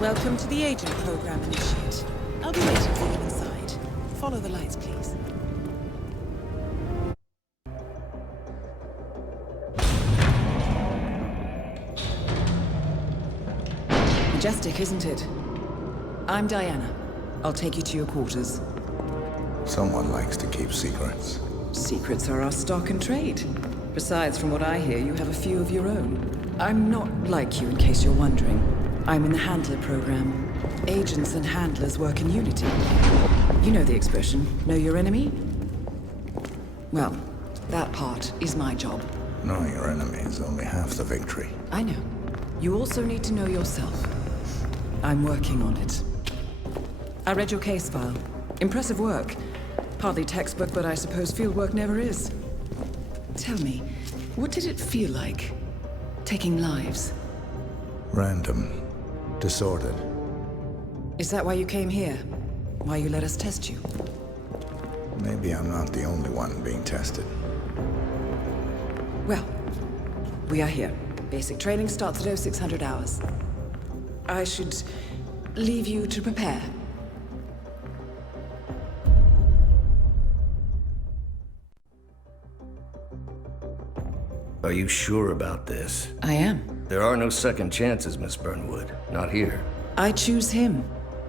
Welcome to the agent program, Initiate. I'll be waiting for you inside. Follow the lights, please. Majestic, isn't it? I'm Diana. I'll take you to your quarters. Someone likes to keep secrets. Secrets are our stock and trade. Besides, from what I hear, you have a few of your own. I'm not like you, in case you're wondering. I'm in the Handler program. Agents and handlers work in unity. You know the expression, know your enemy? Well, that part is my job. Knowing your enemy is only half the victory. I know. You also need to know yourself. I'm working on it. I read your case file. Impressive work. Hardly textbook, but I suppose fieldwork never is. Tell me, what did it feel like, taking lives? Random. Disordered. Is that why you came here? Why you let us test you? Maybe I'm not the only one being tested. Well, we are here. Basic training starts at 0600 hours. I should leave you to prepare. Are you sure about this? I am. There are no second chances, Miss Burnwood. Not here. I choose him.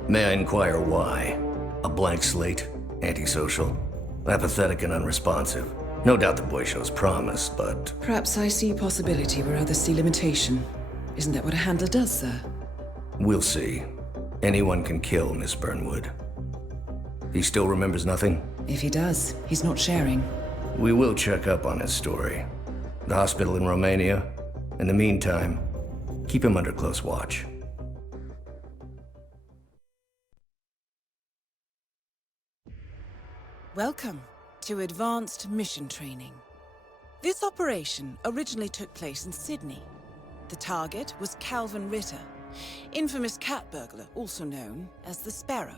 May I inquire why? A blank slate? Antisocial? Apathetic and unresponsive? No doubt the boy shows promise, but... Perhaps I see possibility where others see limitation. Isn't that what a handler does, sir? We'll see. Anyone can kill Miss Burnwood. He still remembers nothing? If he does, he's not sharing. We will check up on his story. The hospital in Romania. In the meantime, keep him under close watch. Welcome to Advanced Mission Training. This operation originally took place in Sydney. The target was Calvin Ritter, infamous cat burglar, also known as the Sparrow.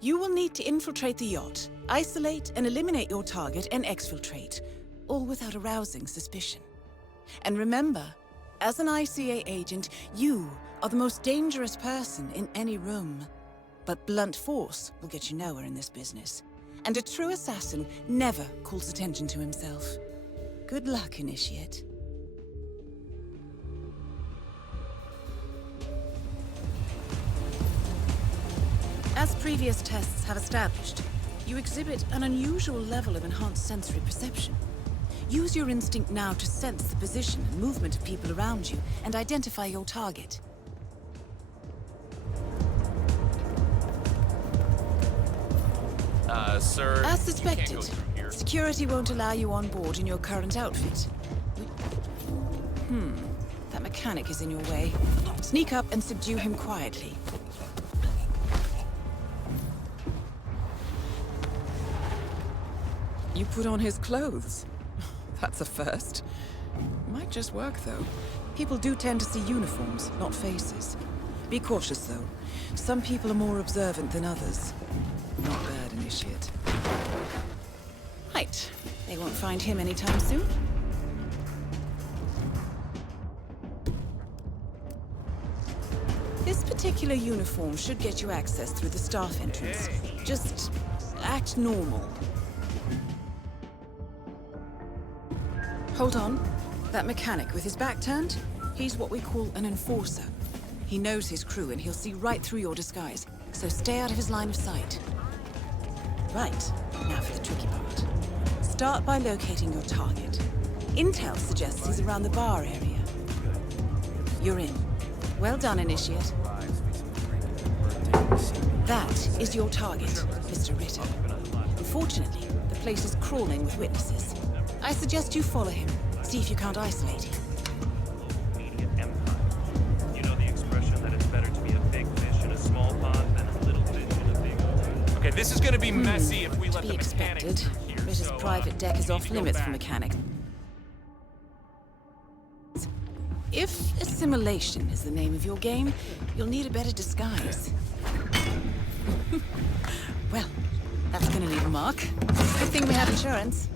You will need to infiltrate the yacht, isolate and eliminate your target, and exfiltrate, all without arousing suspicion. And remember, as an ICA agent, you are the most dangerous person in any room. But blunt force will get you nowhere in this business. And a true assassin never calls attention to himself. Good luck, Initiate. As previous tests have established, you exhibit an unusual level of enhanced sensory perception. Use your instinct now to sense the position and movement of people around you and identify your target. Sir, As you can't suspected, go through here. security won't allow you on board in your current outfit. That mechanic is in your way. Sneak up and subdue him quietly. You put on his clothes. That's a first. Might just work, though. People do tend to see uniforms, not faces. Be cautious, though. Some people are more observant than others. Not bad, Initiate. Right. They won't find him anytime soon. This particular uniform should get you access through the staff entrance. Just act normal. Hold on. That mechanic with his back turned? He's what we call an enforcer. He knows his crew and he'll see right through your disguise, so stay out of his line of sight. Right, now for the tricky part. Start by locating your target. Intel suggests he's around the bar area. You're in. Well done, Initiate. That is your target, Mr. Ritter. Unfortunately, the place is crawling with witnesses. I suggest you follow him. See if you can't isolate him. Media empire. You know the expression that it's better to be a big fish in a small pond than a little fish in a big one. Okay, this is gonna be messy if we let the mechanic Expected. through here. Ritter's so, private deck is we need off to go limits for back. mechanics. If assimilation is the name of your game, you'll need a better disguise. Well, that's gonna leave a mark. Good thing we have insurance.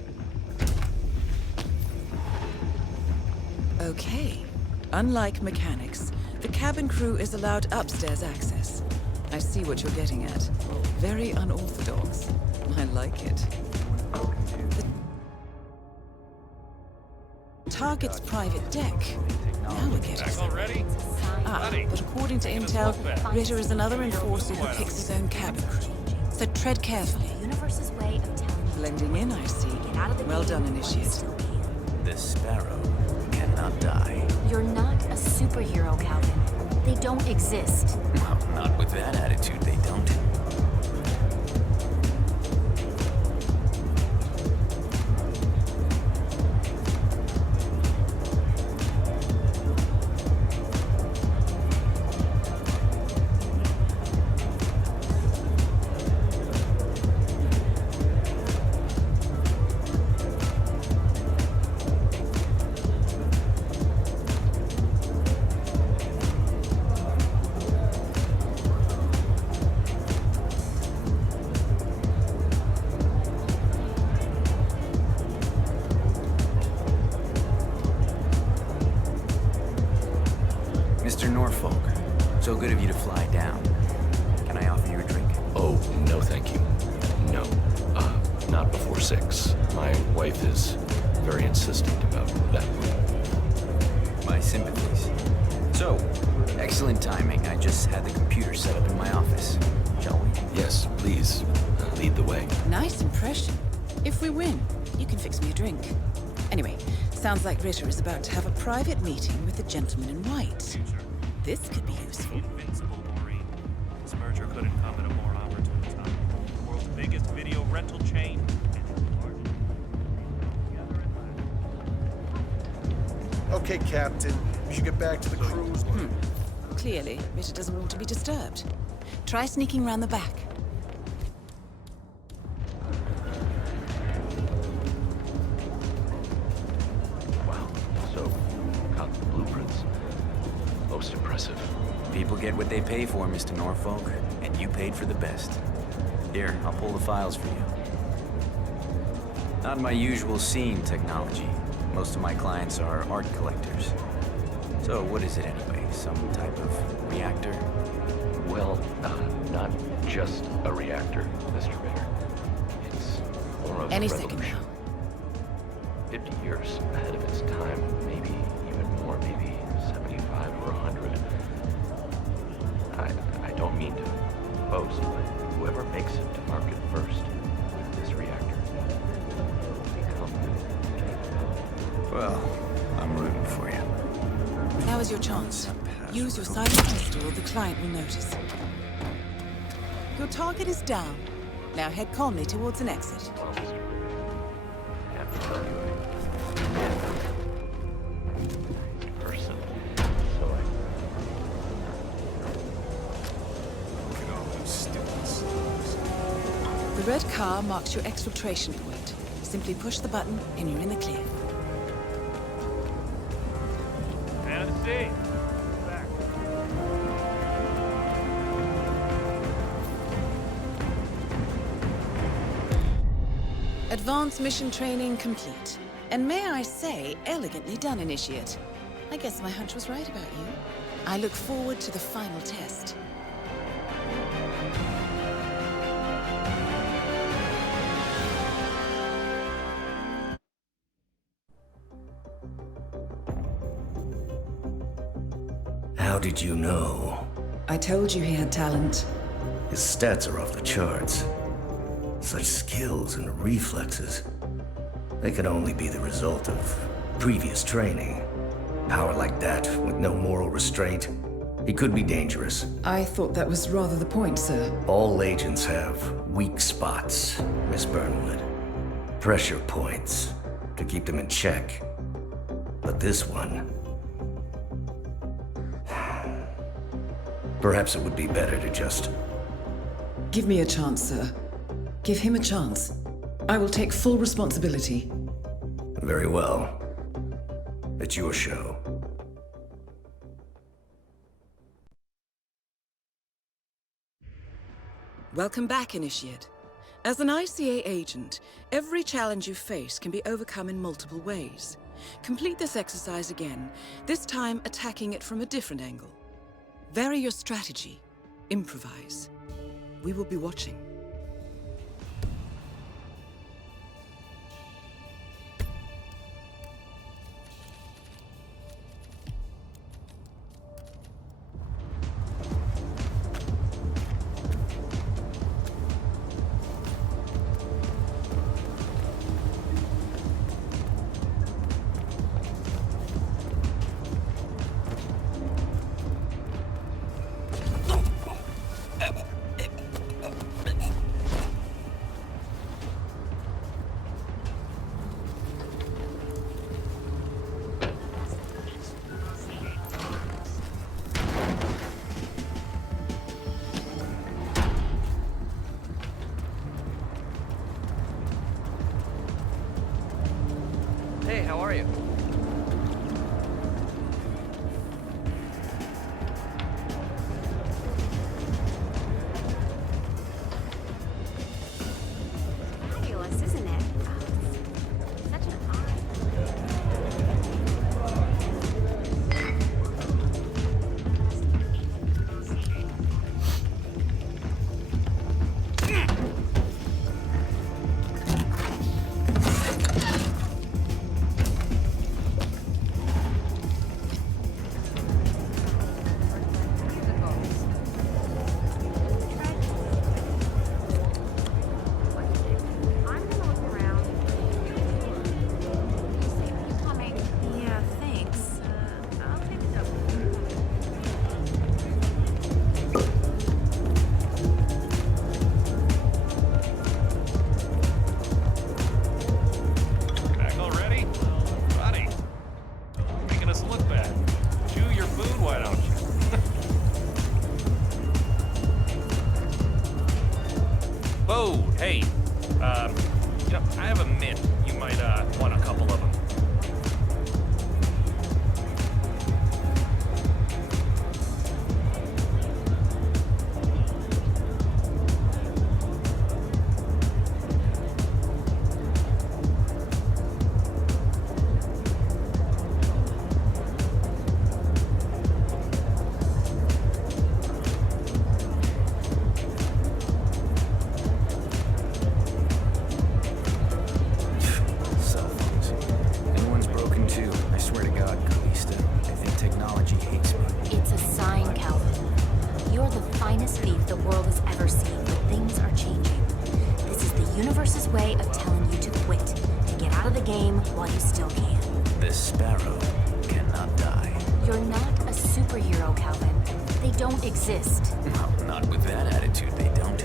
Okay. Unlike mechanics, The cabin crew is allowed upstairs access. I see what you're getting at. Very unorthodox. I like it. The target's private deck. Now we're getting Back already? but according to intel, Ritter is another enforcer who picks his own cabin crew. So tread carefully. Universe's way of telling you Blending in, I see. get out of the Well game done, while you Initiate. still can. The sparrow cannot die. You're not a superhero, Calvin. They don't exist. Well, not with that attitude, they don't. Mr. Norfolk, so good of you to fly down. Can I offer you a drink? Oh, no thank you. No. Not before 6. My wife is very insistent about that. My sympathies. So, excellent timing. I just had the computer set up in my office. Shall we? Yes, please. Lead the way. Nice impression. If we win, you can fix me a drink. Anyway, sounds like Ritter is about to have a private meeting with the gentleman in white. This could be useful. Invincible Marine. This merger couldn't come at a more opportune time. The world's biggest video rental chain. Okay, Captain. We should get back to the cruise. Clearly, Ritter doesn't want to be disturbed. Try sneaking round the back. Wow. So, got the blueprints. Most impressive. People get what they pay for, Mr. Norfolk, and you paid for the best. Here, I'll pull the files for you. Not my usual scene technology. Most of my clients are art collectors. So what is it anyway? Some type of reactor? Well, not just a reactor, Mr. Ritter. It's more of Any a second revolution. now. 50 years ahead of its time, maybe even more, maybe 75 or 100. I don't mean to boast, but whoever makes it to market first with this reactor will become Well, I'm rooting for you. Now is your chance. Use your silent pistol or the client will notice. Your target is down. Now head calmly towards an exit. well, Mr. Ritter. I have to tell you, person. So Look at all those stupid slugs. The red car marks your exfiltration point. Simply push the button and you're in the clear. Man of the sea. Back. Advanced mission training complete. And may I say, elegantly done, Initiate. I guess my hunch was right about you. I look forward to the final test. How did you know? I told you he had talent. His stats are off the charts. Such skills and reflexes. They can only be the result of previous training. Power like that, with no moral restraint, he could be dangerous. I thought that was rather the point, sir. All agents have weak spots, Miss Burnwood. Pressure points to keep them in check. But this one... Perhaps it would be better to just... Give me a chance, sir. Give him a chance. I will take full responsibility. Very well. It's your show. Welcome back, Initiate. As an ICA agent, every challenge you face can be overcome in multiple ways. Complete this exercise again, this time attacking it from a different angle. Vary your strategy. Improvise. We will be watching. Hey, how are you? Fabulous, isn't it? Such an Back already? Buddy, making us look bad. Chew your food, why don't you? Whoa, hey. I have a mint. You might, want a couple of them. Cell phones. Anyone's broken too. I swear to God, Calista. I think technology hates me. It's a sign, Calvin. You're the finest thief the world has ever seen, but things are changing. This is the universe's way of telling you to quit, to get out of the game while you still can. This sparrow cannot die. You're not a superhero, Calvin. They don't exist. Well, not with that attitude, they don't.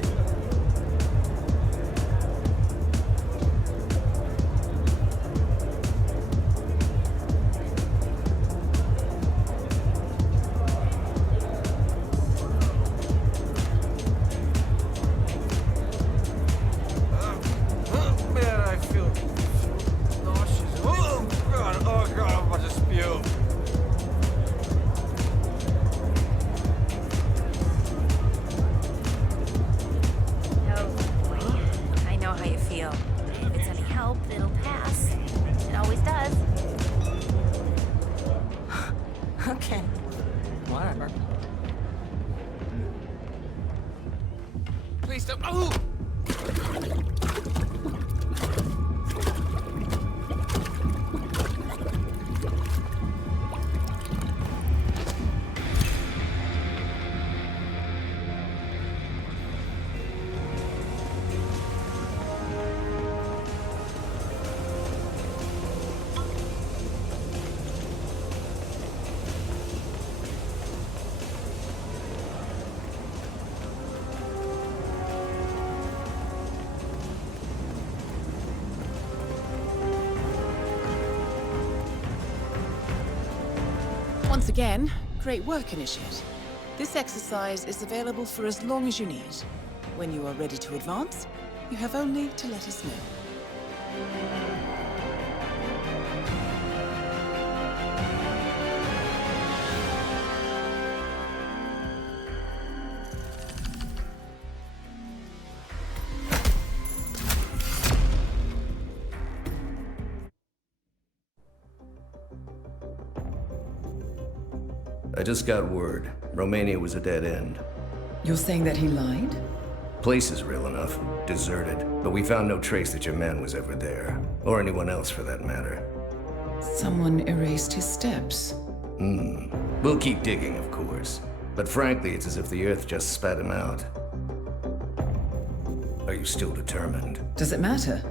Man, I feel nauseous. Oh God, I'm about to spew. No, I know how you feel. If it's any help, it'll pass. It always does. Okay. Whatever. Please don't. Oh! Once again, great work, Initiate. This exercise is available for as long as you need. When you are ready to advance, you have only to let us know. I just got word. Romania was a dead end. You're saying that he lied? Place is real enough. Deserted. But we found no trace that your man was ever there. Or anyone else for that matter. Someone erased his steps. We'll keep digging, of course. But frankly, it's as if the Earth just spat him out. Are you still determined? Does it matter?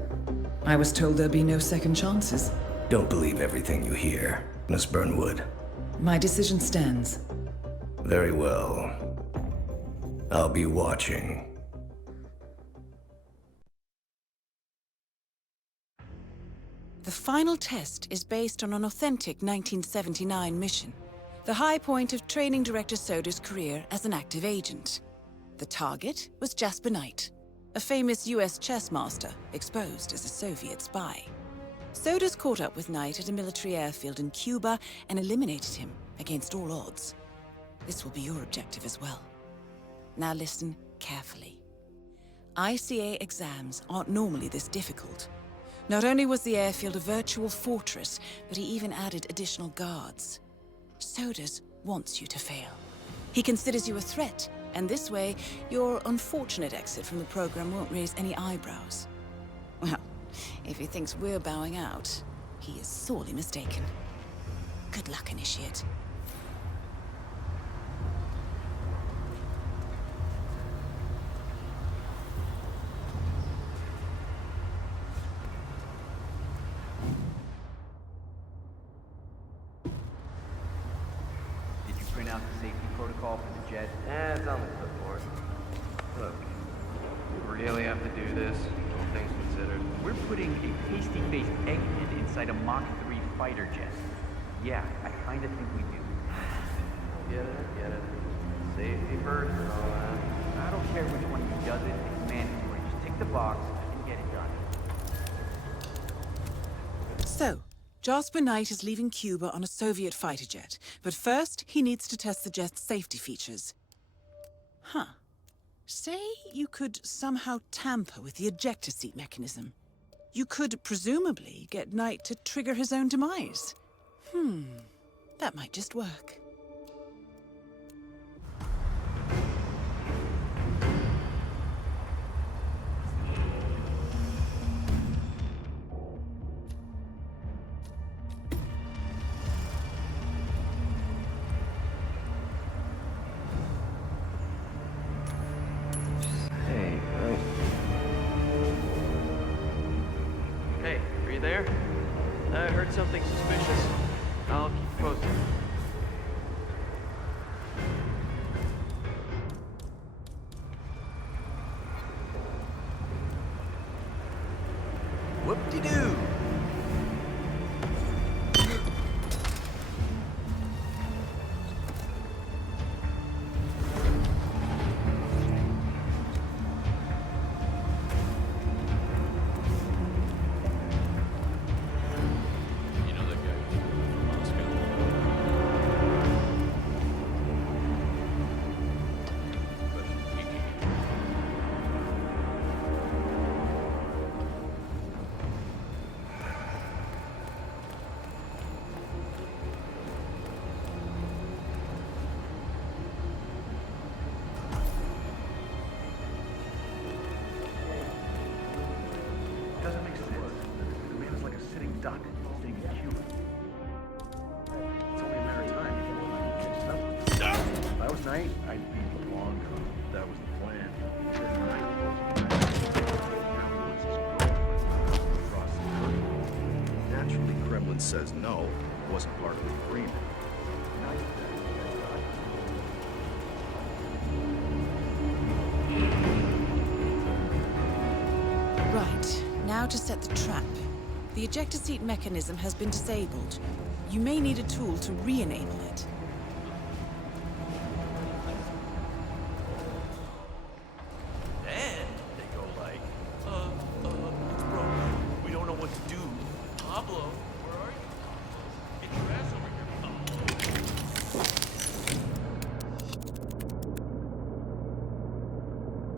I was told there'd be no second chances. Don't believe everything you hear, Miss Burnwood. My decision stands. Very well. I'll be watching. The final test is based on an authentic 1979 mission, the high point of training director Soder's career as an active agent. The target was Jasper Knight, a famous US chess master exposed as a Soviet spy. Soder's caught up with Knight at a military airfield in Cuba and eliminated him against all odds. This will be your objective as well. Now listen carefully. ICA exams aren't normally this difficult. Not only was the airfield a virtual fortress, but he even added additional guards. Soder's wants you to fail. He considers you a threat, and this way, your unfortunate exit from the program won't raise any eyebrows. Well, if he thinks we're bowing out, he is sorely mistaken. Good luck, Initiate. Did you print out the safety protocol for the jet? It's on the clipboard. Look, we really have to do this, all things considered. We're putting a pasty-faced egghead inside a Mach 3 fighter jet. Yeah, I kinda think we do. Get it. Safety first and all that. I don't care which one of you does it, it's mandatory. Just tick the box and get it done. So, Jasper Knight is leaving Cuba on a Soviet fighter jet, but first he needs to test the jet's safety features. Say you could somehow tamper with the ejector seat mechanism. You could presumably get Knight to trigger his own demise. That might just work. Hey, are you there? I heard something suspicious. I'll keep you posted. Whoop-de-doo! You know that guy from Moscow? Doesn't make sense. The man is like a sitting duck staying in Cuba. It's only a matter of time before he catches up. If I was Knight, I'd be the long con. That was the plan. Now he wants his girlfriend across the curtain. Naturally, Kremlin says no. It wasn't part of the agreement. Right, now to set the trap. The ejector seat mechanism has been disabled. You may need a tool to re-enable it. Then they go like, it's broken. We don't know what to do. Pablo, where are you? Get your ass over here.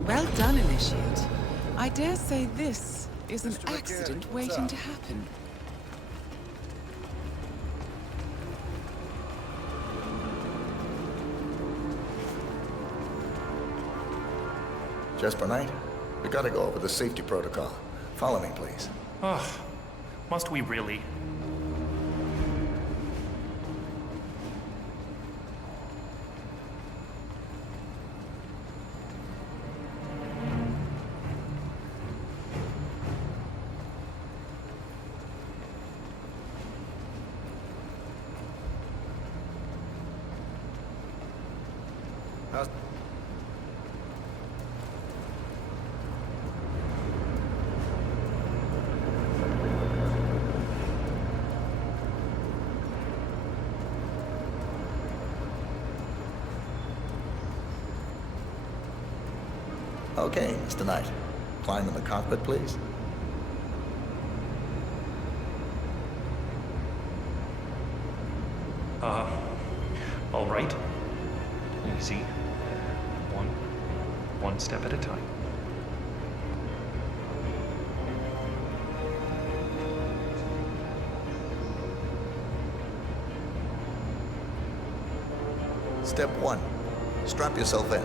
Well done, Initiate. I dare say this is an accident waiting to happen. Just per night? We gotta go over the safety protocol. Follow me, please. Ugh. Must we really? Okay, Mr. Knight. Climb in the cockpit, please. All right. Easy. One step at a time. Step 1. Strap yourself in.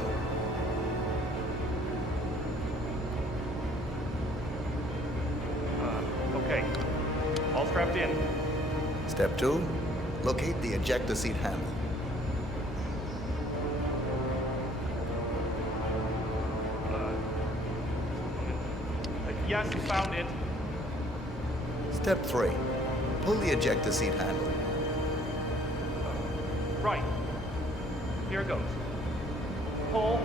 Okay. All strapped in. Step 2. Locate the ejector seat handle. Yes, found it. Step 3. Pull the ejector seat handle. Right. Here it goes. Pull.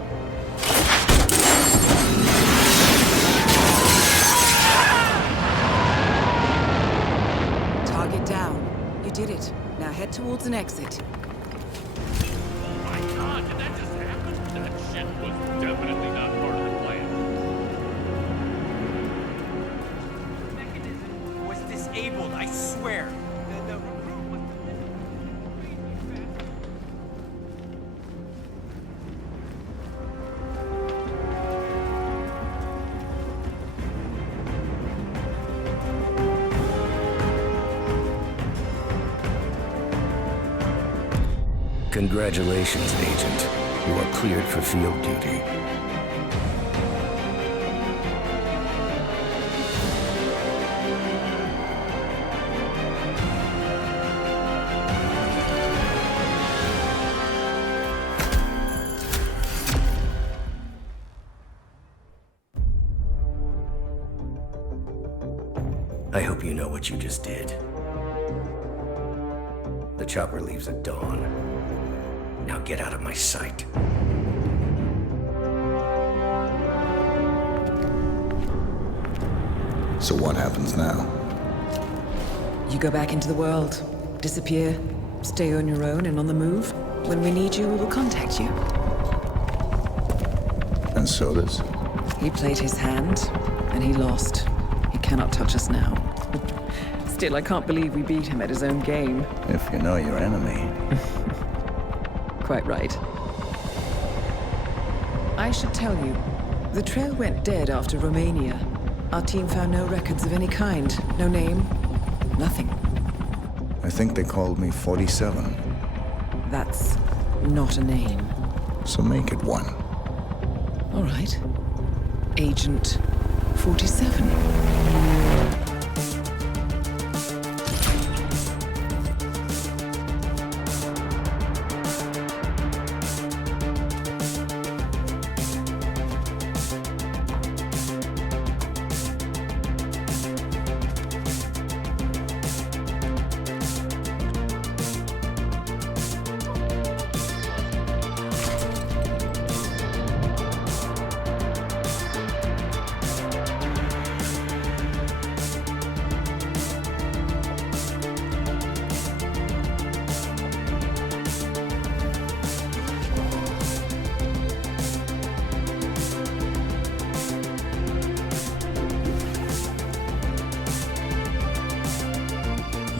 Target down. You did it. Now head towards an exit. Oh my god, did that just happen? That shit was definitely not part of the plan. The mechanism was disabled, I swear. The recruit was... Congratulations, Agent. You are cleared for field duty. I hope you know what you just did. The chopper leaves at dawn. Now get out of my sight. So what happens now? You go back into the world, disappear, stay on your own and on the move. When we need you, we will contact you. And so does? He played his hand, and he lost. He cannot touch us now. Still, I can't believe we beat him at his own game. If you know your enemy. Quite right. I should tell you, the trail went dead after Romania. Our team found no records of any kind. No name, nothing. I think they called me 47. That's not a name. So make it one. All right. Agent 47.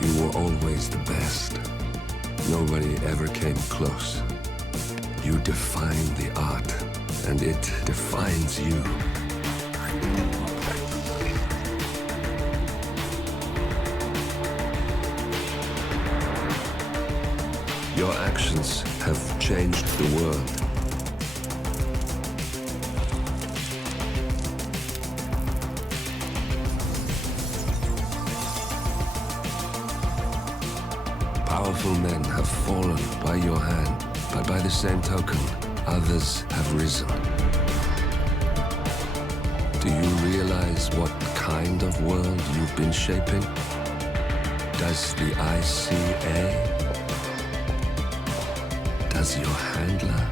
You were always the best. Nobody ever came close. You define the art, and it defines you. Your actions have changed the world. powerful men have fallen by your hand, but by the same token, others have risen. Do you realize what kind of world you've been shaping? Does the ICA? Does your handler?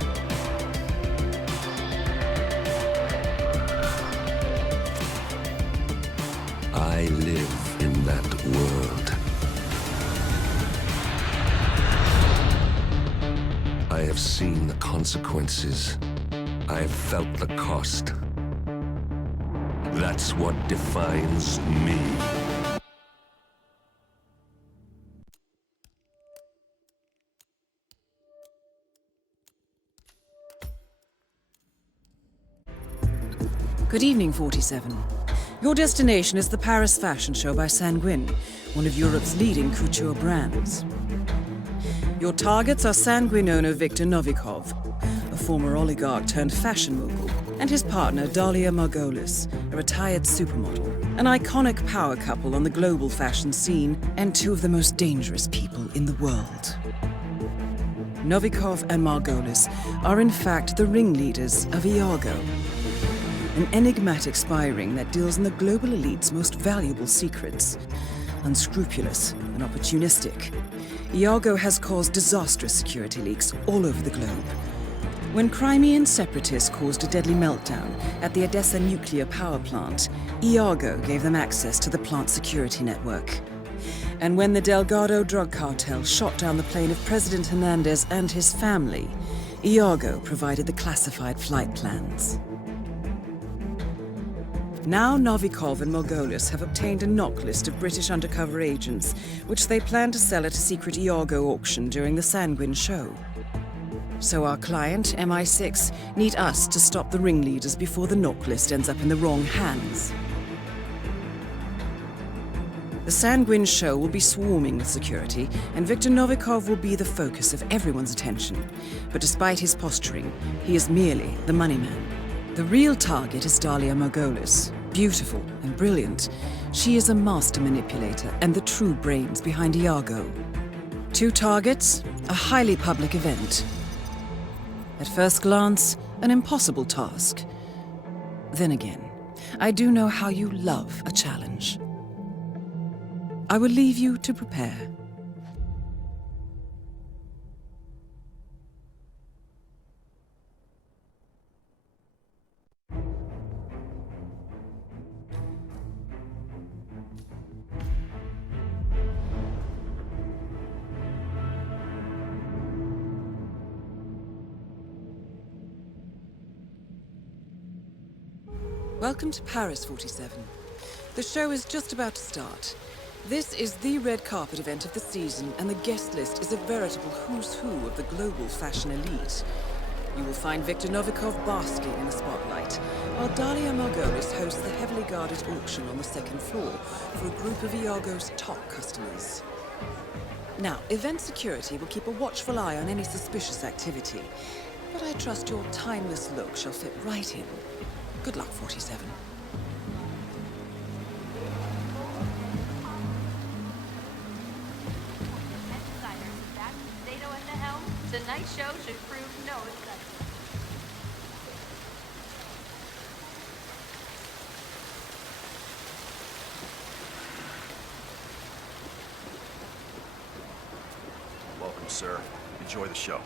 I live in that world. I have seen the consequences. I have felt the cost. That's what defines me. Good evening, 47. Your destination is the Paris Fashion Show by Sanguine, one of Europe's leading couture brands. Your targets are Sanguine owner Viktor Novikov, a former oligarch turned fashion mogul, and his partner Dalia Margolis, a retired supermodel, an iconic power couple on the global fashion scene, and two of the most dangerous people in the world. Novikov and Margolis are in fact the ringleaders of Iago, an enigmatic spy ring that deals in the global elite's most valuable secrets. Unscrupulous and opportunistic, Iago has caused disastrous security leaks all over the globe. When Crimean separatists caused a deadly meltdown at the Odessa nuclear power plant, Iago gave them access to the plant's security network. And when the Delgado drug cartel shot down the plane of President Hernandez and his family, Iago provided the classified flight plans. Now Novikov and Margolis have obtained a knock list of British undercover agents, which they plan to sell at a secret Iago auction during the Sanguine show. So our client, MI6, need us to stop the ringleaders before the knock list ends up in the wrong hands. The Sanguine show will be swarming with security, and Viktor Novikov will be the focus of everyone's attention. But despite his posturing, he is merely the money man. The real target is Dalia Margolis. Beautiful and brilliant, she is a master manipulator and the true brains behind Iago. Two targets, a highly public event. At first glance, an impossible task. Then again, I do know how you love a challenge. I will leave you to prepare. Welcome to Paris, 47. The show is just about to start. This is the red carpet event of the season, and the guest list is a veritable who's who of the global fashion elite. You will find Viktor Novikov basking in the spotlight, while Dalia Margolis hosts the heavily guarded auction on the second floor for a group of Iago's top customers. Now, event security will keep a watchful eye on any suspicious activity, but I trust your timeless look shall fit right in. Good luck, 47. Tonight's show should prove no exception. Welcome, sir. Enjoy the show.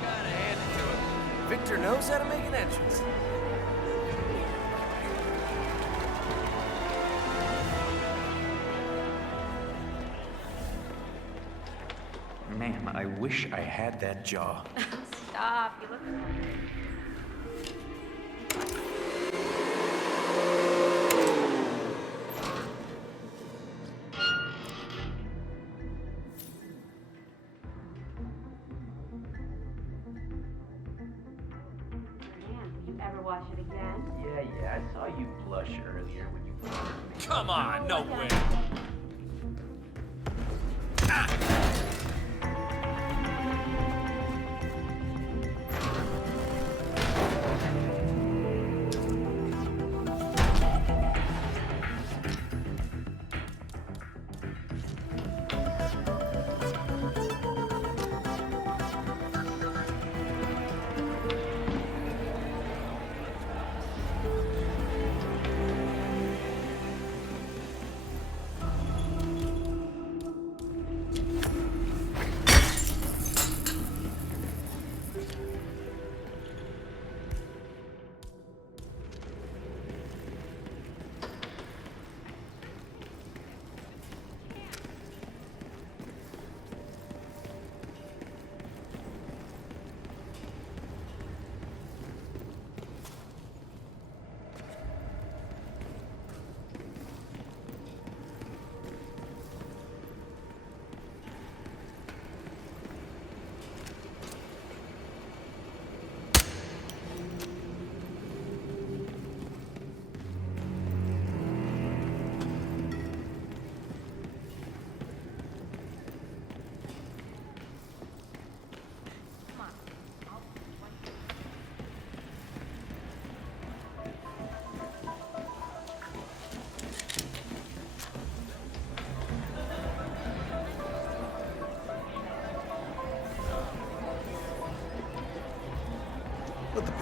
Gotta hand it to him. Victor knows how to make an entrance. Man, I wish I had that jaw. Stop, you look... You ever watch it again? Yeah, I saw you blush earlier when you... Come on, no way.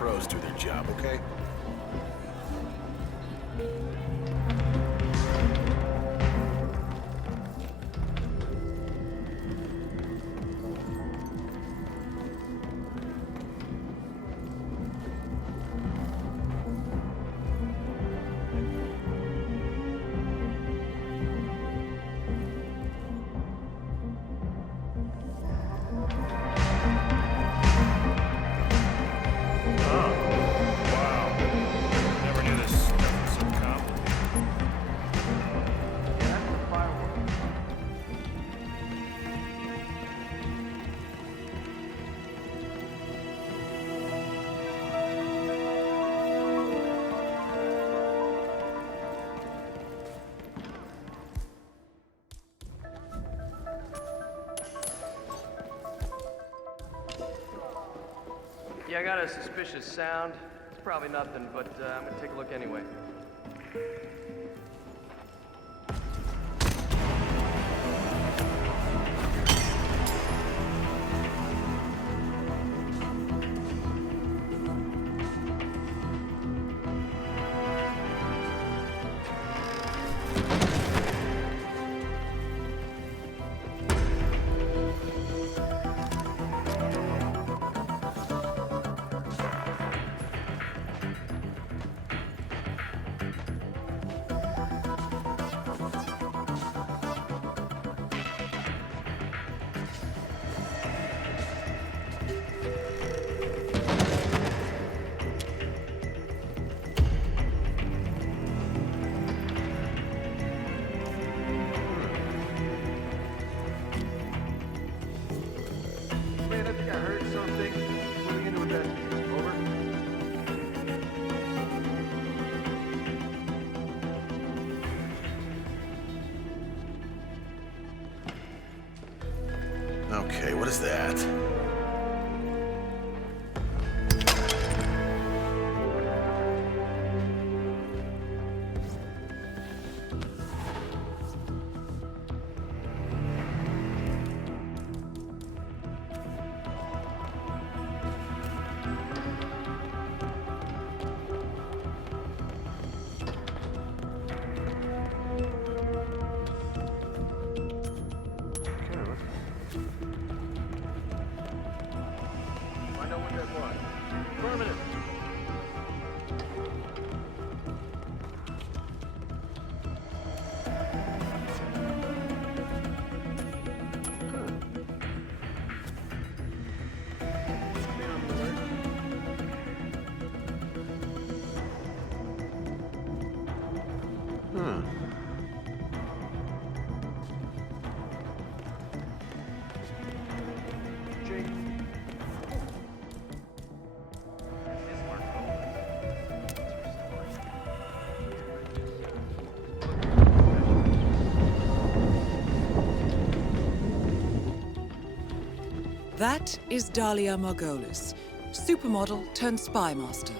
pros do their job, okay? Yeah, I got a suspicious sound. It's probably nothing, but I'm gonna take a look anyway. Okay, what is that? That is Dahlia Margolis, supermodel turned spy master.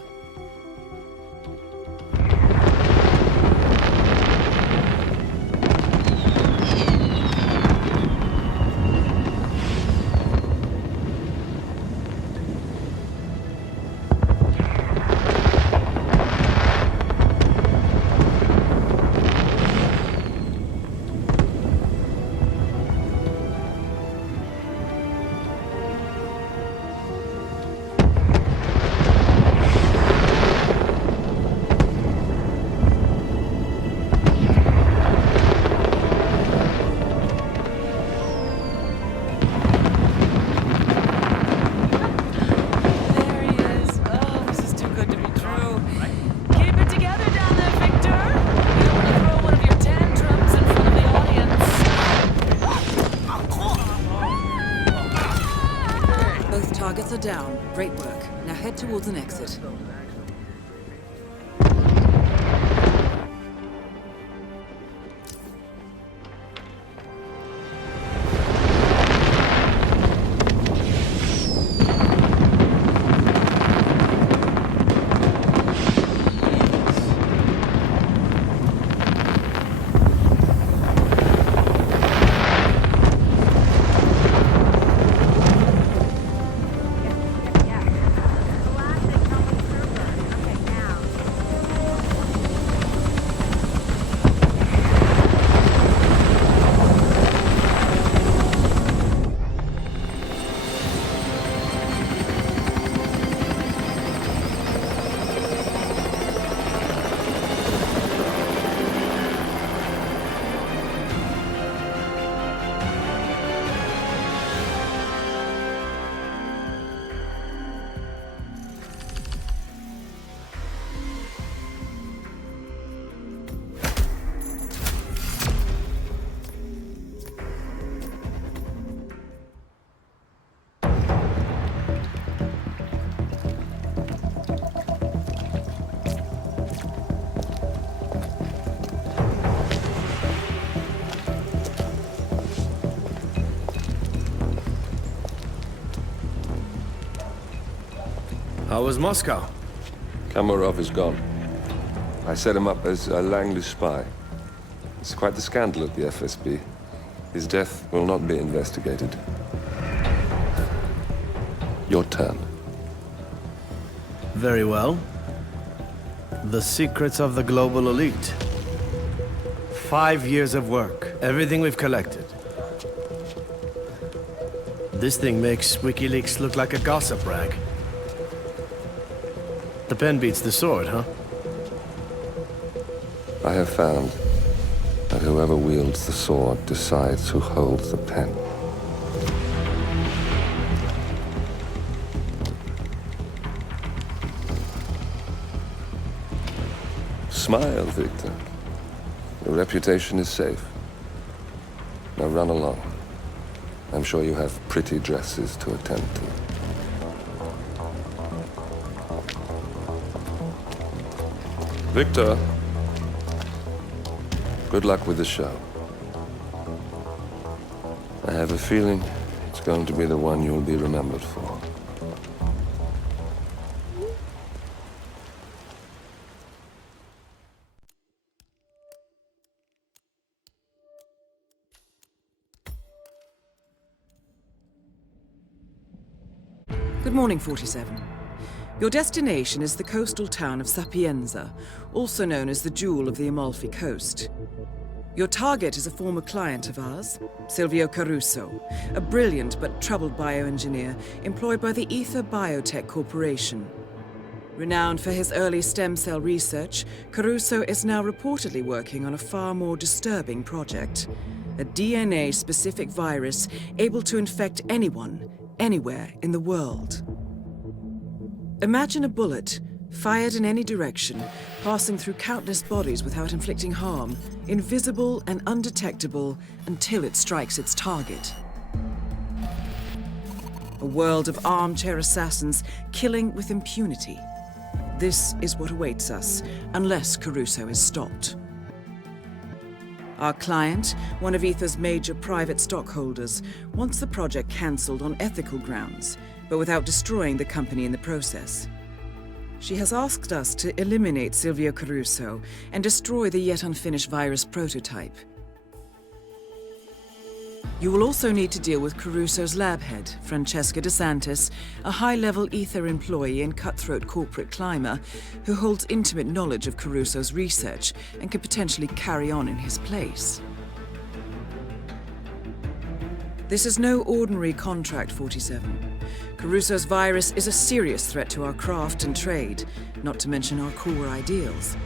Targets are down. Great work. Now head towards an exit. Yeah. The last thing someone How was Moscow? Kamarov is gone. I set him up as a Langley spy. It's quite the scandal at the FSB. His death will not be investigated. Your turn. Very well. The secrets of the global elite. 5 years of work, everything we've collected. This thing makes WikiLeaks look like a gossip rag. The pen beats the sword, huh? I have found that whoever wields the sword decides who holds the pen. Smile, Victor. Your reputation is safe. Now run along. I'm sure you have pretty dresses to attend to. Victor, good luck with the show. I have a feeling it's going to be the one you'll be remembered for. Good morning, 47. Your destination is the coastal town of Sapienza, also known as the Jewel of the Amalfi Coast. Your target is a former client of ours, Silvio Caruso, a brilliant but troubled bioengineer employed by the Ether Biotech Corporation. Renowned for his early stem cell research, Caruso is now reportedly working on a far more disturbing project, a DNA-specific virus able to infect anyone, anywhere in the world. Imagine a bullet, fired in any direction, passing through countless bodies without inflicting harm, invisible and undetectable until it strikes its target. A world of armchair assassins killing with impunity. This is what awaits us, unless Caruso is stopped. Our client, one of Ether's major private stockholders, wants the project cancelled on ethical grounds, but without destroying the company in the process. She has asked us to eliminate Silvio Caruso and destroy the yet unfinished virus prototype. You will also need to deal with Caruso's lab head, Francesca DeSantis, a high-level Ether employee and cutthroat corporate climber who holds intimate knowledge of Caruso's research and could potentially carry on in his place. This is no ordinary contract, 47. Caruso's virus is a serious threat to our craft and trade, not to mention our core ideals.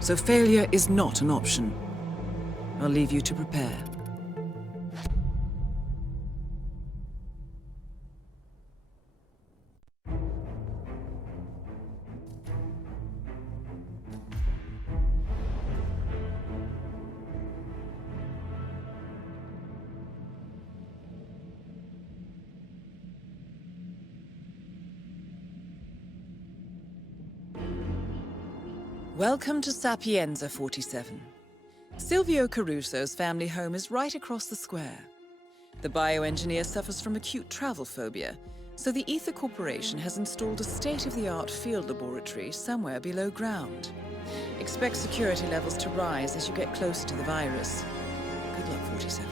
So failure is not an option. I'll leave you to prepare. Welcome to Sapienza, 47. Silvio Caruso's family home is right across the square. The bioengineer suffers from acute travel phobia, so the Ether Corporation has installed a state-of-the-art field laboratory somewhere below ground. Expect security levels to rise as you get closer to the virus. Good luck, 47.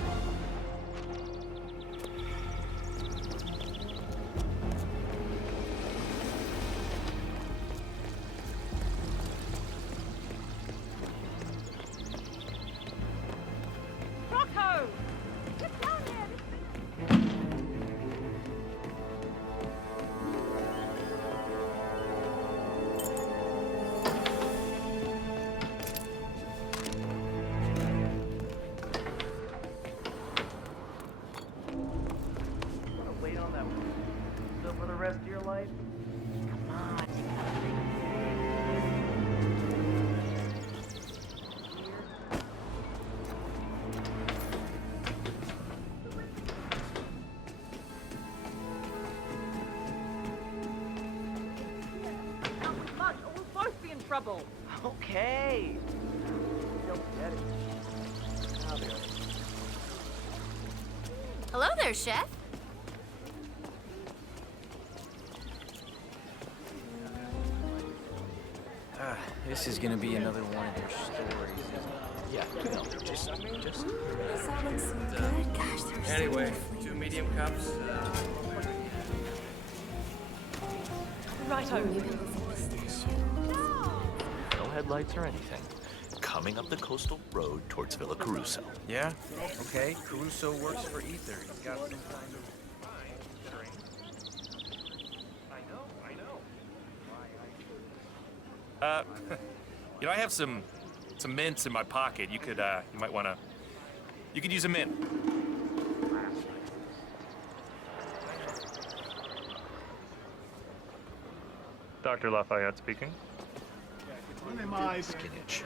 Trouble. Okay. Don't get it. I'll be right. Hello there, Chef. This is gonna be another one of their stories. Yeah, no, just. Gosh, they're Anyway, 2 medium cups. Righto. No headlights or anything. Coming up the coastal road towards Villa Caruso. Yeah? Okay, Caruso works for Ether. He's got some kind of... You know, I have some mints in my pocket. You could, you might wanna... You could use a mint. Dr. Lafayette speaking. Skinage.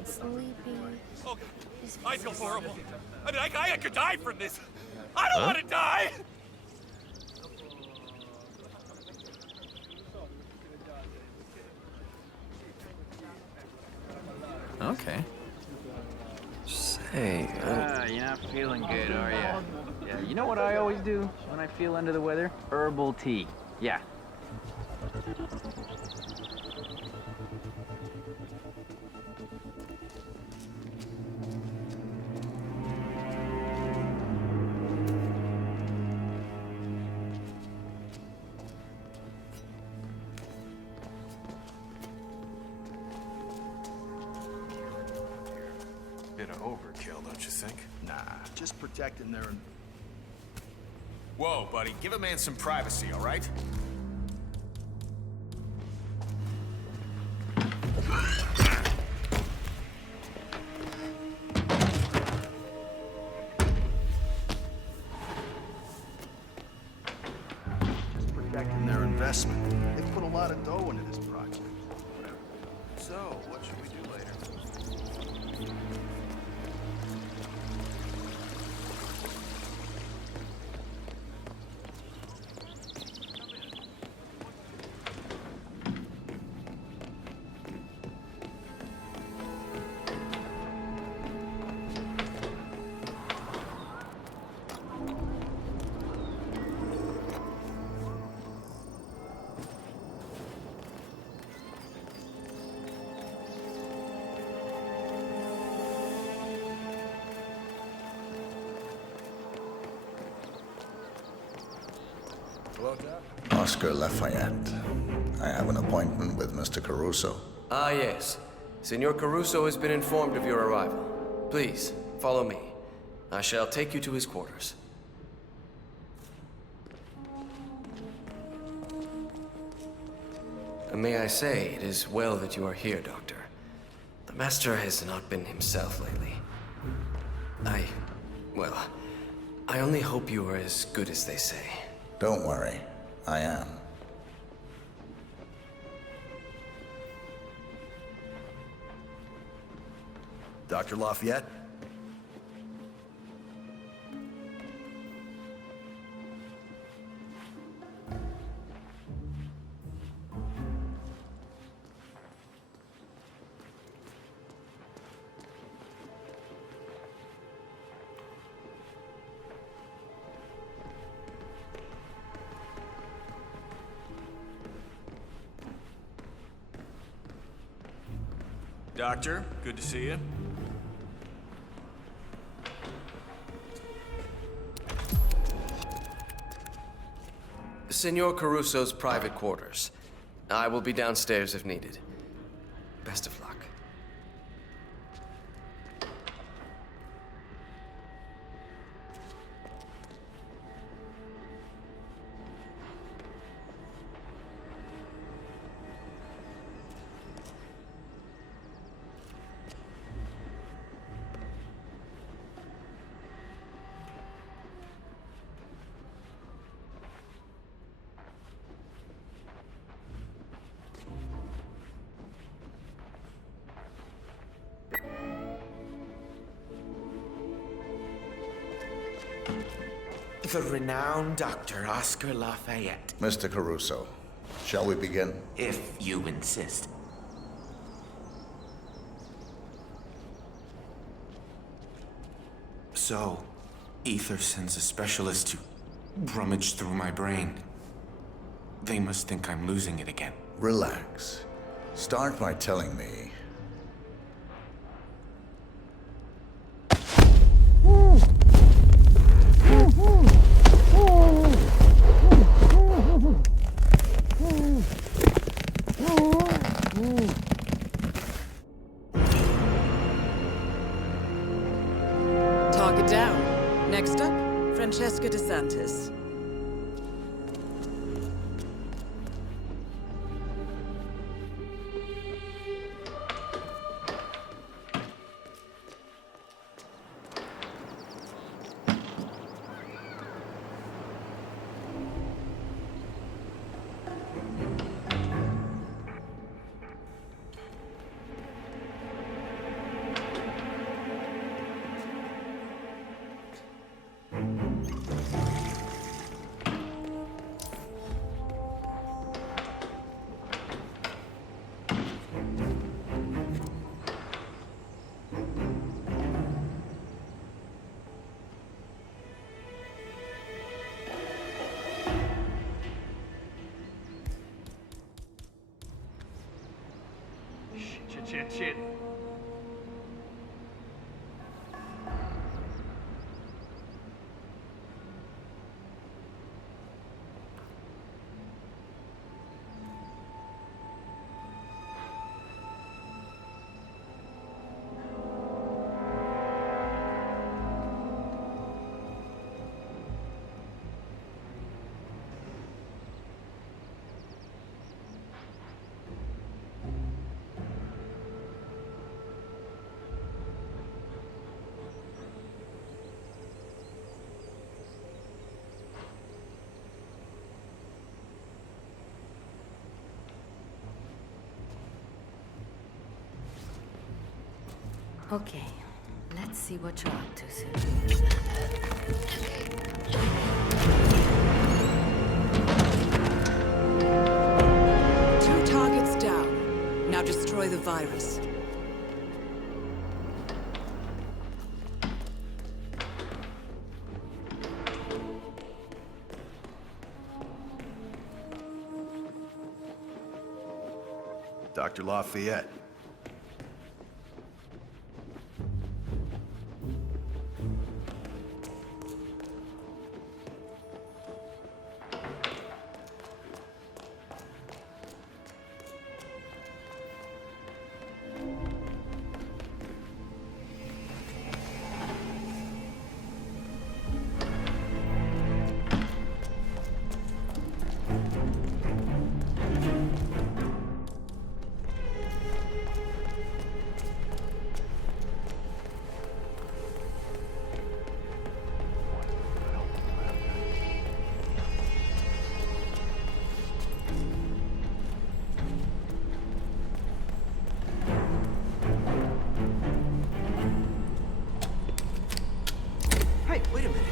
and sleepy. Oh, I feel horrible. I mean, I could die from this. I don't want to die! Okay. Say, you're not feeling good, are ya? Yeah, you know what I always do when I feel under the weather? Herbal tea. Yeah. Bit of overkill, don't you think? Nah, just protecting their... Whoa, buddy, give a man some privacy, all right? Just protecting their investment. They put a lot of dough into this project. So, what should we do later? Oscar Lafayette. I have an appointment with Mr. Caruso. Ah, yes. Senor Caruso has been informed of your arrival. Please, follow me. I shall take you to his quarters. May I say, it is well that you are here, Doctor. The Master has not been himself lately. Well, I only hope you are as good as they say. Don't worry, I am. Dr. Lafayette? Doctor, good to see you. Senor Caruso's private quarters. I will be downstairs if needed. Best of luck. The renowned Dr. Oscar Lafayette. Mr. Caruso, shall we begin? If you insist. So, Ether sends a specialist to rummage through my brain. They must think I'm losing it again. Relax. Start by telling me. Target down. Next up, Francesca DeSantis. Shit. Okay, let's see what you're up to soon. Two targets down. Now destroy the virus. Dr. Lafayette. Hey, wait a minute.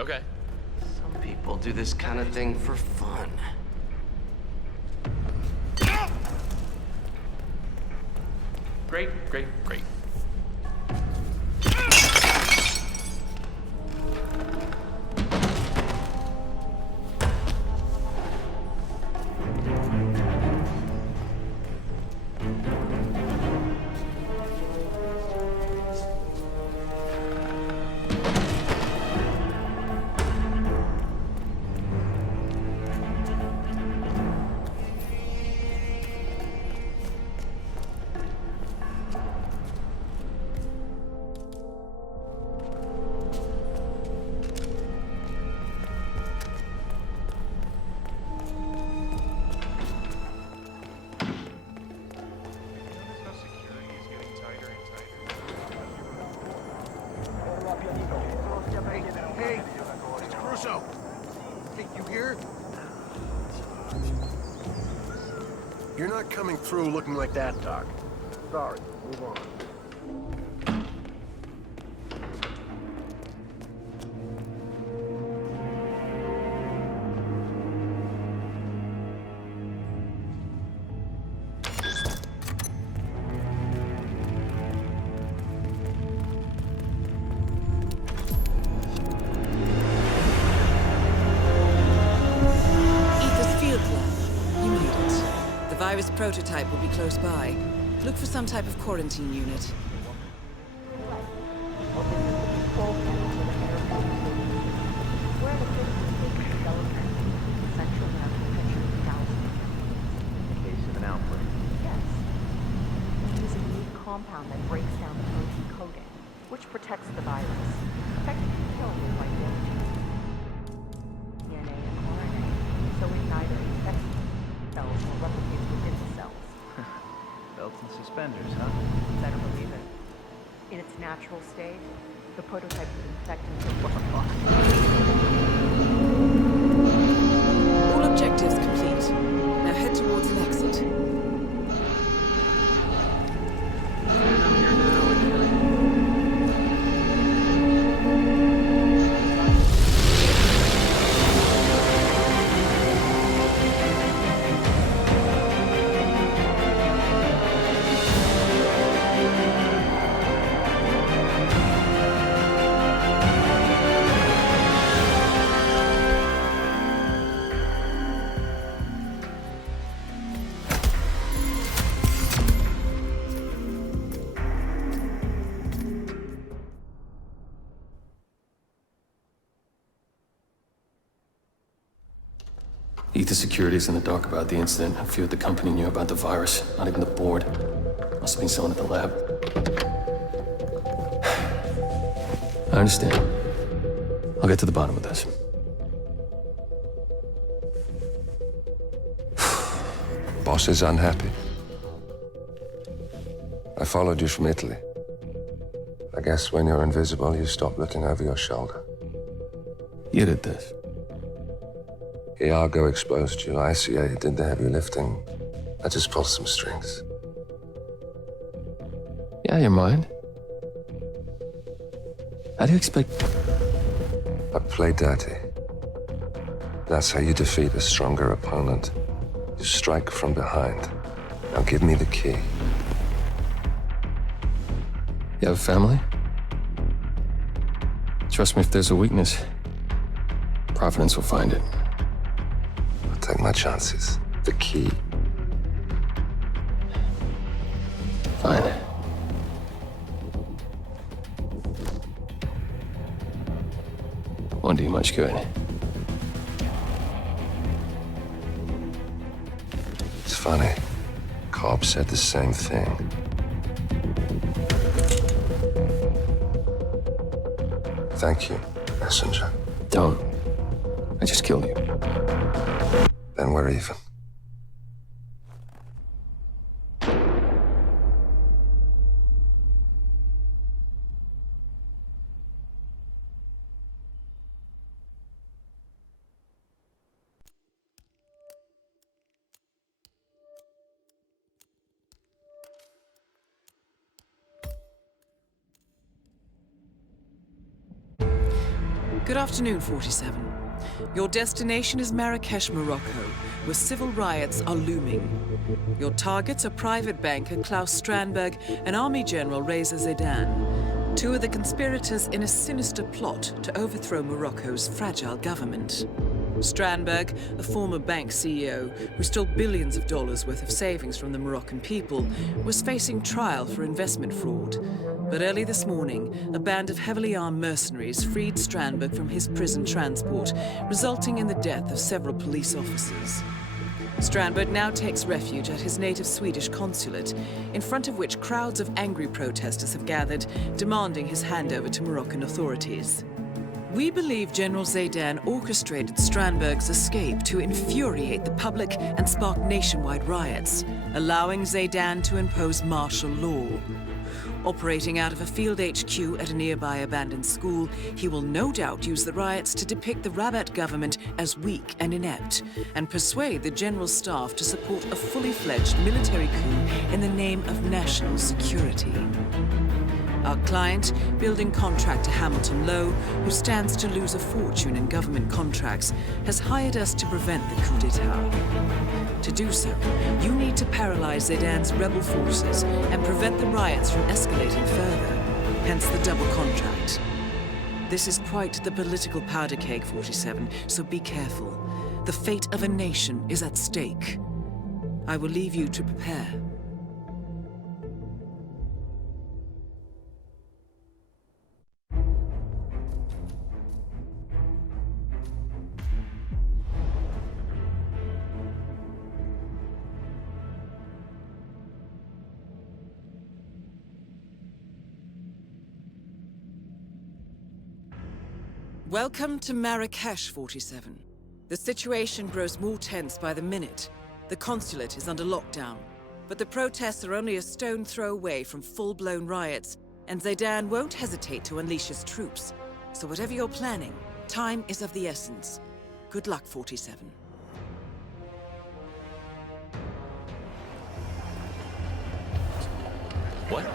Okay. Some people do this kind of thing for fun. Great. Caruso! Hey, you here? You're not coming through looking like that, Doc. Sorry, move on. Virus prototype will be close by. Look for some type of quarantine unit. Compound that breaks down the protein coding, which protects the virus. Effectively kills it like DNA and RNA, so it neither infects cells nor replicates within the cells. Belts and suspenders, huh? Better believe it. In its natural state, the prototype would infect until all objectives complete. Now head towards an exit. Ether Security's in the dark about the incident. A few at the company knew about the virus. Not even the board. Must have been someone at the lab. I understand. I'll get to the bottom of this. Boss is unhappy. I followed you from Italy. I guess when you're invisible, you stop looking over your shoulder. You did this. Iago exposed you. ICA did the heavy lifting. I just pulled some strings. Yeah, you're mine. How do you expect... I play dirty. That's how you defeat a stronger opponent. You strike from behind. Now give me the key. You have a family? Trust me, if there's a weakness, Providence will find it. I'll take my chances. The key. Fine. Won't do you much good. It's funny. Cobb said the same thing. Thank you, messenger. Don't. I just killed you. Then we're even. Good afternoon, 47. Your destination is Marrakesh, Morocco, where civil riots are looming. Your targets are private banker Klaus Strandberg and Army General Reza Zaidan, two of the conspirators in a sinister plot to overthrow Morocco's fragile government. Strandberg, a former bank CEO who stole billions of dollars worth of savings from the Moroccan people, was facing trial for investment fraud. But early this morning, a band of heavily armed mercenaries freed Strandberg from his prison transport, resulting in the death of several police officers. Strandberg now takes refuge at his native Swedish consulate, in front of which crowds of angry protesters have gathered, demanding his handover to Moroccan authorities. We believe General Zaidan orchestrated Strandberg's escape to infuriate the public and spark nationwide riots, allowing Zaidan to impose martial law. Operating out of a field HQ at a nearby abandoned school, he will no doubt use the riots to depict the Rabat government as weak and inept, and persuade the general staff to support a fully fledged military coup in the name of national security. Our client, building contractor Hamilton Lowe, who stands to lose a fortune in government contracts, has hired us to prevent the coup d'etat. To do so, you need to paralyze Zaydan's rebel forces and prevent the riots from escalating further, hence the double contract. This is quite the political powder keg, 47, so be careful. The fate of a nation is at stake. I will leave you to prepare. Welcome to Marrakesh, 47. The situation grows more tense by the minute. The consulate is under lockdown, but the protests are only a stone throw away from full-blown riots, and Zaydan won't hesitate to unleash his troops. So whatever you're planning, time is of the essence. Good luck, 47. What?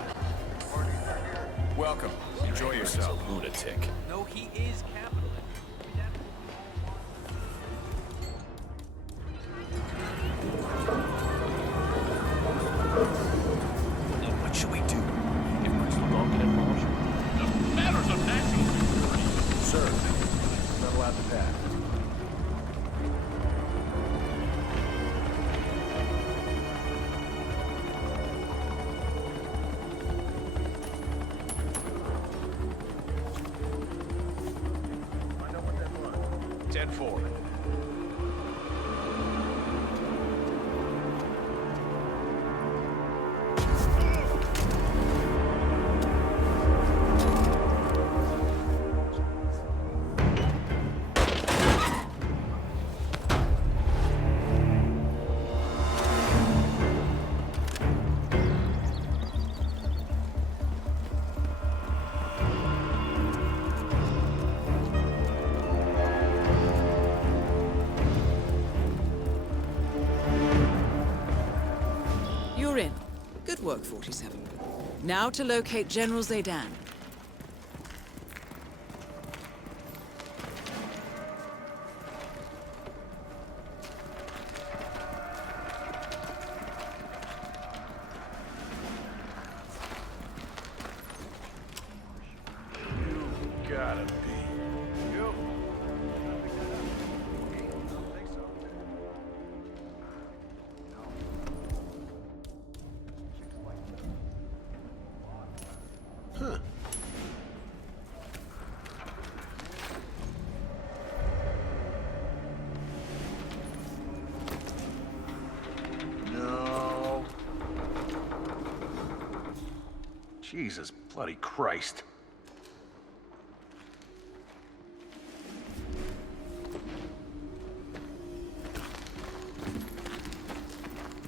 Welcome. Enjoy yourself. Lunatic. No, he is capitalist. What should we do? Give Crystal Dog an admonition? The matters of national security. Sir, not allowed to pass. You're in. Good work, 47. Now to locate General Zaydan. Gotta be. You. Huh. No. Jesus bloody Christ.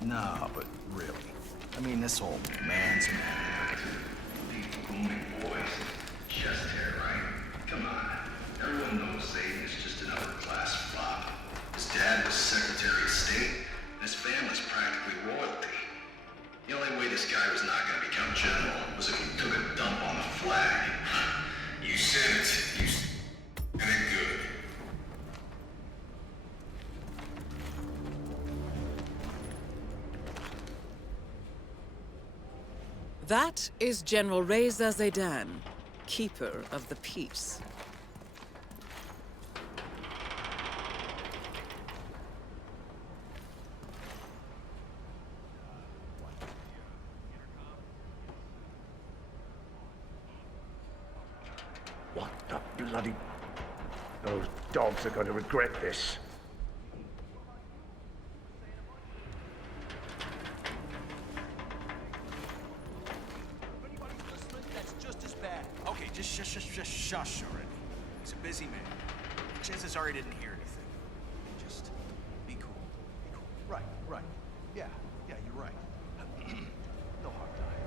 No, but really. I mean, this whole man's man. Booming voice. Chest hair, right? Come on. Everyone knows Zaydan is just another class flop. His dad was Secretary of State, and his family's practically royalty. The only way this guy was not going to become general was if he took a dump on the flag. You said it. And it good. That is General Reza Zaydan, Keeper of the Peace. What the bloody... Those dogs are going to regret this. Just shush already. He's a busy man. Chances are he didn't hear anything. Just be cool. Be cool. Right. Yeah, you're right. No hard time.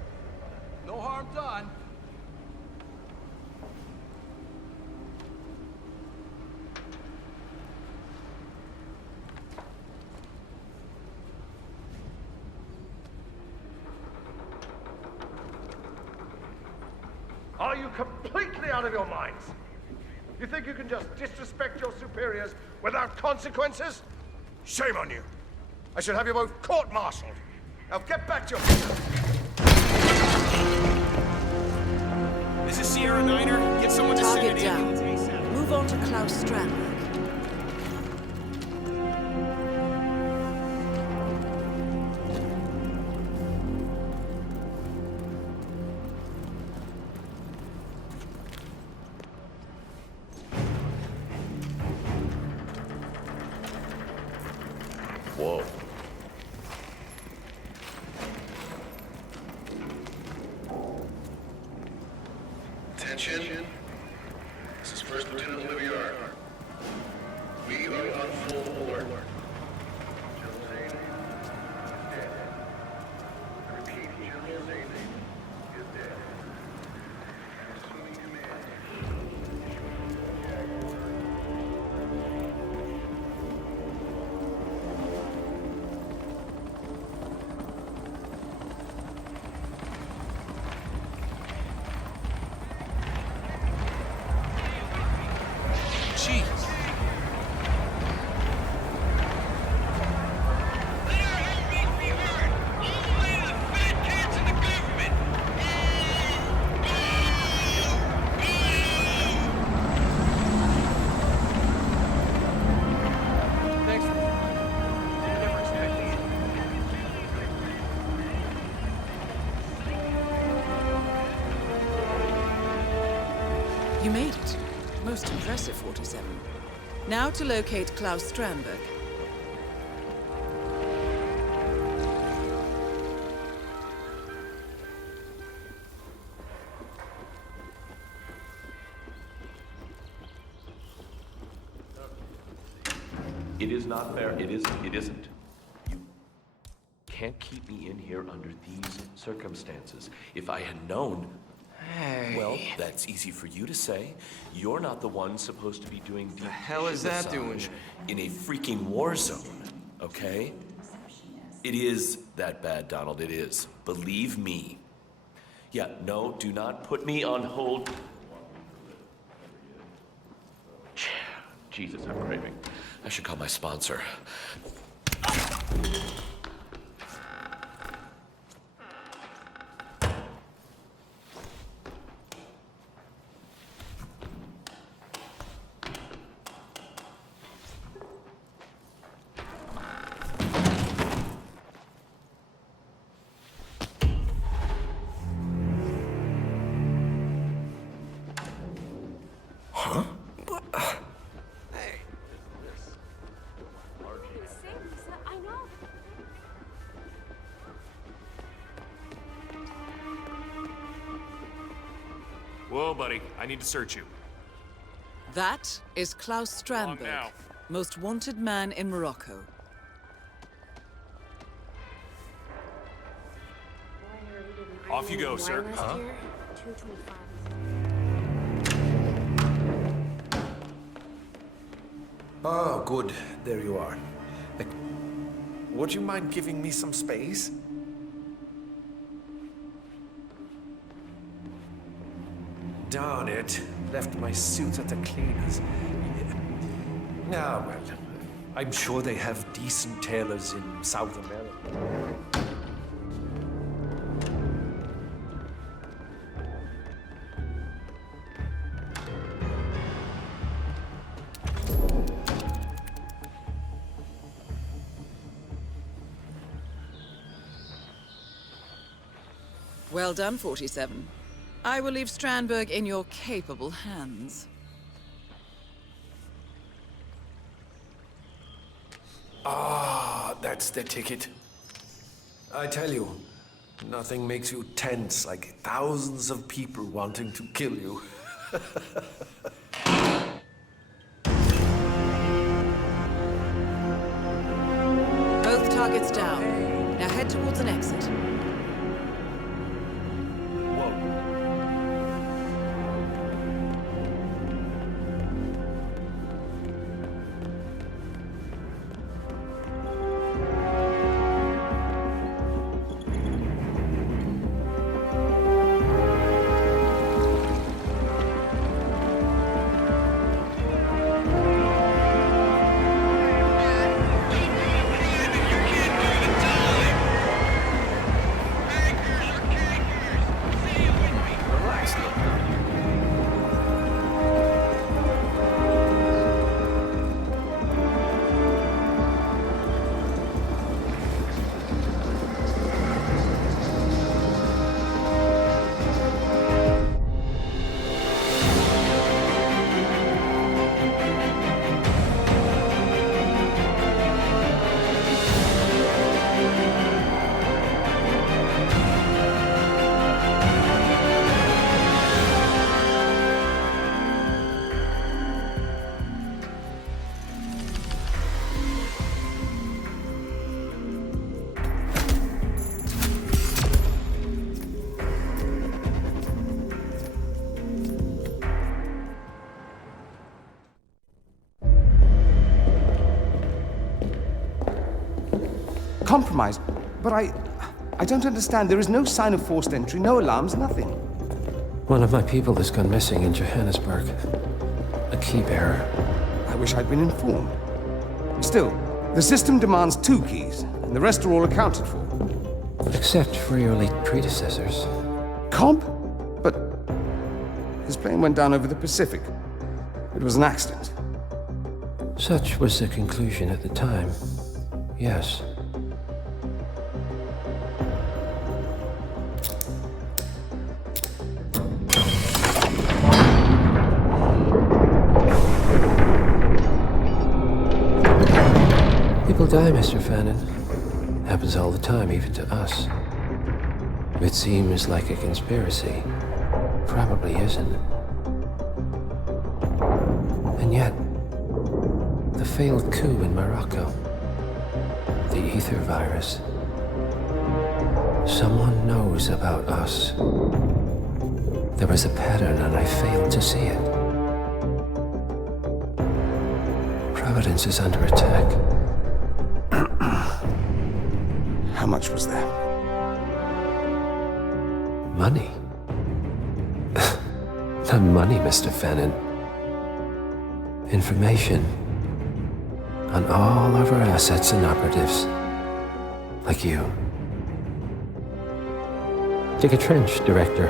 No No harm done. Are you completely out of your minds? You think you can just disrespect your superiors without consequences? Shame on you. I should have you both court-martialed. Now get back to your... This is Sierra Niner. Get someone to send Target an down. ambulance ASAP. Move on to Klaus Strandberg. Whoa. Attention. This is First Lieutenant Olivia Ark. We are on full alert. General Zane is dead. I repeat, General Zane is dead. Assuming command. Jeez. Thanks. Never expecting it. You made it. Most impressive, 47. Now to locate Klaus Strandberg. It is not fair. It isn't. You can't keep me in here under these circumstances. If I had known... Hey. Well, that's easy for you to say. You're not the one supposed to be doing deep The hell is that massage doing? in a freaking war zone, okay? It is that bad, Donald. It is. Believe me. Yeah, no, do not put me on hold. Jesus, I'm craving. I should call my sponsor. Whoa, buddy. I need to search you. That is Klaus Strandberg, now. most wanted man in Morocco. Off you go, sir. Huh? Oh, good. There you are. Would you mind giving me some space? Darn it. Left my suit at the cleaners. Ah, well, I'm sure they have decent tailors in South America. Well done, 47. I will leave Strandberg in your capable hands. Ah, that's the ticket. I tell you, nothing makes you tense like thousands of people wanting to kill you. Both targets down. Now head towards an exit. Whoa, compromised. But I don't understand. There is no sign of forced entry, no alarms, nothing. One of my people has gone missing in Johannesburg. A key bearer. I wish I'd been informed. Still, the system demands 2 keys, and the rest are all accounted for. Except for your late predecessors. Cobb? But his plane went down over the Pacific. It was an accident. Such was the conclusion at the time. Yes. People die, Mr. Fannin. Happens all the time, even to us. It seems like a conspiracy. Probably isn't. And yet, the failed coup in Morocco, the ether virus. Someone knows about us. There was a pattern and I failed to see it. Providence is under attack. How much was there? Money? Not money, Mr. Fannin. Information on all of our assets and operatives. Like you. Dig a trench, Director.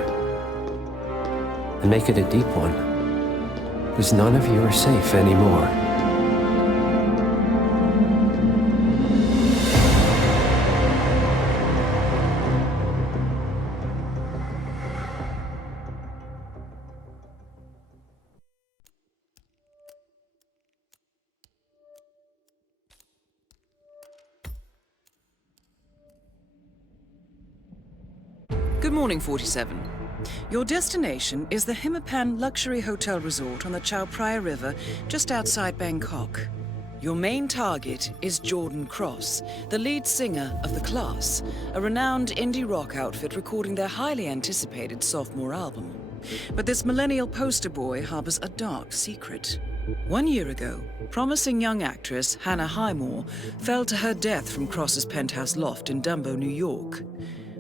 And make it a deep one. Because none of you are safe anymore. Good morning, 47. Your destination is the Hitman Luxury Hotel Resort on the Chao Phraya River, just outside Bangkok. Your main target is Jordan Cross, the lead singer of The Class, a renowned indie rock outfit recording their highly anticipated sophomore album. But this millennial poster boy harbors a dark secret. 1 year ago, promising young actress Hannah Highmore fell to her death from Cross's penthouse loft in Dumbo, New York.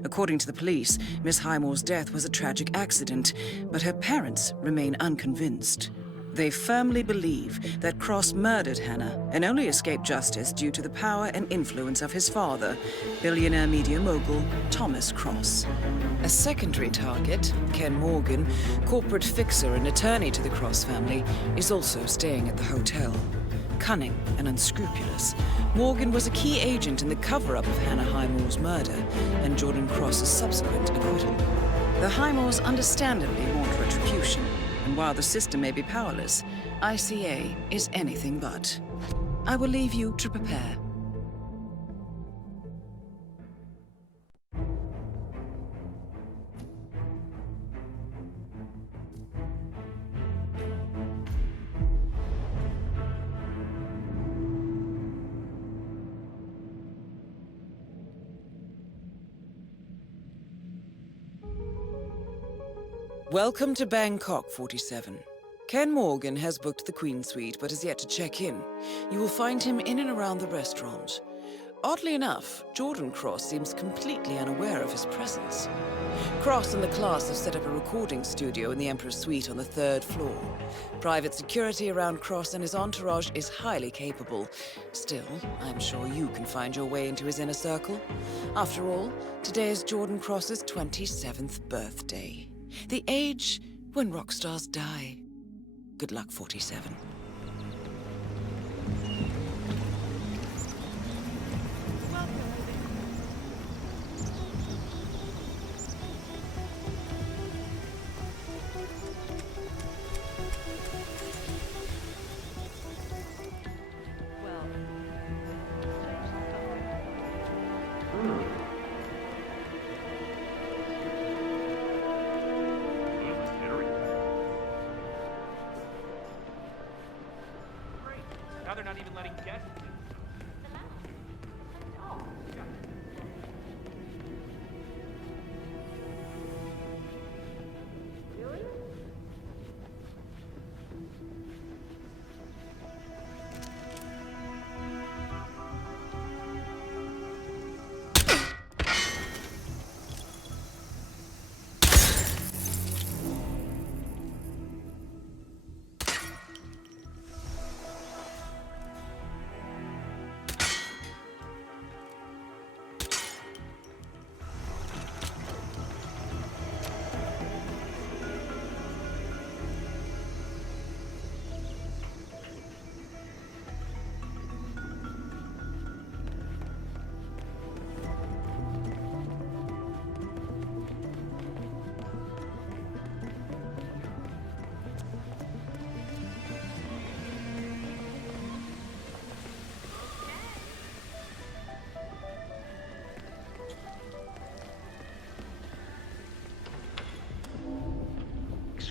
According to the police, Miss Highmore's death was a tragic accident, but her parents remain unconvinced. They firmly believe that Cross murdered Hannah and only escaped justice due to the power and influence of his father, billionaire media mogul Thomas Cross. A secondary target, Ken Morgan, corporate fixer and attorney to the Cross family, is also staying at the hotel. Cunning and unscrupulous, Morgan was a key agent in the cover-up of Hannah Highmore's murder and Jordan Cross's subsequent acquittal. The Highmores understandably want retribution, and while the system may be powerless, ICA is anything but. I will leave you to prepare. Welcome to Bangkok, 47. Ken Morgan has booked the Queen Suite, but has yet to check in. You will find him in and around the restaurant. Oddly enough, Jordan Cross seems completely unaware of his presence. Cross and the Class have set up a recording studio in the Emperor's Suite on the 3rd floor. Private security around Cross and his entourage is highly capable. Still, I'm sure you can find your way into his inner circle. After all, today is Jordan Cross's 27th birthday. The age when rock stars die. Good luck, 47. Now they're not even letting guests in.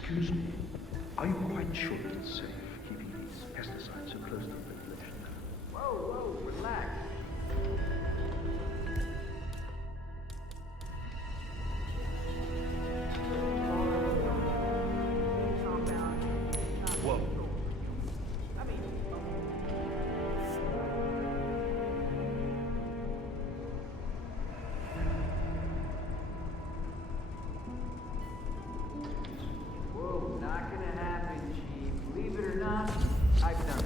Excuse me, are you quite sure it's safe keeping these pesticides so close to the population? Whoa, relax. Whoa. Whoa, not gonna happen, Chief. Believe it or not, I've done it.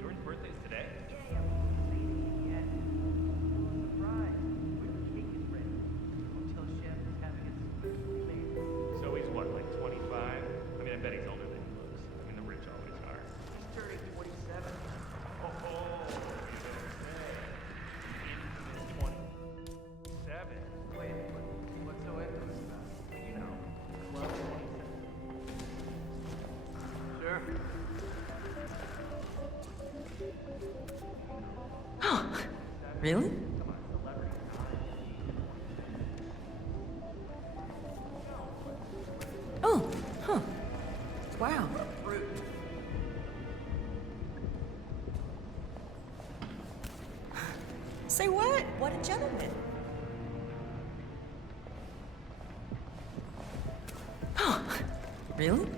Jordan's birthday is today? So he's what, like 25? I mean, I bet he's older than he looks. I mean, the rich always are. He's turning 47. Oh, infamous 27. Wait, what's so infamous about it? You know, Club 27. Sure. Oh, really? Oh, huh. Wow. Say what? What a gentleman. Oh, really?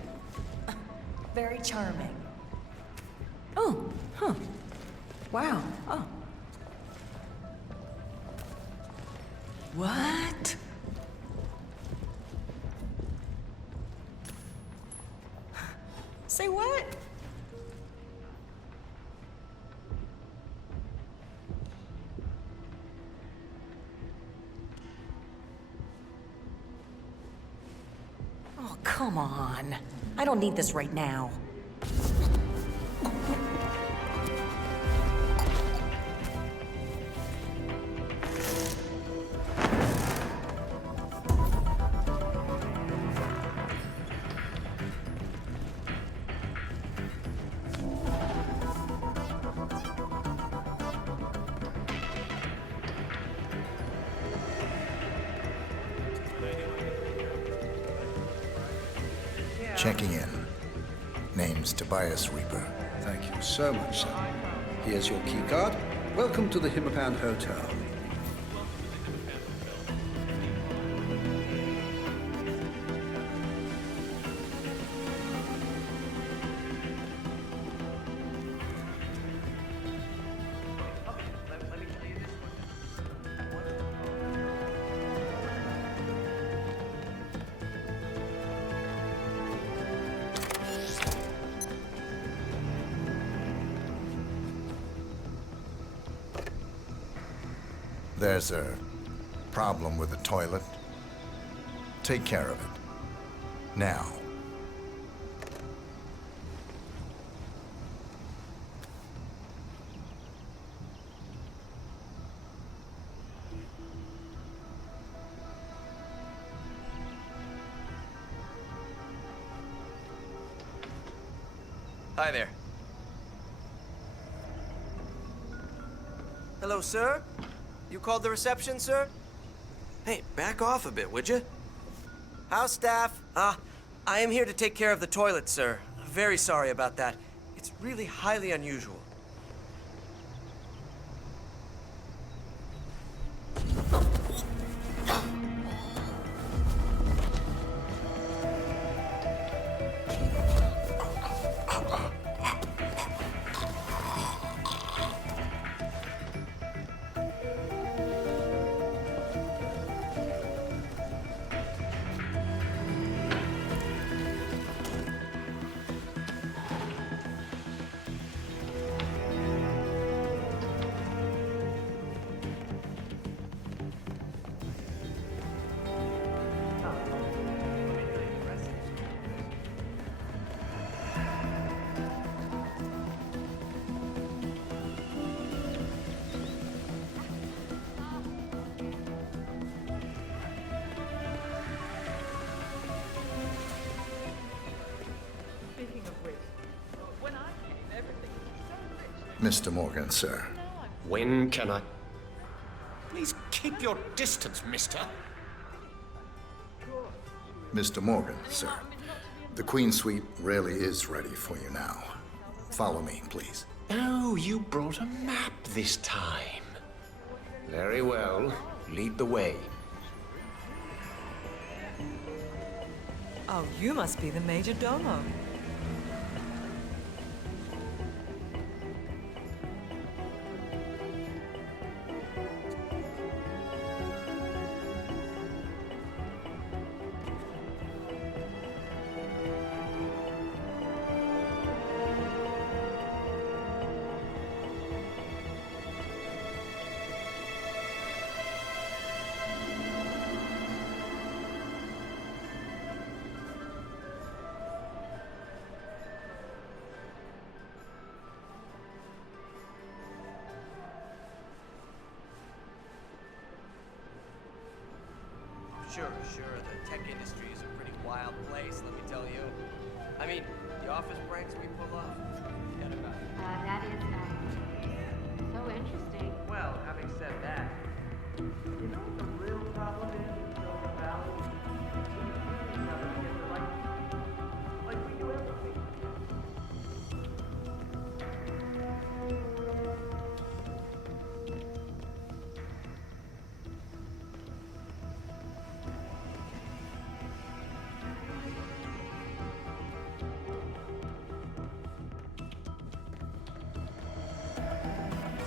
Very charming. Oh, huh. Wow. Oh. What? Say what? Oh, come on. I don't need this right now. Checking in. Name's Tobias Reaper. Thank you so much, sir. Here's your key card. Welcome to the Hitman Hotel. There's a problem with the toilet. Take care of it. Now. Hi there. Hello, sir? You called the reception, sir? Hey, back off a bit, would you? House staff. I am here to take care of the toilet, sir. Very sorry about that. It's really highly unusual. Mr. Morgan, sir. When can I... Please keep your distance, mister. Mr. Morgan, sir. The Queen Suite really is ready for you now. Follow me, please. Oh, you brought a map this time. Very well. Lead the way. Oh, you must be the Major Domo. Sure, the tech industry is a pretty wild place, let me tell you. I mean, the office pranks we pull off, forget about it. That is, so interesting. Well, having said that, you know what the real problem is in Silicon Valley? We never get the right people. Like we do everything.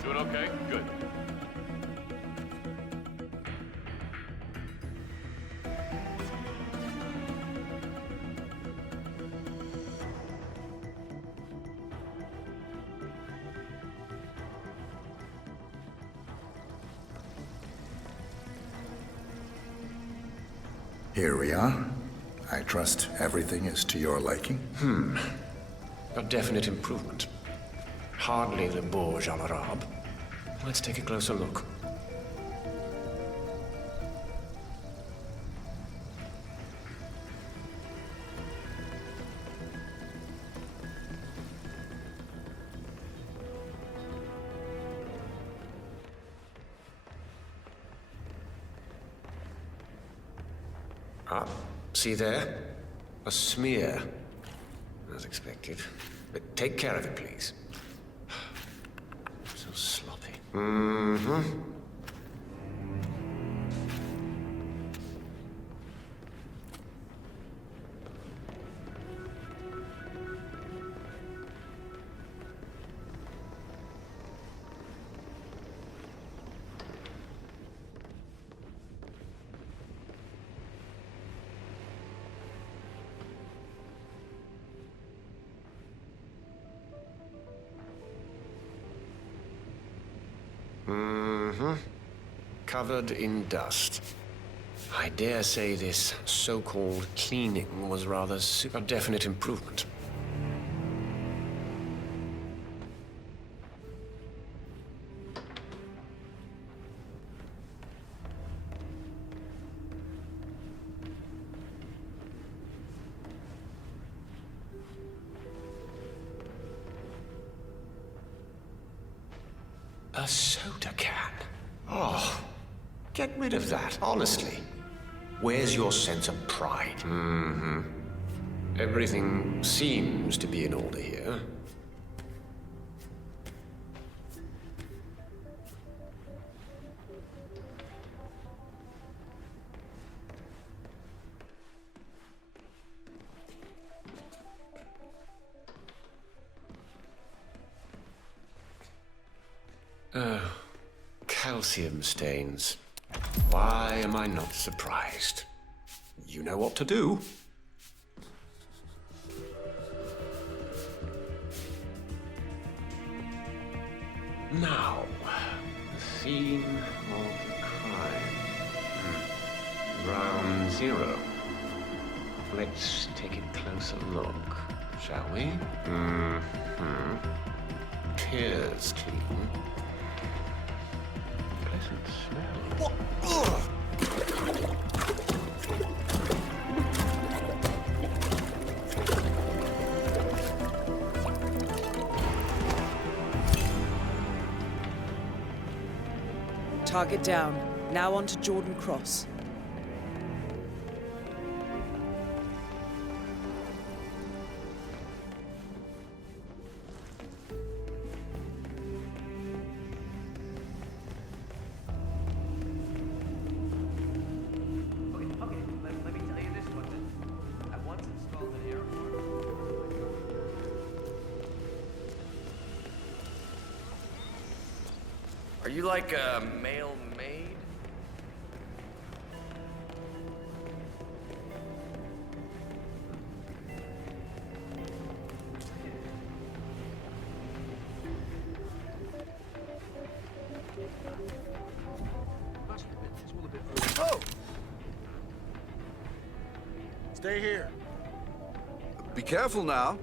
Doing okay? Good. Here we are. I trust everything is to your liking. A definite improvement. Hardly the Burj Al Arab. Let's take a closer look. Ah, see there? A smear. As expected. But take care of it, please. So sloppy. Mm-hmm. Covered in dust. I dare say this so-called cleaning was rather a definite improvement. A soda can. Oh, get rid of that, honestly. Where's your sense of pride? Mm-hmm. Everything seems to be in order here. Oh, calcium stains. Why am I not surprised? You know what to do. Now, the scene of the crime. Ground zero. Let's take a closer look, shall we? Mm-hmm. Appears clean. Pleasant smell. What? Ugh! Target down. Now on to Jordan Cross. Let me tell you this one then. I once installed an airport. Are you like a male maid? Oh! Stay here. Be careful now.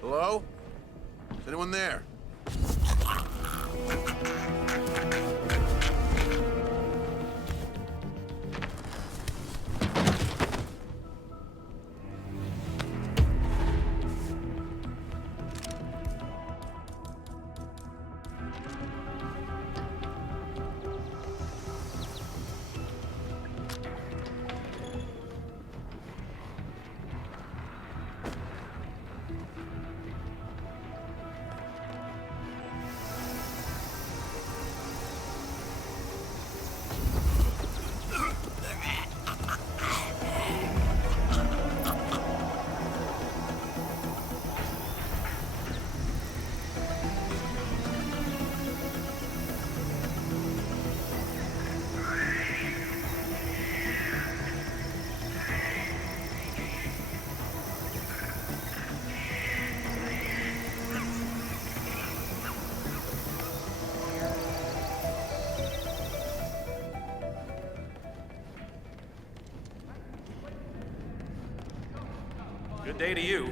Hello? Is anyone there? Good day to you.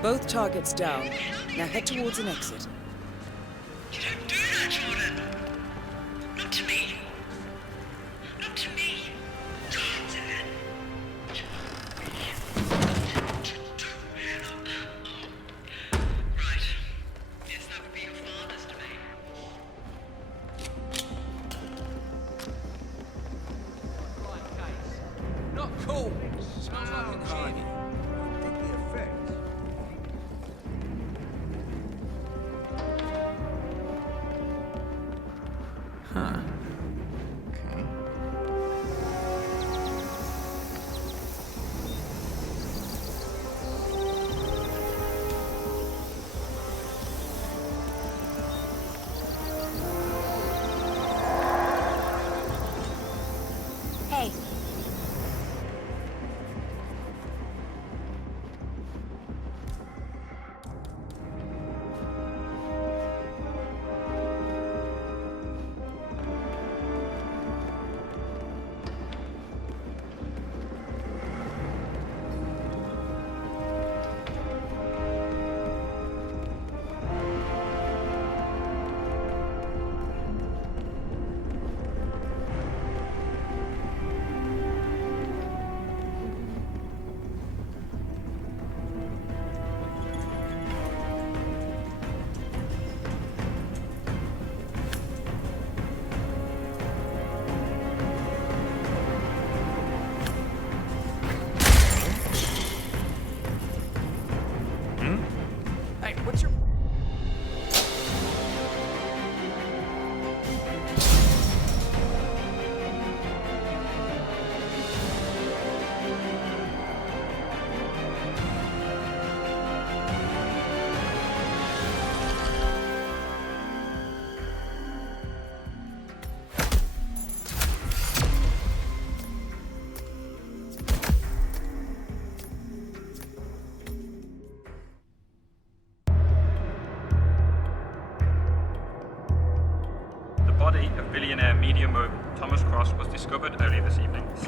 Both targets down. Now head towards an exit. You don't do that, Jordan. Not to me. Not to me. Don't do that. Right. Yes, that would be your father's domain. Not cool. Smells like a genie. Take the effect.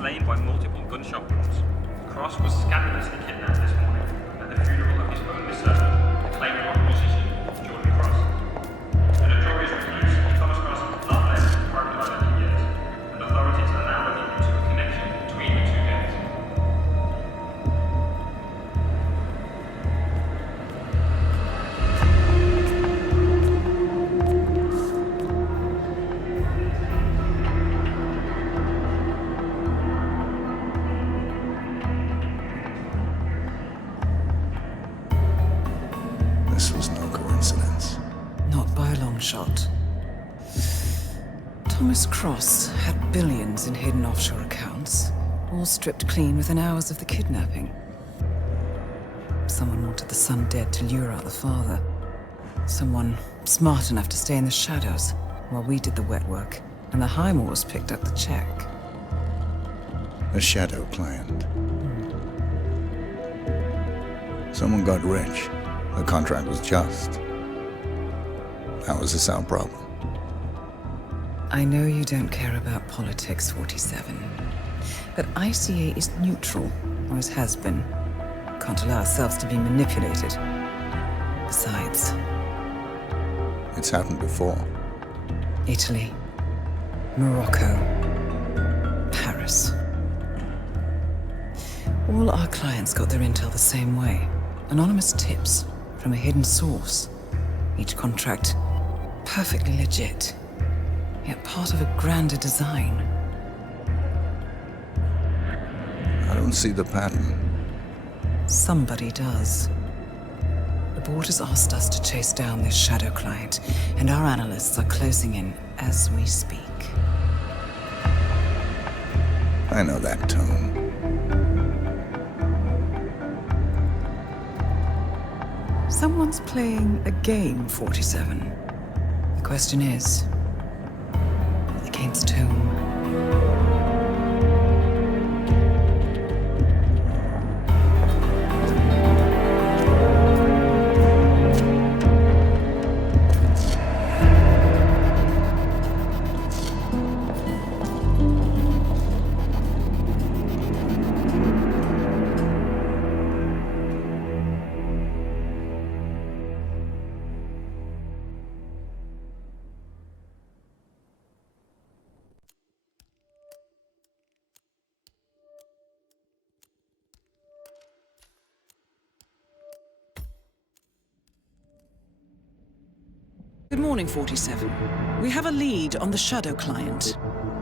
slain by multiple gunshot wounds. Cross was scandalously kidnapped this morning at the funeral of his only son, the claimant of musician Jordan Cross. A notorious recluse, Thomas Cross has not left his private island in years, and authorities are now looking into a connection between the two deaths. This was no coincidence. Not by a long shot. Thomas Cross had billions in hidden offshore accounts, all stripped clean within hours of the kidnapping. Someone wanted the son dead to lure out the father. Someone smart enough to stay in the shadows while we did the wet work, and the Highmoors picked up the check. A shadow client. Someone got rich. The contract was just. How is this our problem? I know you don't care about politics, 47. But ICA is neutral, always has been. Can't allow ourselves to be manipulated. Besides... It's happened before. Italy, Morocco, Paris. All our clients got their intel the same way. Anonymous tips from a hidden source. Each contract perfectly legit, yet part of a grander design. I don't see the pattern. Somebody does. The board has asked us to chase down this shadow client, and our analysts are closing in as we speak. I know that tone. Someone's playing a game, 47. The question is, against whom? Good morning, 47. We have a lead on the shadow client.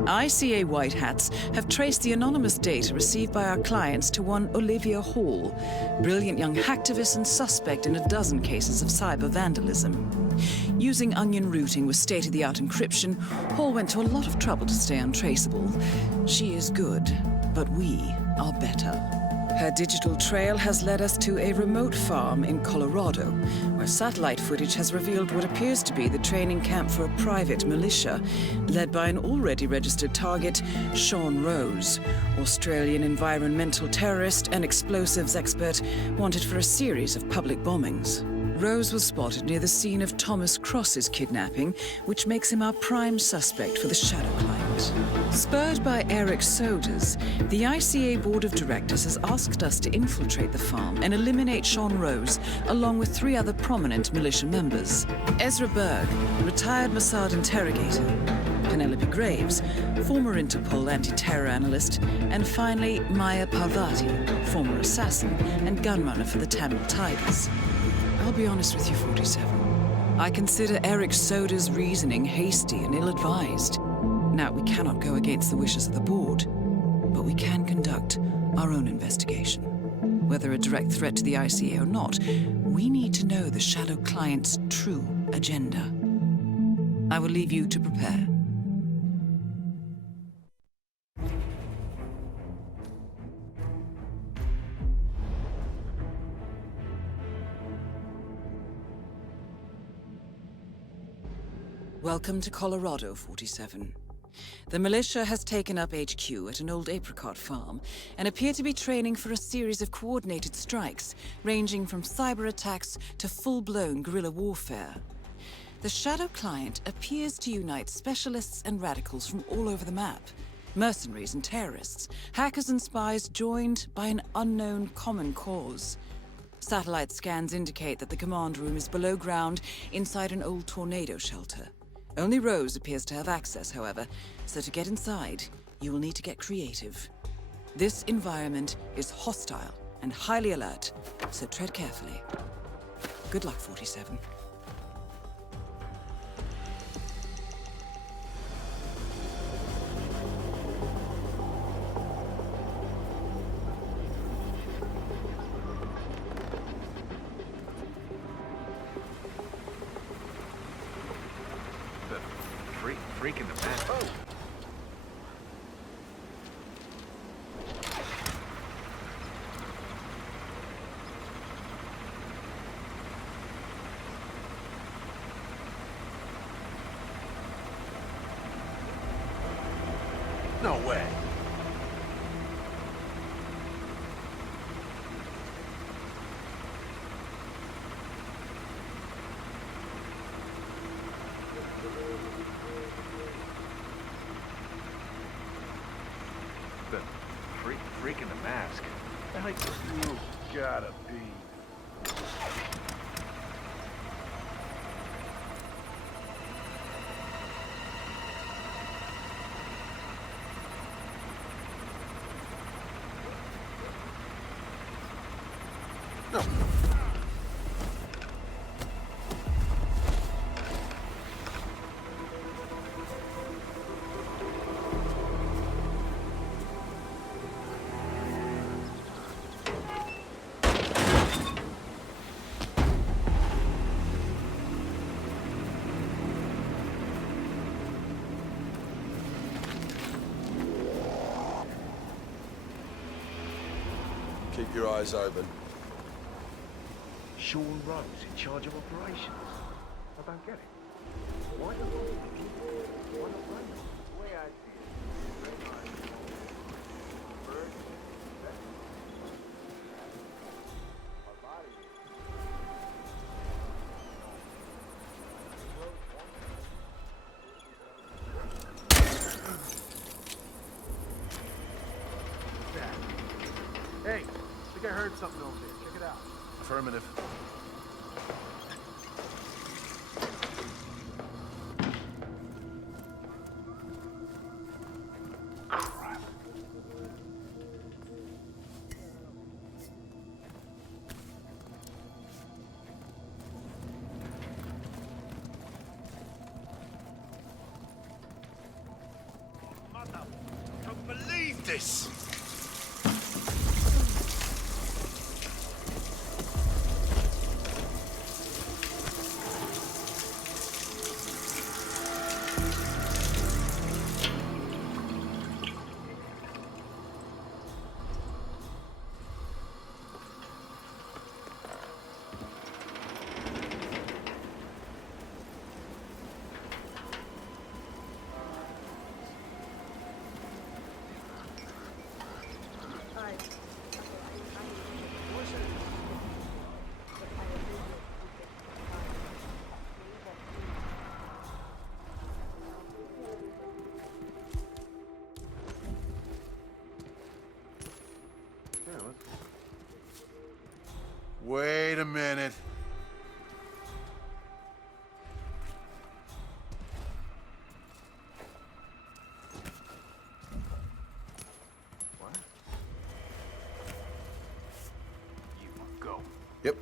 ICA White Hats have traced the anonymous data received by our clients to one Olivia Hall, brilliant young hacktivist and suspect in a dozen cases of cyber vandalism. Using onion routing with state-of-the-art encryption, Hall went to a lot of trouble to stay untraceable. She is good, but we are better. Her digital trail has led us to a remote farm in Colorado, where satellite footage has revealed what appears to be the training camp for a private militia, led by an already registered target, Sean Rose, Australian environmental terrorist and explosives expert wanted for a series of public bombings. Rose was spotted near the scene of Thomas Cross's kidnapping, which makes him our prime suspect for the shadow client. Spurred by Eric Sodas, the ICA Board of Directors has asked us to infiltrate the farm and eliminate Sean Rose, along with 3 other prominent militia members. Ezra Berg, retired Mossad interrogator, Penelope Graves, former Interpol anti-terror analyst, and finally Maya Parvati, former assassin and gunrunner for the Tamil Tigers. I'll be honest with you, 47. I consider Eric Soda's reasoning hasty and ill-advised. Now, we cannot go against the wishes of the board, but we can conduct our own investigation. Whether a direct threat to the ICA or not, we need to know the shadow client's true agenda. I will leave you to prepare. Welcome to Colorado, 47. The militia has taken up HQ at an old apricot farm and appear to be training for a series of coordinated strikes, ranging from cyber attacks to full-blown guerrilla warfare. The shadow client appears to unite specialists and radicals from all over the map, Mercenaries and terrorists, hackers and spies joined by an unknown common cause. Satellite scans indicate that the command room is below ground inside an old tornado shelter. Only Rose appears to have access, however, so to get inside, you will need to get creative. This environment is hostile and highly alert, so tread carefully. Good luck, 47. Freak in the back. Oh! No way. The freak in the mask. The heck you gotta be. No. Keep your eyes open. Sean Rose in charge of operations. I don't get it. Why not run? The way I see it, hey, I think I heard something over there. Check it out. Affirmative. Crap. Mother, I don't believe this! Wait a minute. What? You go. Yep.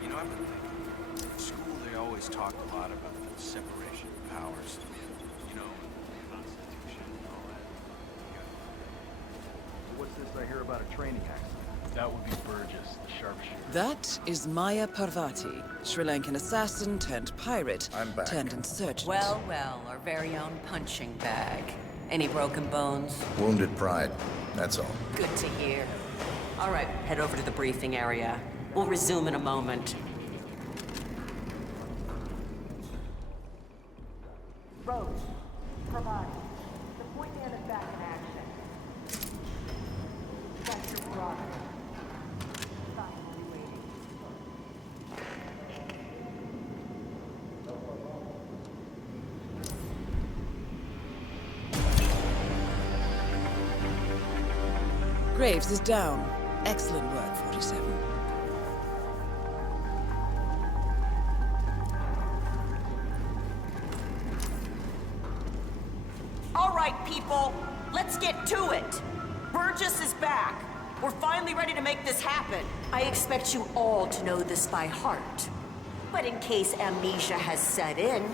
You know, I've been thinking. In school, they always talked a lot about the separation of powers. You know, the Constitution and all that. What's this I hear about a training accident? That would be Burgess, the sharpshooter. That is Maya Parvati, Sri Lankan assassin turned pirate, I'm back. turned insurgent. Well, well, our very own punching bag. Any broken bones? Wounded pride, that's all. Good to hear. All right, head over to the briefing area. We'll resume in a moment. Rose, provide. The point man is back in action. That's your brother. Silently waiting. Graves is down. Excellent work, 47. All right, people, let's get to it. Burgess is back. We're finally ready to make this happen. I expect you all to know this by heart. But in case amnesia has set in,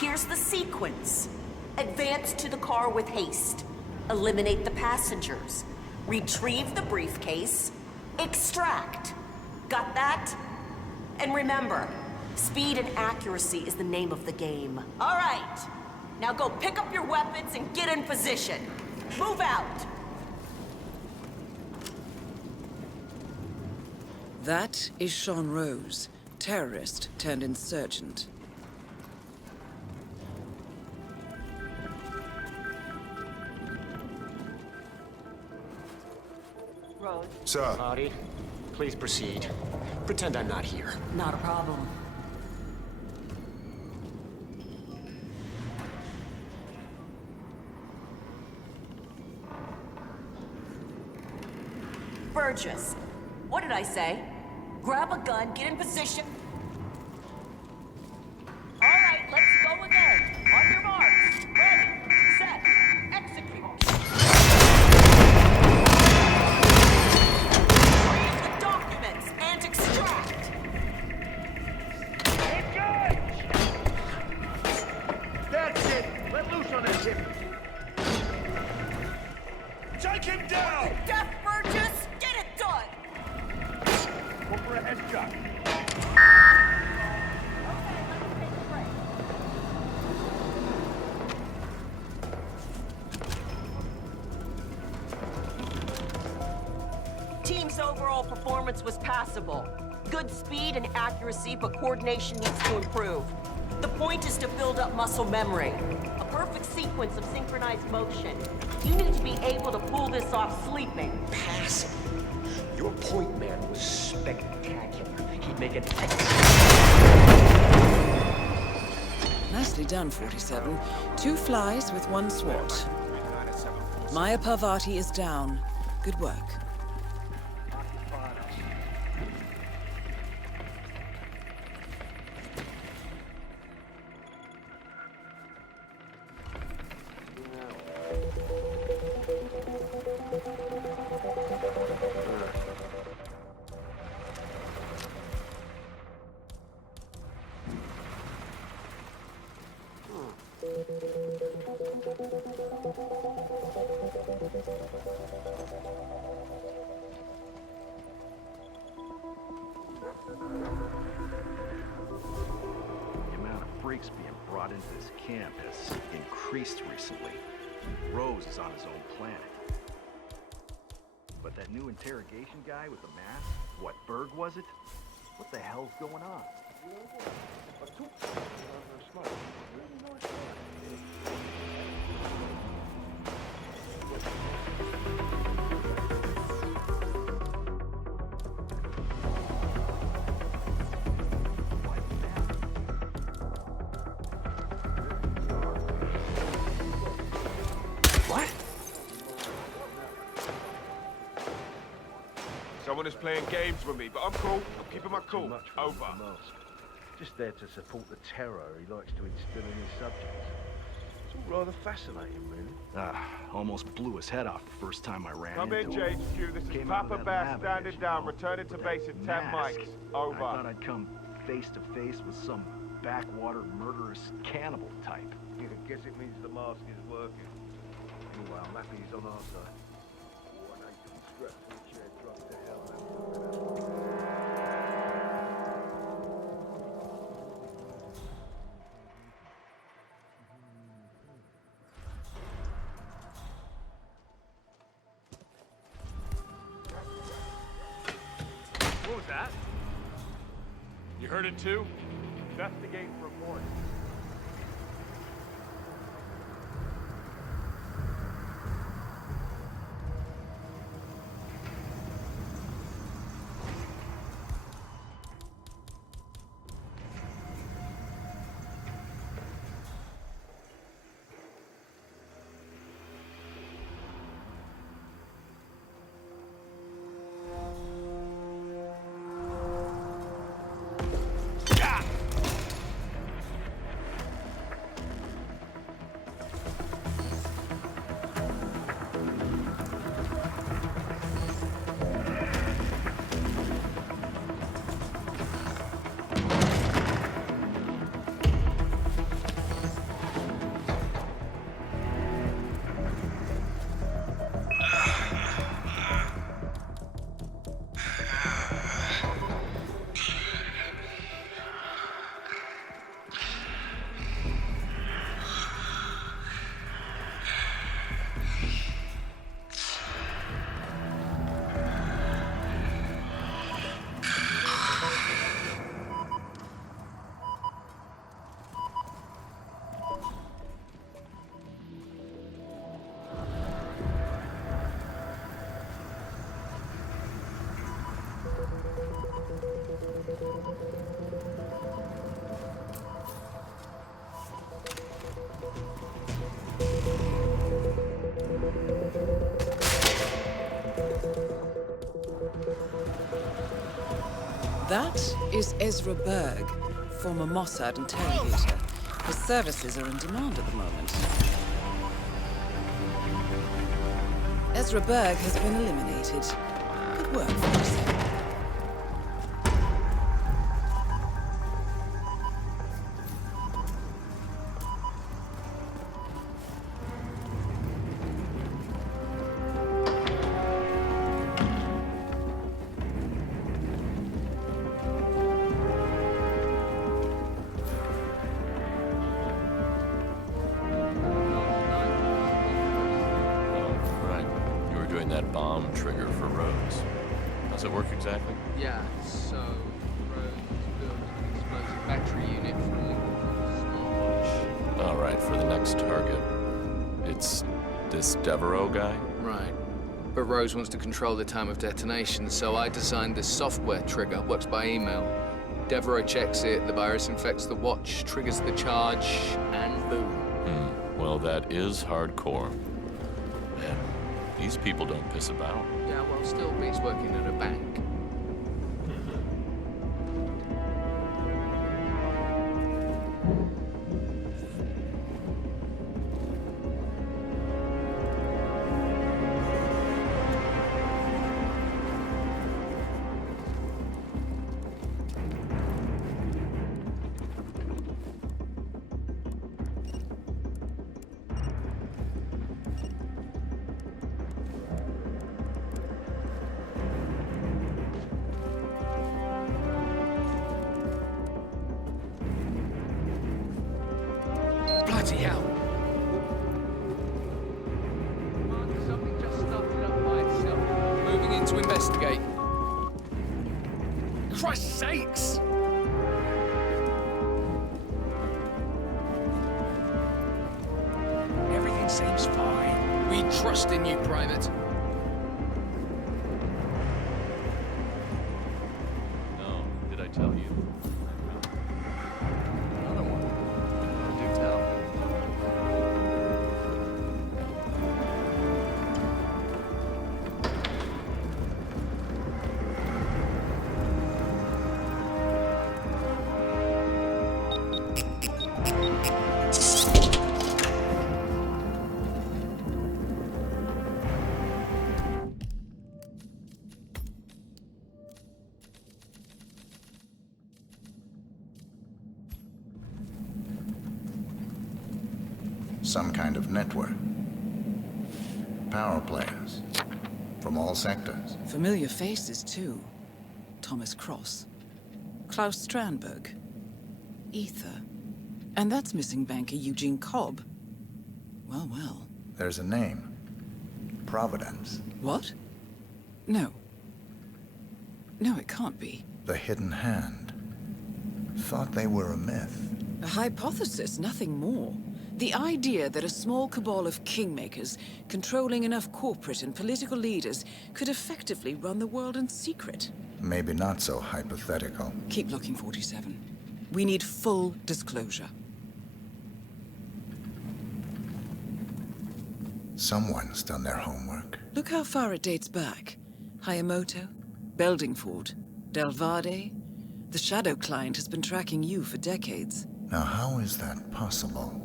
here's the sequence. Advance to the car with haste. Eliminate the passengers. Retrieve the briefcase. Extract. Got that? And remember, speed and accuracy is the name of the game. All right. Now go pick up your weapons and get in position. Move out. That is Sean Rose, terrorist turned insurgent. Rose. Sir. Marty, please proceed. Pretend I'm not here. Not a problem. Burgess, what did I say? Grab a gun, get in position. All right, let's go again. On your marks. Ready, set, execute. Read the documents and extract. That's it! Let loose on this hip! Take him down! Deaf Burgess, get it done! Go for a headshot. Team's overall performance was passable. Good speed and accuracy, but coordination needs to improve. The point is to build up muscle memory. A perfect sequence of synchronized motion. You need to be able to pull this off sleeping. Passable. Your point man was spectacular. He'd make an Nicely done, 47. 2 flies with 1 swat. Maya Parvati is down. Good work. The amount of freaks being brought into this camp has increased recently. Rose is on his own planet. But that new interrogation guy with the mask, what Berg was it? What the hell's going on? What? Someone is playing games with me, but I'm cool. I'm keeping my cool. Over. Just there to support the terror he likes to instill in his subjects. It's all rather fascinating, really. Almost blew his head off the first time I ran Come into in, him. JHQ. This is Came out of Papa that Bass lab standing again, down. you know, Returning to with base the in 10 mask. mics. Over. I thought I'd come face to face with some backwater murderous cannibal type. I guess it means the mask is working. Anyway, I'm happy he's on our side. What was that? You heard it too? Investigate and report. That is Ezra Berg, former Mossad interrogator. His services are in demand at the moment. Ezra Berg has been eliminated. Good work, 47. That bomb trigger for Rhodes. How's it work exactly? Yeah, so Rhodes built an explosive battery unit for a liquid smartwatch. All right, for the next target. It's this Devereaux guy? Right. But Rhodes wants to control the time of detonation, so I designed this software trigger. Works by email. Devereaux checks it, the virus infects the watch, triggers the charge, and boom. Well, that is hardcore. Man, these people don't piss about. Yeah, well, still beats working at a bank. Bloody hell! Something just started up by itself. Moving in to investigate. Christ's sakes! Everything seems fine. We trust in you, Private. No, did I tell you? Some kind of network. Power players. From all sectors. Familiar faces, too. Thomas Cross. Klaus Strandberg. Ether. And that's missing banker Eugene Cobb. Well, well. There's a name. Providence. What? No. No, it can't be. The Hidden Hand. Thought they were a myth. A hypothesis, nothing more. The idea that a small cabal of kingmakers, controlling enough corporate and political leaders, could effectively run the world in secret. Maybe not so hypothetical. Keep looking, 47. We need full disclosure. Someone's done their homework. Look how far it dates back. Hayamoto, Beldingford, Delvade. The Shadow Client has been tracking you for decades. Now, how is that possible?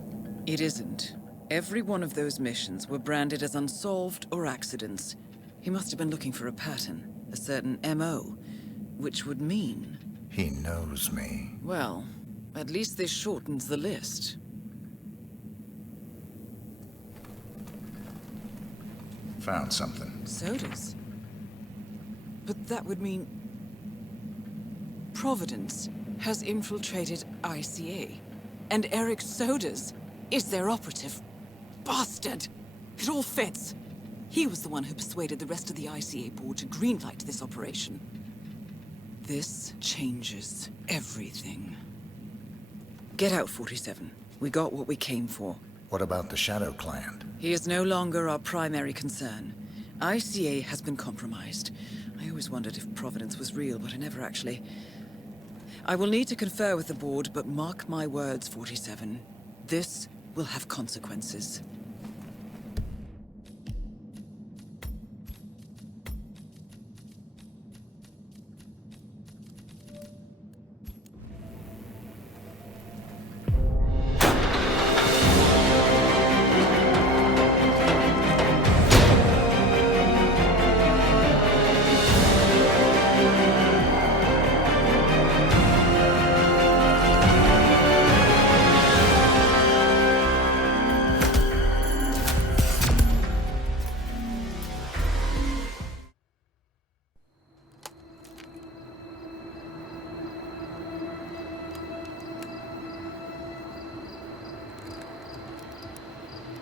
It isn't. Every one of those missions were branded as unsolved or accidents. He must have been looking for a pattern, a certain MO, which would mean... He knows me. Well, at least this shortens the list. Found something. Sodas? But that would mean... Providence has infiltrated ICA. And Eric Sodas is their operative. Bastard! It all fits. He was the one who persuaded the rest of the ICA board to greenlight this operation. This changes everything. Get out, 47. We got what we came for. What about the Shadow Client? He is no longer our primary concern. ICA has been compromised. I always wondered if Providence was real, but I never actually... I will need to confer with the board, but mark my words, 47. This will have consequences.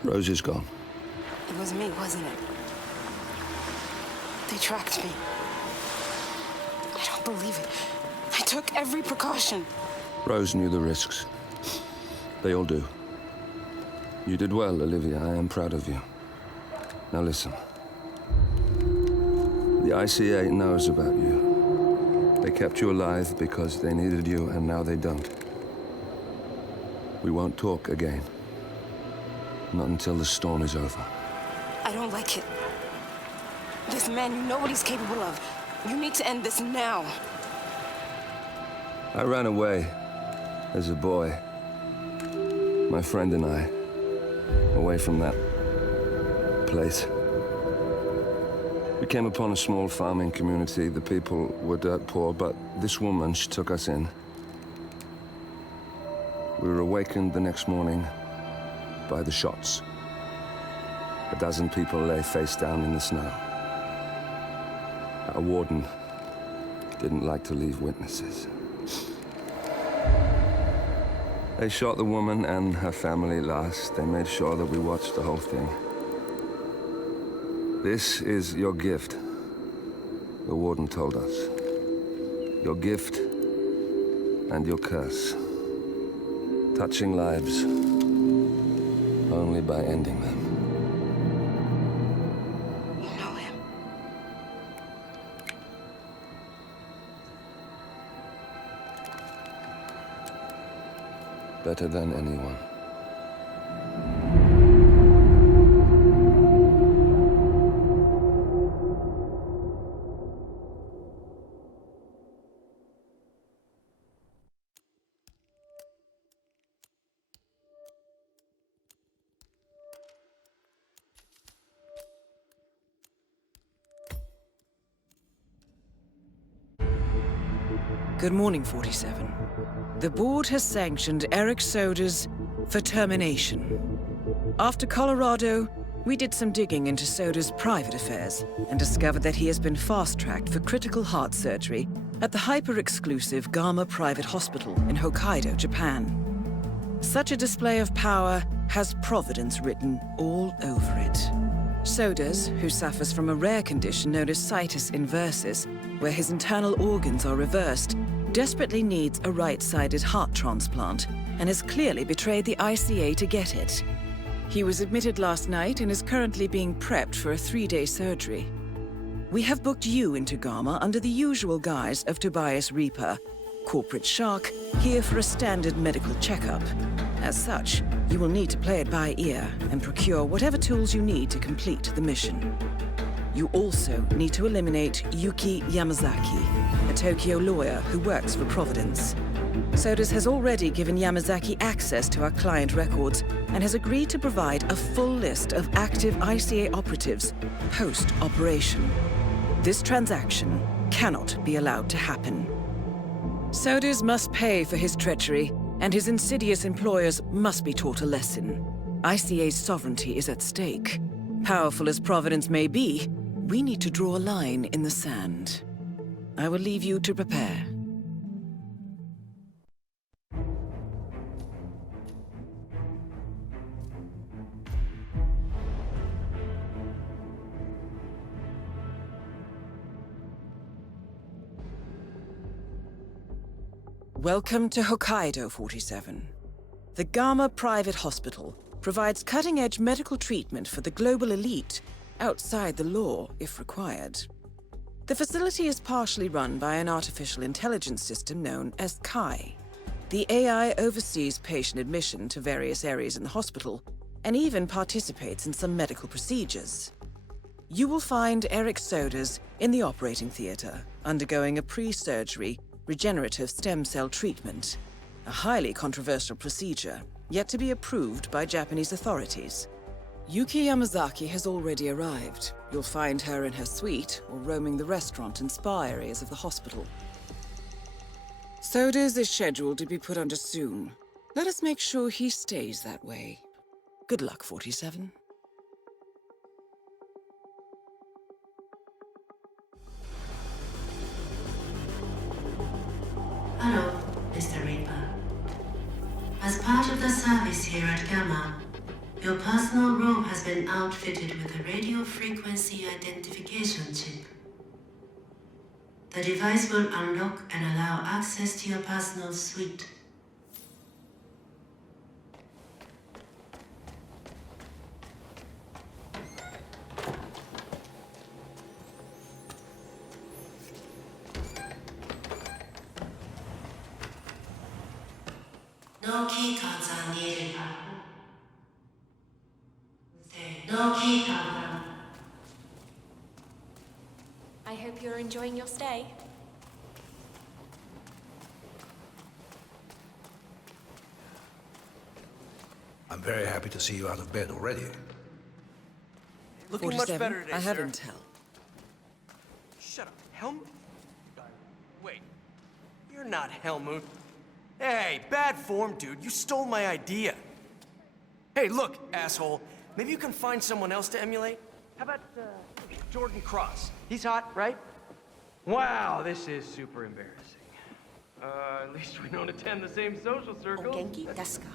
Rose is gone. It was me, wasn't it? They tracked me. I don't believe it. I took every precaution. Rose knew the risks. They all do. You did well, Olivia. I am proud of you. Now listen. The ICA knows about you. They kept you alive because they needed you, and now they don't. We won't talk again. Not until the storm is over. I don't like it. This man, you know what he's capable of. You need to end this now. I ran away as a boy. My friend and I. Away from that place. We came upon a small farming community. The people were dirt poor, but this woman, she took us in. We were awakened the next morning by the shots. A dozen people lay face down in the snow. Our warden didn't like to leave witnesses. They shot the woman and her family last. They made sure that we watched the whole thing. This is your gift, the warden told us. Your gift and your curse. Touching lives only by ending them. You know him. Better than anyone. Good morning, 47. The board has sanctioned Eric Soda's for termination. After Colorado, we did some digging into Soda's private affairs and discovered that he has been fast-tracked for critical heart surgery at the hyper-exclusive Gama Private Hospital in Hokkaido, Japan. Such a display of power has Providence written all over it. Sodas, who suffers from a rare condition known as situs inversus, where his internal organs are reversed, desperately needs a right-sided heart transplant and has clearly betrayed the ICA to get it. He was admitted last night and is currently being prepped for a 3-day surgery. We have booked you into Gama under the usual guise of Tobias Reaper, corporate shark, here for a standard medical checkup. As such, you will need to play it by ear and procure whatever tools you need to complete the mission. You also need to eliminate Yuki Yamazaki, a Tokyo lawyer who works for Providence. Sodas has already given Yamazaki access to our client records and has agreed to provide a full list of active ICA operatives post-operation. This transaction cannot be allowed to happen. Sodas must pay for his treachery, and his insidious employers must be taught a lesson. ICA's sovereignty is at stake. Powerful as Providence may be, we need to draw a line in the sand. I will leave you to prepare. Welcome to Hokkaido, 47. The Gama Private Hospital provides cutting-edge medical treatment for the global elite, outside the law if required. The facility is partially run by an artificial intelligence system known as Kai. The AI oversees patient admission to various areas in the hospital and even participates in some medical procedures. You will find Eric Sodas in the operating theater, undergoing a pre-surgery regenerative stem cell treatment, a highly controversial procedure, yet to be approved by Japanese authorities. Yuki Yamazaki has already arrived. You'll find her in her suite or roaming the restaurant and spa areas of the hospital. Sodas is scheduled to be put under soon. Let us make sure he stays that way. Good luck, 47. Hello, Mr. Reaper. As part of the service here at Gama, Your personal robe has been outfitted with a radio frequency identification chip. The device will unlock and allow access to your personal suite. No keycards are needed. No keycard. I hope you're enjoying your stay. I'm very happy to see you out of bed already. Looking much better today, I have sir. intel. Shut up, Helmut. Wait, you're not Helmut. Hey, bad form, dude. You stole my idea. Hey, look, asshole. Maybe you can find someone else to emulate? How about, Jordan Cross? He's hot, right? Wow, this is super embarrassing. At least we don't attend the same social circle. Genki desu ka?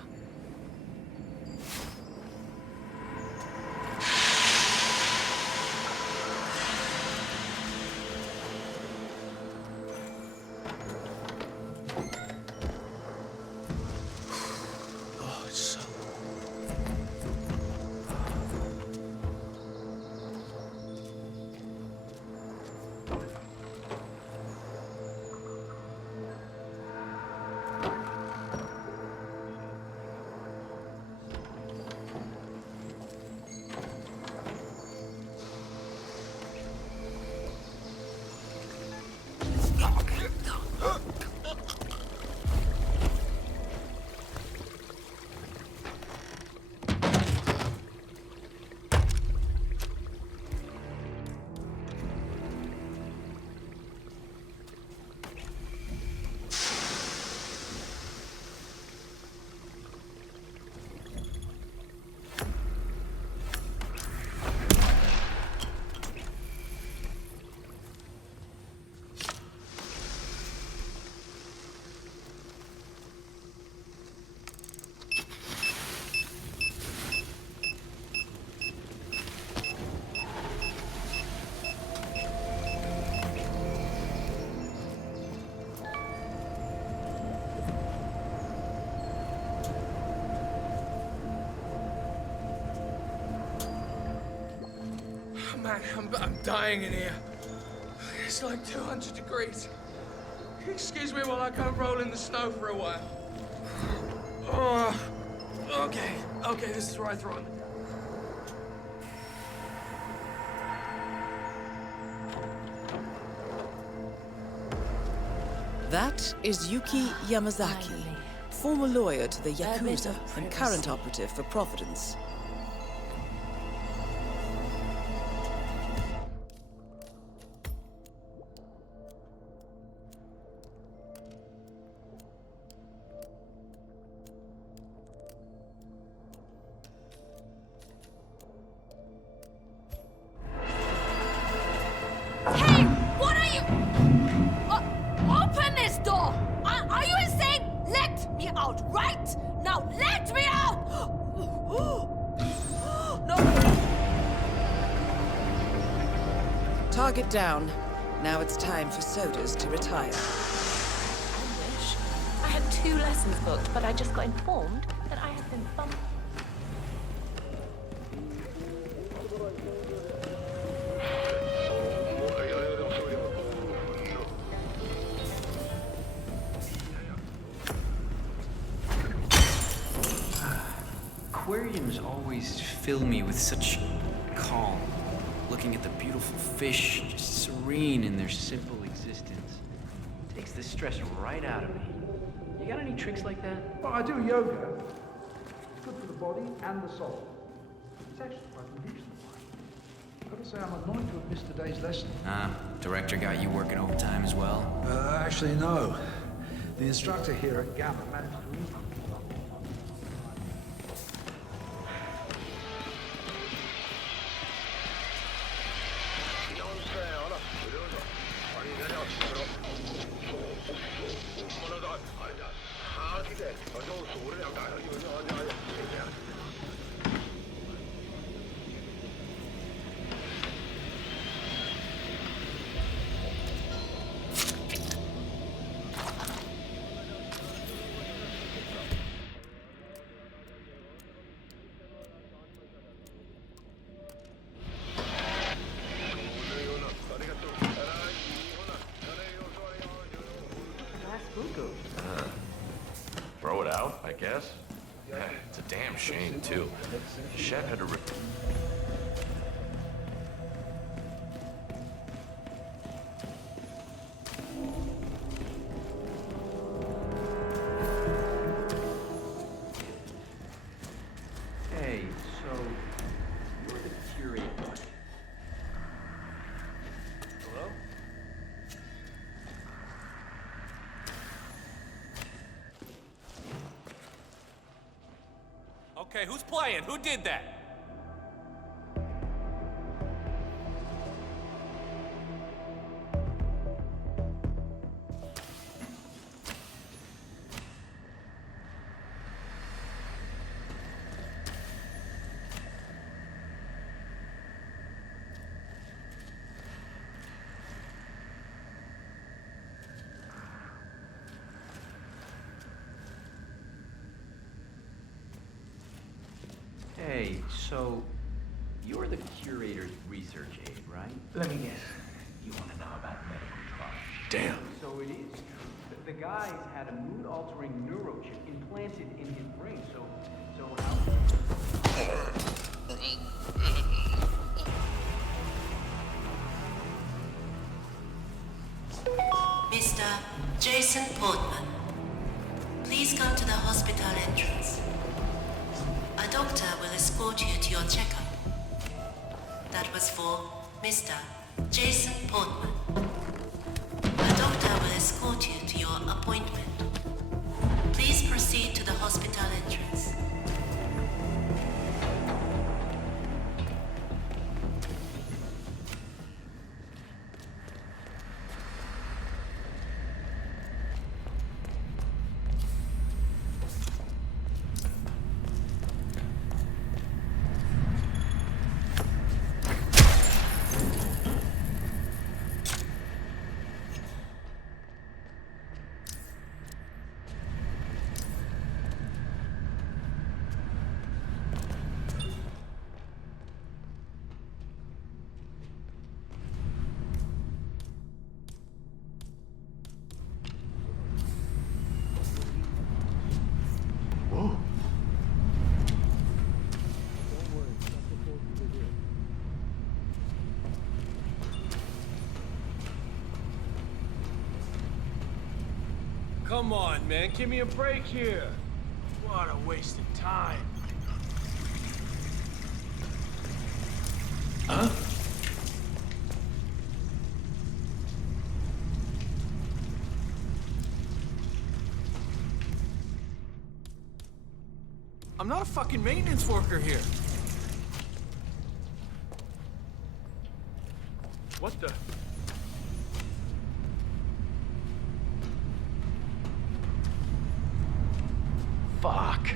Oh, it's so... Man, I'm dying in here. It's like 200 degrees. Excuse me while I go roll in the snow for a while. Oh, okay, this is where I throw in the towel. That is Yuki Yamazaki, former lawyer to the Yakuza and current operative for Providence. Hey, what are you? Open this door! Are you insane? Let me out, right? Now let me out! No. Target down. Now it's time for sodas to retire. I wish. I had 2 lessons booked, but I just got informed that I have been bumped. Aquariums always fill me with such calm. Looking at the beautiful fish, just serene in their simple existence. Takes the stress right out of me. You got any tricks like that? Well, I do yoga. It's good for the body and the soul. It's actually quite reasonable. I've got to say, I'm annoyed to have missed today's lesson. Director got you working overtime as well? Actually, no. The instructor here at Gamma managed to read. guess. Yeah, it's a damn shame, too. Shep had to rip. Hey, so you're the curator. Hello? Okay, who's playing? Who did that? Hey, so you're the curator's research aide, right? Let me guess. You want to know about medical trials? Damn. So it is true. The guy's had a mood-altering neurochip implanted in his brain. So how? Mr. Jason Portman, please come to the hospital entrance. A doctor will escort you to your checkup. That was for Mr. Jason Portman. A doctor will escort you to your appointment. Please proceed to the hospital entrance. Come on, man. Give me a break here. What a waste of time. Huh? I'm not a fucking maintenance worker here. What the? Fuck.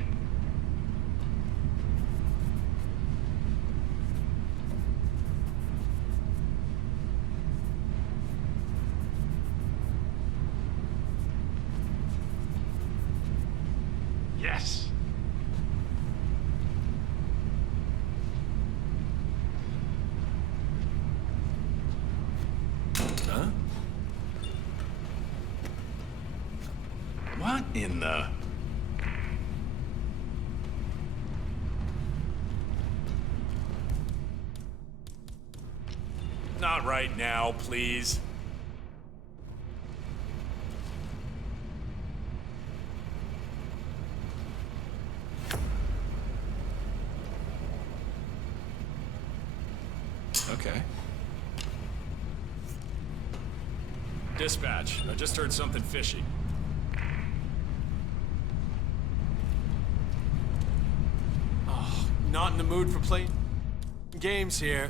Yes. Huh? What in the... Not right now, please. Okay. Dispatch, I just heard something fishy. Oh, not in the mood for playing games here.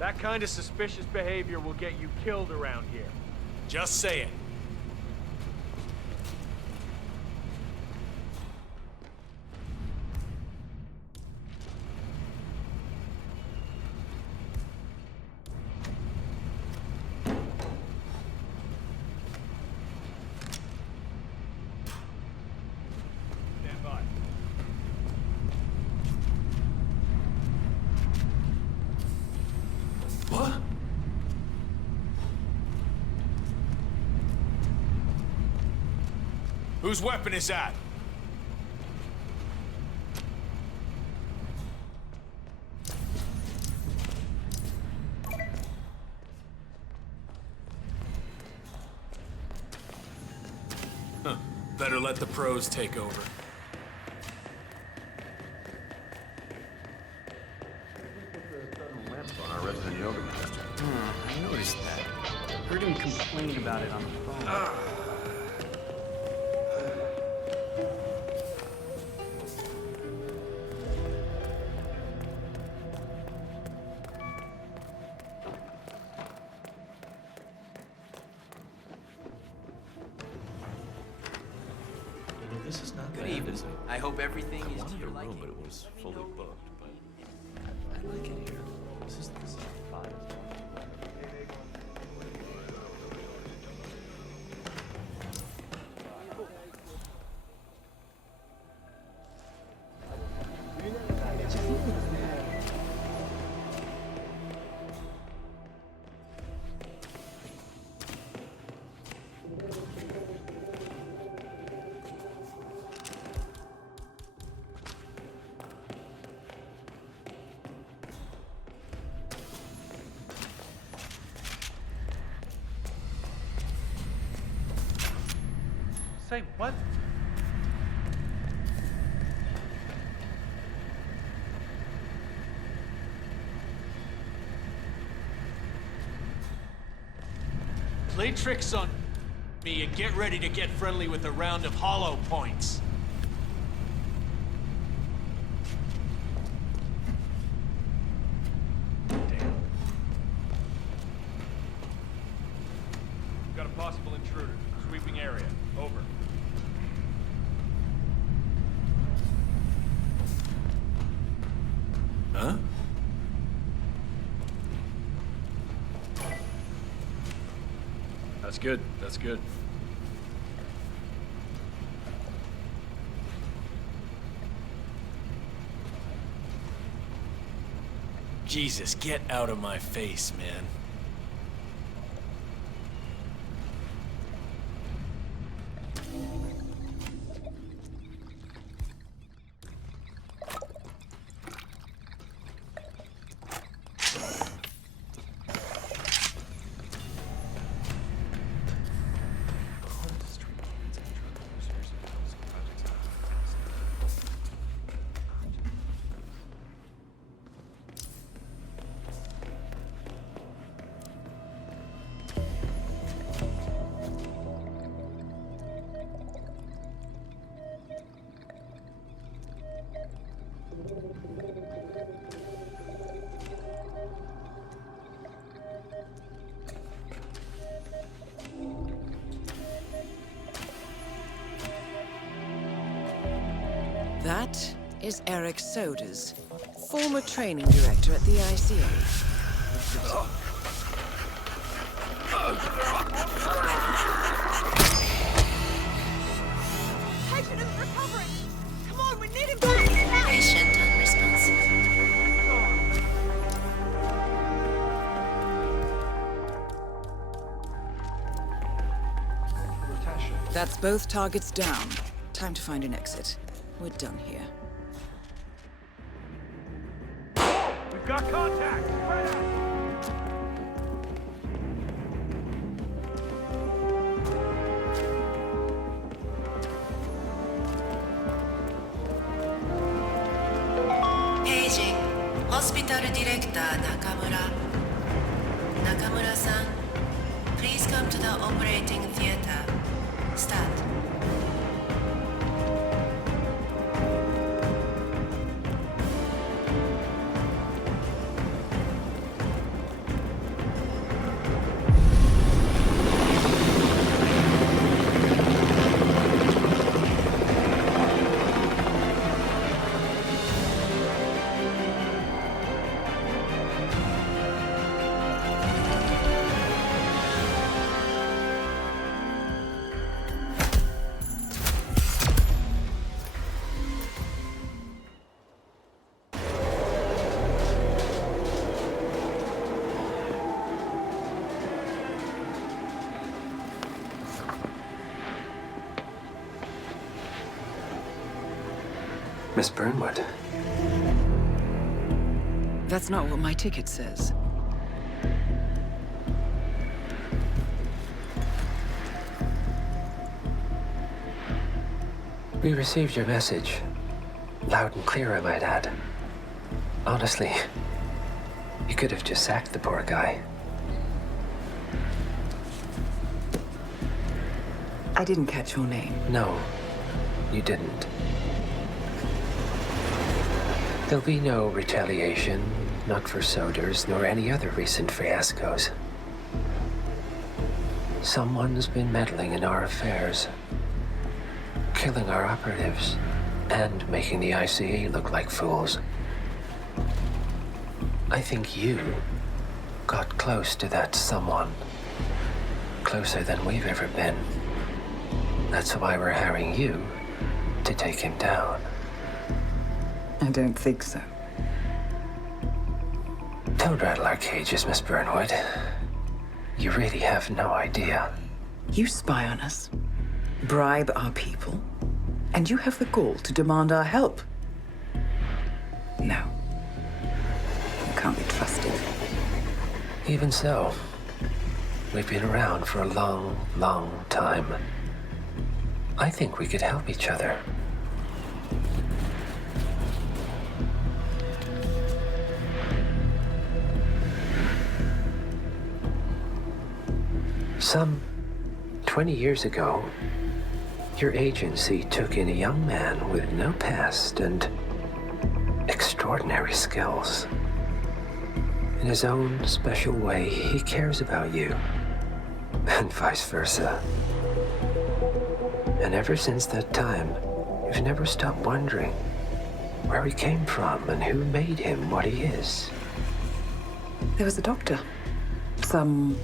That kind of suspicious behavior will get you killed around here. Just say it. Stand by. What? Whose weapon is that? Huh. Better let the pros take over. On our resident yoga master. I noticed that. Heard him complain about it on the phone. This is not Good evening. I hope everything is to your room, liking. but it was fully booked. But I like it here. This is fine. Say what? Play tricks on me and get ready to get friendly with a round of hollow points. Got a possible intruder. Sweeping area. Over. Huh? That's good. That's good. Jesus, get out of my face, man. That is Eric Soders, former training director at the ICA. Patient is recovering! Come on, we need him back now! Patient unresponsive. That's both targets down. Time to find an exit. We're done here. We've got contact! Spread out! Paging. Hospital Director Nakamura. Nakamura-san, please come to the operating theater. Start. Miss Burnwood. That's not what my ticket says. We received your message. Loud and clear, I might add. Honestly, you could have just sacked the poor guy. I didn't catch your name. No, you didn't. There'll be no retaliation, not for Soders, nor any other recent fiascos. Someone's been meddling in our affairs, killing our operatives, and making the ICA look like fools. I think you got close to that someone. Closer than we've ever been. That's why we're hiring you to take him down. I don't think so. Don't rattle our cages, Miss Burnwood. You really have no idea. You spy on us, bribe our people, and you have the gall to demand our help. No. You can't be trusted. Even so, we've been around for a long, long time. I think we could help each other. Some 20 years ago, your agency took in a young man with no past and extraordinary skills. In his own special way, he cares about you, and vice versa. And ever since that time, we've never stopped wondering where he came from and who made him what he is. There was a doctor. Some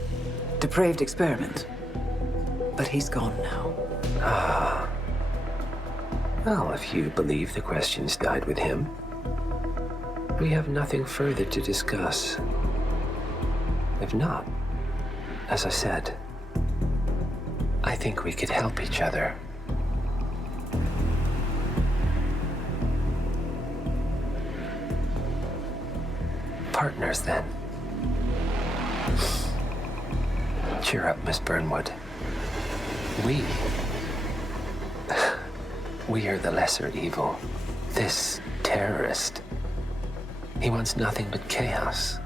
depraved experiment. But he's gone now. Ah. Well, if you believe the questions died with him, we have nothing further to discuss. If not, as I said, I think we could help each other. Partners, then. Cheer up, Miss Burnwood. We are the lesser evil. This terrorist, he wants nothing but chaos.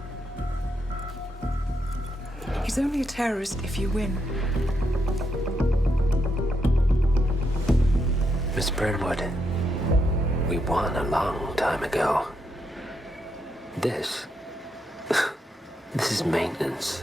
He's only a terrorist if you win. Miss Burnwood, we won a long time ago. This is maintenance.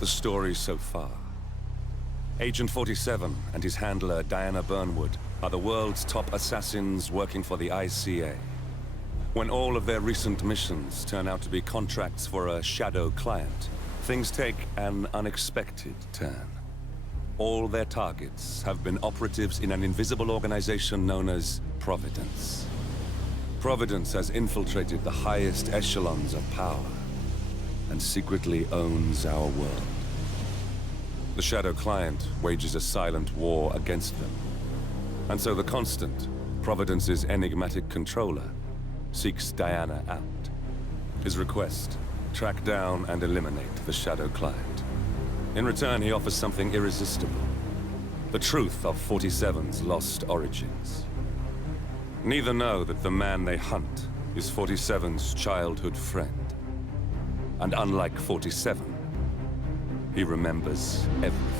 The story so far. Agent 47 and his handler, Diana Burnwood, are the world's top assassins working for the ICA. When all of their recent missions turn out to be contracts for a shadow client, things take an unexpected turn. All their targets have been operatives in an invisible organization known as Providence. Providence has infiltrated the highest echelons of power and secretly owns our world. The Shadow Client wages a silent war against them. And so the Constant, Providence's enigmatic controller, seeks Diana out. His request, track down and eliminate the Shadow Client. In return, he offers something irresistible. The truth of 47's lost origins. Neither know that the man they hunt is 47's childhood friend. And unlike 47, he remembers everything.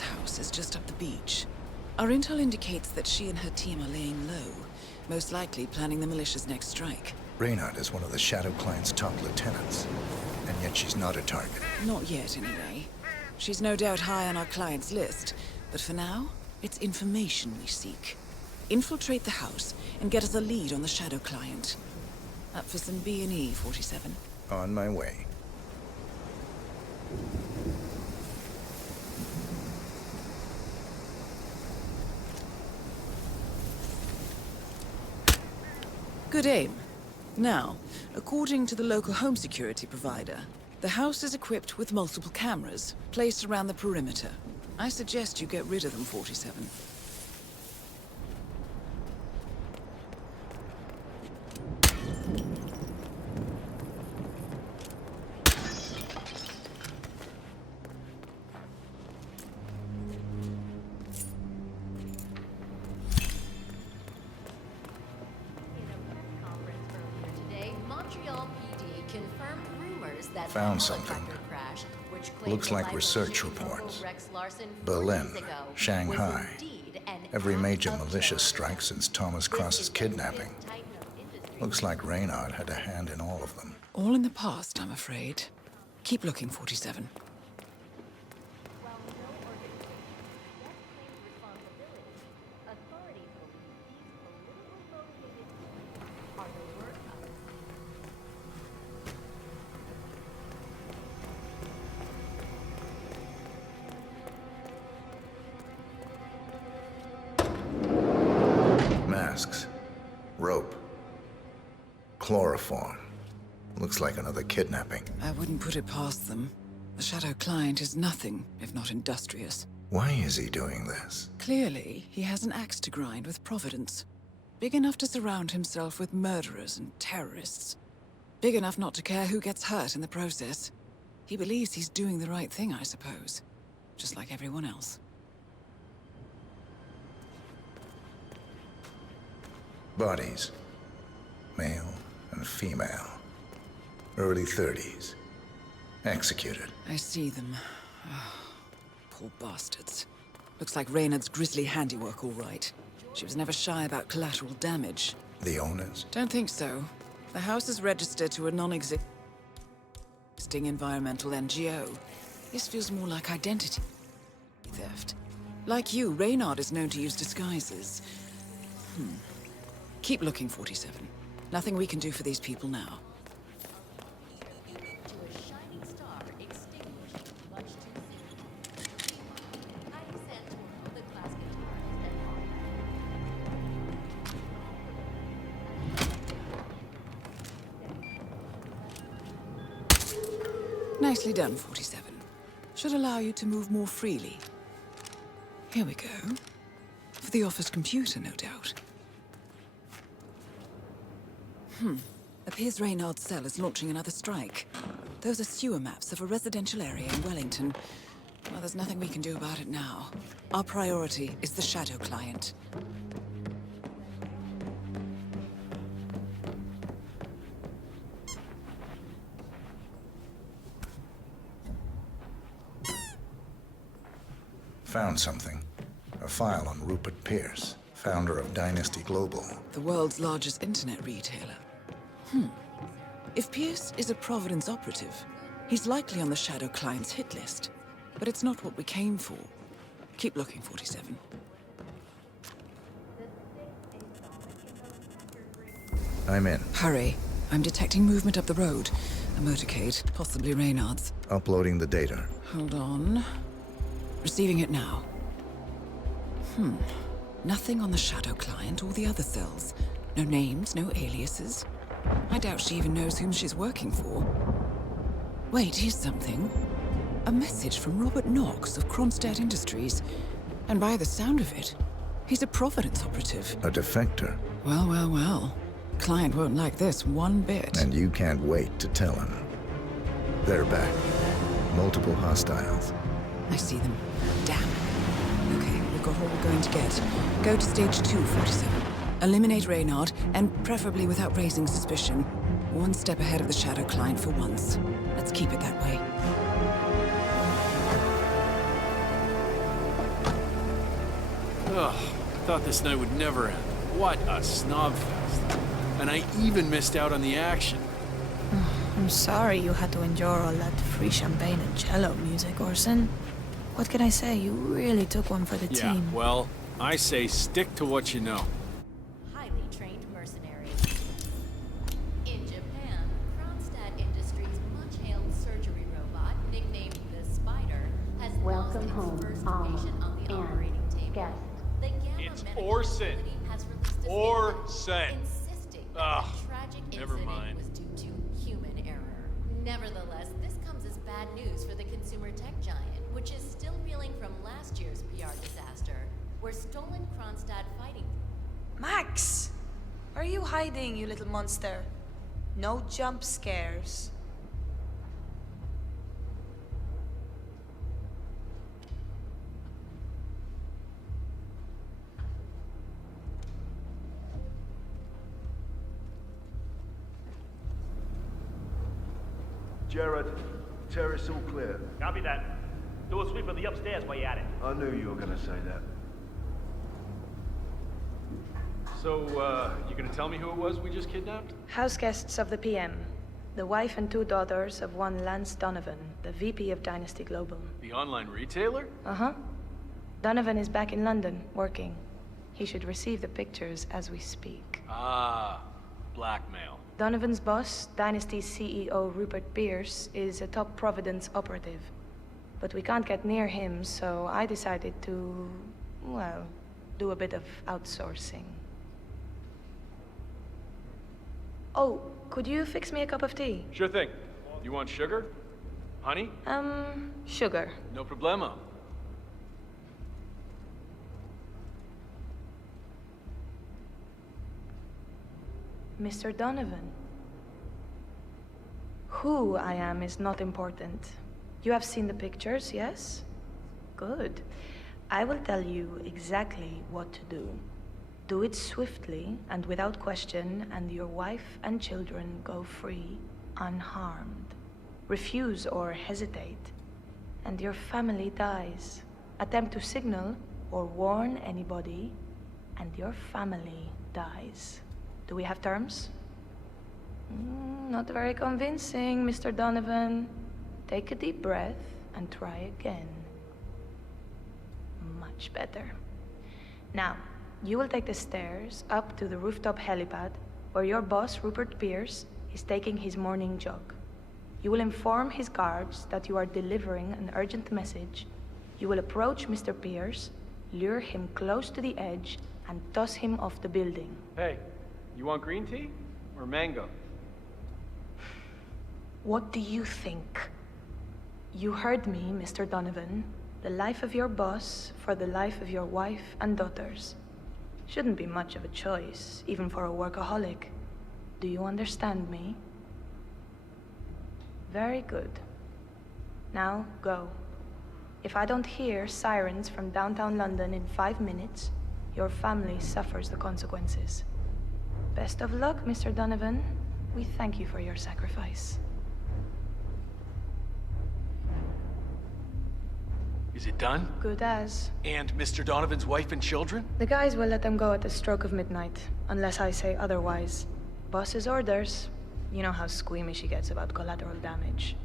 House is just up the beach. Our intel indicates that she and her team are laying low, most likely planning the militia's next strike. Reynard is one of the Shadow Client's top lieutenants, and yet she's not a target. Not yet, anyway. She's no doubt high on our client's list, but for now, it's information we seek. Infiltrate the house and get us a lead on the Shadow Client. Up for some B&E, 47. On my way. Good aim. Now, according to the local home security provider, the house is equipped with multiple cameras placed around the perimeter. I suggest you get rid of them, 47. Found something. Looks like research reports. Berlin, Shanghai. Every major militia strike since Thomas Cross's kidnapping. Looks like Reynard had a hand in all of them. All in the past, I'm afraid. Keep looking, 47. Masks. Rope. Chloroform. Looks like another kidnapping. I wouldn't put it past them. The Shadow Client is nothing if not industrious. Why is he doing this? Clearly, he has an axe to grind with Providence. Big enough to surround himself with murderers and terrorists. Big enough not to care who gets hurt in the process. He believes he's doing the right thing, I suppose. Just like everyone else. Bodies. Male and female. Early 30s. Executed. I see them. Oh, poor bastards. Looks like Reynard's grisly handiwork, all right. She was never shy about collateral damage. The owners? Don't think so. The house is registered to a non-existing environmental NGO. This feels more like identity theft. Like you, Reynard is known to use disguises. Keep looking, 47. Nothing we can do for these people now. Nicely done, 47. Should allow you to move more freely. Here we go. For the office computer, no doubt. Appears Reynard's cell is launching another strike. Those are sewer maps of a residential area in Wellington. Well, there's nothing we can do about it now. Our priority is the Shadow Client. Found something. A file on Rupert Pierce, founder of Dynasty Global. The world's largest internet retailer. If Pierce is a Providence operative, he's likely on the Shadow Client's hit list. But it's not what we came for. Keep looking, 47. I'm in. Hurry. I'm detecting movement up the road. A motorcade, possibly Reynard's. Uploading the data. Hold on. Receiving it now. Nothing on the Shadow Client or the other cells. No names, no aliases. I doubt she even knows whom she's working for. Wait, here's something. A message from Robert Knox of Kronstadt Industries. And by the sound of it, he's a Providence operative. A defector. Well, well, well. Client won't like this one bit. And you can't wait to tell him. They're back. Multiple hostiles. I see them. Damn. Okay, we've got all we're going to get. Go to stage 2, 47. Eliminate Reynard, and preferably without raising suspicion. One step ahead of the Shadow Client for once. Let's keep it that way. Ugh, I thought this night would never end. What a snobfest. And I even missed out on the action. I'm sorry you had to endure all that free champagne and cello music, Orson. What can I say? You really took one for the Yeah, team. well, I say stick to what you know. Highly trained mercenaries. In Japan, Kronstadt Industries' much-hailed surgery robot, nicknamed the Spider, has Welcome lost home, its first patient on the operating table. guest. The Gamma It's Medical Orson. Facility has released a Orson. statement insisting that Ugh, the tragic never incident mind. was due to human error. Nevertheless, this comes as bad news for the consumer tech giant, which is still reeling from last year's PR disaster, where stolen Kronstadt fighting... Max! Where are you hiding, you little monster? No jump scares. Jared, terrace all clear. Copy that. Do a sweep of the upstairs while you're at it. I knew you were gonna say that. So, you gonna tell me who it was we just kidnapped? House guests of the PM. The wife and 2 daughters of one Lance Donovan, the VP of Dynasty Global. The online retailer? Uh-huh. Donovan is back in London, working. He should receive the pictures as we speak. Ah, blackmail. Donovan's boss, Dynasty's CEO Rupert Pierce, is a top Providence operative. But we can't get near him, so I decided to, well, do a bit of outsourcing. Oh, could you fix me a cup of tea? Sure thing. You want sugar? Honey? Sugar. No problemo. Mr. Donovan. Who I am is not important. You have seen the pictures, yes? Good. I will tell you exactly what to do. Do it swiftly and without question, and your wife and children go free, unharmed. Refuse or hesitate, and your family dies. Attempt to signal or warn anybody, and your family dies. Do we have terms? Not very convincing, Mr. Donovan. Take a deep breath and try again. Much better. Now, you will take the stairs up to the rooftop helipad, where your boss, Rupert Pierce, is taking his morning jog. You will inform his guards that you are delivering an urgent message. You will approach Mr. Pierce, lure him close to the edge, and toss him off the building. Hey, you want green tea or mango? What do you think? You heard me, Mr. Donovan. The life of your boss for the life of your wife and daughters. Shouldn't be much of a choice, even for a workaholic. Do you understand me? Very good. Now, go. If I don't hear sirens from downtown London in 5 minutes, your family suffers the consequences. Best of luck, Mr. Donovan. We thank you for your sacrifice. You Is it done? Good as. And Mr. Donovan's wife and children? The guys will let them go at the stroke of midnight, unless I say otherwise. Boss's orders. You know how squeamish he gets about collateral damage.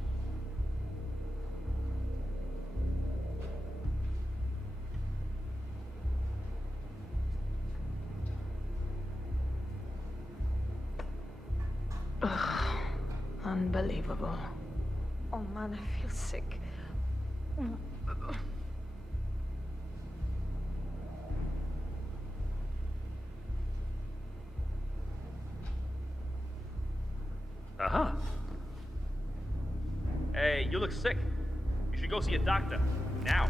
Ugh. Unbelievable. Oh man, I feel sick. Uh-huh. Hey, you look sick. You should go see a doctor. Now.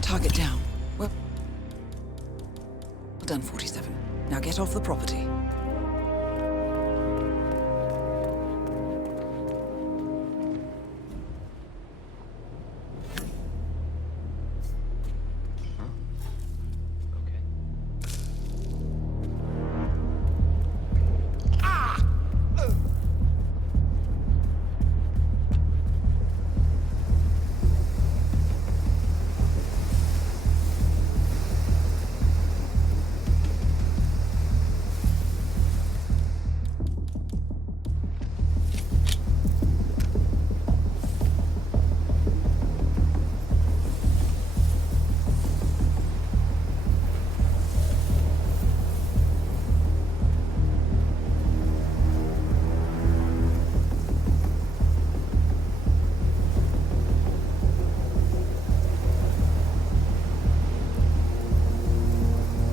Target down. Well done, 47. Now get off the property.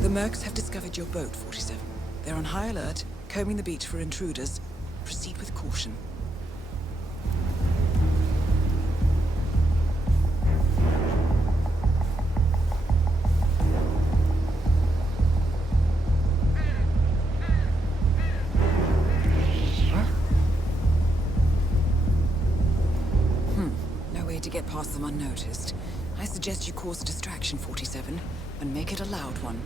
The Mercs have discovered your boat, 47. They're on high alert, combing the beach for intruders. Proceed with caution. No way to get past them unnoticed. I suggest you cause a distraction, 47, and make it a loud one.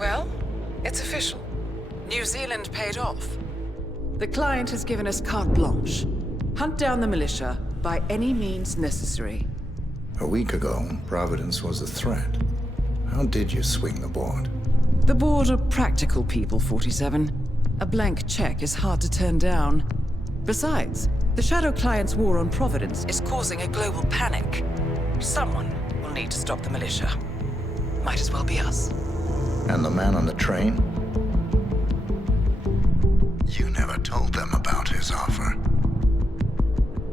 Well, it's official. New Zealand paid off. The client has given us carte blanche. Hunt down the militia by any means necessary. A week ago, Providence was a threat. How did you swing the board? The board are practical people, 47. A blank check is hard to turn down. Besides, the Shadow Client's war on Providence is causing a global panic. Someone will need to stop the militia. Might as well be us. And the man on the train? You never told them about his offer.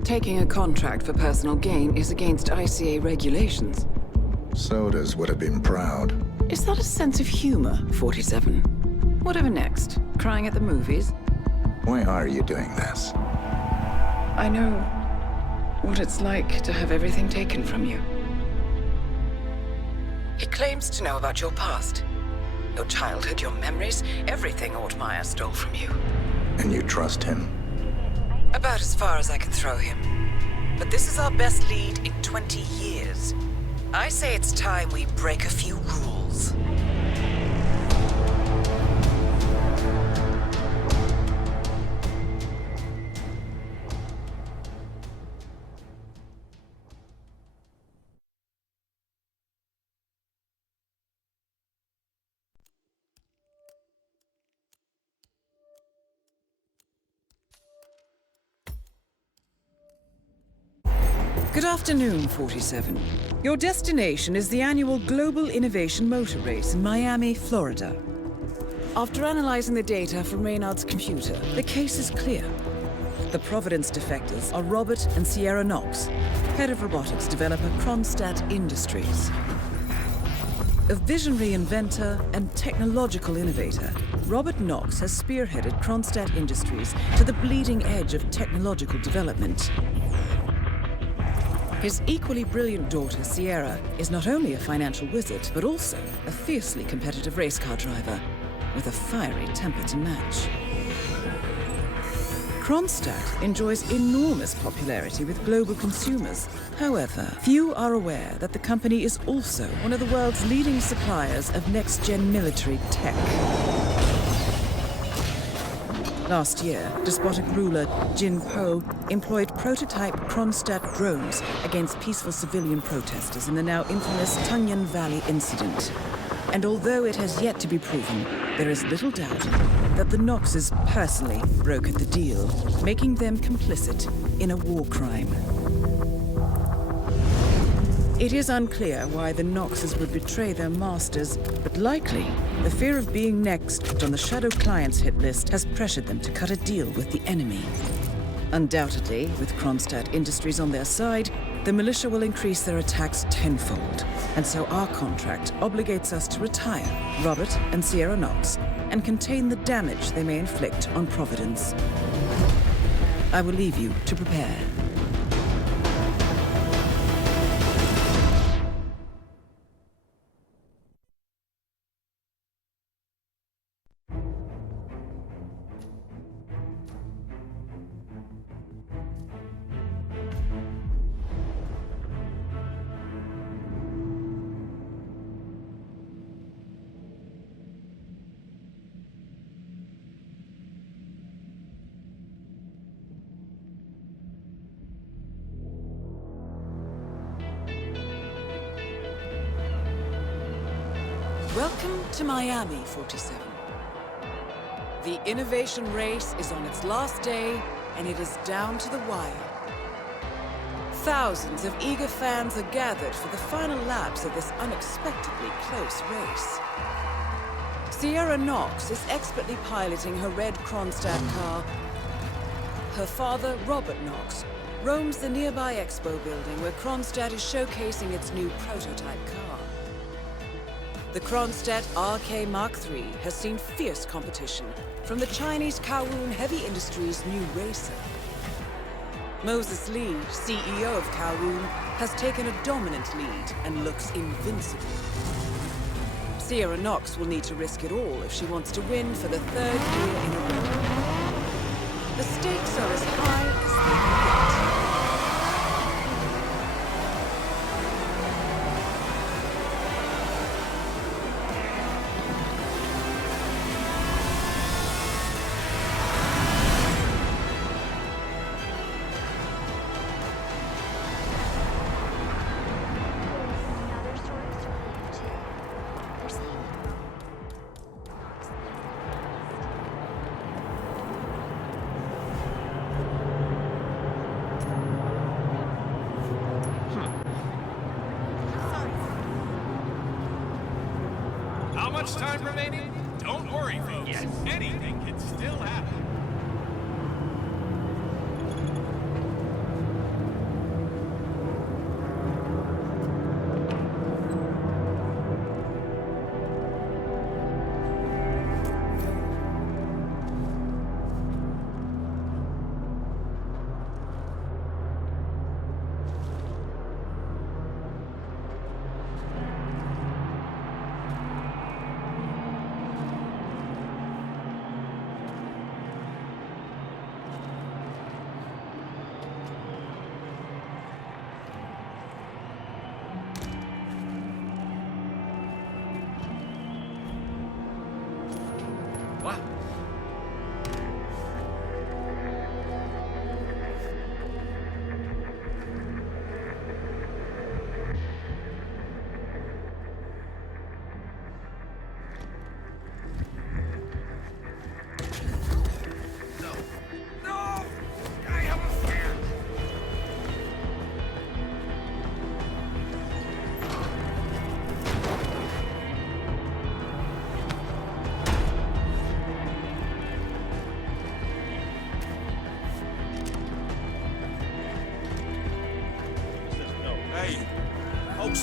Taking a contract for personal gain is against ICA regulations. Sodas would have been proud. Is that a sense of humor, 47? Whatever next? Crying at the movies? Why are you doing this? I know what it's like to have everything taken from you. He claims to know about your past. Your childhood, your memories, everything Altmaier stole from you. And you trust him? About as far as I can throw him. But this is our best lead in 20 years. I say it's time we break a few rules. Good afternoon, 47. Your destination is the annual Global Innovation Motor Race in Miami, Florida. After analyzing the data from Reynard's computer, the case is clear. The Providence defectors are Robert and Sierra Knox, head of robotics developer Kronstadt Industries. A visionary inventor and technological innovator, Robert Knox has spearheaded Kronstadt Industries to the bleeding edge of technological development. His equally brilliant daughter, Sierra, is not only a financial wizard, but also a fiercely competitive race car driver, with a fiery temper to match. Kronstadt enjoys enormous popularity with global consumers. However, few are aware that the company is also one of the world's leading suppliers of next-gen military tech. Last year, despotic ruler Jin Po employed prototype Kronstadt drones against peaceful civilian protesters in the now infamous Tungan Valley incident. And although it has yet to be proven, there is little doubt that the Knoxes personally brokered the deal, making them complicit in a war crime. It is unclear why the Knoxes would betray their masters, but likely the fear of being next on the Shadow Client's hit list has pressured them to cut a deal with the enemy. Undoubtedly, with Kronstadt Industries on their side, the militia will increase their attacks tenfold, and so our contract obligates us to retire Robert and Sierra Knox and contain the damage they may inflict on Providence. I will leave you to prepare. Welcome to Miami, 47. The innovation race is on its last day, and it is down to the wire. Thousands of eager fans are gathered for the final laps of this unexpectedly close race. Sierra Knox is expertly piloting her red Kronstadt car. Her father, Robert Knox, roams the nearby expo building where Kronstadt is showcasing its new prototype car. The Kronstadt RK Mark III has seen fierce competition from the Chinese Kowloon Heavy Industries' new racer. Moses Lee, CEO of Kowloon, has taken a dominant lead and looks invincible. Sierra Knox will need to risk it all if she wants to win for the third year in a row. The stakes are as high as they can get. How much time remaining? Don't worry, folks. Yes. Anything can still happen.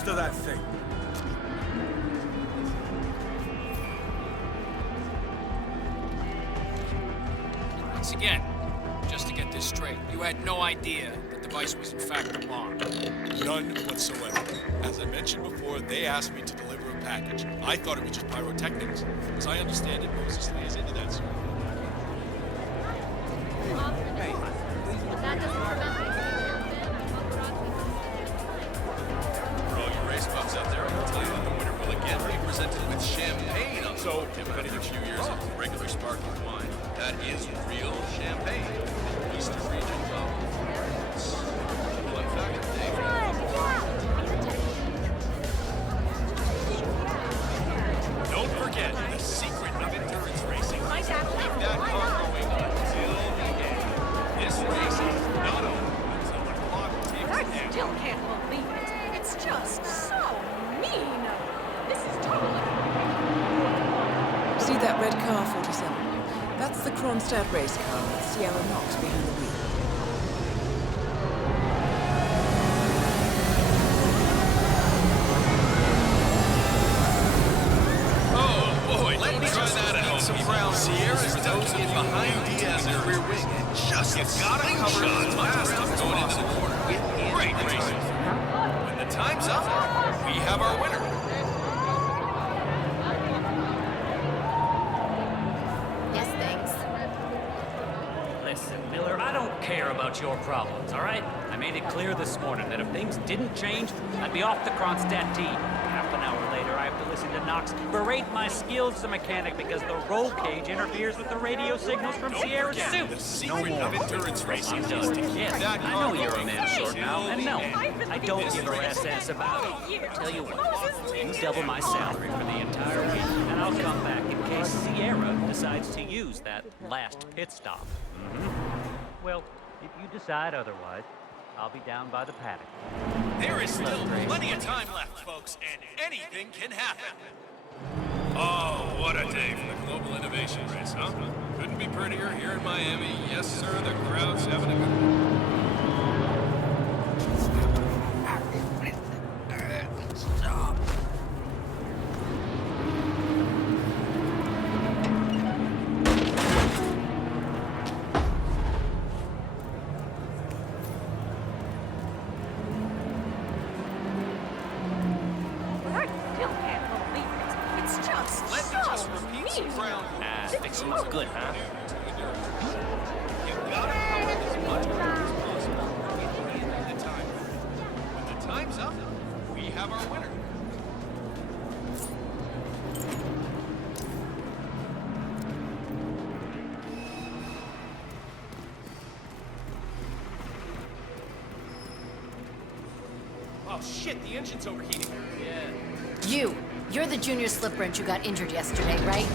To that thing. Once again, just to get this straight, you had no idea the device was in fact a bomb? None whatsoever. As I mentioned before, they asked me to deliver a package. I thought it was just pyrotechnics. As I understand it, Moses lays into that sort of thing. Out there, I'll tell you that the winner will again be presented with champagne. So, if anything, a few years of regular sparkling wine, that is real champagne. Eastern region of France. Well, in fact, don't forget the secret of endurance racing. Keep that car going until the end. This race is not over until the clock ticks down. I still can't believe it. It's just so mean. This is totally... See that red car, 47? That's the Kronstadt race car with Sierra Knox behind the wheel. Oh, boy, let me try that out. Some brown Sierra's dozing behind Diaz's rear wing. Just you've got to cover as fast as going into the corner. Great racing. When the time's up, we have our winner. Yes, thanks. Listen, Miller, I don't care about your problems, all right? I made it clear this morning that if things didn't change, I'd be off the Kronstadt team. Half an hour later, I have to listen to Knox berate my skills as a mechanic because the roll cage interferes with the radio signals from Sierra's suit. The secret of endurance racing is to keep Yes, that I car know you're a going man short now, and no, I don't give a rat's ass about it. Tell you what, you double my salary for the entire week, and I'll come back in case Sierra decides to use that last pit stop. Well, if you decide otherwise, I'll be down by the paddock. There is still plenty of time left, folks, and anything can happen. Oh, what a day for the Global Innovation Race, huh? Couldn't be prettier here in Miami. Yes, sir, the crowd's having a good one. Fixing's good, huh? You gotta cover as much ground as possible in the time. When the time's up, we have our winner. Oh shit, the engine's overheating. Yeah. You're the junior slip wrench who got injured yesterday, right?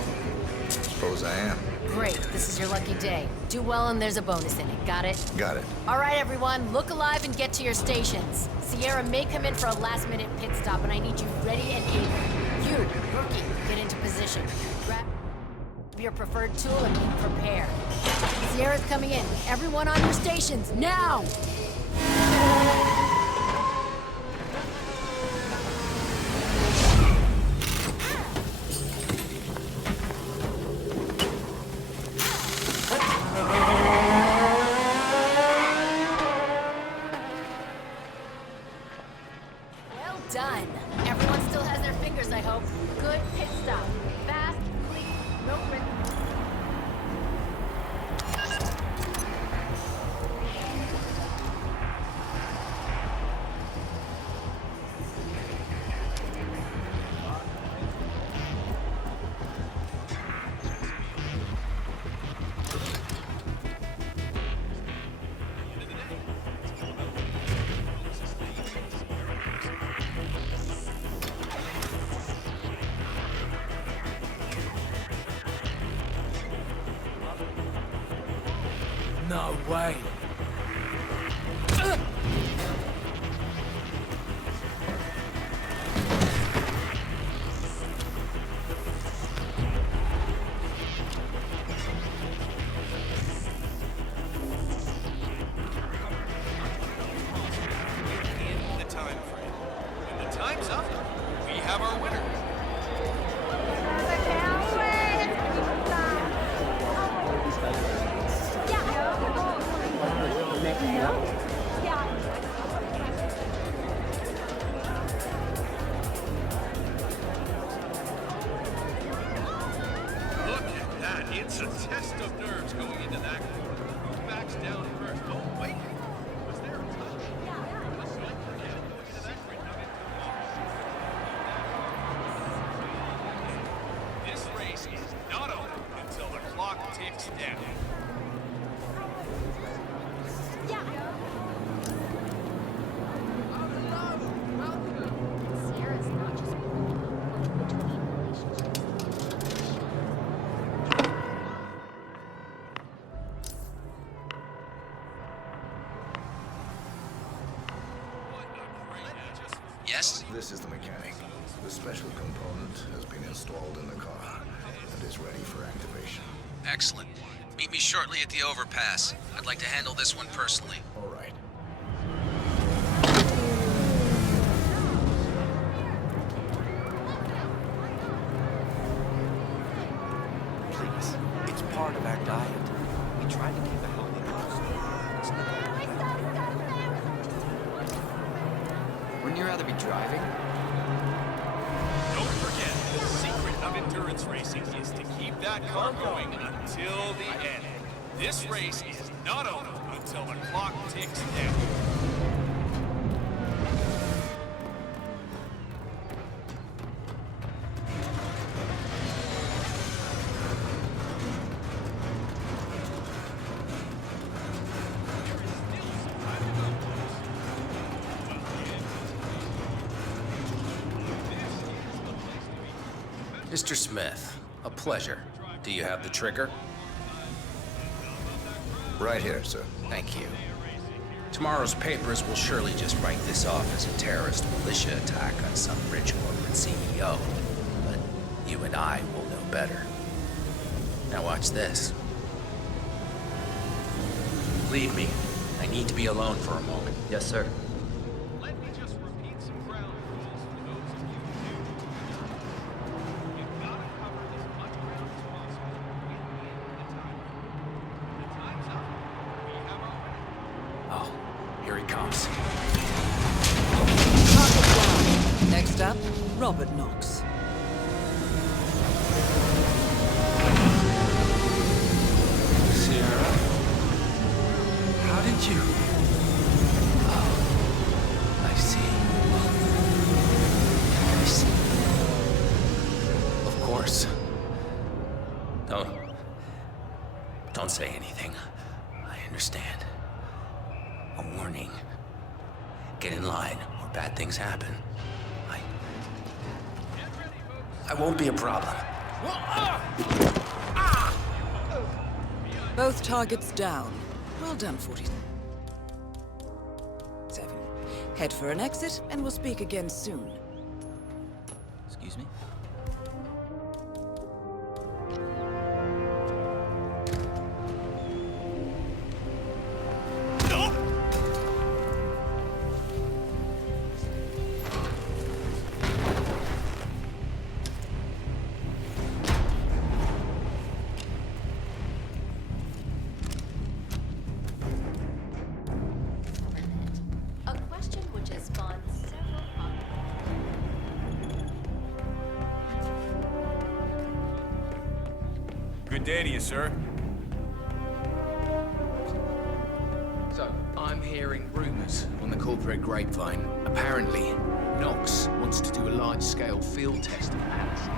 Suppose I am. Great, this is your lucky day. Do well and there's a bonus in it, got it? Got it. All right, everyone, look alive and get to your stations. Sierra may come in for a last-minute pit stop, and I need you ready and able. You, rookie, get into position. position. Grab your preferred tool and be prepared. Sierra's coming in. Everyone on your stations, now! Well done. Everyone still has their fingers, I hope. Good pit stop. Fast, clean, no grip. No way. The time frame. When the time's up, we have our winner. Look at that. It's a test of nerves going into that corner. Who backs down first? Oh, wait. Was there a touch? Just like that, going into that grid nugget. This race is not over until the clock ticks down. Sierra's not just between relationships. Yes? This is the mechanic. The special component has been installed in the car and is ready for activation. Excellent. Meet me shortly at the overpass. I'd like to handle this one personally. All right. Please, it's part of our diet. We try to keep a healthy lifestyle. It's not- Wouldn't you rather be driving? Don't forget, the secret of endurance racing is to keep that car going until the end. This race is not over until the clock ticks down. Mr. Smith, a pleasure. Do you have the trigger? Right here, sir. Thank you. Tomorrow's papers will surely just write this off as a terrorist militia attack on some rich corporate CEO. But you and I will know better. Now watch this. Lead me. I need to be alone for a moment. Yes, sir. Let me just repeat some ground rules for those of you new to the job. You've got to cover as much ground as possible within the time. The time's up. We have our winner. Oh, here he comes. Target down. Next up, Robert Knox. Sierra? How did you... Oh, I see. I see. Of course. Don't say anything. I understand. A warning. Get in line, or bad things happen. I won't be a problem. Both targets down. Well done, 47. Head for an exit, and we'll speak again soon. Excuse me? Good day to you, sir. So, I'm hearing rumors on the corporate grapevine. Apparently, Knox wants to do a large-scale field test of Palace.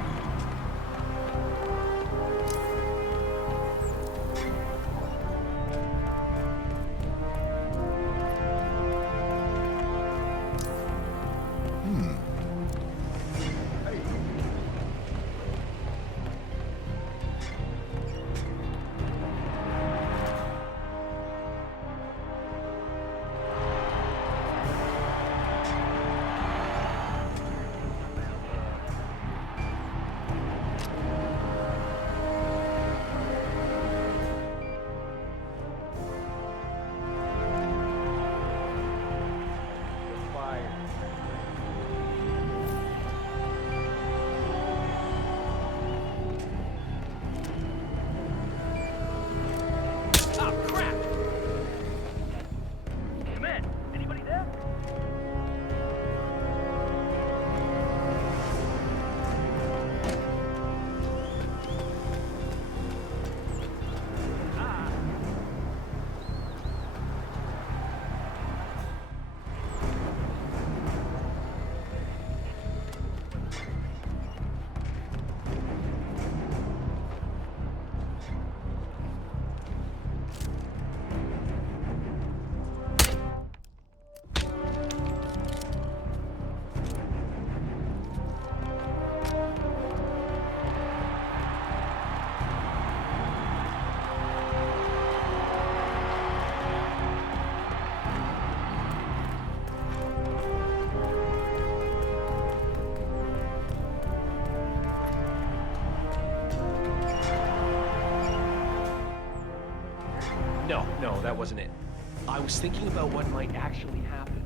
No, that wasn't it. I was thinking about what might actually happen.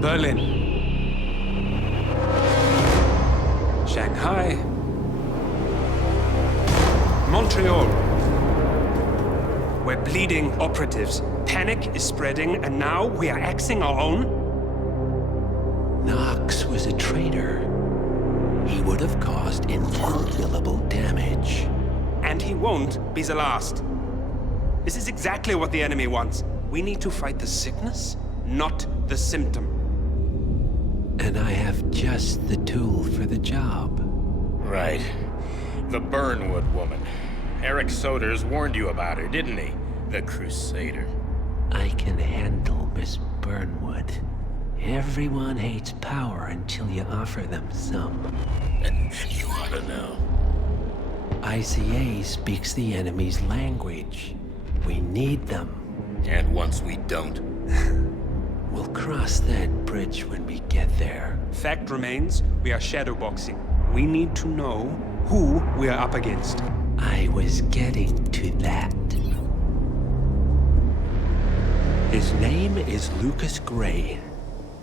Berlin, Shanghai, Montreal. We're bleeding operatives. Panic is spreading, and now we are axing our own? Knox was a traitor. He would have caused incalculable damage. And he won't be the last. This is exactly what the enemy wants. We need to fight the sickness, not the symptom. And I have just the tool for the job. Right. The Burnwood woman. Eric Soders warned you about her, didn't he? The Crusader. I can handle Miss Burnwood. Everyone hates power until you offer them some. And you ought to know. ICA speaks the enemy's language. We need them. And once we don't? We'll cross that bridge when we get there. Fact remains, we are shadowboxing. We need to know who we are up against. I was getting to that. His name is Lucas Gray,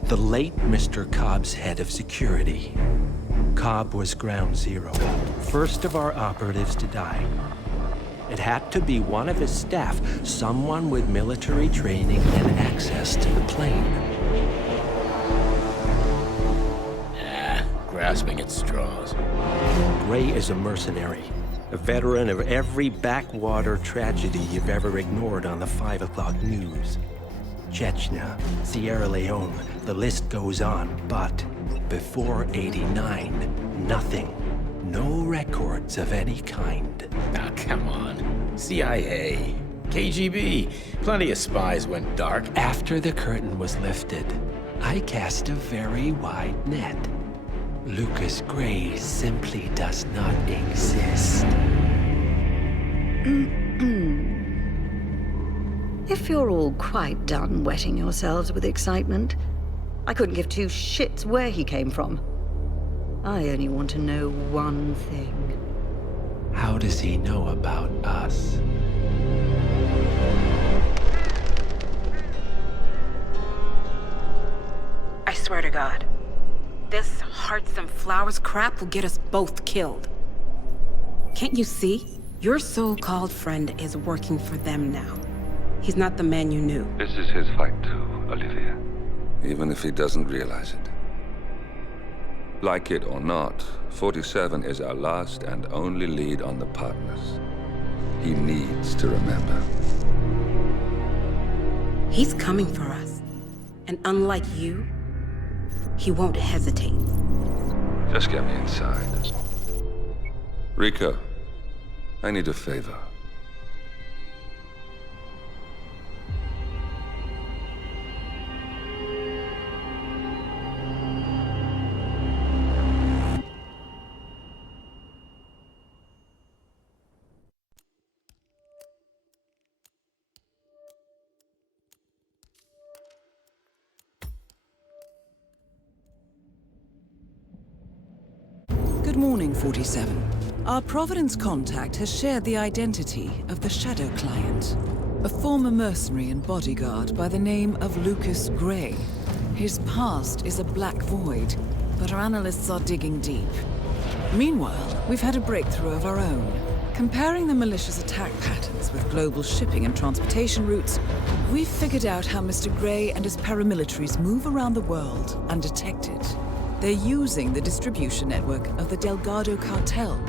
the late Mr. Cobb's head of security. Cobb was ground zero, first of our operatives to die. It had to be one of his staff, someone with military training and access to the plane. Grasping at straws. Gray is a mercenary, a veteran of every backwater tragedy you've ever ignored on the 5 o'clock news. Chechnya, Sierra Leone, the list goes on, but before '89, nothing. No records of any kind. Ah, come on. CIA, KGB, plenty of spies went dark. After the curtain was lifted, I cast a very wide net. Lucas Gray simply does not exist. If you're all quite done wetting yourselves with excitement, I couldn't give two shits where he came from. I only want to know one thing. How does he know about us? I swear to God, this hearts and flowers crap will get us both killed. Can't you see? Your so-called friend is working for them now. He's not the man you knew. This is his fight too, Olivia. Even if he doesn't realize it. Like it or not, 47 is our last and only lead on the partners. He needs to remember. He's coming for us. And unlike you, he won't hesitate. Just get me inside. Rico, I need a favor. Good morning, 47. Our Providence contact has shared the identity of the Shadow Client, a former mercenary and bodyguard by the name of Lucas Gray. His past is a black void, but our analysts are digging deep. Meanwhile, we've had a breakthrough of our own. Comparing the militia's attack patterns with global shipping and transportation routes, we've figured out how Mr. Gray and his paramilitaries move around the world undetected. They're using the distribution network of the Delgado Cartel,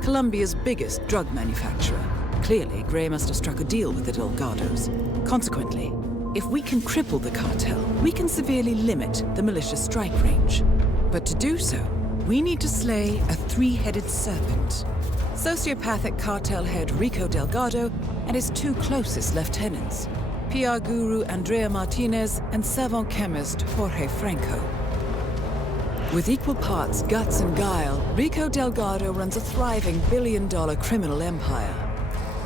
Colombia's biggest drug manufacturer. Clearly, Gray must have struck a deal with the Delgados. Consequently, if we can cripple the cartel, we can severely limit the militia's strike range. But to do so, we need to slay a three-headed serpent. Sociopathic cartel head Rico Delgado and his two closest lieutenants, PR guru Andrea Martinez and savant chemist Jorge Franco. With equal parts guts and guile, Rico Delgado runs a thriving billion-dollar criminal empire.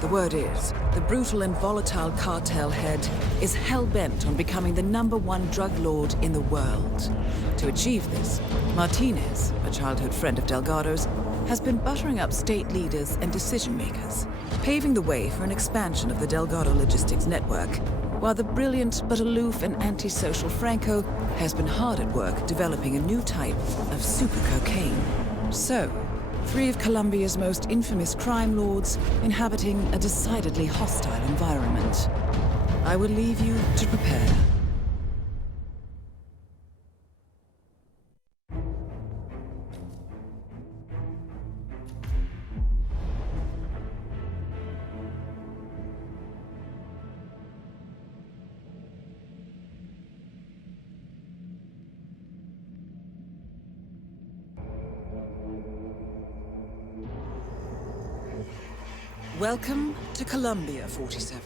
The word is, the brutal and volatile cartel head is hell-bent on becoming the #1 drug lord in the world. To achieve this, Martinez, a childhood friend of Delgado's, has been buttering up state leaders and decision-makers, paving the way for an expansion of the Delgado logistics network, while the brilliant but aloof and antisocial Franco has been hard at work developing a new type of super cocaine. So, 3 of Colombia's most infamous crime lords inhabiting a decidedly hostile environment. I will leave you to prepare. Welcome to Colombia, 47.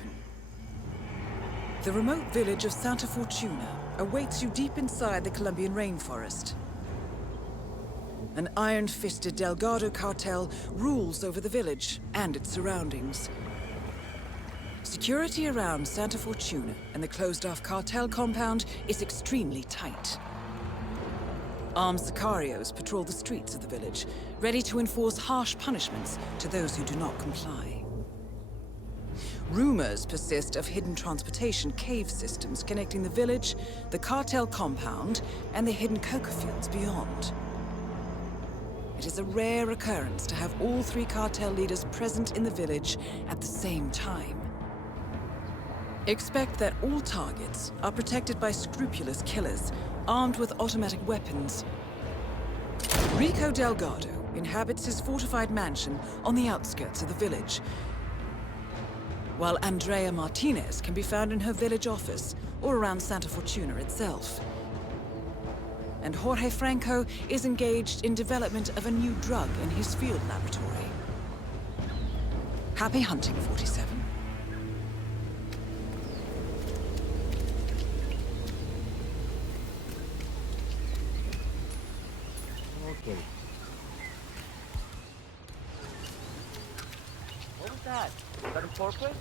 The remote village of Santa Fortuna awaits you deep inside the Colombian rainforest. An iron-fisted Delgado cartel rules over the village and its surroundings. Security around Santa Fortuna and the closed-off cartel compound is extremely tight. Armed sicarios patrol the streets of the village, ready to enforce harsh punishments to those who do not comply. Rumors persist of hidden transportation cave systems connecting the village, the cartel compound, and the hidden coca fields beyond. It is a rare occurrence to have all 3 cartel leaders present in the village at the same time. Expect that all targets are protected by scrupulous killers, armed with automatic weapons. Rico Delgado inhabits his fortified mansion on the outskirts of the village, while Andrea Martinez can be found in her village office or around Santa Fortuna itself. And Jorge Franco is engaged in development of a new drug in his field laboratory. Happy hunting, 47. Okay. What was that? Southern Porpoise?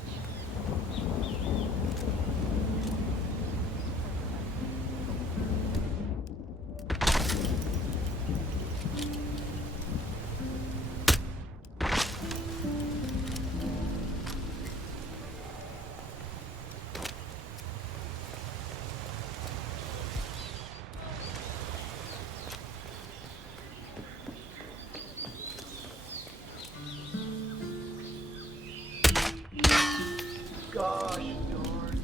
Gosh darn.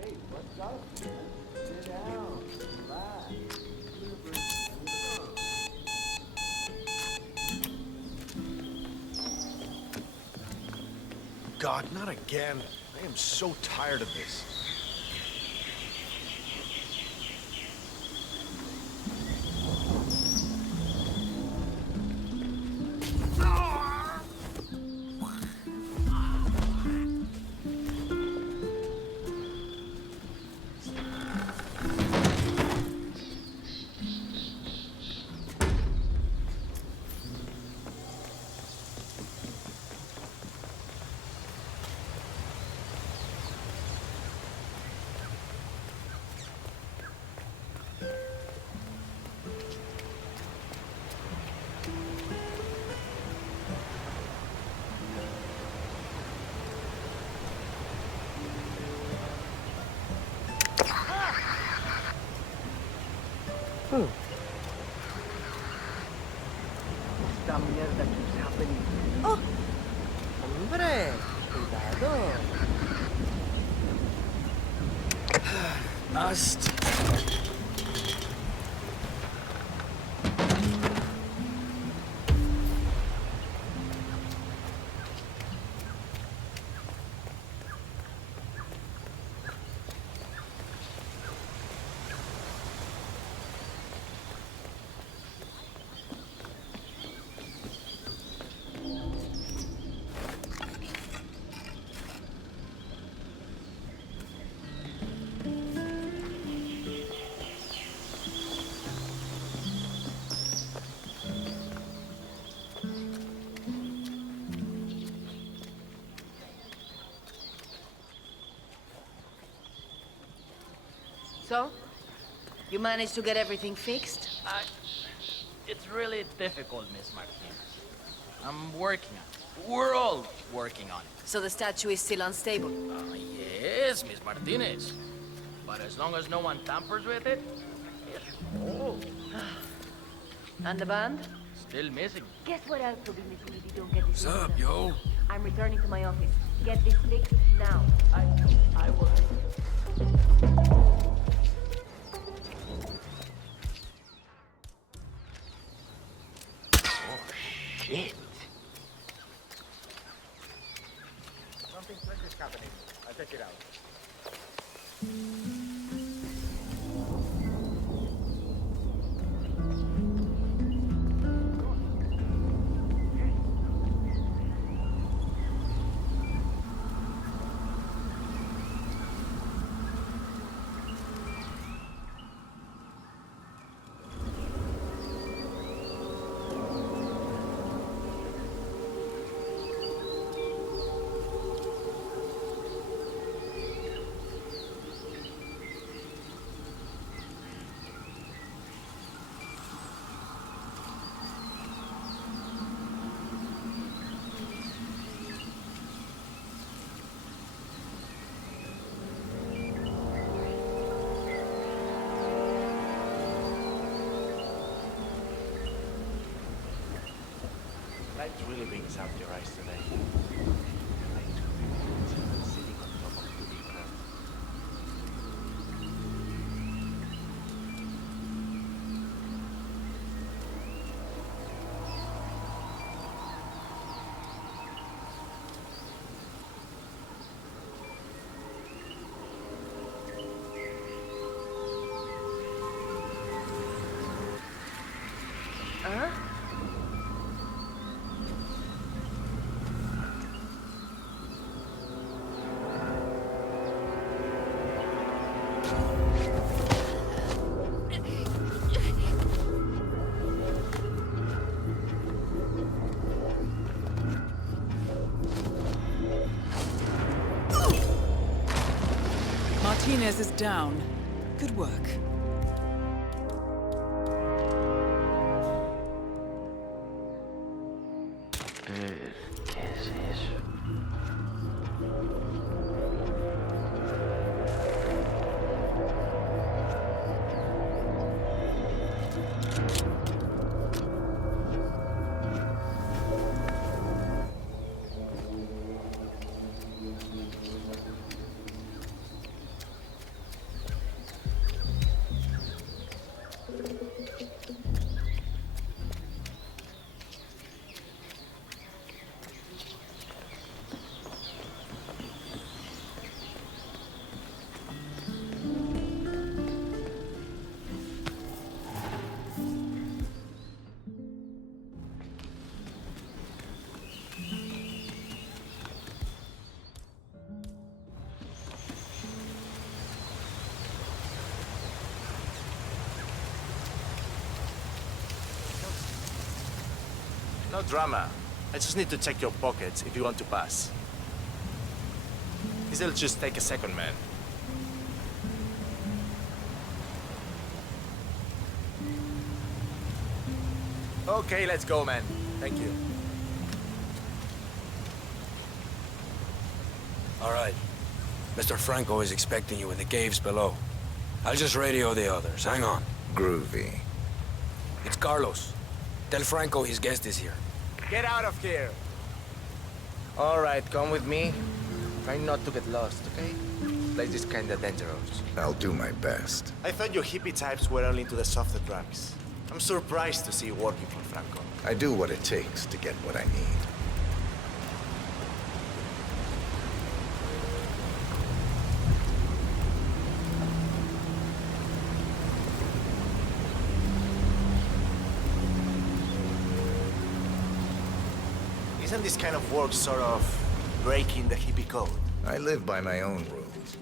Hey, what's up, man? Sit down, relax. God, not again. I am so tired of this. Esta mierda keeps happening. Oh! Hombre! Cuidado! Must. So? You managed to get everything fixed? It's really difficult, Miss Martinez. I'm working on it. We're all working on it. So the statue is still unstable? Yes, Miss Martinez. But as long as no one tampers with it, it's cool. And the band? Still missing. Guess what else will be missing if you don't get this? What's up, yo? I'm returning to my office. Get this fixed now. I will. Shit. Something strange is happening. I'll check it out. light really brings out your eyes today. Sitting on top of the big crowd. Martinez is down. Good work. No drama. I just need to check your pockets if you want to pass. This'll just take a second, man. Okay, let's go, man. Thank you. All right. Mr. Franco is expecting you in the caves below. I'll just radio the others. Hang on. Groovy. It's Carlos. Tell Franco his guest is here. Get out of here! All right, come with me. Try not to get lost, okay? Place is kinda dangerous. I'll do my best. I thought you hippie types were only into the softer drugs. I'm surprised to see you working for Franco. I do what it takes to get what I need. Isn't this kind of work sort of breaking the hippie code? I live by my own rules.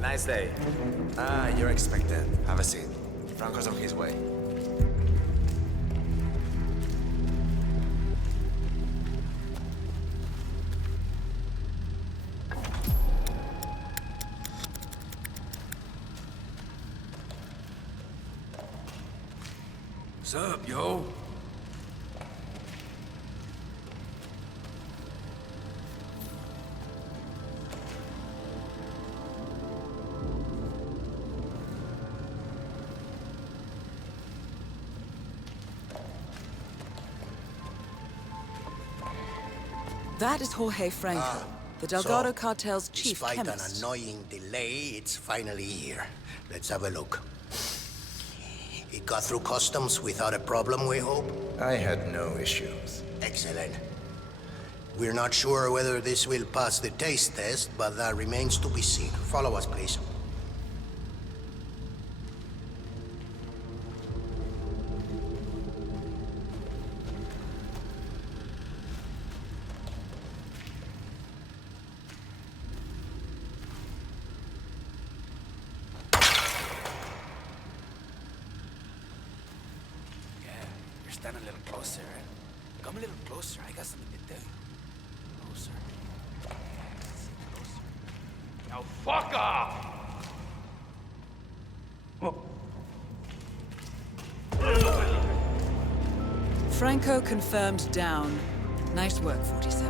Nice day. Ah, you're expected. Have a seat. Franco's on his way. What's up, yo? That is Jorge Franco, the Delgado cartel's chief despite chemist. Despite an annoying delay, it's finally here. Let's have a look. It got through customs without a problem, we hope? I had no issues. Excellent. We're not sure whether this will pass the taste test, but that remains to be seen. Follow us, please. Stand a little closer. Come a little closer. I got something to tell you. Closer. Now fuck off! Franco confirmed down. Nice work, 47.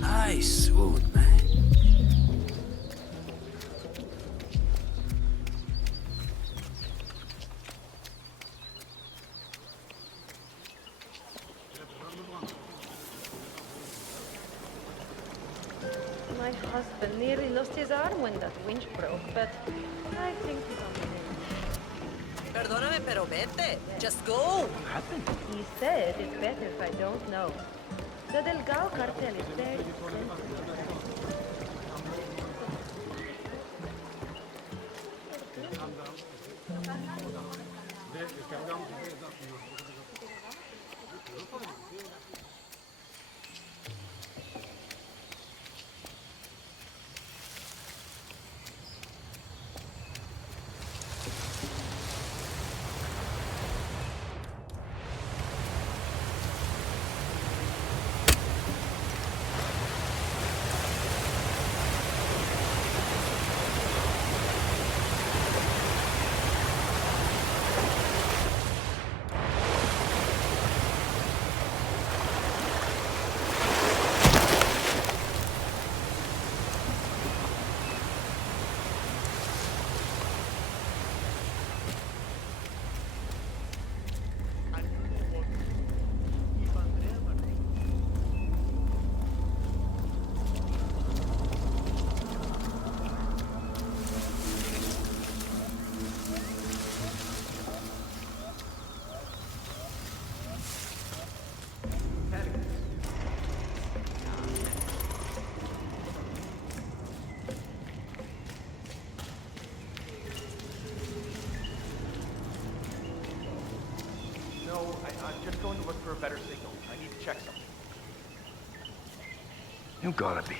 Nice food, man. My husband nearly lost his arm when that winch broke, but I think he's on the mend. Perdóname, pero vete. Just go. What happened? He said it's better if I don't know. The Delgado cartel is very sensitive. I'm just going to look for a better signal. I need to check something. You gotta be.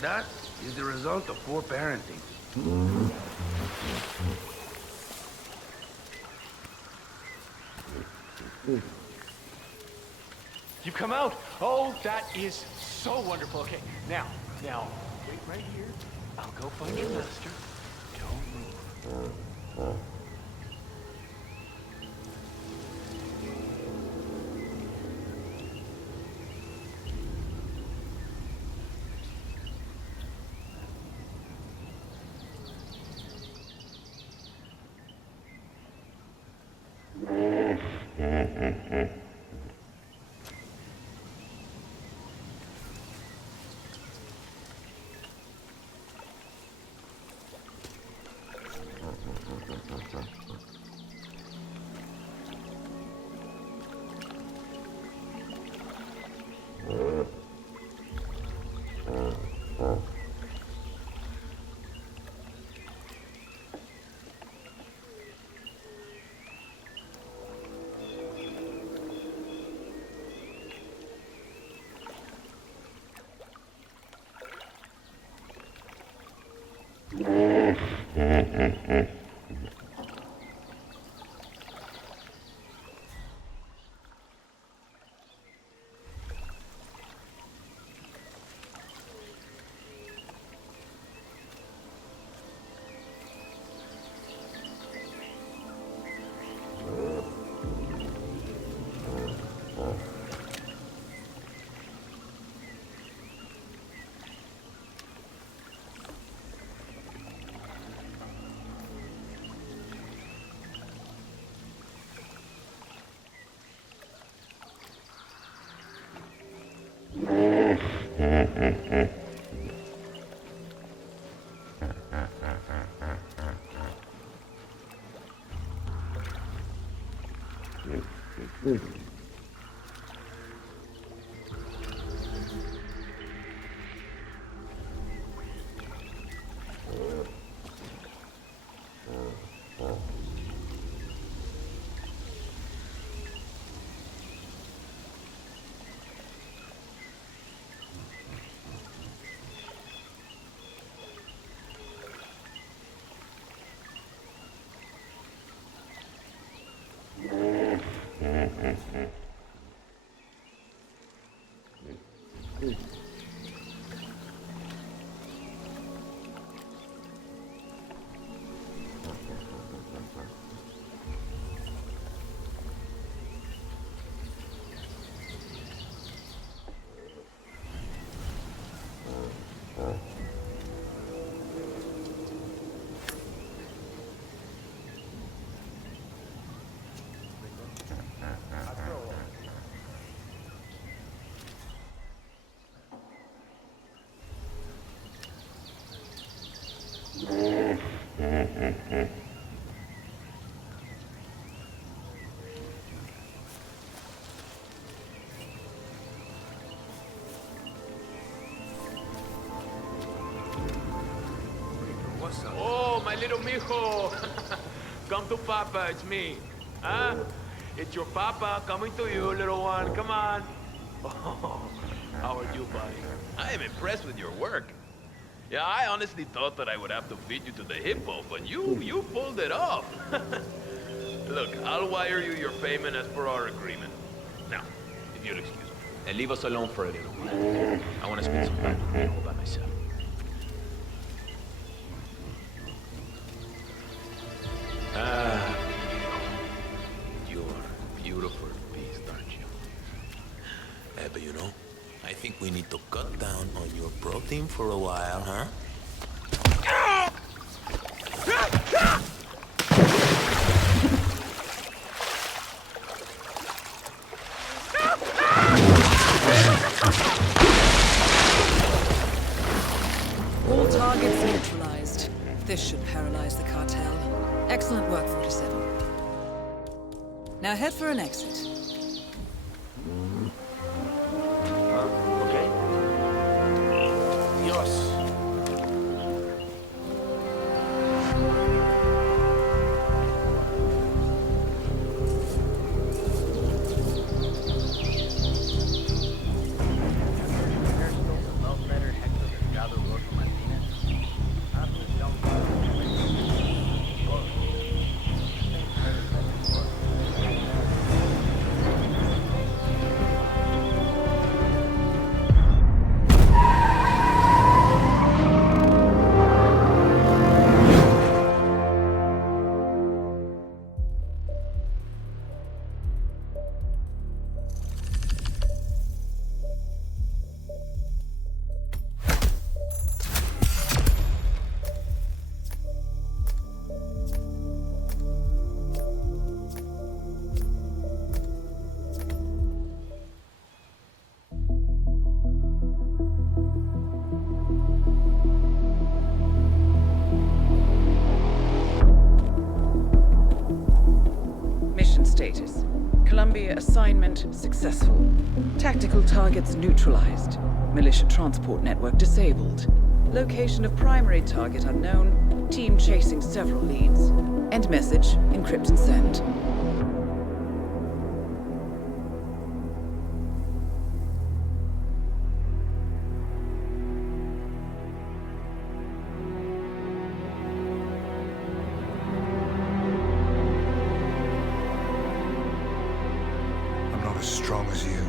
That is the result of poor parenting. You come out! Oh, that is so wonderful. Okay, now, wait right here. I'll go find your master. Don't move. Oh, my little mijo. Come to Papa, it's me. Huh? It's your Papa coming to you, little one. Come on. Oh, how are you, buddy? I am impressed with your work. Yeah, I honestly thought that I would have to feed you to the hippo, but you pulled it off. Look, I'll wire you your payment as per our agreement. Now, if you'll excuse me, and leave us alone for a little while. I want to spend some time with you all by myself. Ah, you're a beautiful beast, aren't you? But you know, I think we need to cut down on your protein for a while, huh? All targets neutralized. This should paralyze the cartel. Excellent work, 47. Now head for an exit. Okay. Dios. Status. Colombia assignment successful. Tactical targets neutralized. Militia transport network disabled. Location of primary target unknown. Team chasing several leads. End message, encrypt and send. As strong as you.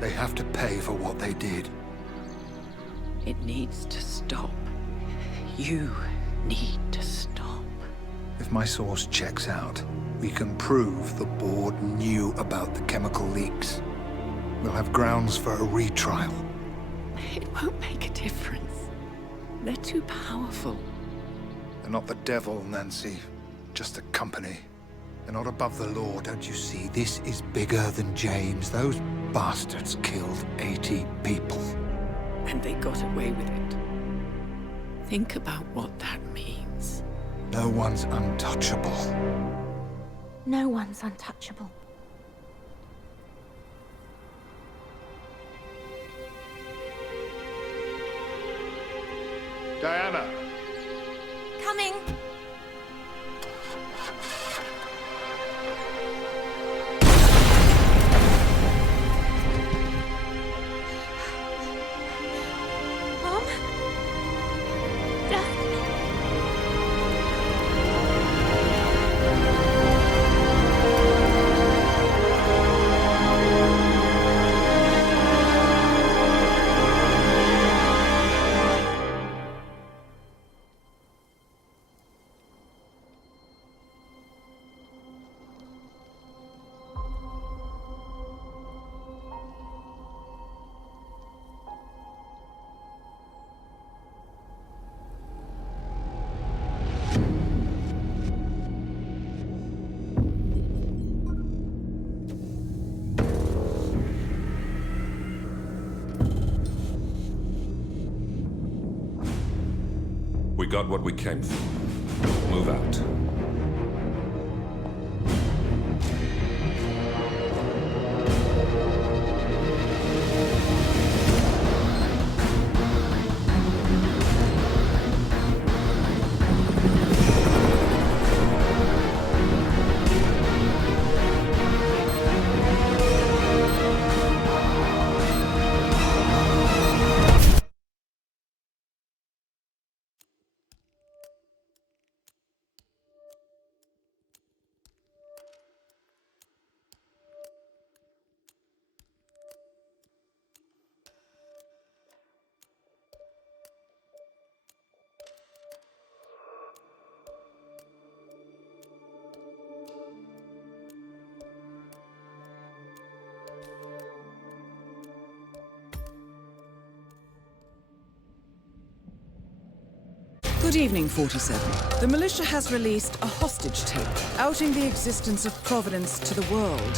They have to pay for what they did. It needs to stop. You need to stop. If my source checks out, we can prove the board knew about the chemical leaks. We'll have grounds for a retrial. It won't make a difference. They're too powerful. They're not the devil, Nancy. Just a company. They're not above the law, don't you see? This is bigger than James. Those bastards killed 80 people. And they got away with it. Think about what that means. No one's untouchable. No one's untouchable. Diana! Coming! got what we came for. Move out. Good evening, 47. The militia has released a hostage tape, outing the existence of Providence to the world.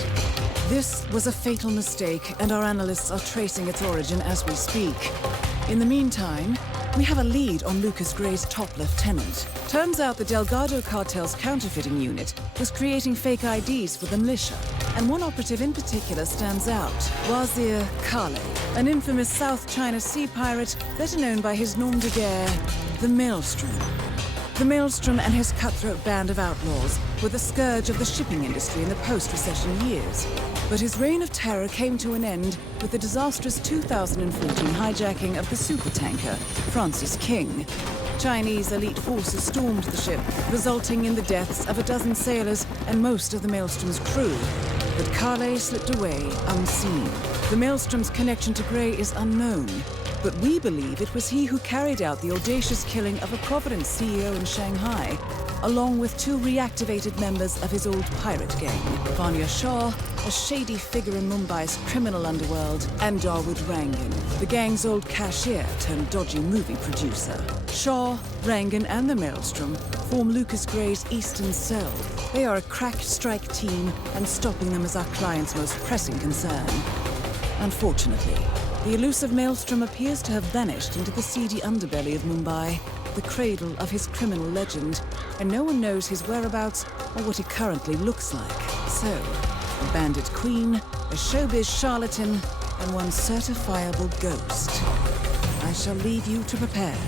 This was a fatal mistake, and our analysts are tracing its origin as we speak. In the meantime, we have a lead on Lucas Gray's top lieutenant. Turns out the Delgado cartel's counterfeiting unit was creating fake IDs for the militia, and one operative in particular stands out, Wazir Kale, an infamous South China Sea pirate better known by his nom de guerre, the Maelstrom. The Maelstrom and his cutthroat band of outlaws were the scourge of the shipping industry in the post-recession years. But his reign of terror came to an end with the disastrous 2014 hijacking of the supertanker, Francis King. Chinese elite forces stormed the ship, resulting in the deaths of a dozen sailors and most of the Maelstrom's crew. But Kale slipped away unseen. The Maelstrom's connection to Gray is unknown, but we believe it was he who carried out the audacious killing of a Providence CEO in Shanghai, along with two reactivated members of his old pirate gang, Vanya Shah, a shady figure in Mumbai's criminal underworld, and Dawood Rangan, the gang's old cashier turned dodgy movie producer. Shah, Rangan, and the Maelstrom form Lucas Gray's Eastern Cell. They are a crack strike team, and stopping them is our client's most pressing concern. Unfortunately, the elusive Maelstrom appears to have vanished into the seedy underbelly of Mumbai, the cradle of his criminal legend, and no one knows his whereabouts or what he currently looks like. So, a bandit queen, a showbiz charlatan, and one certifiable ghost. I shall leave you to prepare.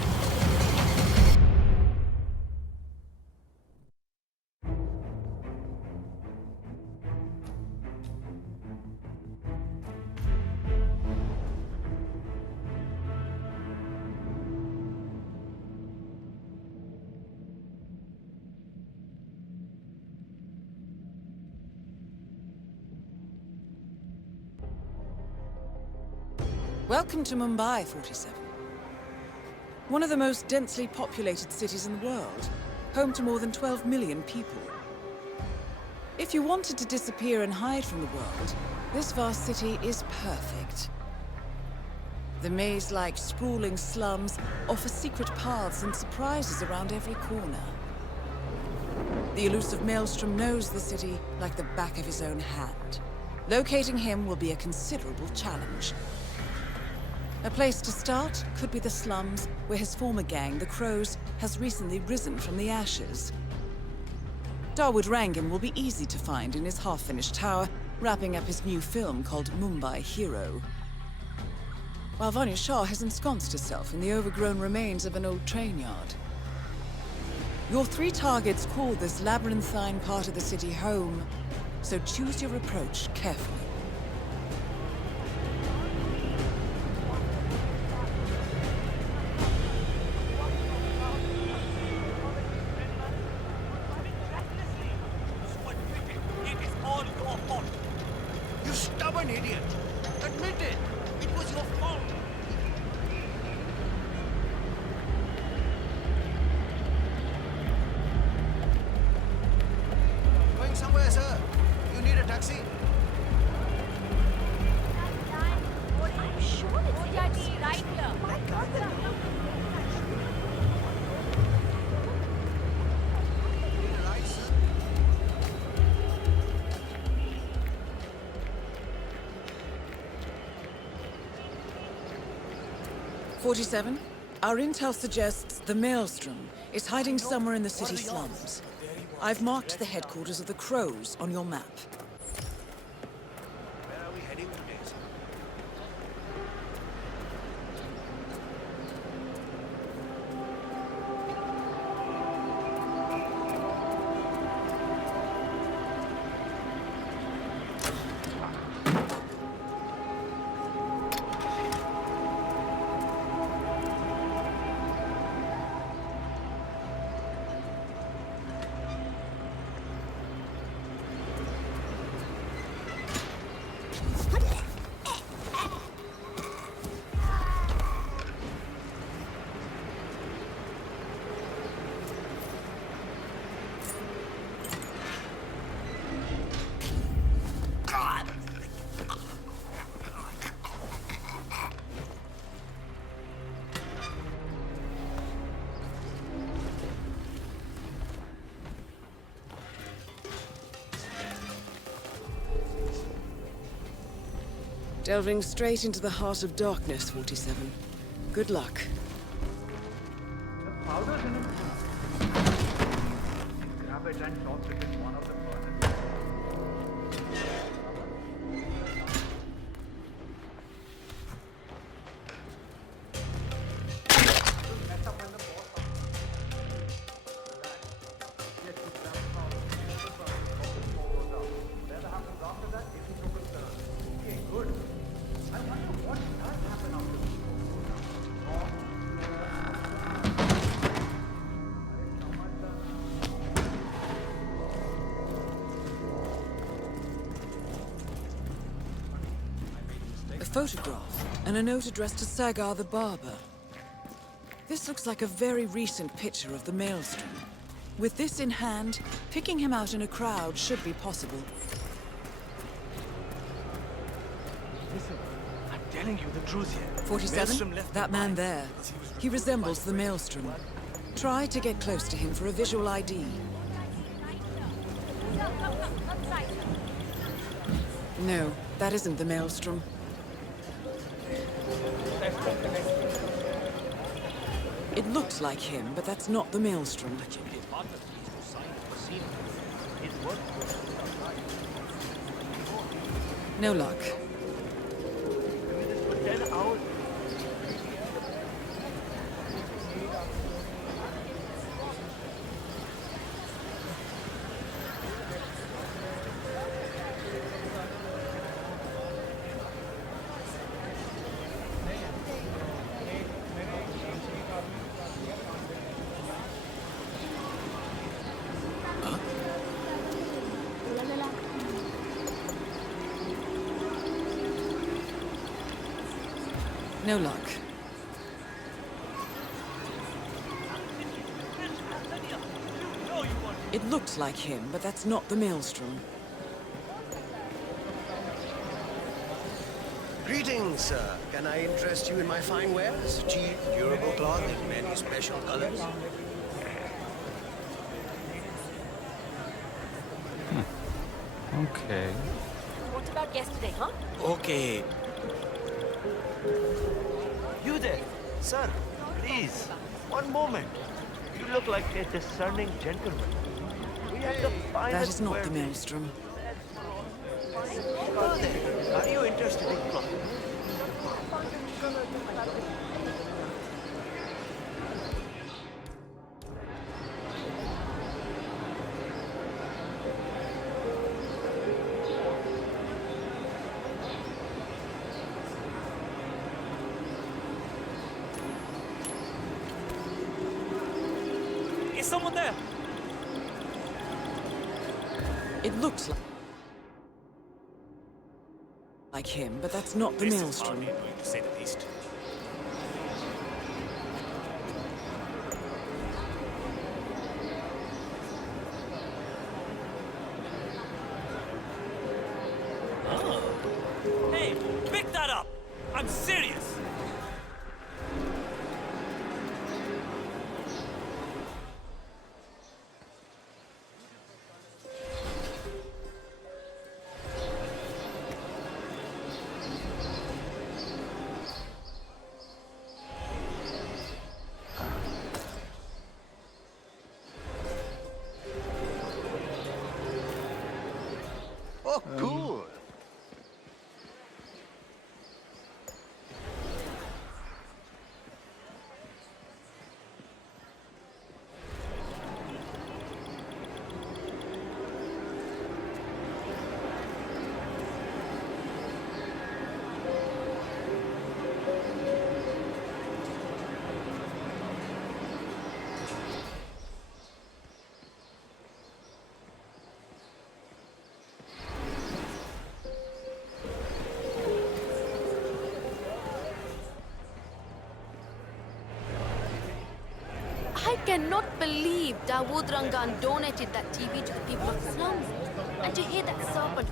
Welcome to Mumbai, 47. One of the most densely populated cities in the world, home to more than 12 million people. If you wanted to disappear and hide from the world, this vast city is perfect. The maze-like sprawling slums offer secret paths and surprises around every corner. The elusive Maelstrom knows the city like the back of his own hand. Locating him will be a considerable challenge. A place to start could be the slums, where his former gang, the Crows, has recently risen from the ashes. Dawood Rangan will be easy to find in his half-finished tower, wrapping up his new film called Mumbai Hero. While Vanya Shah has ensconced herself in the overgrown remains of an old train yard. Your three targets call this labyrinthine part of the city home, so choose your approach carefully. Idiot! Admit it! It was your fault! Going somewhere, sir? You need a taxi? I'm sure it's right here. My God, the number. Need a ride, sir? 47, Our intel suggests the Maelstrom is hiding somewhere in the city slums. I've marked the headquarters of the Crows on your map. Where are we heading next? Delving straight into the heart of darkness, 47. Good luck. Powders in it. Grab it and toss it in one of the furnaces. Photograph and a note addressed to Sagar the barber. This looks like a very recent picture of the Maelstrom. With this in hand, picking him out in a crowd should be possible. Listen, I'm telling you the truth here. 47? That man there. He resembles the Maelstrom. Try to get close to him for a visual ID. No, that isn't the Maelstrom. It looks like him, but that's not the Maelstrom. No luck. No luck. It looks like him, but that's not the Maelstrom. Greetings, sir. Can I interest you in my fine wares? Cheap, durable cloth in many special colors. Okay. What about yesterday, huh? Okay. You there, sir, please, one moment. You look like a discerning gentleman. We have the finest That is not the wear- Maelstrom. Hello there. Are you interested in cloth? Is someone there? It looks like him, but that's not the Maelstrom. To say the least. Oh. Hey, pick that up! I'm serious! Oh, cool. I cannot believe Dawood Rangan donated that TV to the people of the slums. And to hear that serpent,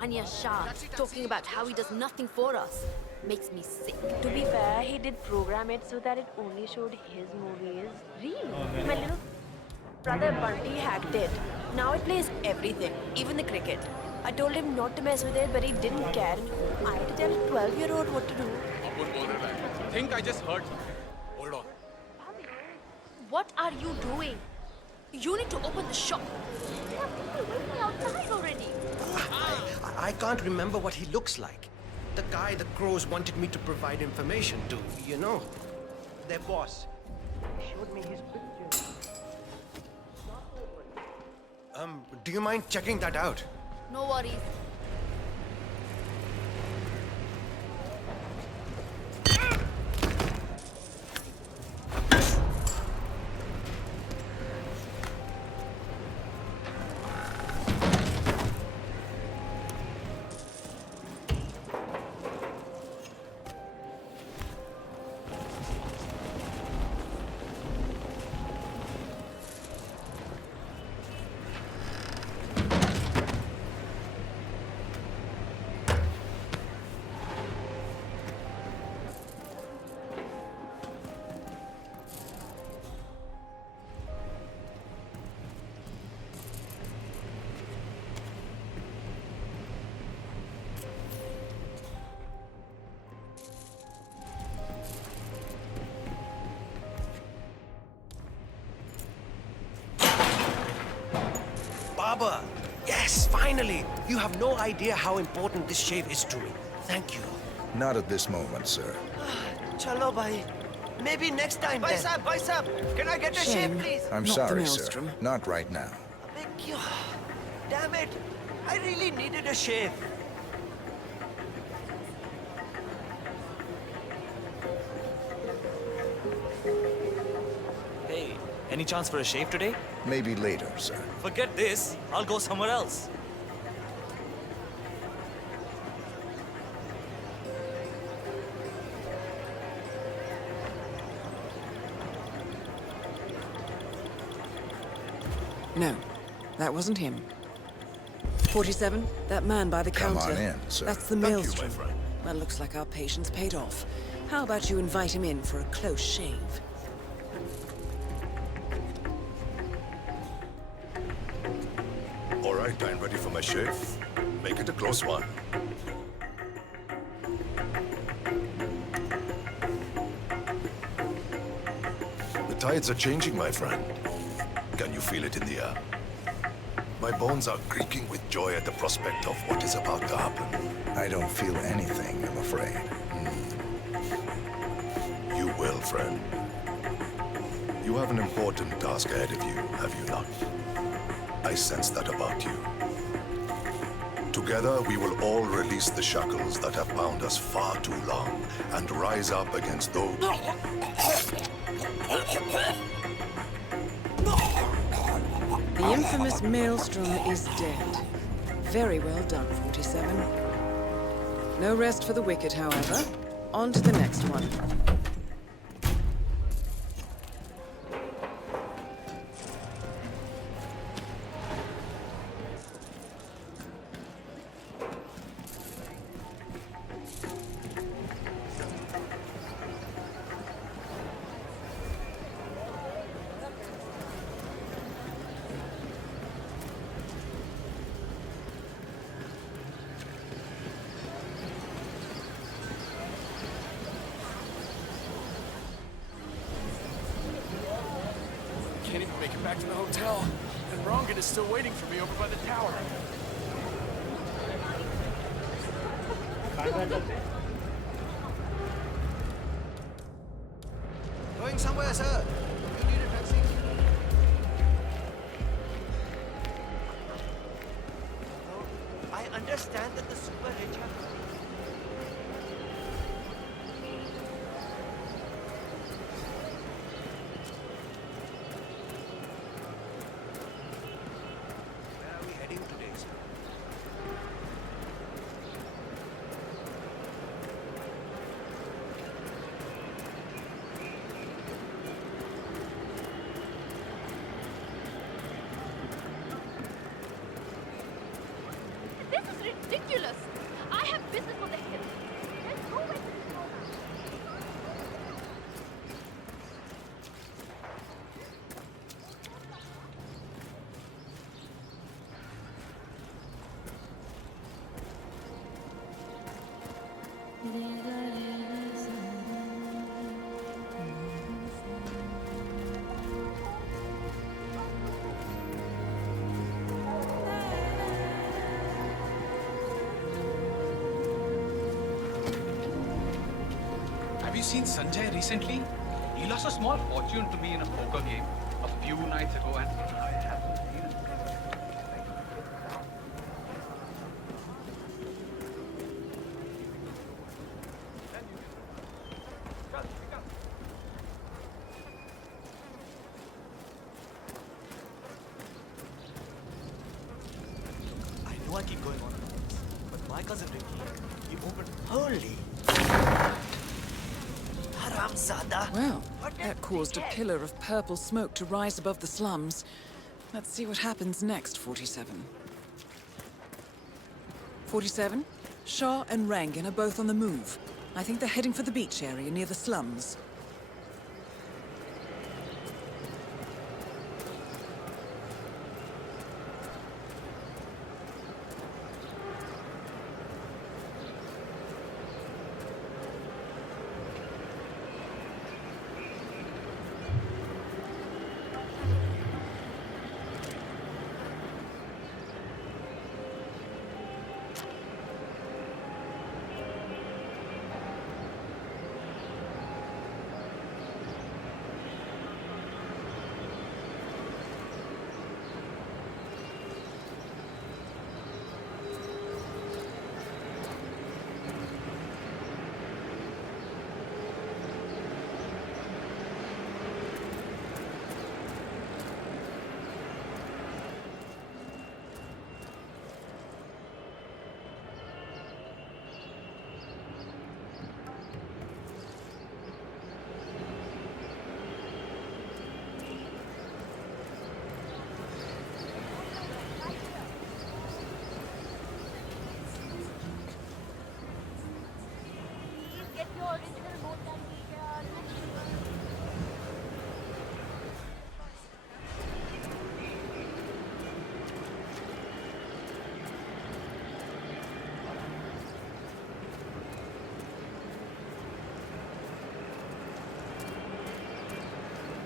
Anya Shah, talking about how he does nothing for us, makes me sick. To be fair, he did program it so that it only showed his movies. Really? My little brother Bunty hacked it. Now it plays everything, even the cricket. I told him not to mess with it, but he didn't care. I had to tell a 12-year-old what to do. I think I just heard. Hold on. What are you doing? You need to open the shop. There are people waiting outside already. I can't remember what he looks like. The guy the Crows wanted me to provide information to, you know. Their boss. He showed me his picture. Do you mind checking that out? No worries. Baba! Yes, finally! You have no idea how important this shave is to me. Thank you. Not at this moment, sir. Chalo, bhai. Maybe next time then. Bhai sahab, can I get a shave, please? I'm Not sorry, the sir. Maelstrom. Not right now. Thank you. Damn it! I really needed a shave. Hey, any chance for a shave today? Maybe later, sir. Forget this. I'll go somewhere else. No, that wasn't him. 47, that man by the Come counter. on in, sir. That's the Thank you, my Maelstrom. friend. Well, looks like our patience paid off. How about you invite him in for a close shave? All right, I'm ready for my shave. Make it a close one. The tides are changing, my friend. Can you feel it in the air? My bones are creaking with joy at the prospect of what is about to happen. I don't feel anything, I'm afraid. You will, friend. You have an important task ahead of you, have you not? I sense that about you. Together, we will all release the shackles that have bound us far too long and rise up against those... The infamous Maelstrom is dead. Very well done, 47. No rest for the wicked, however. On to the next one. Can't even make it back to the hotel. And Rongan is still waiting for me over by the tower. Going somewhere, sir. You need a taxi? I understand that the super rich have... Where are we heading today, sir? This is ridiculous. I have business for the hill. There's no way to go now. Have you seen Sanjay recently? He lost a small fortune to me in a poker game a few nights ago, and I haven't seen him. I know I keep going on about this, but my cousin Ricky, he opened early. Haramzada. Well, that caused a pillar of purple smoke to rise above the slums. Let's see what happens next, 47. 47? Shah and Rangan are both on the move. I think they're heading for the beach area near the slums.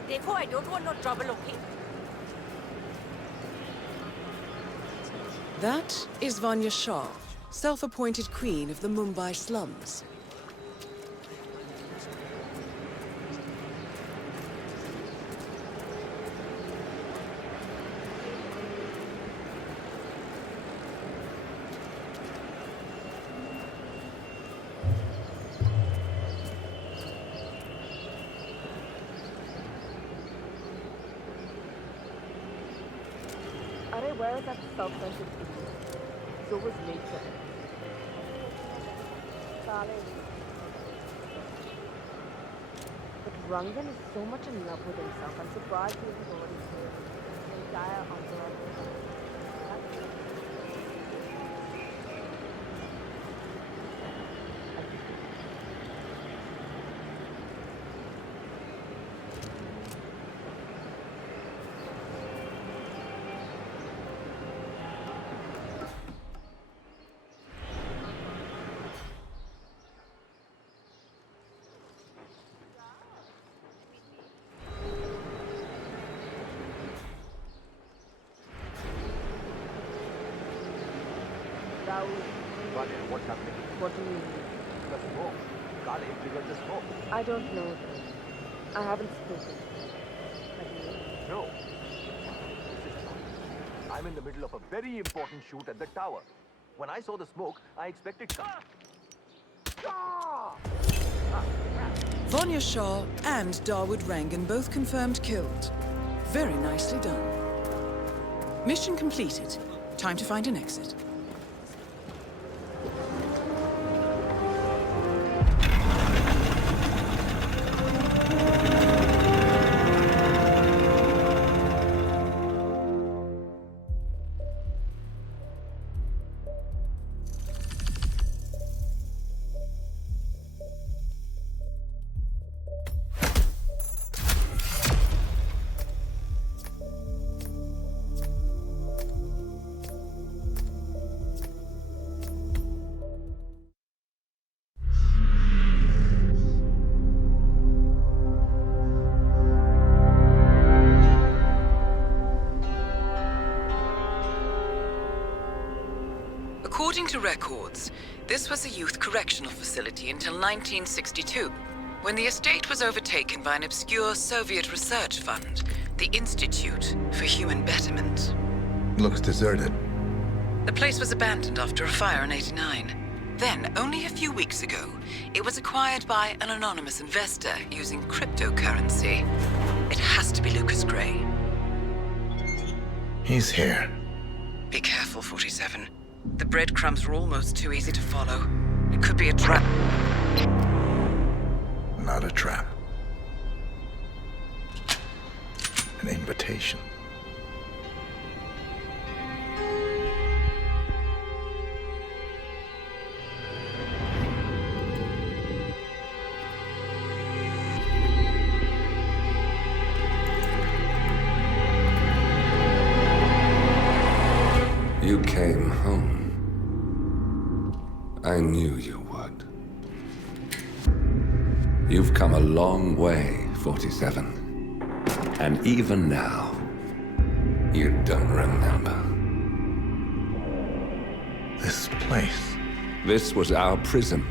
Dekho, I don't want no trouble, okay? That is Vanya Shah, self-appointed queen of the Mumbai slums. Arey, where is that self-centered idiot? So was later. But Rangan is so much in love with himself. I'm surprised he isn't already here. The entire entourage. What's happening? What do you mean? The smoke. Kale triggered the smoke. I don't know. I haven't spoken. No. I'm in the middle of a very important shoot at the tower. When I saw the smoke, I expected... Vanya Shah and Dawood Rangan both confirmed killed. Very nicely done. Mission completed. Time to find an exit. According to records, this was a youth correctional facility until 1962, when the estate was overtaken by an obscure Soviet research fund, the Institute for Human Betterment. Looks deserted. The place was abandoned after a fire in '89. Then, only a few weeks ago, it was acquired by an anonymous investor using cryptocurrency. It has to be Lucas Gray. He's here. Be careful, 47. The breadcrumbs were almost too easy to follow. It could be a trap. Not a trap. An invitation. You came home. I knew you would. You've come a long way, 47. And even now, you don't remember. This place. This was our prison,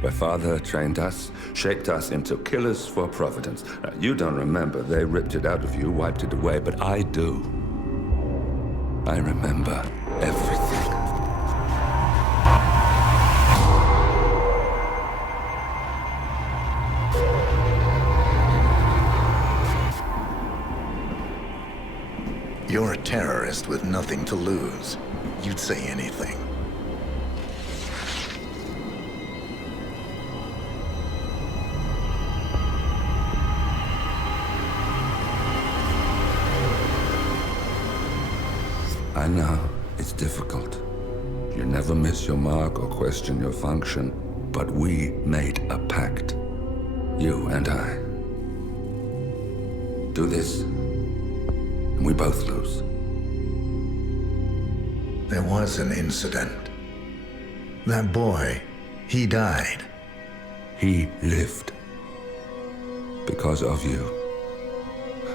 where Father trained us, shaped us into killers for Providence. Now, you don't remember. They ripped it out of you, wiped it away, but I do. I remember everything. You're a terrorist with nothing to lose. You'd say anything. I know, it's difficult. You never miss your mark or question your function, but we made a pact. You and I. Do this, and we both lose. There was an incident. That boy, he died. He lived. Because of you.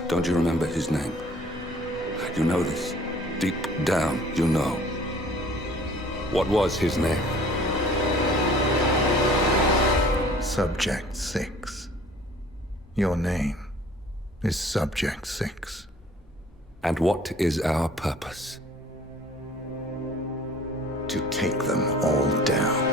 Don't you remember his name? You know this. Deep down, you know. What was his name? Subject 6. Your name is Subject 6. And what is our purpose? To take them all down.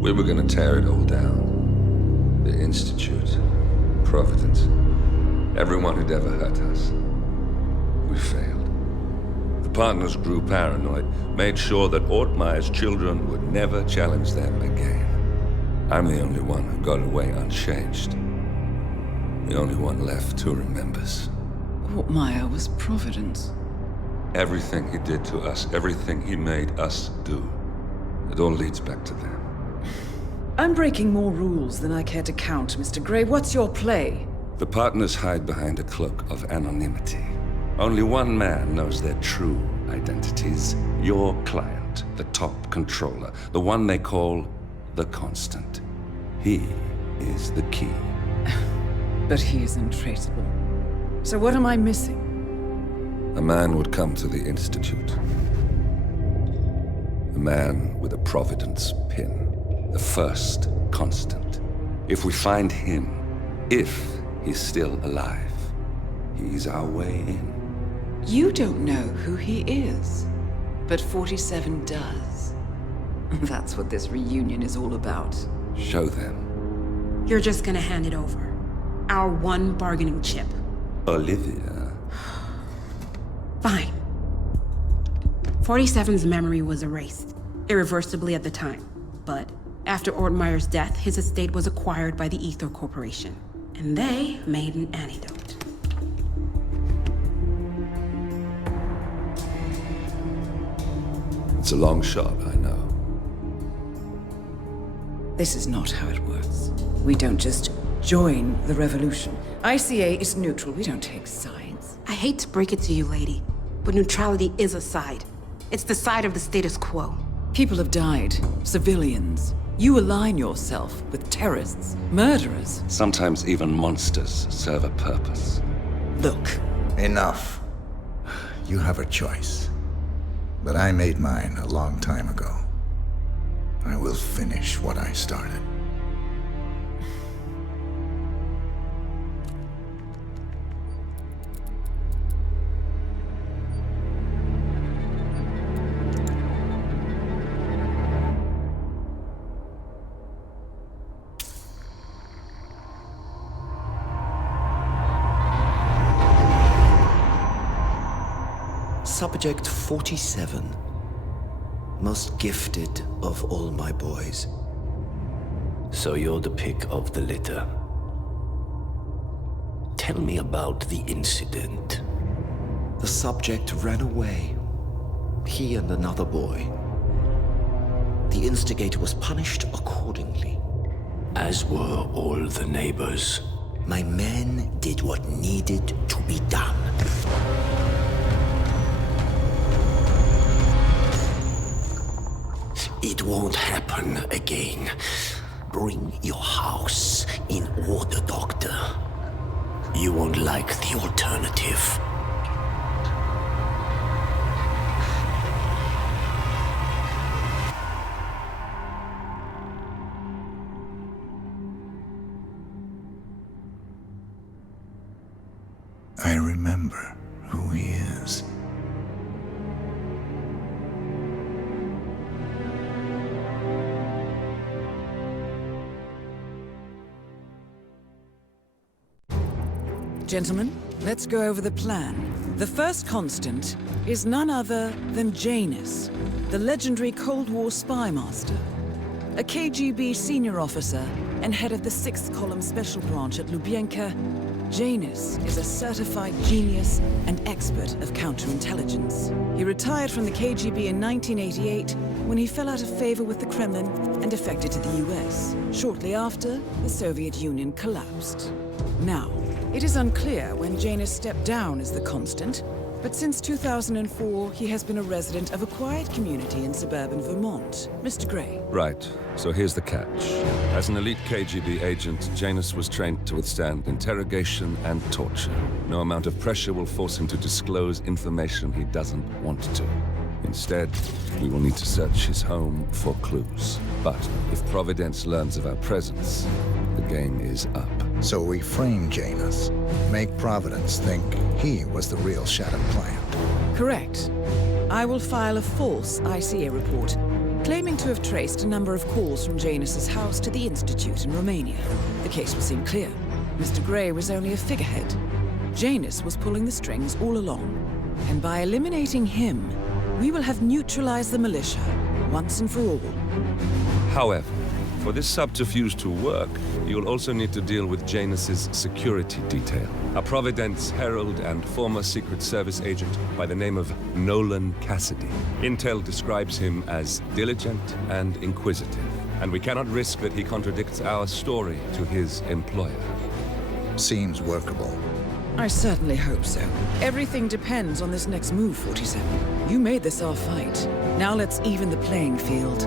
We were gonna tear it all down. The Institute, Providence, everyone who'd ever hurt us. We failed. The partners grew paranoid, made sure that Ortmeyer's children would never challenge them again. I'm the only one who got away unchanged. The only one left who remembers. Ortmeyer was Providence. Everything he did to us, everything he made us do, it all leads back to them. I'm breaking more rules than I care to count, Mr. Grey. What's your play? The partners hide behind a cloak of anonymity. Only one man knows their true identities. Your client, the top controller, the one they call the Constant. He is the key. But he is untraceable. So what am I missing? A man would come to the Institute. A man with a Providence pin. The first Constant. If we find him, if he's still alive, he's our way in. You don't know who he is, but 47 does. That's what this reunion is all about. Show them. You're just gonna hand it over. Our one bargaining chip. Olivia. Fine. 47's memory was erased, irreversibly at the time. But after Ortmeyer's death, his estate was acquired by the Ether Corporation. And they made an antidote. It's a long shot, I know. This is not how it works. We don't just join the revolution. ICA is neutral. We don't take sides. I hate to break it to you, lady, but neutrality is a side. It's the side of the status quo. People have died. Civilians. You align yourself with terrorists, murderers. Sometimes even monsters serve a purpose. Look. Enough. You have a choice. But I made mine a long time ago. I will finish what I started. Subject 47. Most gifted of all my boys. So you're the pick of the litter. Tell me about the incident. The subject ran away. He and another boy. The instigator was punished accordingly. As were all the neighbors. My men did what needed to be done. It won't happen again. Bring your house in order, Doctor. You won't like the alternative. I remember who he is. Gentlemen, let's go over the plan. The first Constant is none other than Janus, the legendary Cold War spy master. A KGB senior officer and head of the 6th Column Special Branch at Lubyanka, Janus is a certified genius and expert of counterintelligence. He retired from the KGB in 1988 when he fell out of favor with the Kremlin and defected to the US. Shortly after, the Soviet Union collapsed. Now, it is unclear when Janus stepped down as the Constant, but since 2004, he has been a resident of a quiet community in suburban Vermont. Mr. Grey. Right. So here's the catch. As an elite KGB agent, Janus was trained to withstand interrogation and torture. No amount of pressure will force him to disclose information he doesn't want to. Instead, we will need to search his home for clues. But if Providence learns of our presence, the game is up. So we frame Janus, make Providence think he was the real Shadow client. Correct. I will file a false ICA report, claiming to have traced a number of calls from Janus's house to the Institute in Romania. The case will seem clear. Mr. Grey was only a figurehead. Janus was pulling the strings all along. And by eliminating him, we will have neutralized the militia, once and for all. However, for this subterfuge to work, you'll also need to deal with Janus's security detail. A Providence herald and former Secret Service agent by the name of Nolan Cassidy. Intel describes him as diligent and inquisitive. And we cannot risk that he contradicts our story to his employer. Seems workable. I certainly hope so. Everything depends on this next move, 47. You made this our fight. Now let's even the playing field.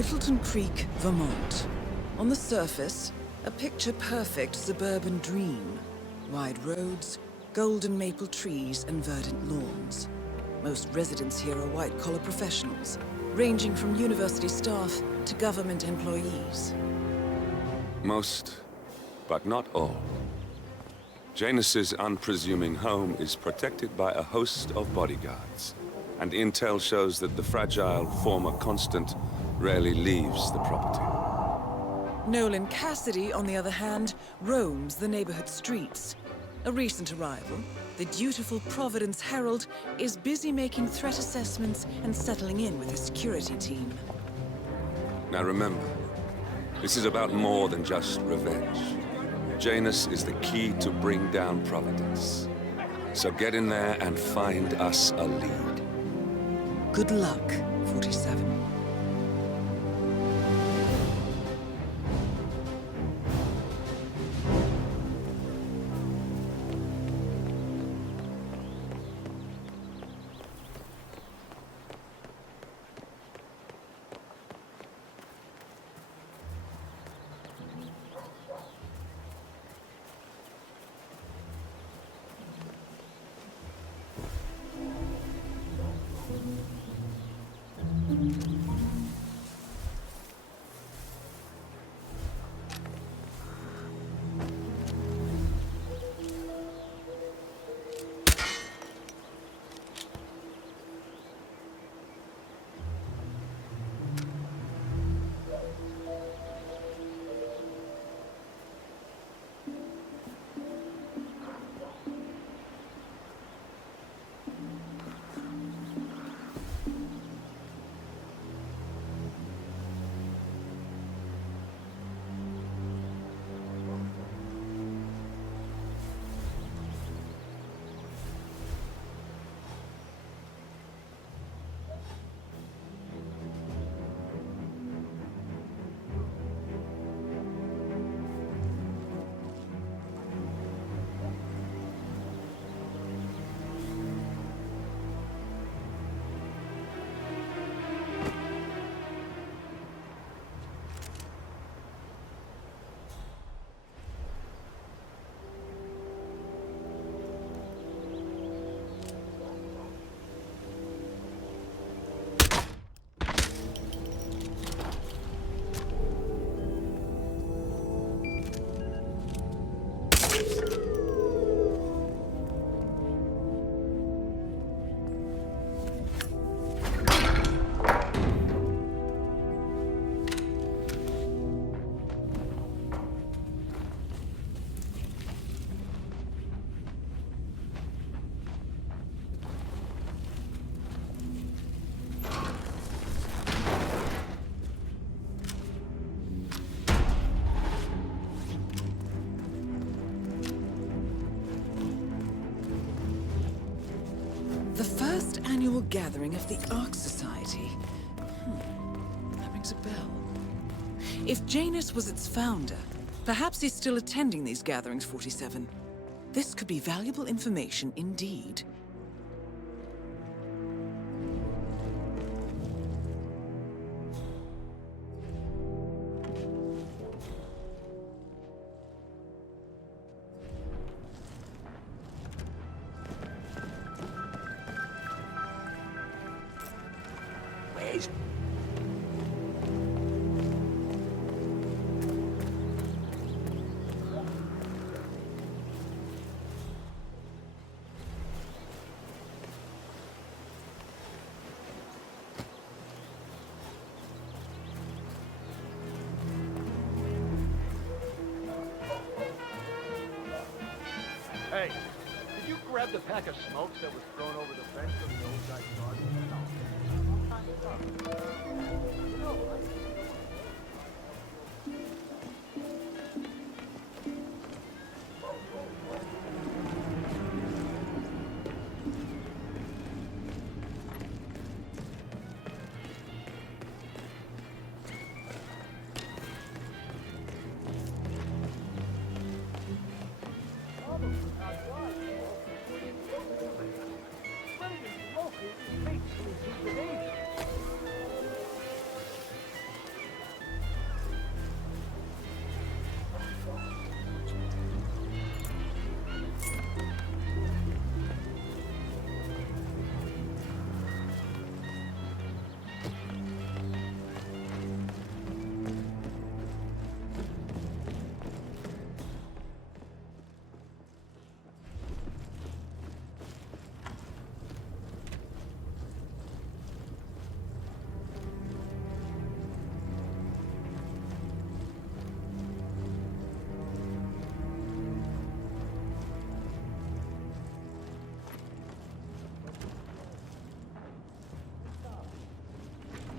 Whittleton Creek, Vermont. On the surface, a picture-perfect suburban dream. Wide roads, golden maple trees, and verdant lawns. Most residents here are white-collar professionals, ranging from university staff to government employees. Most, but not all. Janus's unpresuming home is protected by a host of bodyguards, and intel shows that the fragile former Constant rarely leaves the property. Nolan Cassidy, on the other hand, roams the neighborhood streets. A recent arrival, the dutiful Providence Herald is busy making threat assessments and settling in with a security team. Now remember, this is about more than just revenge. Janus is the key to bring down Providence. So get in there and find us a lead. Good luck, 47. Annual gathering of the Ark Society. That rings a bell. If Janus was its founder, perhaps he's still attending these gatherings, 47. This could be valuable information indeed. grabbed a pack of smokes that was thrown over the fence from the old guy's garden.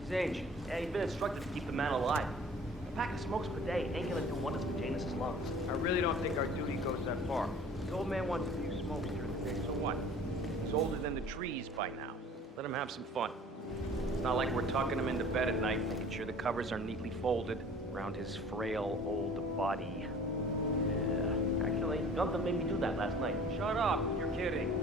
Sage, yeah, you've been instructed to keep the man alive. A pack of smokes per day ain't gonna do wonders for Janus's lungs. I really don't think our duty goes that far. The old man wants a few smokes during the day, so what? He's older than the trees by now. Let him have some fun. It's not like we're tucking him into bed at night, making sure the covers are neatly folded around his frail old body. Yeah, actually, Gunther made me do that last night. Shut up, you're kidding.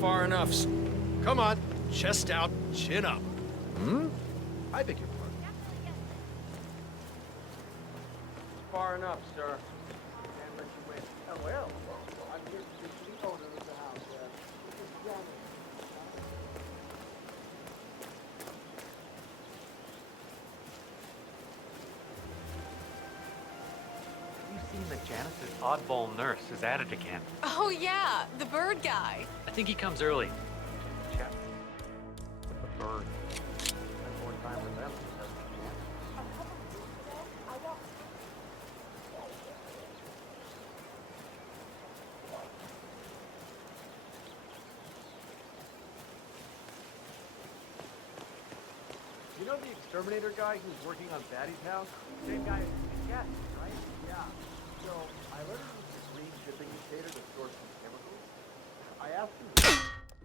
Far enough. Come on, chest out, chin up. I beg your pardon. Far enough, sir. Can't let you in. Oh, well. I'm here to speak to the owner of the house. Have you seen that Janice's oddball nurse is at it again? Oh yeah, the bird guy. I think he comes early. Chat with the bird. Spend more time with them. You know the exterminator guy who's working on Batty's house? Same guy as Yes, right? Yeah. So, I learned he was a green shipping container to store some chemicals. I asked him, but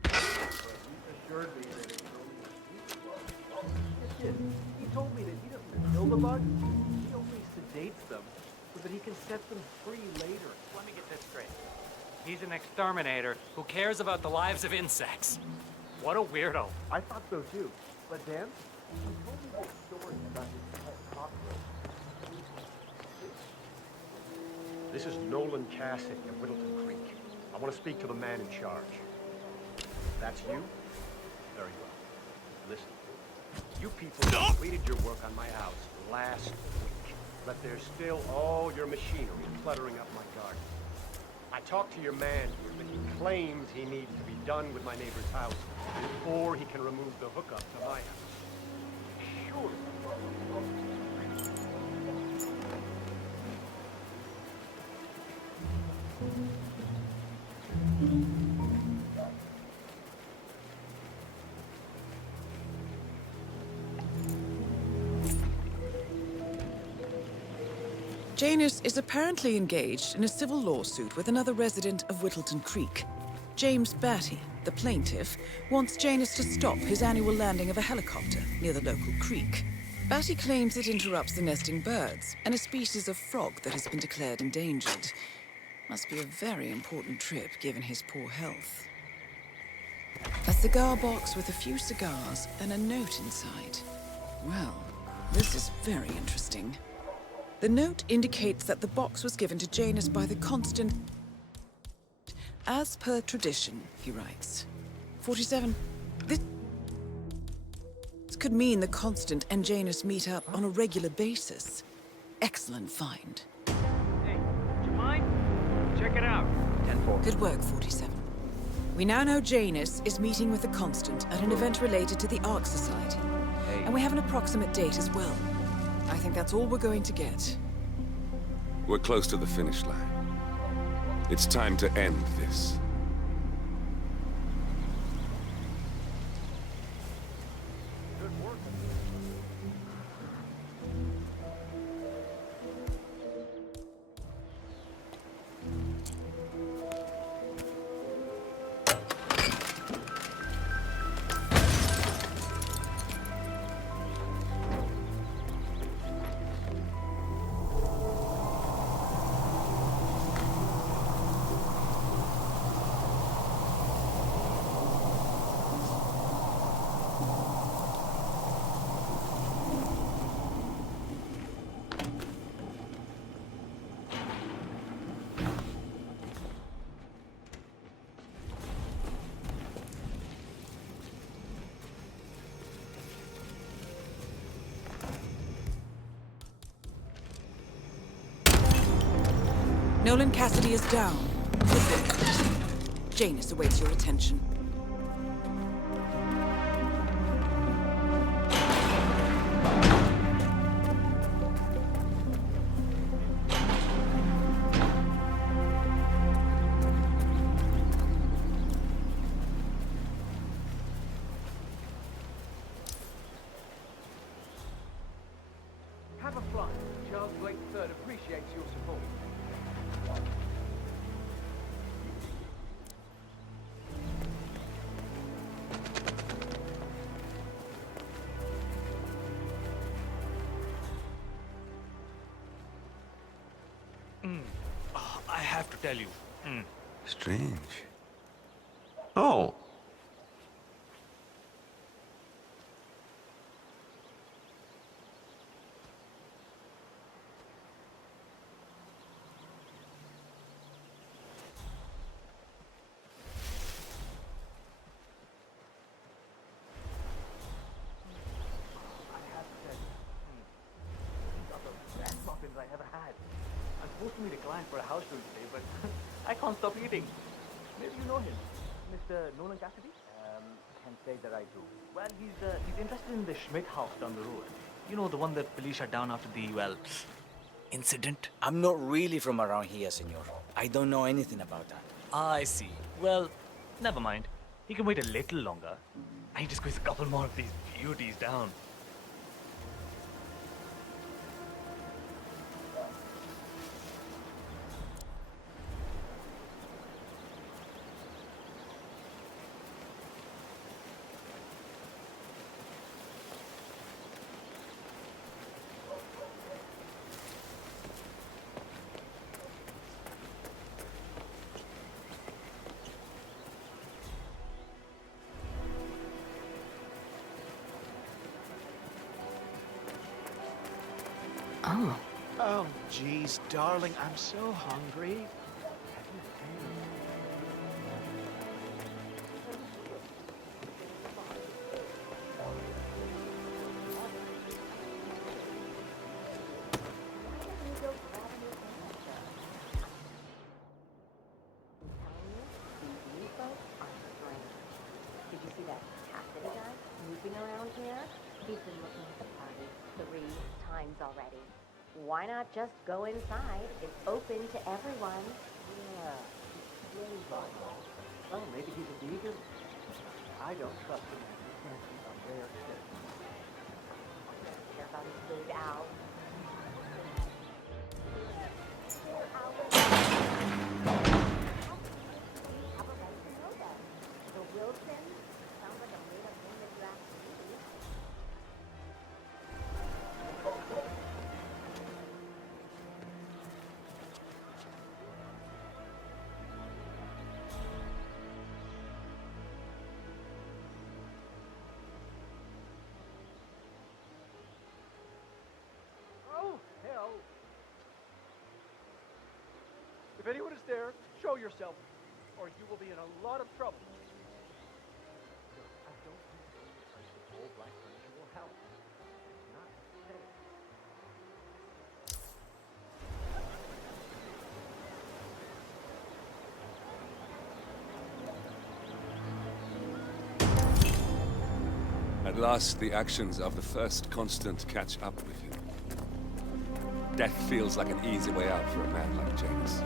he assured me that it only he told me that he doesn't kill the bugs, he only sedates them so that he can set them free later. Let me get this straight. He's an exterminator who cares about the lives of insects. What a weirdo. I thought so too. But then, he told me this story about his pet cockroach. This is Nolan Cassidy of Whittleton Creek. I want to speak to the man in charge. That's you? Very well. Listen. You people completed your work on my house last week, but there's still all your machinery cluttering up my garden. I talked to your man here, but he claims he needs to be done with my neighbor's house before he can remove the hookup to my house. Sure. Janus is apparently engaged in a civil lawsuit with another resident of Whittleton Creek. James Batty, the plaintiff, wants Janus to stop his annual landing of a helicopter near the local creek. Batty claims it interrupts the nesting birds and a species of frog that has been declared endangered. Must be a very important trip given his poor health. A cigar box with a few cigars and a note inside. Well, this is very interesting. The note indicates that the box was given to Janus by the Constant. As per tradition, he writes. 47. This could mean the Constant and Janus meet up on a regular basis. Excellent find. Hey, would you mind? Check it out. 10-4. Good work, 47. We now know Janus is meeting with the Constant at an event related to the Ark Society. Hey. And we have an approximate date as well. I think that's all we're going to get. We're close to the finish line. It's time to end this. Nolan Cassidy is down. Janus awaits your attention. Have a flight. Charles Blake III appreciates your support. I have to tell you. Strange. Oh. I ever had. I'm supposed to meet a client for a house tour today, but I can't stop eating. Maybe you know him, Mr. Nolan Cassidy? Can't say that I do. Well, he's interested in the Schmidt house down the road. You know, the one that police shut down after the, well, incident? I'm not really from around here, senor. I don't know anything about that. I see. Well, never mind. He can wait a little longer. I need to squeeze a couple more of these beauties down. Oh. Oh, geez, darling, I'm so hungry. Did you see that Cassidy guy snooping around here? He's been looking at the party 3 times already. Why not just go inside? It's open to everyone. Yeah, he's really right. Well, maybe he's a vegan. I don't trust him. He's going to be a rare shit. Care about his food, Al. anyone is there, show yourself, or you will be in a lot of trouble. Look, I don't think this replace with old black furniture will help. It's not safe. At last, the actions of the first constant catch up with you. Death feels like an easy way out for a man like James.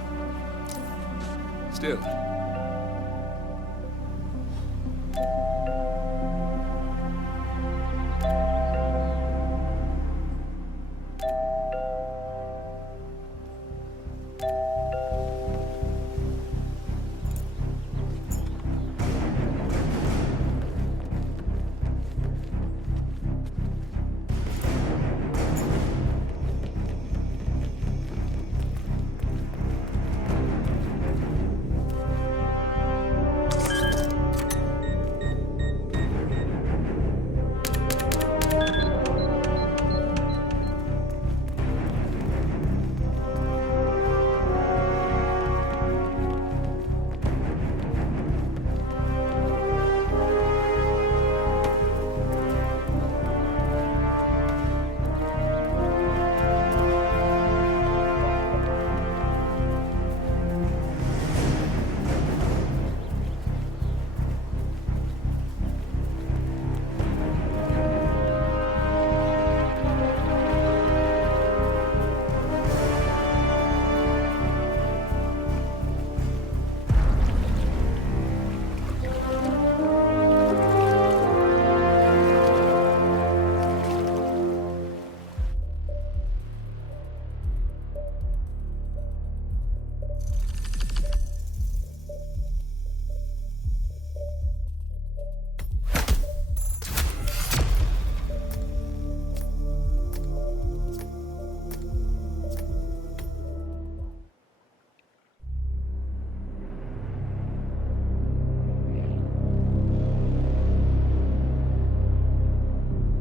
Still,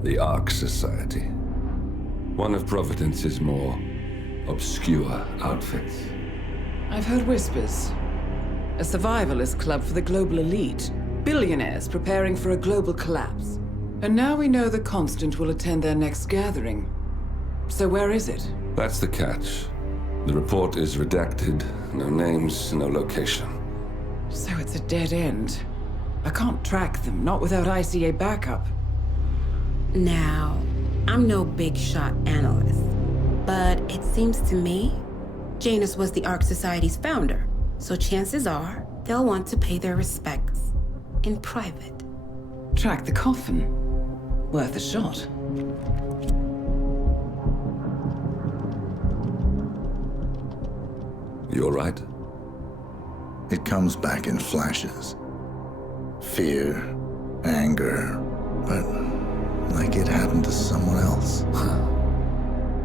the Ark Society. One of Providence's more obscure outfits. I've heard whispers. A survivalist club for the global elite. Billionaires preparing for a global collapse. And now we know the Constant will attend their next gathering. So where is it? That's the catch. The report is redacted. No names, no location. So it's a dead end. I can't track them, not without ICA backup. Now, I'm no big shot analyst, but it seems to me Janus was the Ark Society's founder, so chances are they'll want to pay their respects in private. Track the coffin. Worth a shot. You all right? It comes back in flashes. Fear, anger, but like it happened to someone else.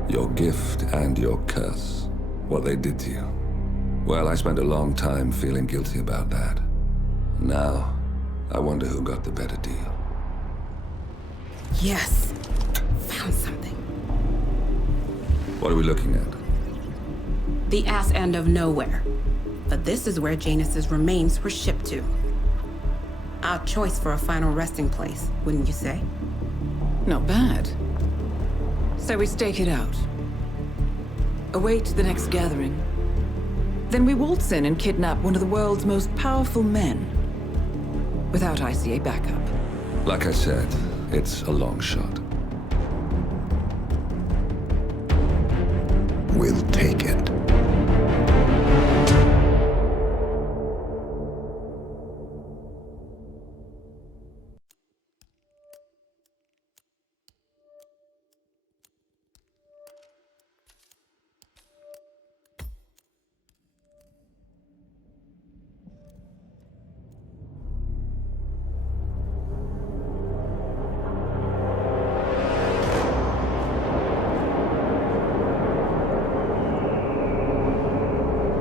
Your gift and your curse. What they did to you. Well, I spent a long time feeling guilty about that. Now, I wonder who got the better deal. Yes. Found something. What are we looking at? The ass end of nowhere. But this is where Janus's remains were shipped to. Odd choice for a final resting place, wouldn't you say? Not bad. So we stake it out. Await the next gathering. Then we waltz in and kidnap one of the world's most powerful men. Without ICA backup. Like I said, it's a long shot. We'll take it.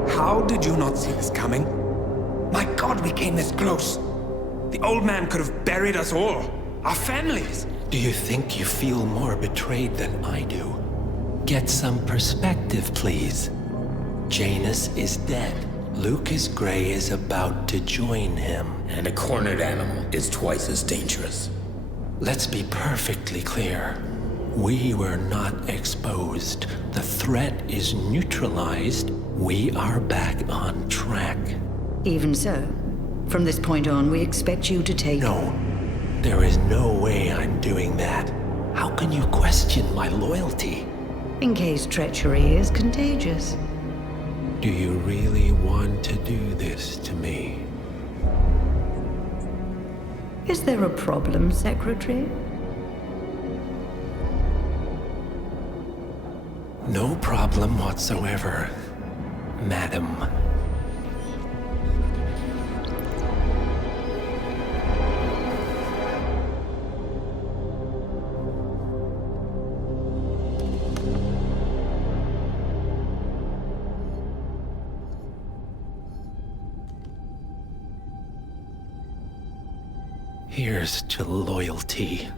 How did you not see this coming? My God, we came this close. The old man could have buried us all. Our families. Do you think you feel more betrayed than I do? Get some perspective, please. Janus is dead. Lucas Gray is about to join him. And a cornered animal is twice as dangerous. Let's be perfectly clear. We were not exposed. The threat is neutralized. We are back on track. Even so, from this point on, we expect you to take... No, there is no way I'm doing that. How can you question my loyalty? In case treachery is contagious. Do you really want to do this to me? Is there a problem, Secretary? No problem whatsoever, Madam. Here's to loyalty.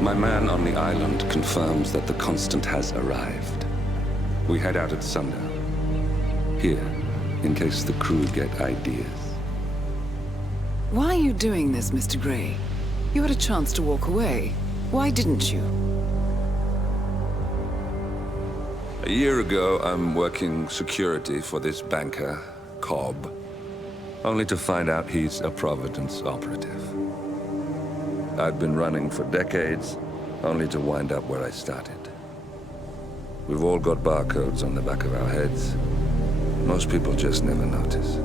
My man on the island confirms that the Constant has arrived. We head out at sundown. Here, in case the crew get ideas. Why are you doing this, Mr. Gray? You had a chance to walk away. Why didn't you? A year ago, I'm working security for this banker, Cobb, only to find out he's a Providence operative. I'd been running for decades, only to wind up where I started. We've all got barcodes on the back of our heads. Most people just never notice.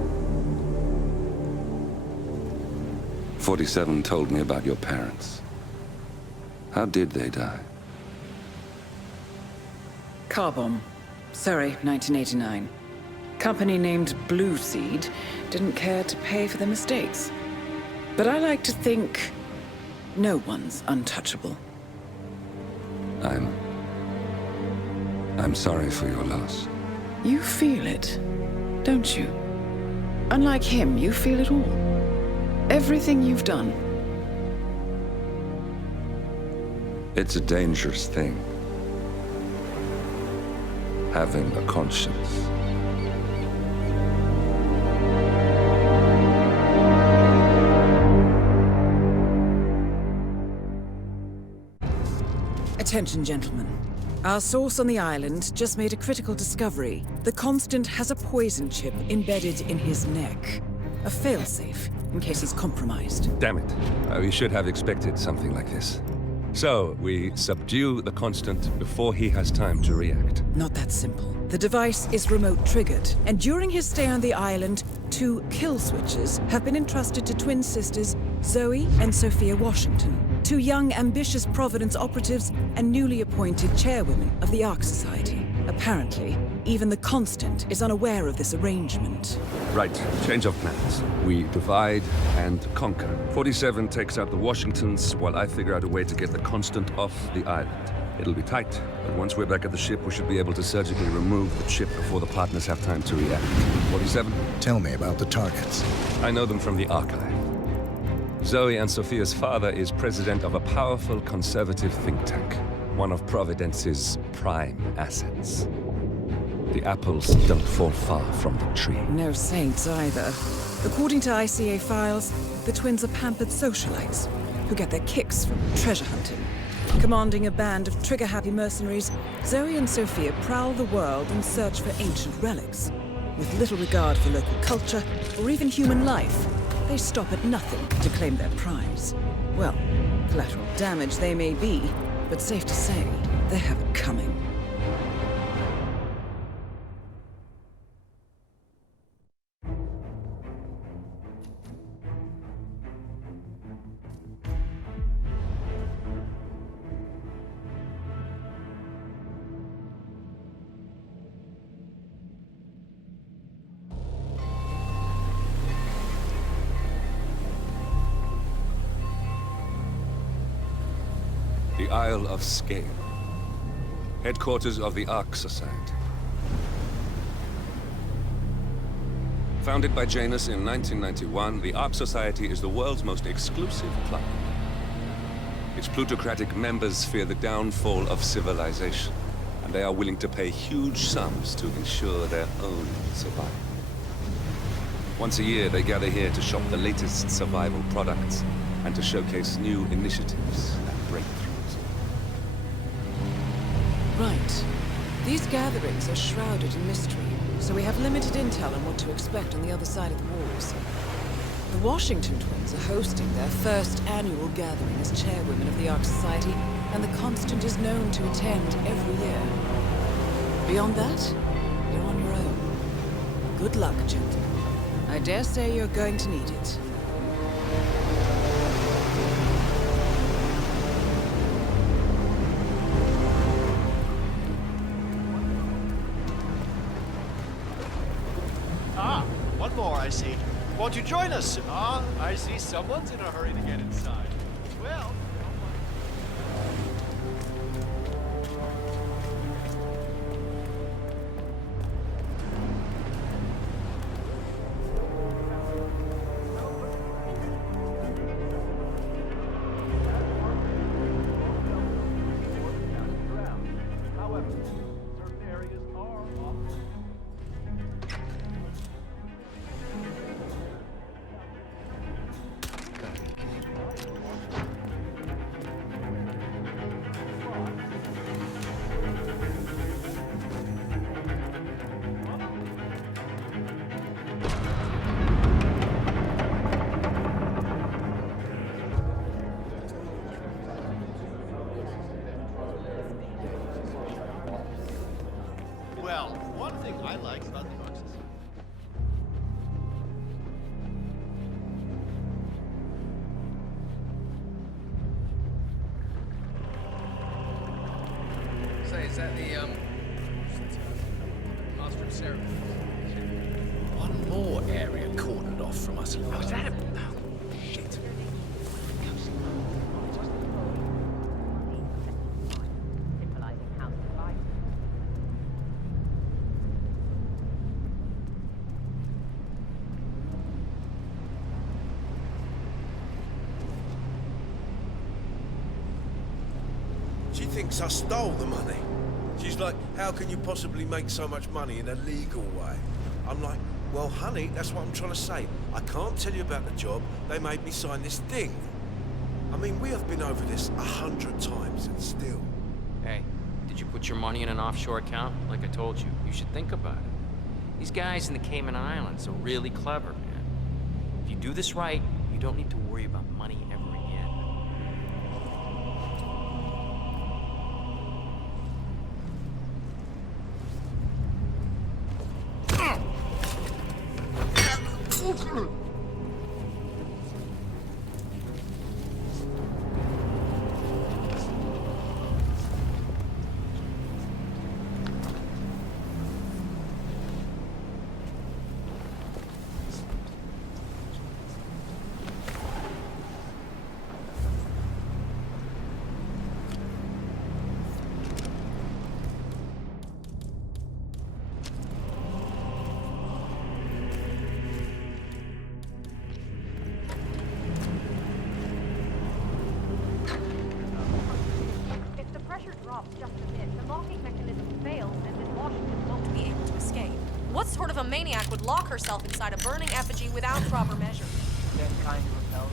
47 told me about your parents. How did they die? Car bomb. Surrey, 1989. Company named Blue Seed didn't care to pay for their mistakes. But I like to think no one's untouchable. I'm sorry for your loss. You feel it, don't you? Unlike him, you feel it all. Everything you've done. It's a dangerous thing. Having a conscience. Attention, gentlemen. Our source on the island just made a critical discovery. The Constant has a poison chip embedded in his neck. A failsafe, in case he's compromised. Damn it. We should have expected something like this. So, we subdue the Constant before he has time to react. Not that simple. The device is remote-triggered, and during his stay on the island, 2 kill switches have been entrusted to twin sisters Zoe and Sophia Washington, 2 young, ambitious Providence operatives and newly appointed chairwomen of the Ark Society. Apparently, even the Constant is unaware of this arrangement. Right, change of plans. We divide and conquer. 47 takes out the Washingtons, while I figure out a way to get the Constant off the island. It'll be tight, but once we're back at the ship, we should be able to surgically remove the chip before the partners have time to react. 47? Tell me about the targets. I know them from the archive. Zoe and Sophia's father is president of a powerful conservative think tank, one of Providence's prime assets. The apples don't fall far from the tree. No saints either. According to ICA files, the twins are pampered socialites who get their kicks from treasure hunting. Commanding a band of trigger-happy mercenaries, Zoe and Sophia prowl the world in search for ancient relics. With little regard for local culture or even human life, they stop at nothing to claim their prize. Well, collateral damage they may be, but safe to say, they have it coming. The Isle of Sgail, headquarters of the Ark Society. Founded by Janus in 1991, the Ark Society is the world's most exclusive club. Its plutocratic members fear the downfall of civilization, and they are willing to pay huge sums to ensure their own survival. Once a year, they gather here to shop the latest survival products and to showcase new initiatives and breakthroughs. Right. These gatherings are shrouded in mystery, so we have limited intel on what to expect on the other side of the walls. The Washington twins are hosting their first annual gathering as chairwomen of the Ark Society, and the Constant is known to attend every year. Beyond that, you're on your own. Good luck, gentlemen. I dare say you're going to need it. Ah, one more, I see. Won't you join us? Ah, I see someone's in a hurry to get inside. Well... Well, one thing I like about the Ark Society... Say, is that the, Master of Ceremonies? One more area cordoned off from us. Oh, is that a... Shit. She thinks I stole the money. She's like, how can you possibly make so much money in a legal way? I'm like, well, honey, that's what I'm trying to say. I can't tell you about the job. They made me sign this thing. I mean, we have been over this 100 times and still. Hey, did you put your money in an offshore account? Like I told you, you should think about it. These guys in the Cayman Islands are really clever, man. If you do this right, you don't need to worry about money ever again. Maniac would lock herself inside a burning effigy without proper measure. That kind of rebellion.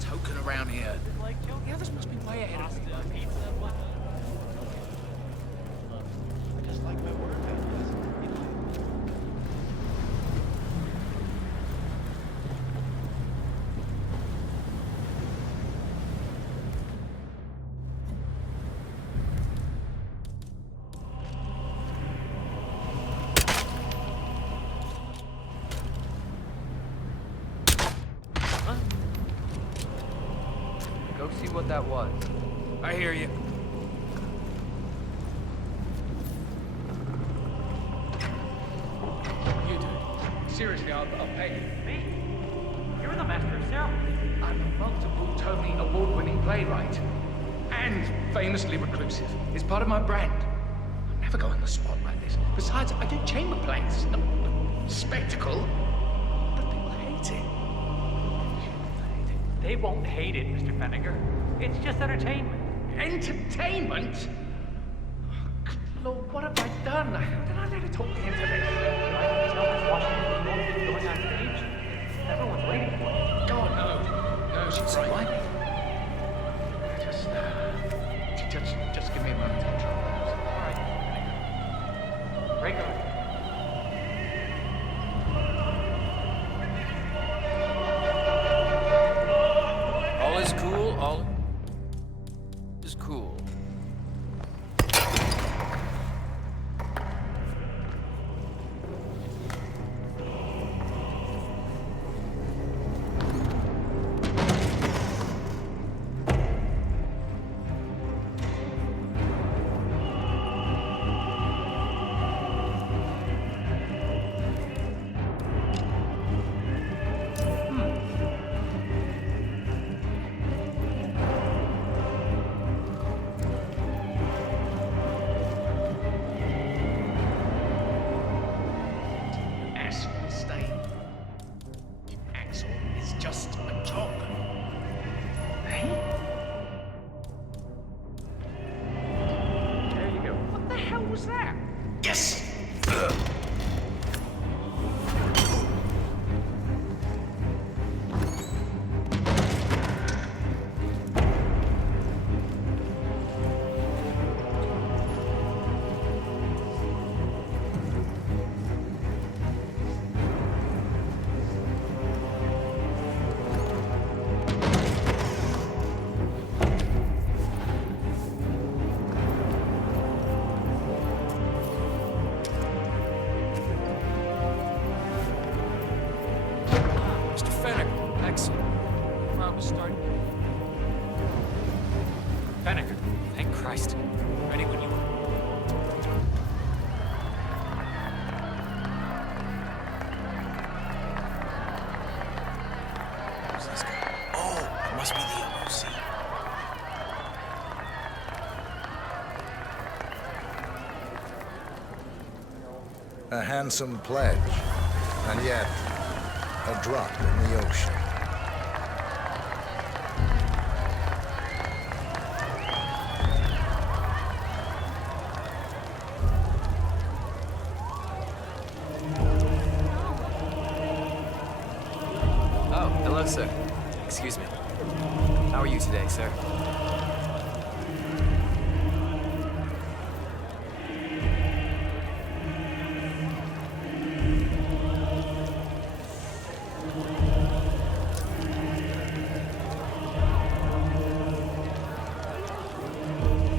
Token around here. The others must be way ahead of me. I just like my work. Go see what that was. I hear you. You do it. Seriously, I'll pay you. Me? You're the master of ceremonies. I'm a multiple Tony award-winning playwright. And famously reclusive. It's part of my brand. I never go on the spot like this. Besides, I do chamber plays. It's not a spectacle. But people hate it. They won't hate it, Mr. Fenniger. It's just entertainment. Entertainment? Good Lord, what have I done? How did I let it talk me into this? I can tell Miss Washington is going on stage. Everyone's waiting for it. God, no. No, she's right. Just give me a moment to control those. All right. Break on. All is cool, all is cool. A handsome pledge, and yet a drop in the ocean. Oh, hello, sir. Excuse me. How are you today, sir?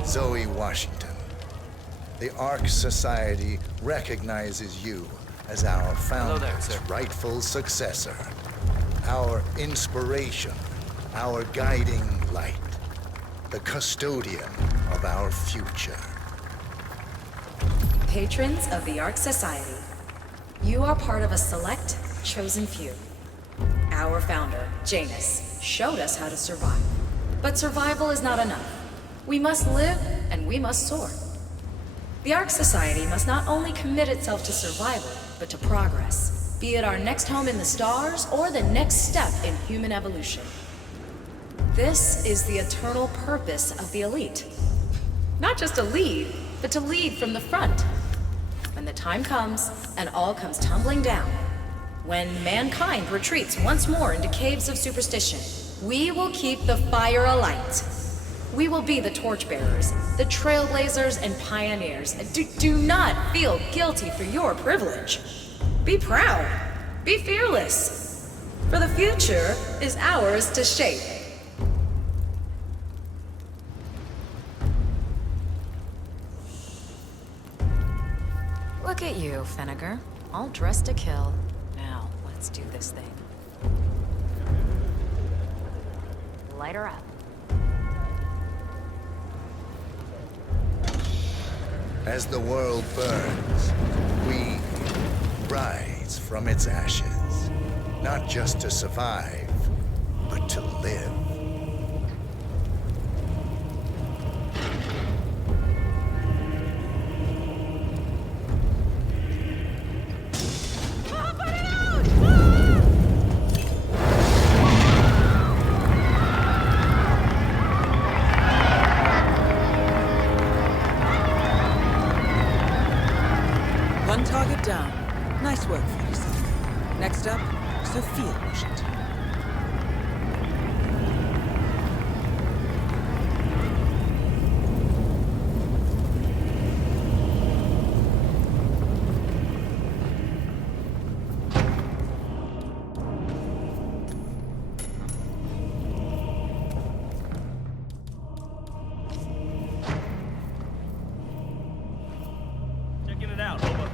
Zoe Washington, the Ark Society recognizes you as our founder's rightful successor, our inspiration, our guiding light, the custodian of our future. Patrons of the Ark Society, you are part of a select, chosen few. Our founder, Janus, showed us how to survive. But survival is not enough. We must live, and we must soar. The Ark Society must not only commit itself to survival, but to progress, be it our next home in the stars or the next step in human evolution. This is the eternal purpose of the elite. Not just to lead, but to lead from the front. When the time comes, and all comes tumbling down, when mankind retreats once more into caves of superstition, we will keep the fire alight. We will be the torchbearers, the trailblazers and pioneers. Do not feel guilty for your privilege. Be proud. Be fearless. For the future is ours to shape. Look at you, Fenniger. All dressed to kill. Now, let's do this thing. Light her up. As the world burns, we rise from its ashes. Not just to survive, but to live. One target down. Nice work, 47. Next up, Sophia Washington. Checking it out, over.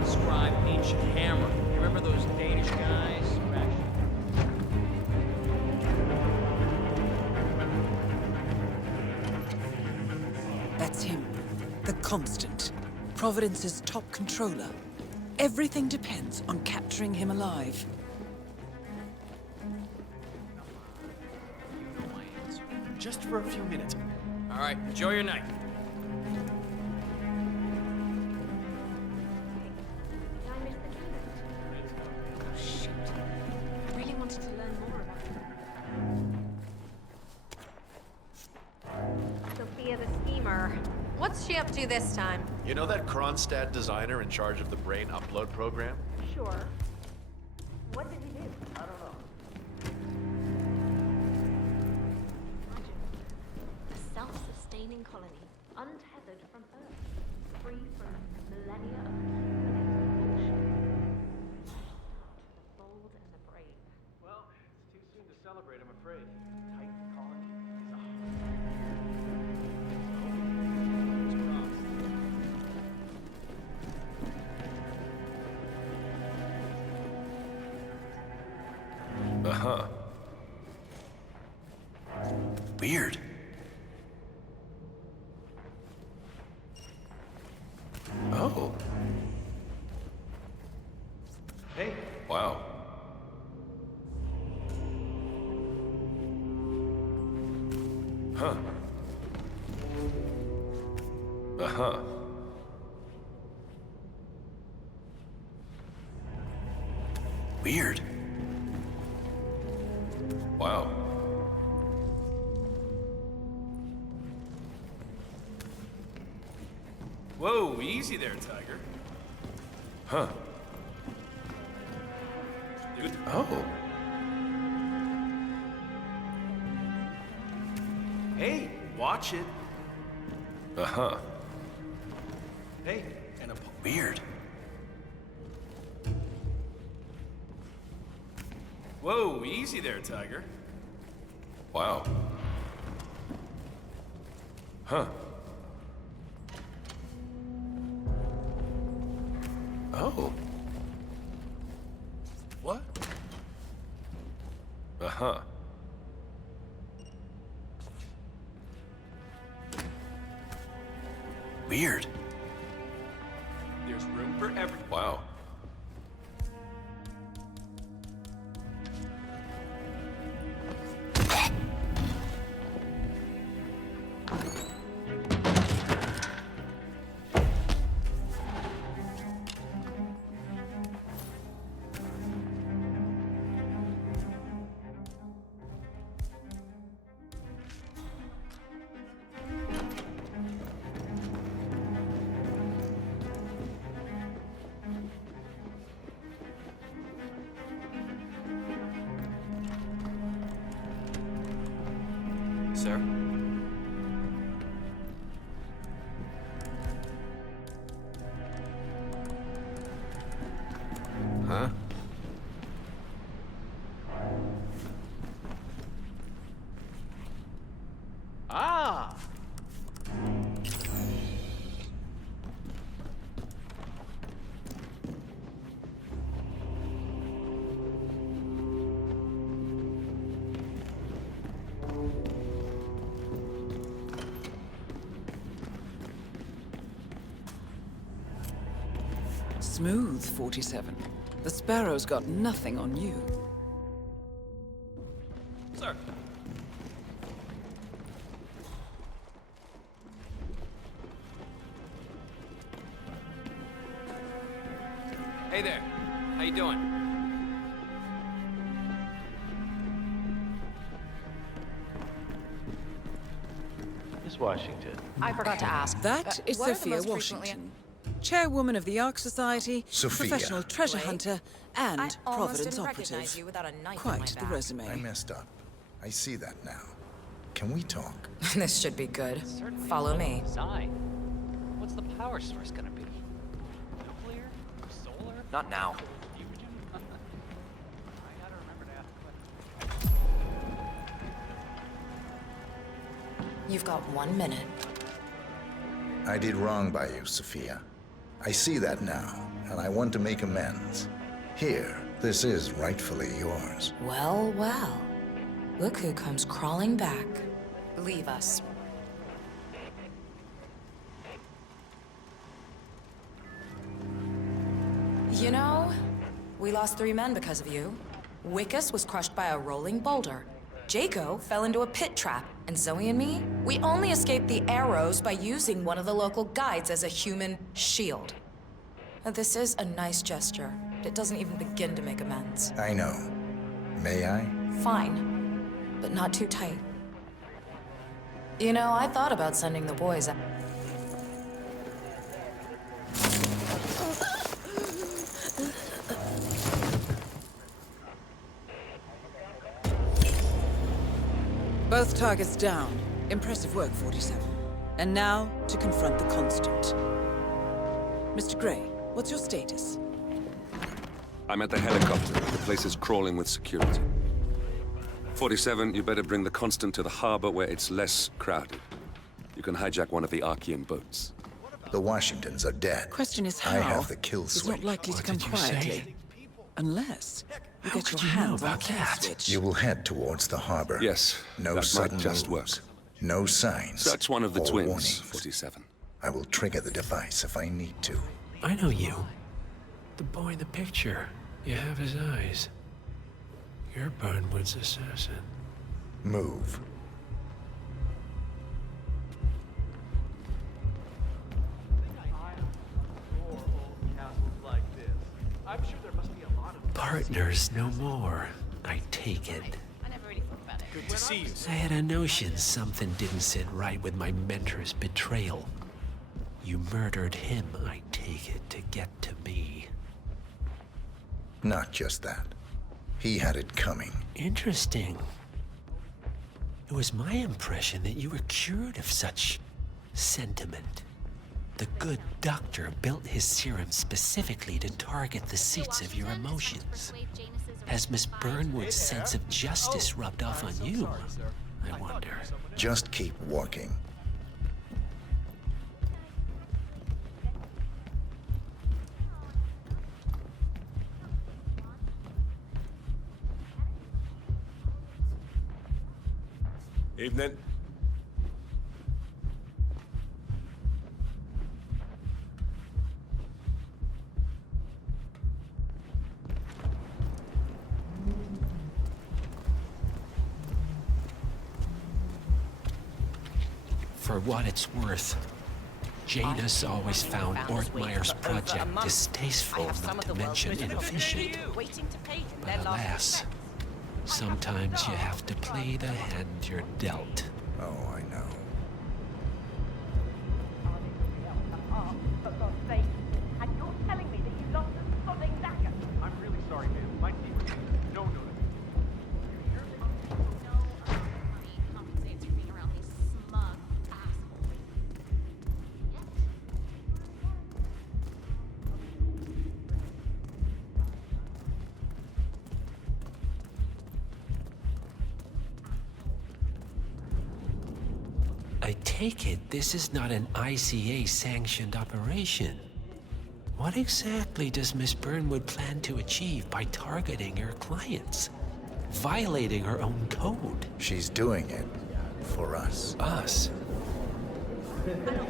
Inscribed ancient hammer. You remember those Danish guys? That's him. The Constant. Providence's top controller. Everything depends on capturing him alive. Just for a few minutes. All right, enjoy your night. Shoot. I really wanted to learn more about Sophia the schemer. What's she up to this time? You know that Kronstadt designer in charge of the brain upload program? Sure. What did he do? I don't know. A self-sustaining colony, untethered from Earth, free from millennia of bullshit. The bold and the brave. Well, it's too soon to celebrate, I'm afraid. Titan colony is Uh-huh. Weird. Oh. Hey. Wow. Huh. Uh-huh. Weird. Wow. Whoa, easy there, Tiger. Huh. Dude. Oh. Hey, watch it. Uh-huh. Hey, and a Weird. Whoa, easy there, Tiger. Wow. Huh. Oh. What? Uh-huh. Weird. There's room for every. Wow. Sir? Huh? Smooth, 47. The Sparrow's got nothing on you. Sir. Hey there. How you doing? Miss Washington. I forgot to ask. That is what are the Sophia most frequently- Washington, chairwoman of the Ark Society, Sophia. professional treasure Wait. hunter, and I almost Providence didn't operative. recognize you without a knife in Quite my the back. resume. I messed up. I see that now. Can we talk? This should be good. Follow me. Design. What's the power source gonna be? Nuclear? Solar? Not now. You've got 1 minute. I did wrong by you, Sophia. I see that now, and I want to make amends. Here, this is rightfully yours. Well, well. Look who comes crawling back. Leave us. You know, we lost 3 men because of you. Wickus was crushed by a rolling boulder. Jaco fell into a pit trap, and Zoe and me, we only escaped the arrows by using one of the local guides as a human shield. Now, this is a nice gesture, but it doesn't even begin to make amends. I know. May I? Fine, but not too tight. You know, I thought about sending the boys out. Both targets down. Impressive work, 47. And now, to confront the Constant. Mr. Gray, what's your status? I'm at the helicopter. The place is crawling with security. 47, you better bring the Constant to the harbor where it's less crowded. You can hijack one of the Archean boats. The Washingtons are dead. Question is how? I have the kill It's switch. not likely to What come did you say? quietly. Unless you How get your could you know hands on the about kill that? switch. You will head towards the harbor. Yes, No that sudden might just moves. No signs. Search one of the or twins, warnings. 47. I will trigger the device if I need to. I know you. The boy in the picture. You have his eyes. You're Burnwood's assassin. Move. I'm sure there must be a lot of Partners no more, I take it. Good to see you. I had a notion something didn't sit right with my mentor's betrayal. You murdered him, I take it, to get to me. Not just that. He had it coming. Interesting. It was my impression that you were cured of such sentiment. The good doctor built his serum specifically to target the seats of your emotions. Has Miss Burnwood's sense of justice rubbed off on you? I wonder. Just keep walking. Evening. For what it's worth, Janus always found Ortmeyer's project distasteful, not to mention inefficient. But alas, sometimes you have to play the hand you're dealt. Oh, I know. And you're telling me that you lost the sodding dagger? I'm really sorry, man. My team was no notice. I take it this is not an ICA-sanctioned operation. What exactly does Miss Burnwood plan to achieve by targeting her clients? Violating her own code? She's doing it for us. Us?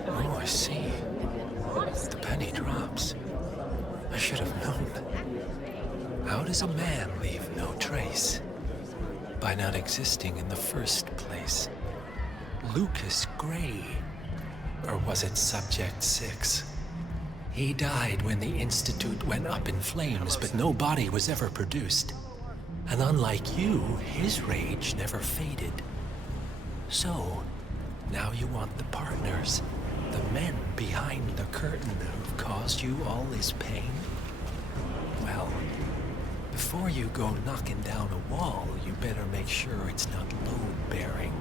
Oh, I see. The penny drops. I should have known. How does a man leave no trace? By not existing in the first place. Lucas Gray. Or was it Subject 6? He died when the Institute went up in flames, but no body was ever produced. And unlike you, his rage never faded. So, now you want the partners, the men behind the curtain who've caused you all this pain? Well, before you go knocking down a wall, you better make sure it's not load-bearing.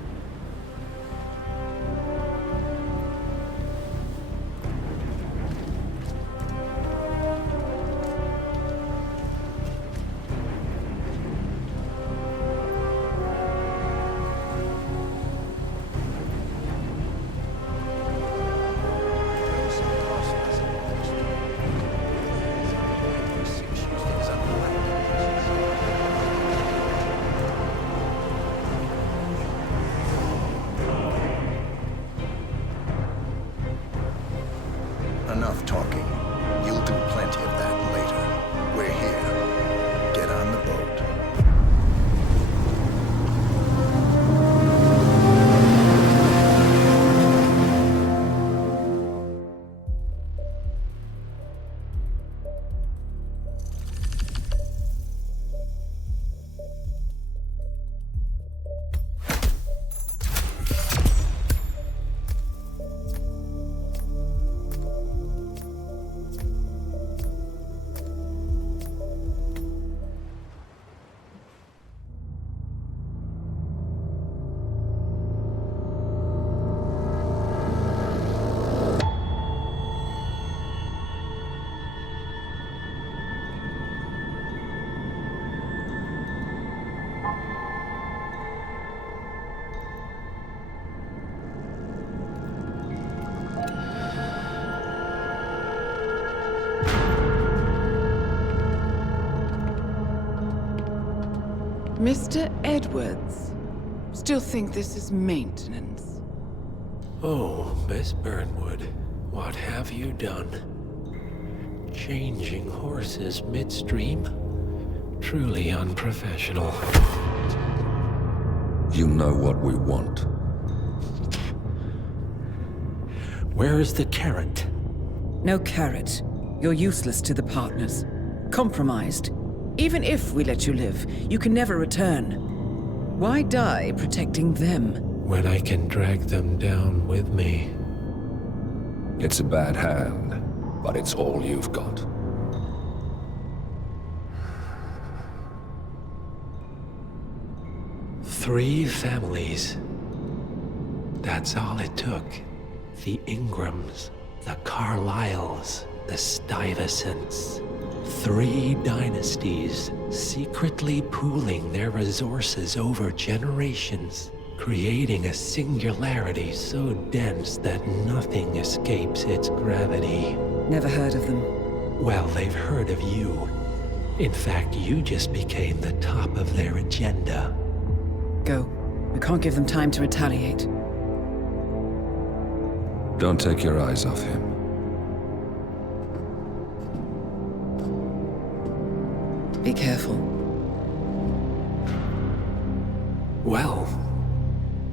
Enough talking. You'll do plenty of that later. We're here. Get on the boat. Mr. Edwards, still think this is maintenance? Oh, Miss Burnwood, what have you done? Changing horses midstream? Truly unprofessional. You know what we want. Where is the carrot? No carrot. You're useless to the partners. Compromised. Even if we let you live, you can never return. Why die protecting them? When I can drag them down with me. It's a bad hand, but it's all you've got. Three families. That's all it took. The Ingrams, the Carlyles, the Stuyvesants. 3 dynasties secretly pooling their resources over generations, creating a singularity so dense that nothing escapes its gravity. Never heard of them. Well, they've heard of you. In fact, you just became the top of their agenda. Go. We can't give them time to retaliate. Don't take your eyes off him. Be careful. Well,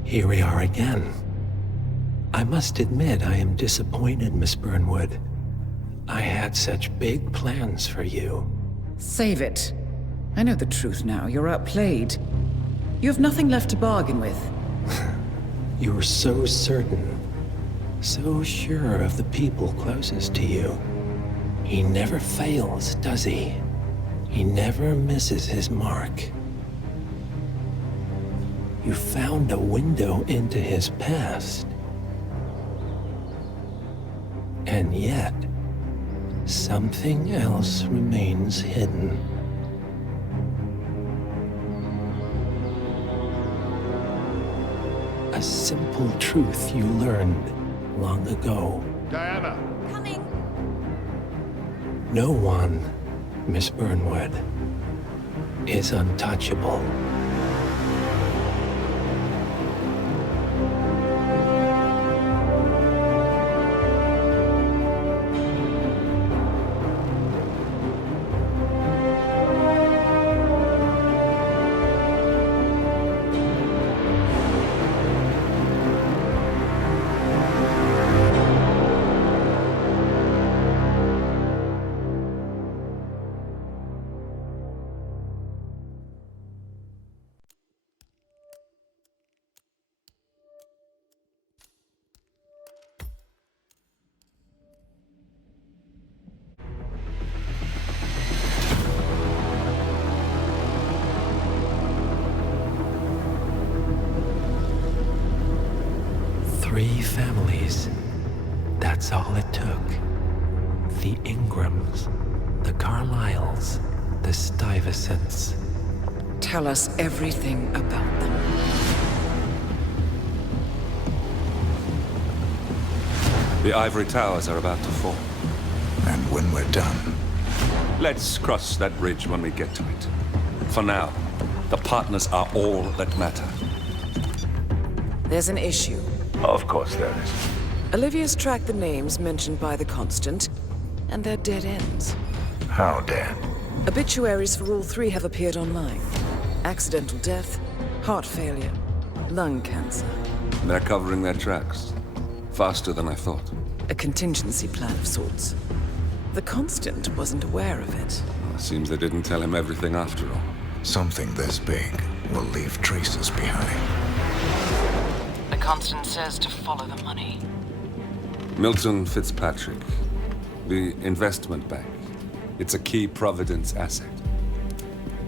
here we are again. I must admit I am disappointed, Miss Burnwood. I had such big plans for you. Save it. I know the truth now. You're outplayed. You have nothing left to bargain with. You were so certain, so sure of the people closest to you. He never fails, does he? He never misses his mark. You found a window into his past. And yet, something else remains hidden. A simple truth you learned long ago. Diana! Coming! No one, Miss Burnwood, is untouchable. 3 families. That's all it took. The Ingrams, the Carlyles, the Stuyvesants. Tell us everything about them. The ivory towers are about to fall. And when we're done... Let's cross that bridge when we get to it. For now, the partners are all that matter. There's an issue. Of course there is. Olivia's tracked the names mentioned by the Constant, and they're dead ends. How dead? Obituaries for all 3 have appeared online. Accidental death, heart failure, lung cancer. They're covering their tracks. Faster than I thought. A contingency plan of sorts. The Constant wasn't aware of it. Seems they didn't tell him everything after all. Something this big will leave traces behind. The Constant says to follow the money. Milton Fitzpatrick. The investment bank. It's a key Providence asset.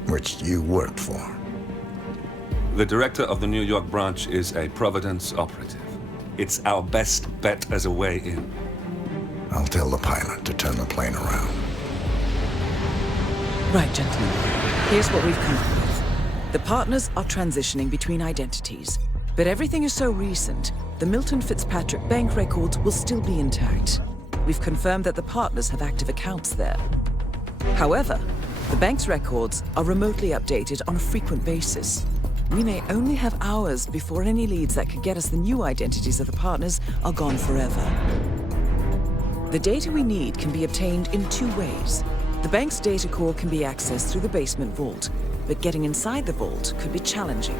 Which you worked for. The director of the New York branch is a Providence operative. It's our best bet as a way in. I'll tell the pilot to turn the plane around. Right, gentlemen. Here's what we've come up with. The partners are transitioning between identities, but everything is so recent, the Milton Fitzpatrick bank records will still be intact. We've confirmed that the partners have active accounts there. However, the bank's records are remotely updated on a frequent basis. We may only have hours before any leads that could get us the new identities of the partners are gone forever. The data we need can be obtained in 2 ways. The bank's data core can be accessed through the basement vault, but getting inside the vault could be challenging.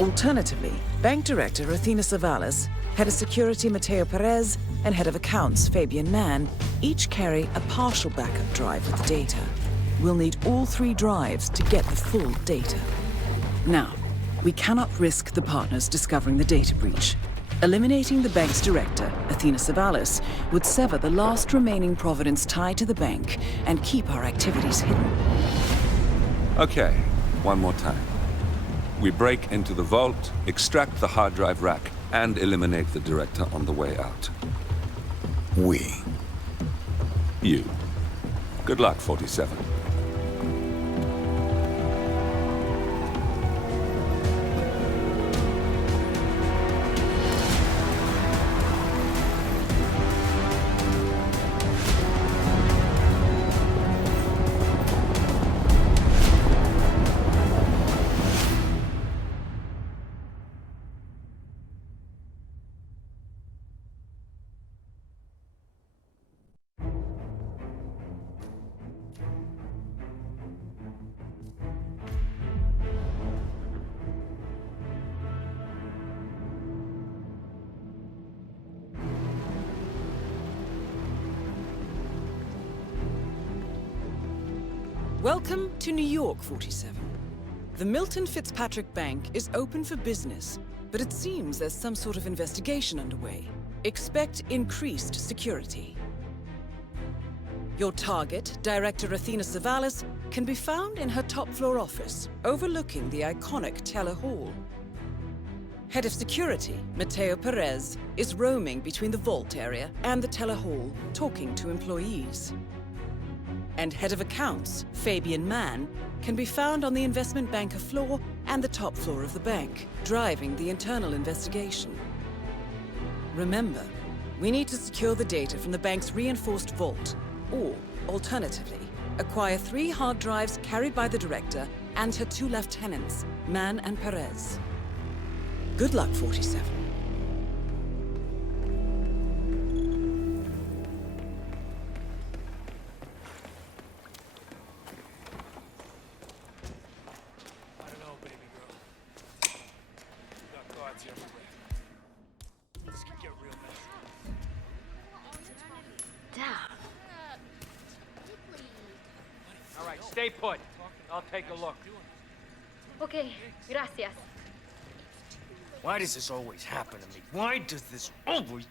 Alternatively, Bank Director Athena Savalas, Head of Security Mateo Perez, and Head of Accounts Fabian Mann each carry a partial backup drive with the data. We'll need all 3 drives to get the full data. Now, we cannot risk the partners discovering the data breach. Eliminating the bank's director, Athena Savalas, would sever the last remaining Providence tie to the bank and keep our activities hidden. Okay, one more time. We break into the vault, extract the hard drive rack, and eliminate the director on the way out. We. You. Good luck, 47. Welcome to New York, 47. The Milton Fitzpatrick Bank is open for business, but it seems there's some sort of investigation underway. Expect increased security. Your target, Director Athena Savalas, can be found in her top-floor office, overlooking the iconic Teller Hall. Head of Security, Mateo Perez, is roaming between the vault area and the Teller Hall, talking to employees. And Head of Accounts, Fabian Mann, can be found on the investment banker floor and the top floor of the bank, driving the internal investigation. Remember, we need to secure the data from the bank's reinforced vault, or, alternatively, acquire 3 hard drives carried by the director and her 2 lieutenants, Mann and Perez. Good luck, 47. Stay put. I'll take a look. Okay, gracias. Why does this always happen to me? Why does this always...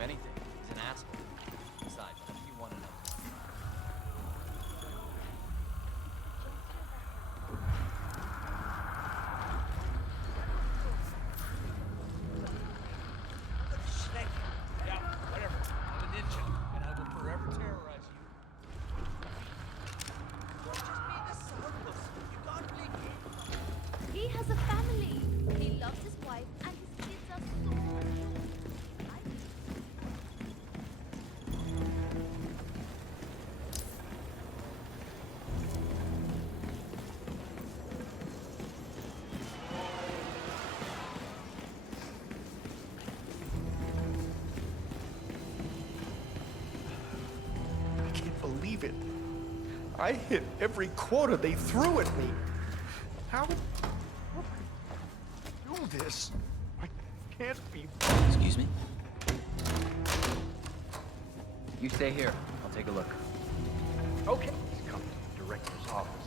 him anything. He's an asshole. Besides, he wanted to know. Yeah, whatever. I'm a ninja, and I will forever terrorize you. You're just being a sourpuss. You can't blame me. He has a family. He loves his wife, and his kids are so cute. I can't believe it. I hit every quota they threw at me. How did I do this? I can't be. Excuse me? You stay here. I'll take a look. Okay. He's come to the director's office.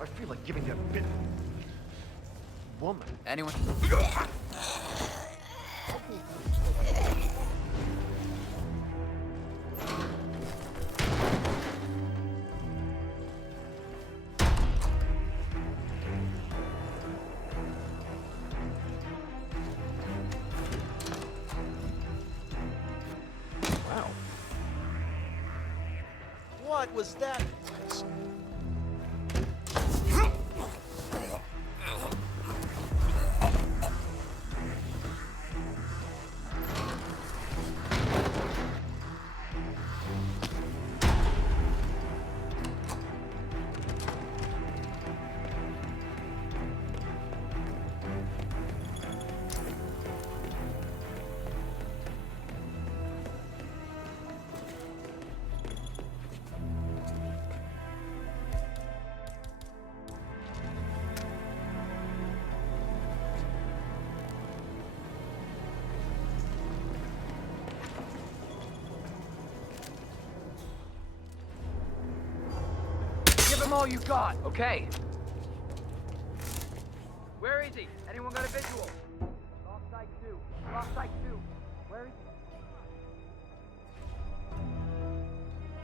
I feel like giving that bit woman. Anyone? Wow. What was that? Give him all you got, okay? Where is he? Anyone got a visual? Lost sight 2. Lost sight 2. Where is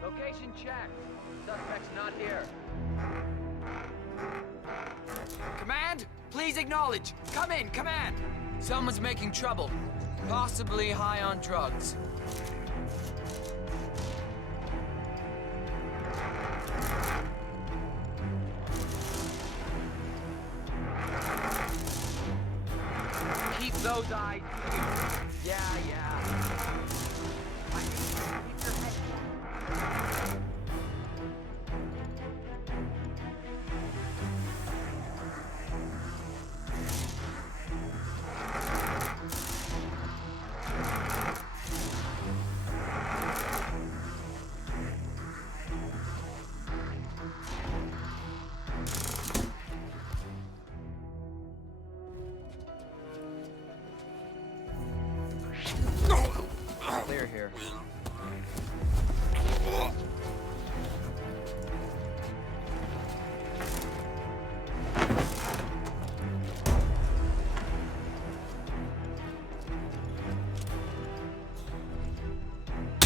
he? Location checked. Suspect's not here. Command, please acknowledge. Come in, command. Someone's making trouble. Possibly high on drugs. Keep those eyes. Yeah. Keep your head down. Clear here.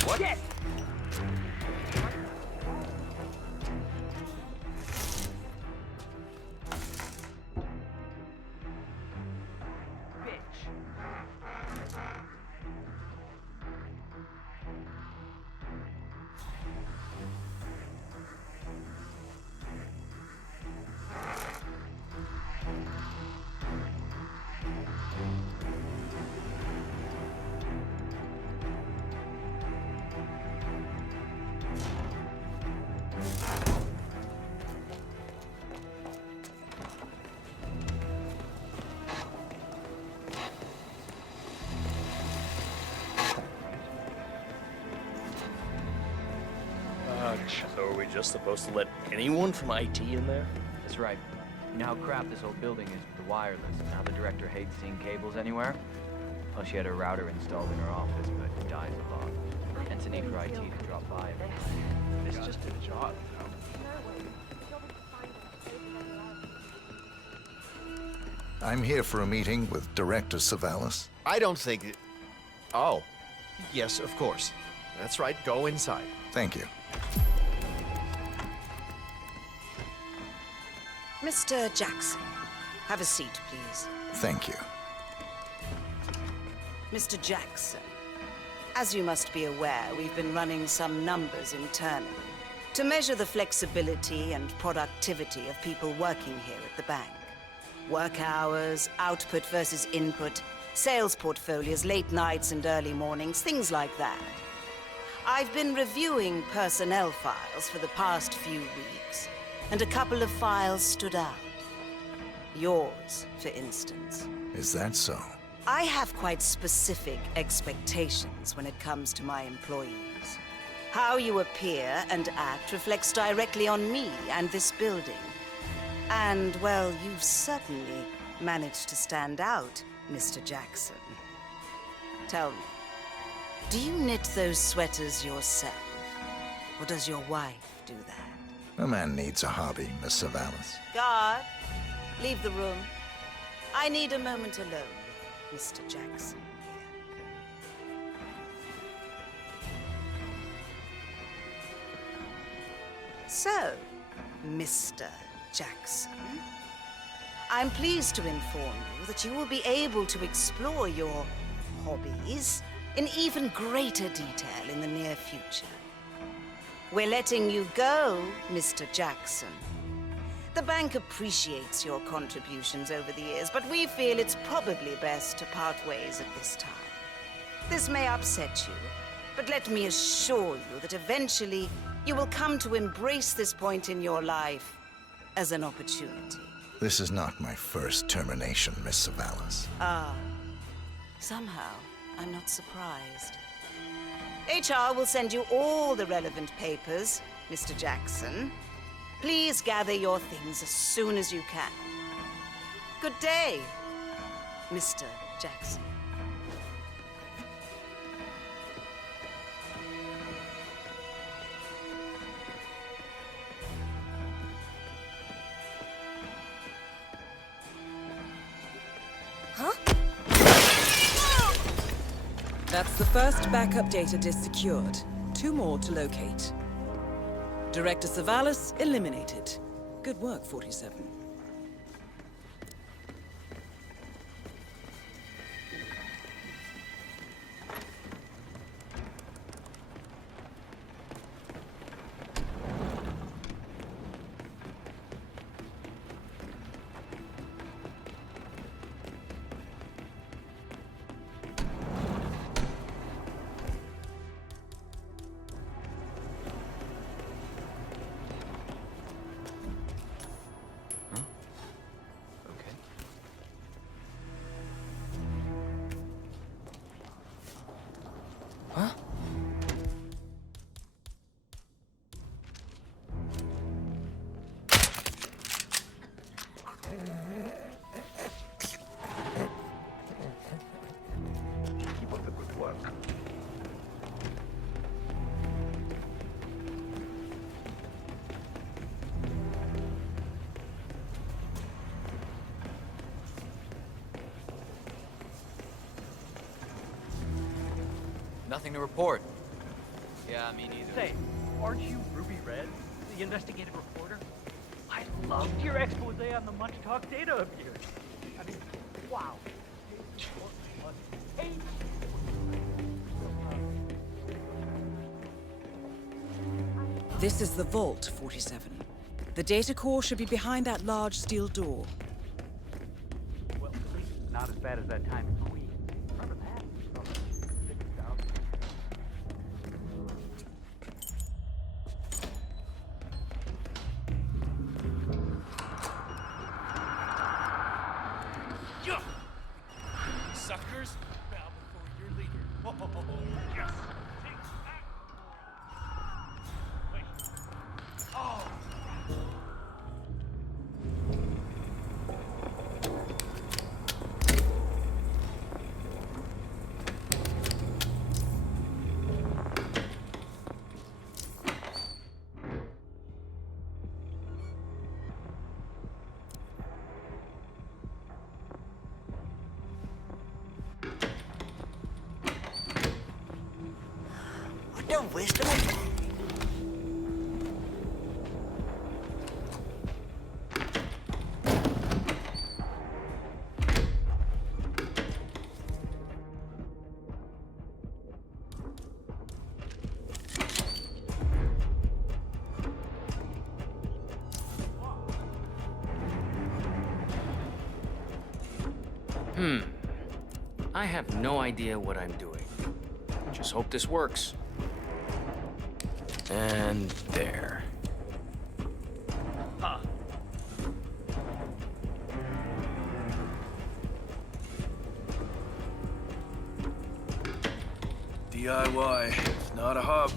What? Yes. So are we just supposed to let anyone from IT in there? That's right. You know how crap this old building is with the wireless, and how the director hates seeing cables anywhere? Plus she had a router installed in her office, but it dies a lot. Hence a need for IT to drop by. It's just a job, I'm here for a meeting with Director Savalas. I don't think it... Oh. Yes, of course. That's right, go inside. Thank you. Mr. Jackson, have a seat, please. Thank you. Mr. Jackson, as you must be aware, we've been running some numbers internally to measure the flexibility and productivity of people working here at the bank. Work hours, output versus input, sales portfolios, late nights and early mornings, things like that. I've been reviewing personnel files for the past few weeks, and a couple of files stood out. Yours, for instance. Is that so? I have quite specific expectations when it comes to my employees. How you appear and act reflects directly on me and this building. And, well, you've certainly managed to stand out, Mr. Jackson. Tell me, do you knit those sweaters yourself? Or does your wife do that? A man needs a hobby, Miss Savalas. Guard, leave the room. I need a moment alone with Mr. Jackson here. So, Mr. Jackson, I'm pleased to inform you that you will be able to explore your hobbies in even greater detail in the near future. We're letting you go, Mr. Jackson. The bank appreciates your contributions over the years, but we feel it's probably best to part ways at this time. This may upset you, but let me assure you that eventually you will come to embrace this point in your life as an opportunity. This is not my first termination, Miss Savalas. Ah, somehow I'm not surprised. HR will send you all the relevant papers, Mr. Jackson. Please gather your things as soon as you can. Good day, Mr. Jackson. Huh? That's the first backup data disk secured. 2 more to locate. Director Savalas eliminated. Good work, 47. Nothing to report. Yeah, me neither. Say, aren't you Ruby Red, the investigative reporter? I loved your expose on the much-talked data abuse. I mean, wow. This is the vault, 47. The data core should be behind that large steel door. Well, at least it's not as bad as that time in Queen. Remember that? Suckers, bow before your leader. Oh, yes. Oh. their wisdom and... I have no idea what I'm doing. Just hope this works. And there. Huh. DIY, not a hub.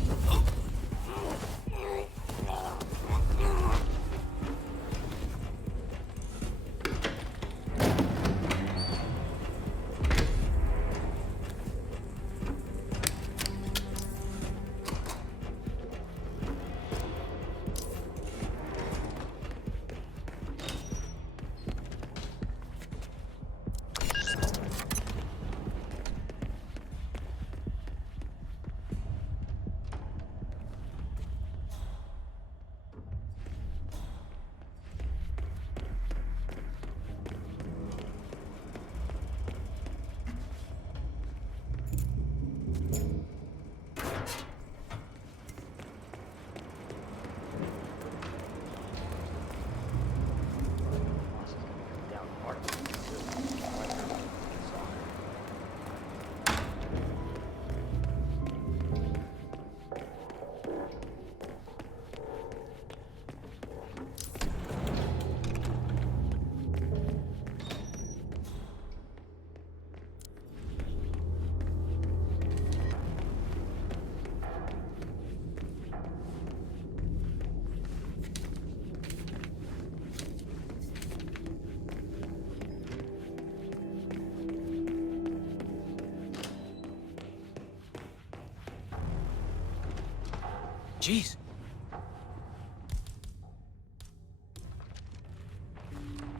Jeez.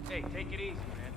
Hey, take it easy, man.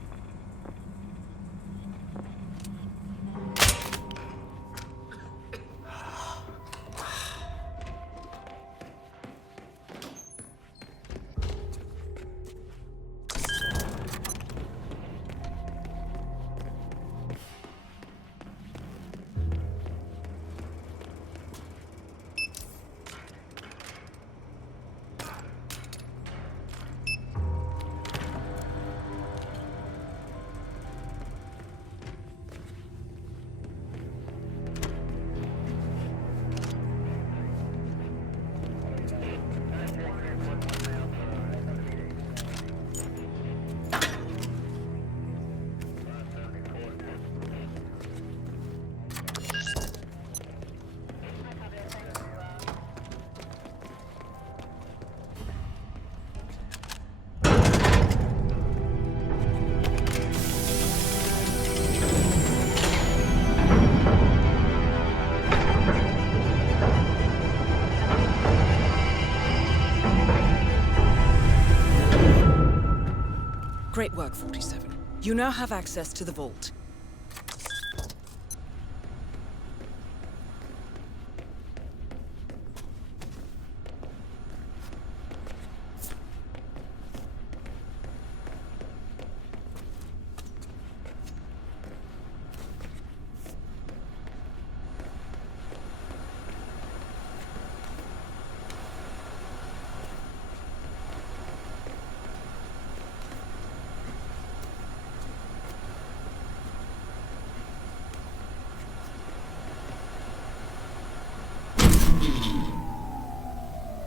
Great work, 47. You now have access to the vault.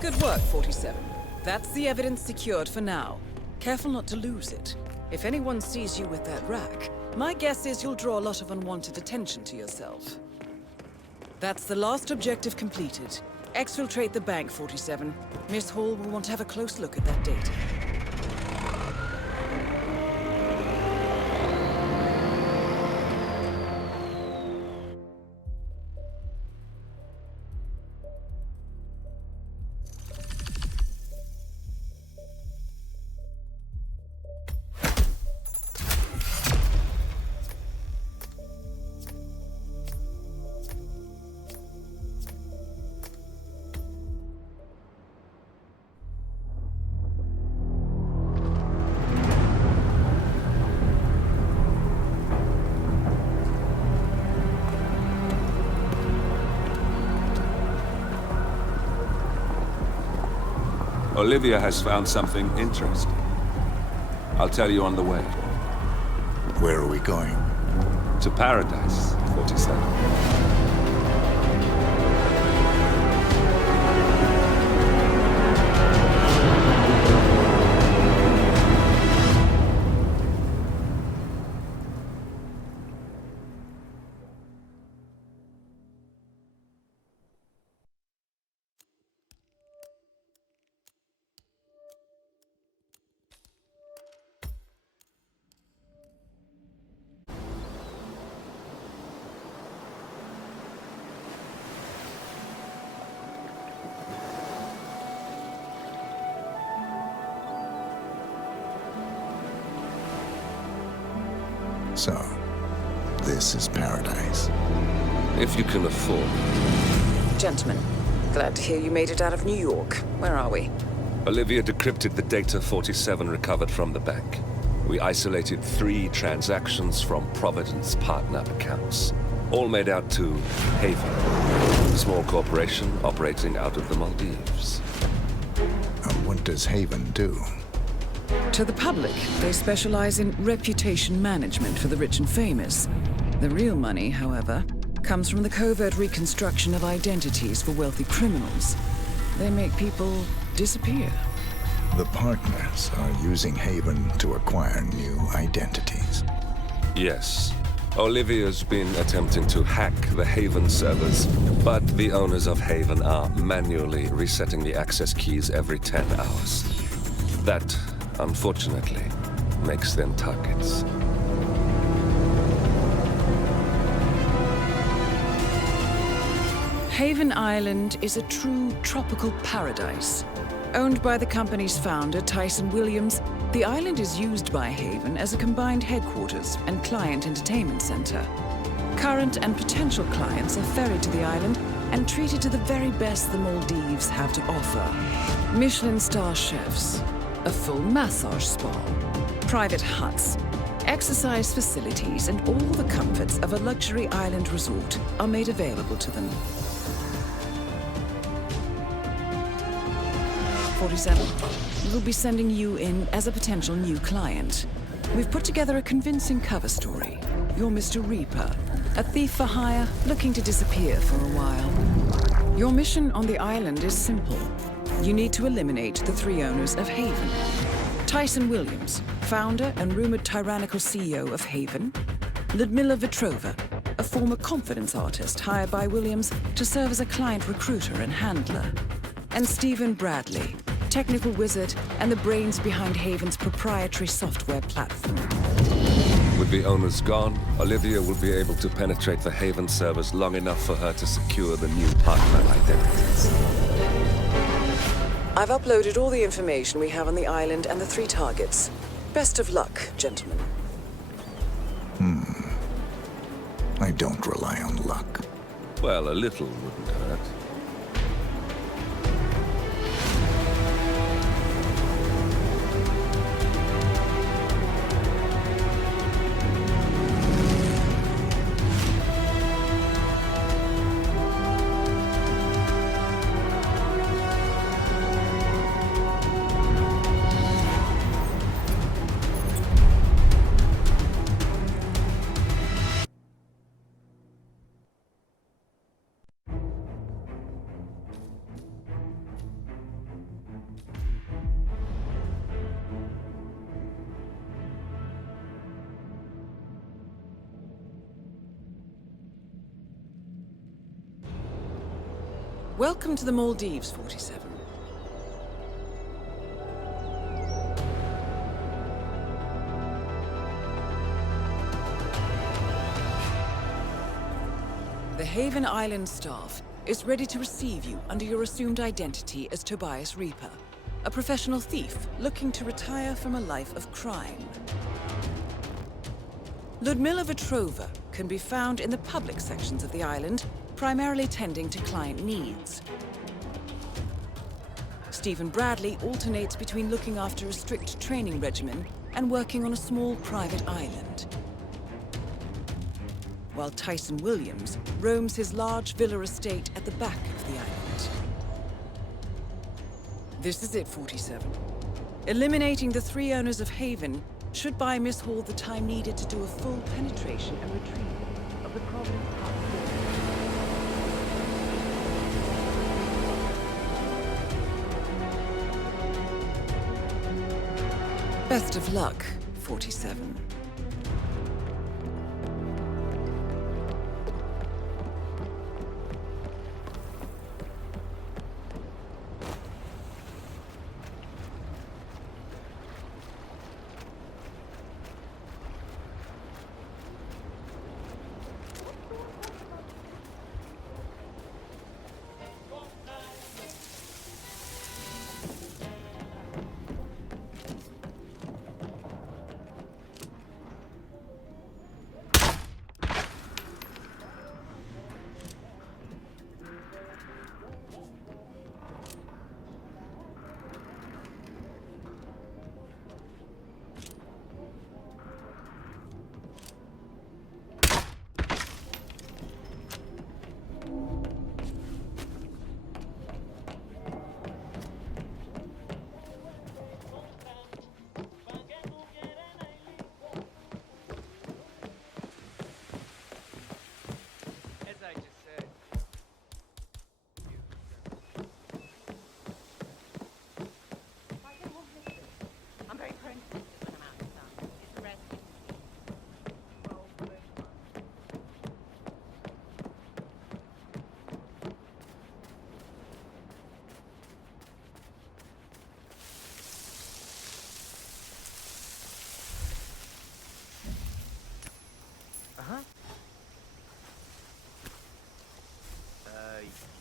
Good work, 47. That's the evidence secured for now. Careful not to lose it. If anyone sees you with that rack, my guess is you'll draw a lot of unwanted attention to yourself. That's the last objective completed. Exfiltrate the bank, 47. Miss Hall will want to have a close look at that data. Olivia has found something interesting. I'll tell you on the way. Where are we going? To Paradise, 47. So, this is Paradise. If you can afford. Gentlemen, glad to hear you made it out of New York. Where are we? Olivia decrypted the data 47 recovered from the bank. We isolated 3 transactions from Providence partner accounts, all made out to Haven, a small corporation operating out of the Maldives. And what does Haven do? To the public, they specialize in reputation management for the rich and famous. The real money, however, comes from the covert reconstruction of identities for wealthy criminals. They make people disappear. The partners are using Haven to acquire new identities. Yes. Olivia's been attempting to hack the Haven servers, but the owners of Haven are manually resetting the access keys every 10 hours. That, unfortunately, makes them targets. Haven Island is a true tropical paradise. Owned by the company's founder, Tyson Williams, the island is used by Haven as a combined headquarters and client entertainment center. Current and potential clients are ferried to the island and treated to the very best the Maldives have to offer. Michelin star chefs, a full massage spa, private huts, exercise facilities, and all the comforts of a luxury island resort are made available to them. 47. We'll be sending you in as a potential new client. We've put together a convincing cover story. You're Mr. Reaper, a thief for hire looking to disappear for a while. Your mission on the island is simple. You need to eliminate the 3 owners of Haven. Tyson Williams, founder and rumored tyrannical CEO of Haven. Ludmila Vetrova, a former confidence artist hired by Williams to serve as a client recruiter and handler. And Stephen Bradley, technical wizard and the brains behind Haven's proprietary software platform. With the owners gone, Olivia will be able to penetrate the Haven servers long enough for her to secure the new partner identities. I've uploaded all the information we have on the island and the 3 targets. Best of luck, gentlemen. I don't rely on luck. Well, a little wouldn't hurt. Welcome to the Maldives, 47. The Haven Island staff is ready to receive you under your assumed identity as Tobias Reaper, a professional thief looking to retire from a life of crime. Ludmila Vetrova can be found in the public sections of the island, primarily tending to client needs. Stephen Bradley alternates between looking after a strict training regimen and working on a small private island. While Tyson Williams roams his large villa estate at the back of the island. This is it, 47. Eliminating the 3 owners of Haven should buy Miss Hall the time needed to do a full penetration and retrieval of the Providence House. Best of luck, 47.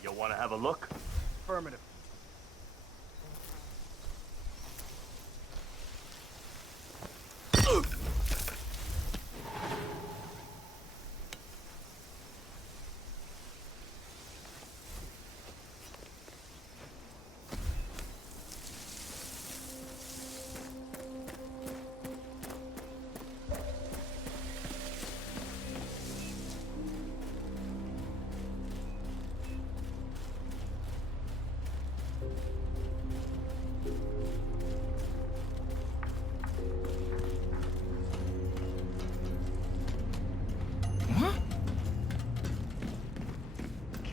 You want to have a look? Affirmative.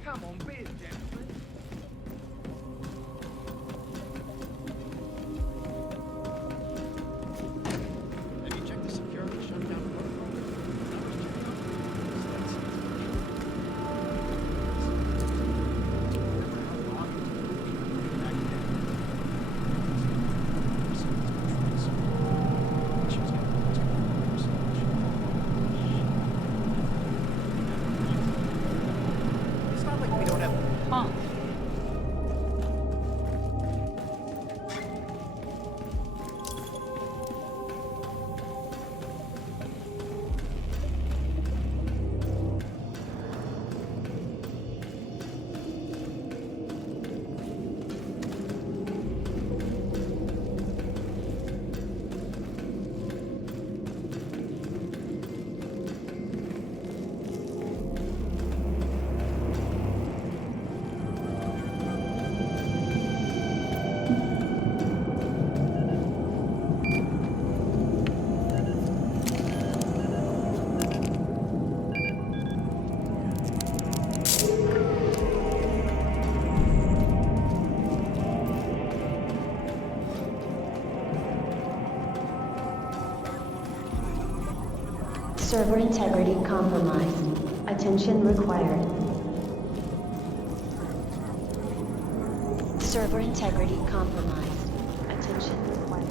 Come on, beer, gentlemen. Have you checked the security shutdown protocol? It's not like we don't have pumps. Server integrity compromised. Attention required. Server integrity compromised. Attention required.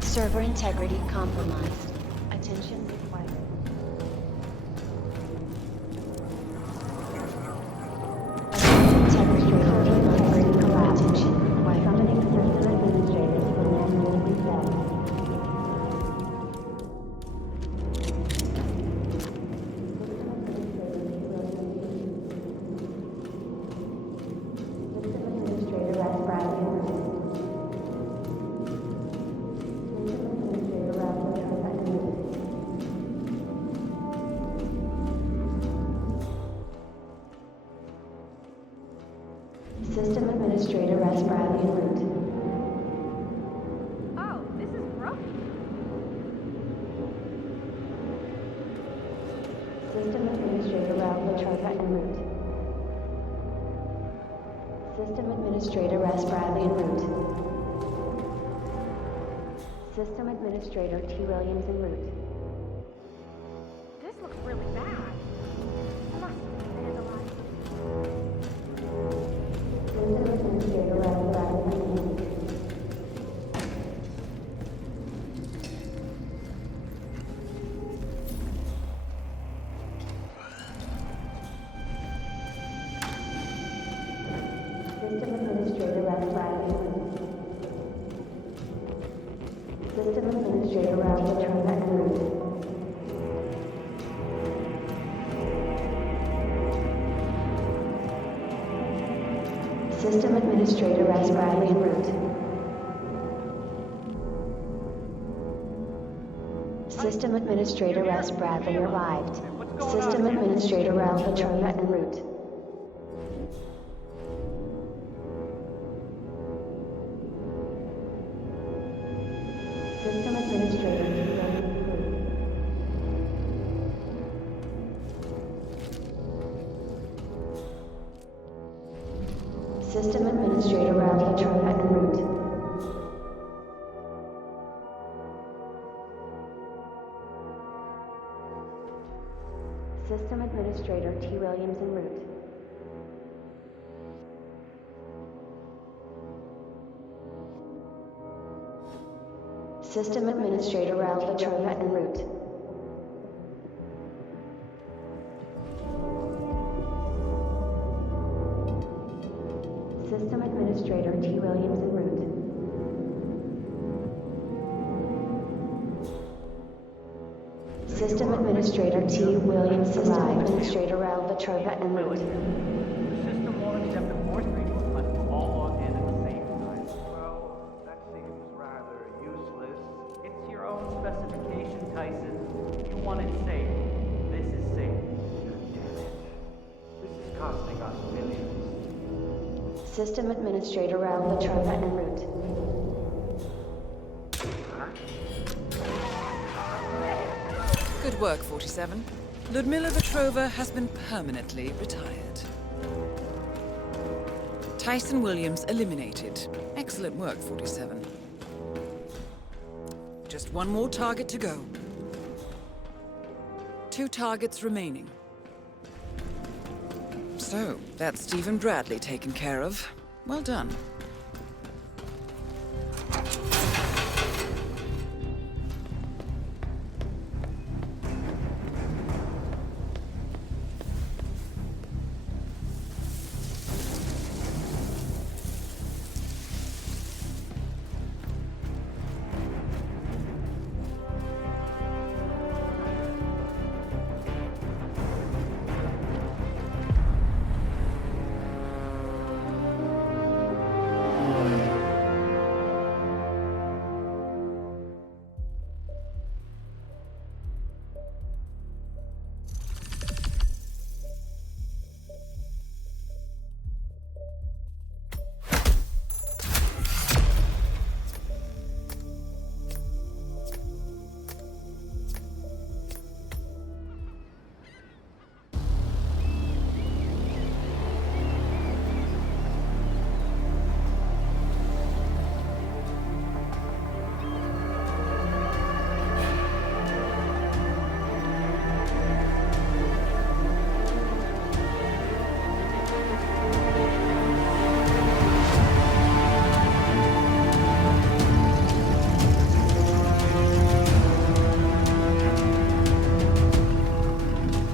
Server integrity compromised. Attention required. Server integrity compromised. Attention required. Summoning system administrators for manual reset. Administrator S. Bradley en route. Oh, this is rough. System Administrator Ralph Latrobe en route. System Administrator S. Bradley en route. System Administrator T. Williams en route. This looks really bad. Must be vandalized. System Administrator Ralph Bradley en route. System Administrator Ralph Bradley en route. System Administrator Ralph Latrobe en route. System Administrator S. Bradley en route. System Administrator S. Bradley arrived. System Administrator Ralph Latrobe en route. System Administrator en route. System Administrator Ralph Latrobe en route. System Administrator T. Williams en route. System Administrator Ralph Latrobe en route. System Administrator T. Williams en route. System Administrator T. Williams System Administrator Ralph Latrobe en route. The system won't accept the force rituals unless we all log in at the same time. Well, that seems rather useless. It's your own specification, Tyson. You want it safe. This is safe. Damn it. This is costing us millions. System Administrator Ralph Latrobe en route. Good work, 47. Ludmilla Vetrova has been permanently retired. Tyson Williams eliminated. Excellent work, 47. Just one more target to go. 2 targets remaining. So, that's Stephen Bradley taken care of. Well done.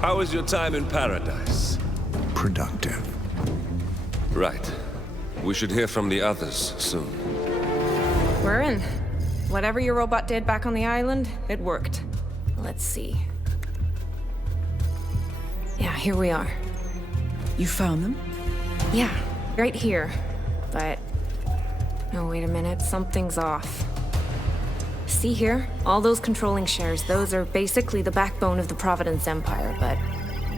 How was your time in paradise? Productive. Right. We should hear from the others soon. We're in. Whatever your robot did back on the island, it worked. Let's see. Yeah, here we are. You found them? Yeah, right here. But... oh, wait a minute, something's off. See here? All those controlling shares, those are basically the backbone of the Providence Empire, but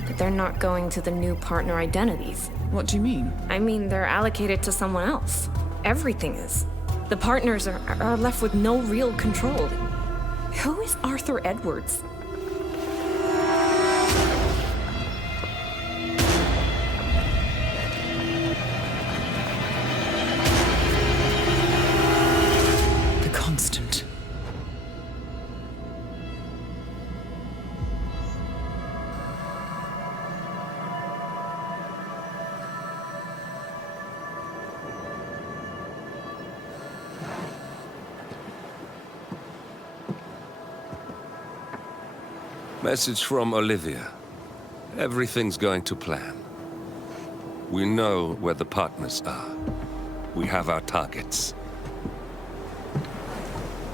But they're not going to the new partner identities. What do you mean? I mean, they're allocated to someone else. Everything is. The partners are left with no real control. Who is Arthur Edwards? The Constant. Message from Olivia. Everything's going to plan. We know where the partners are. We have our targets.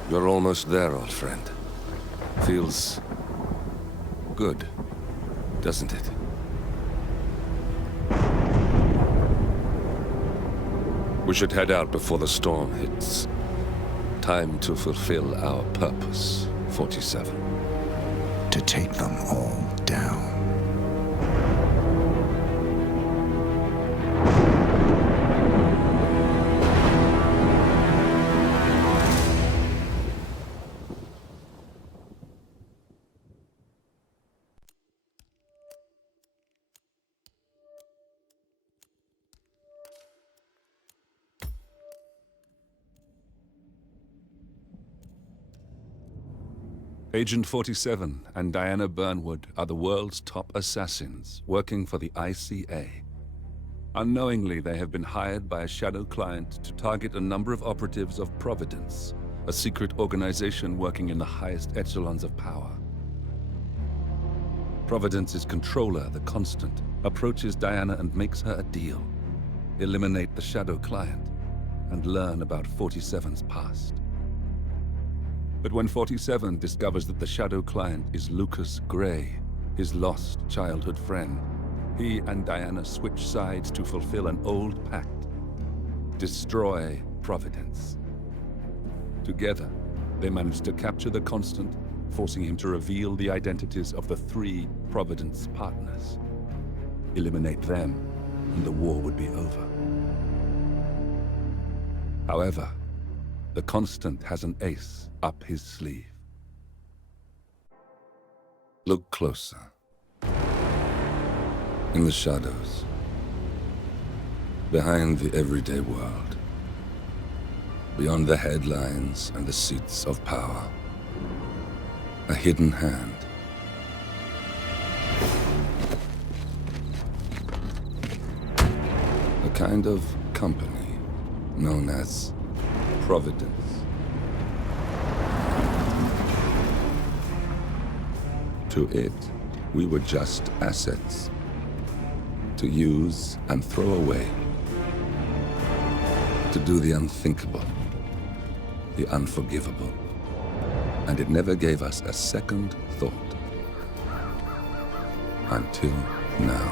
You're almost there, old friend. Feels good, doesn't it? We should head out before the storm hits. Time to fulfill our purpose, 47. To take them all down. Agent 47 and Diana Burnwood are the world's top assassins working for the ICA. Unknowingly, they have been hired by a shadow client to target a number of operatives of Providence, a secret organization working in the highest echelons of power. Providence's controller, the Constant, approaches Diana and makes her a deal. Eliminate the shadow client and learn about 47's past. But when 47 discovers that the shadow client is Lucas Gray, his lost childhood friend, he and Diana switch sides to fulfill an old pact. Destroy Providence. Together, they manage to capture the Constant, forcing him to reveal the identities of the 3 Providence partners. Eliminate them, and the war would be over. However, the Constant has an ace up his sleeve. Look closer. In the shadows. Behind the everyday world. Beyond the headlines and the seats of power. A hidden hand. A kind of company known as Providence. To it, we were just assets. To use and throw away. To do the unthinkable. The unforgivable. And it never gave us a second thought. Until now.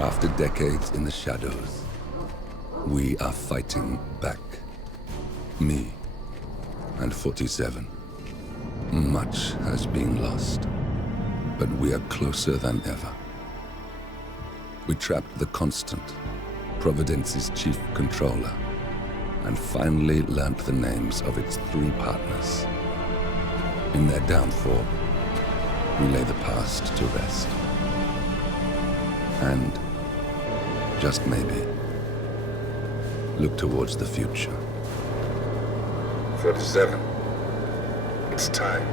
After decades in the shadows, we are fighting back. Me and 47. Much has been lost, but we are closer than ever. We trapped the Constant, Providence's chief controller, and finally learnt the names of its 3 partners. In their downfall, we lay the past to rest. And, just maybe, look towards the future. 47. It's time.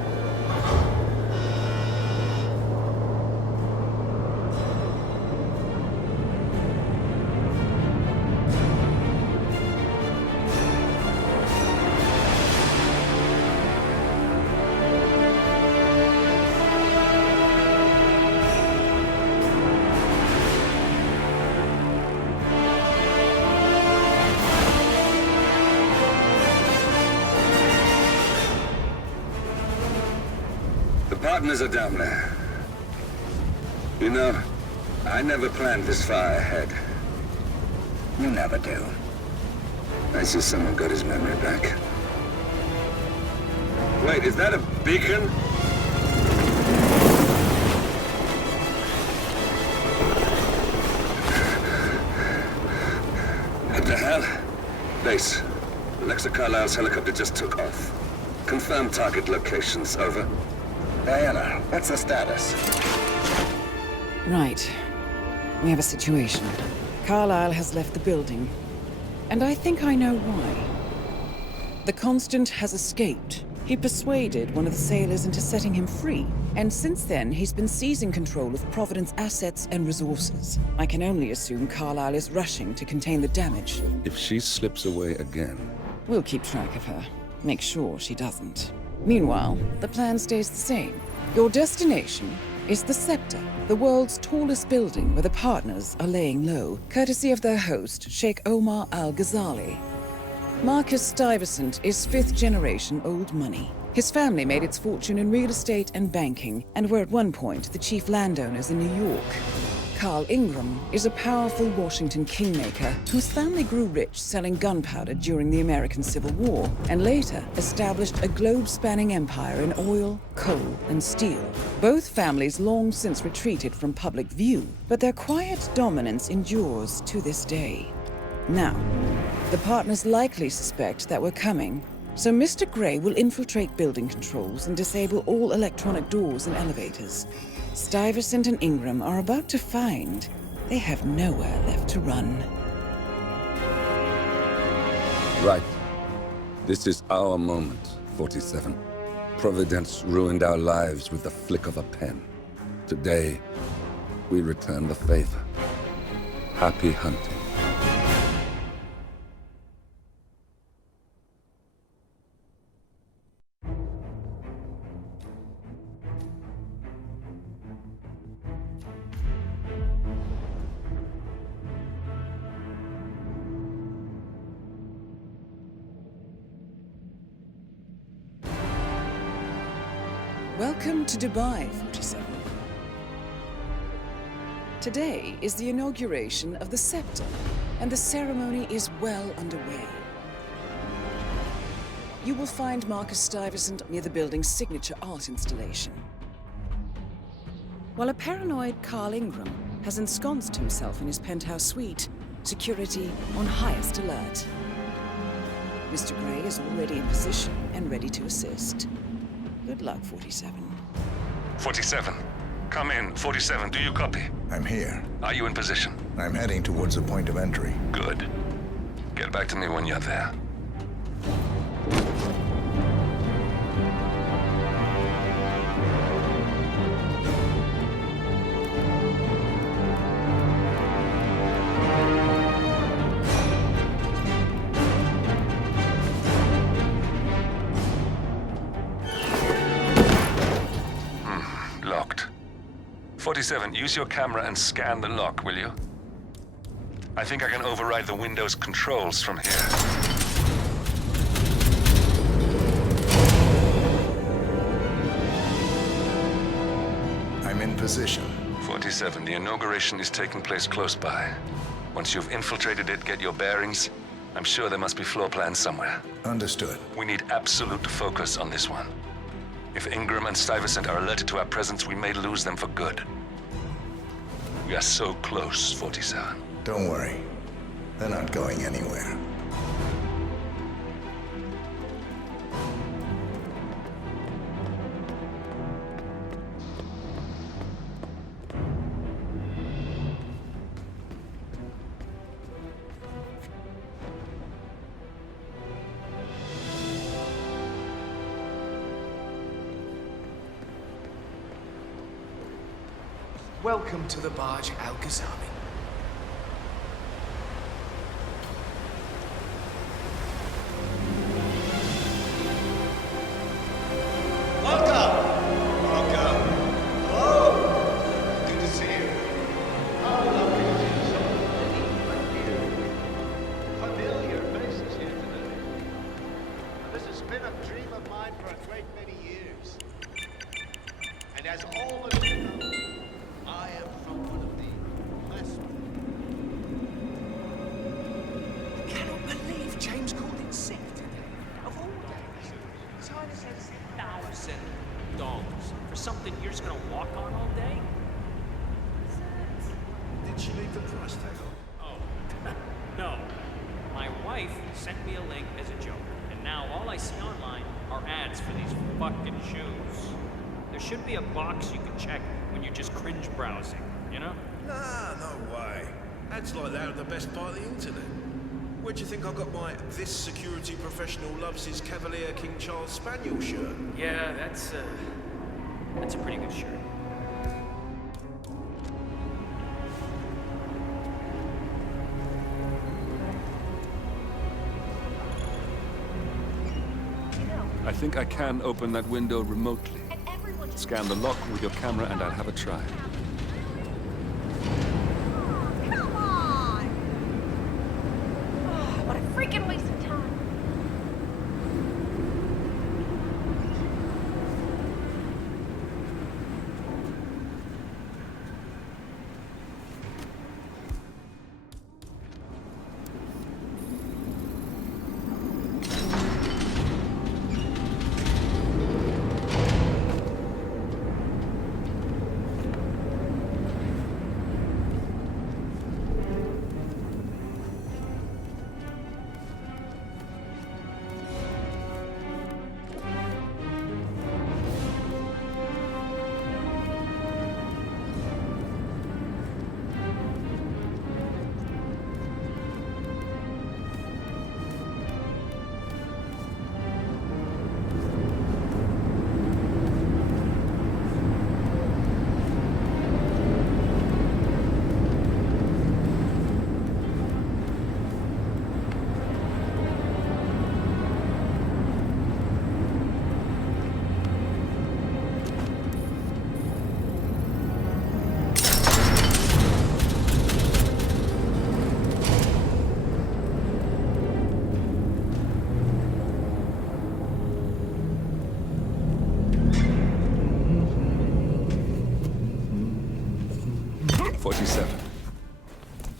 Partners are down there. You know, I never planned this far ahead. You never do. I see someone got his memory back. Wait, is that a beacon? Base. Alexa Carlisle's helicopter just took off. Confirm target locations, over. Diana, what's the status? Right. We have a situation. Carlisle has left the building. And I think I know why. The Constant has escaped. He persuaded one of the sailors into setting him free, and since then he's been seizing control of Providence assets and resources. I can only assume Carlisle is rushing to contain the damage. If she slips away again... We'll keep track of her. Make sure she doesn't. Meanwhile, the plan stays the same. Your destination is the Scepter, the world's tallest building where the partners are laying low, courtesy of their host, Sheikh Omar Al-Ghazali. Marcus Stuyvesant is 5th generation old money. His family made its fortune in real estate and banking, and were at one point the chief landowners in New York. Carl Ingram is a powerful Washington kingmaker whose family grew rich selling gunpowder during the American Civil War, and later established a globe-spanning empire in oil, coal, and steel. Both families long since retreated from public view, but their quiet dominance endures to this day. Now, the partners likely suspect that we're coming, so Mr. Gray will infiltrate building controls and disable all electronic doors and elevators. Stuyvesant and Ingram are about to find they have nowhere left to run. Right. This is our moment, 47. Providence ruined our lives with the flick of a pen. Today, we return the favor. Happy hunting. Welcome to Dubai, 47. Today is the inauguration of the Scepter, and the ceremony is well underway. You will find Marcus Stuyvesant near the building's signature art installation, while a paranoid Carl Ingram has ensconced himself in his penthouse suite, security on highest alert. Mr. Gray is already in position and ready to assist. Good luck, 47. 47. Come in. 47, do you copy? I'm here. Are you in position? I'm heading towards the point of entry. Good. Get back to me when you're there. Locked. 47, use your camera and scan the lock, will you? I think I can override the Windows controls from here. I'm in position. 47, the inauguration is taking place close by. Once you've infiltrated it, get your bearings. I'm sure there must be floor plans somewhere. Understood. We need absolute focus on this one. If Ingram and Stuyvesant are alerted to our presence, we may lose them for good. We are so close, 47. Don't worry. They're not going anywhere. Welcome to the barge, Al-Ghazali. For something you're just gonna walk on all day? Did she leave the price tag on? Oh, no. My wife wife sent me a link as a joke, and now all I see online are ads for these fucking shoes. There should be a box you can check when you're just cringe browsing, you know? Nah, no way. Ads like that are the best part of the internet. Where do you think I got my "This security professional loves his Cavalier King Charles Spaniel" shirt? Yeah, that's a pretty good shirt. I think I can open that window remotely. Scan the lock with your camera and I'll have a try. Come on! Oh, what a freaking waste of time.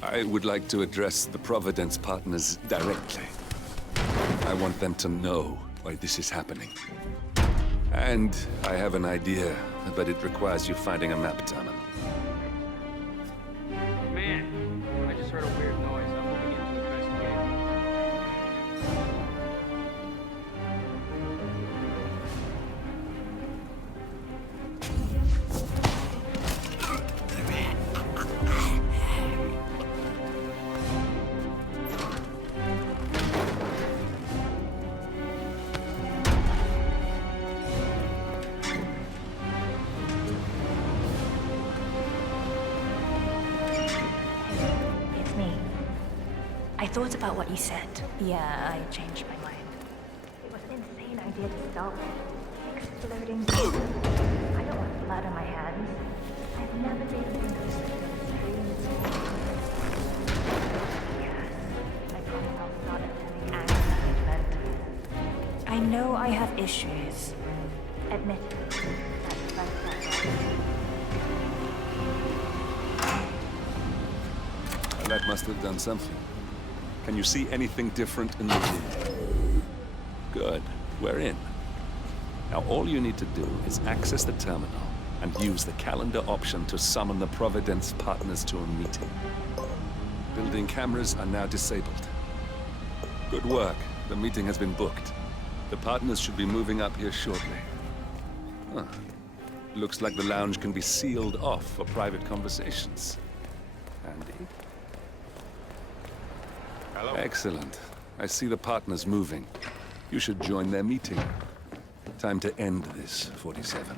I would like to address the Providence partners directly. I want them to know why this is happening. And I have an idea, but it requires you finding a map terminal. Man, I just heard a weird noise. I'm moving in to investigate. I thought about what you said. Yeah, I changed my mind. It was an insane idea to start with. Exploding. I don't want blood on my hands. I've never been into the streams. Yes, I promise I'll start attending anger management. I know I have issues. Admit it. That's the first step. Well, that must have done something. Can you see anything different in the room? Good. We're in. Now all you need to do is access the terminal and use the calendar option to summon the Providence partners to a meeting. Building cameras are now disabled. Good work. The meeting has been booked. The partners should be moving up here shortly. Huh. Looks like the lounge can be sealed off for private conversations. Handy. Hello. Excellent. I see the partners moving. You should join their meeting. Time to end this, 47.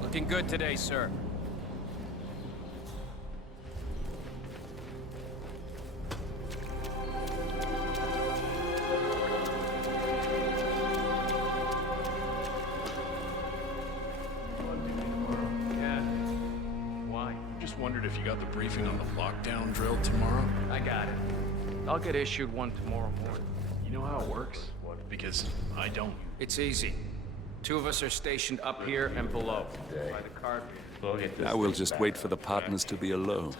Looking good today, sir. Wondered if you got the briefing on the lockdown drill tomorrow? I got it. I'll get issued one tomorrow morning. You know how it works? Because I don't. It's easy. Two of us are stationed up here and below. By the card. Now we'll just wait for the partners to be alone.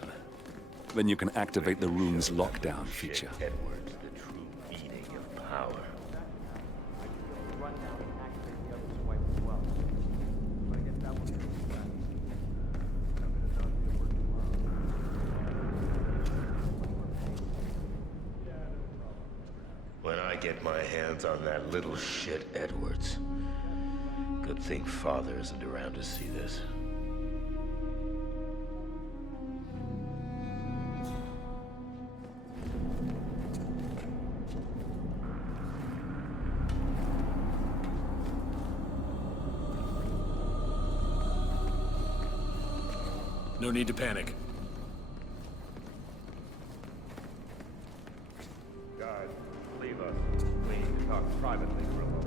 Then you can activate the room's lockdown feature. Edwards, the true meaning of power. get my hands on that little shit Edwards. Good thing Father isn't around to see this. No need to panic. Guys, leave us. We need to talk privately for a moment.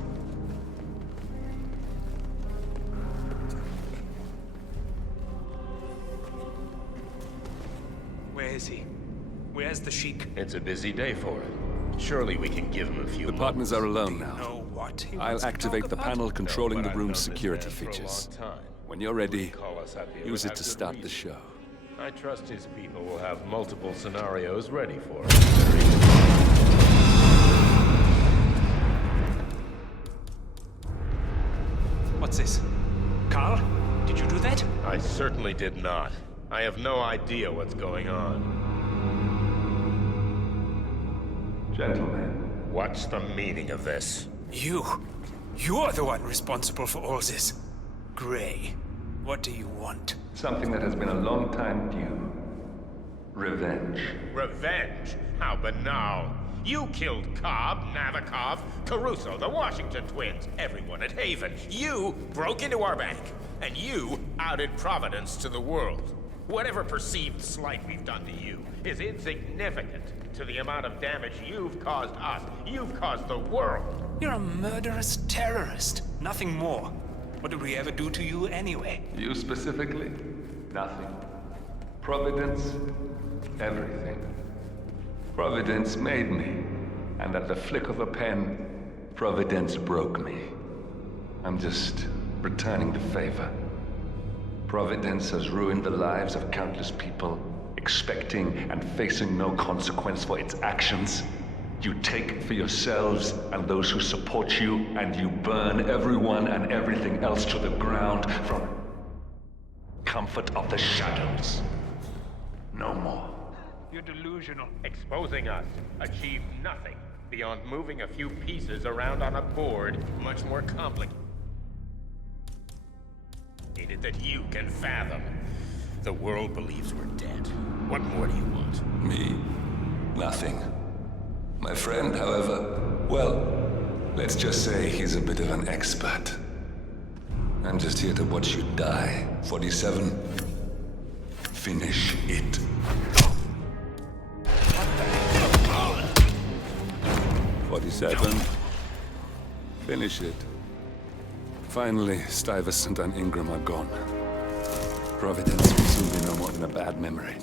Where is he? Where's the Sheik? It's a busy day for him. Surely we can give him a few The partners are alone now. Know what he I'll wants to activate talk the about? panel controlling No, the but I've room's known this security man for a long features. time. When you're ready, Call us up here use would it to have good start the reason. show. I trust his people will have multiple scenarios ready for him. What's this? Carl? Did you do that? I certainly did not. I have no idea what's going on. Gentlemen. What's the meaning of this? You're the one responsible for all this. Gray, what do you want? Something that has been a long time due. Revenge. Revenge? How banal. You killed Cobb, Navikov, Caruso, the Washington twins, everyone at Haven. You broke into our bank, and you outed Providence to the world. Whatever perceived slight we've done to you is insignificant to the amount of damage you've caused us. You've caused the world. You're a murderous terrorist. Nothing more. What did we ever do to you anyway? You specifically? Nothing. Providence? Everything. Providence made me, and at the flick of a pen, Providence broke me. I'm just returning the favor. Providence has ruined the lives of countless people, expecting and facing no consequence for its actions. You take for yourselves and those who support you, and you burn everyone and everything else to the ground from comfort of the shadows. No more. You're delusional. Exposing us achieved nothing beyond moving a few pieces around on a board much more complicated that you can fathom. The world believes we're dead. What more do you want? Me? Nothing. My friend, however, well, let's just say he's a bit of an expert. I'm just here to watch you die. 47. Finish it. 47. Finish it. Finally, Stuyvesant and Ingram are gone. Providence will soon be no more than a bad memory.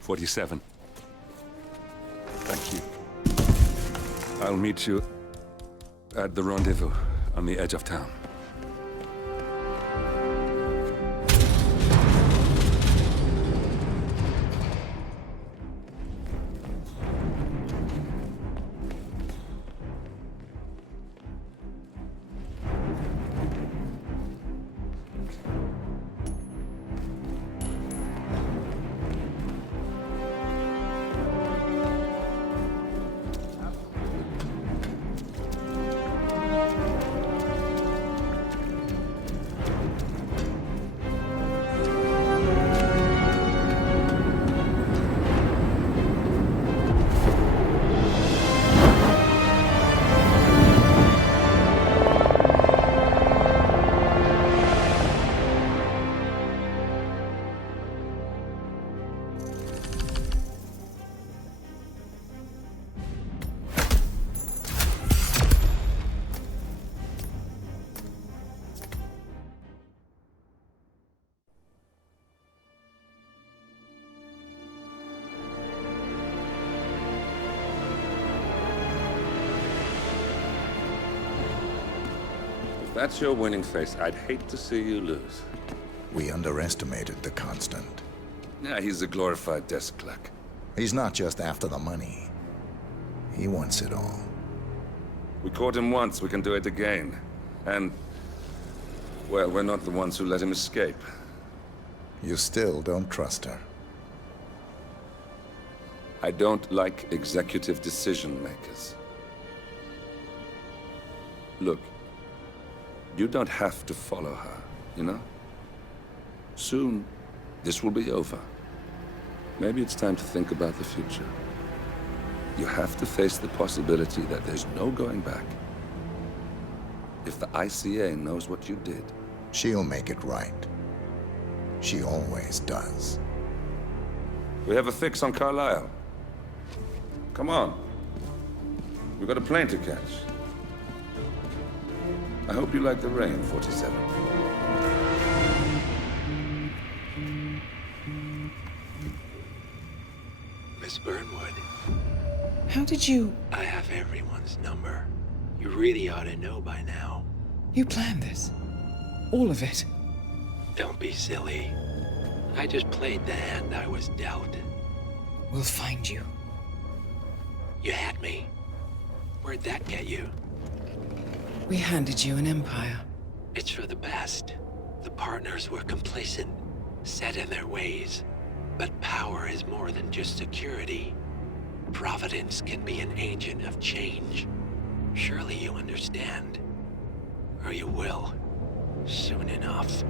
47. Thank you. I'll meet you at the rendezvous on the edge of town. If that's your winning face, I'd hate to see you lose. We underestimated the Constant. Yeah, he's a glorified desk clerk. He's not just after the money. He wants it all. We caught him once, we can do it again. And, well, we're not the ones who let him escape. You still don't trust her. I don't like executive decision makers. Look, you don't have to follow her, you know? Soon, this will be over. Maybe it's time to think about the future. You have to face the possibility that there's no going back. If the ICA knows what you did... She'll make it right. She always does. We have a fix on Carlisle. Come on. We've got a plane to catch. I hope you like the rain, 47. Miss Burnwood. How did you... I have everyone's number. You really ought to know by now. You planned this? All of it? Don't be silly. I just played the hand I was dealt. We'll find you. You had me. Where'd that get you? We handed you an empire. It's for the best. The partners were complacent, set in their ways. But power is more than just security. Providence can be an agent of change. Surely you understand. Or you will. Soon enough.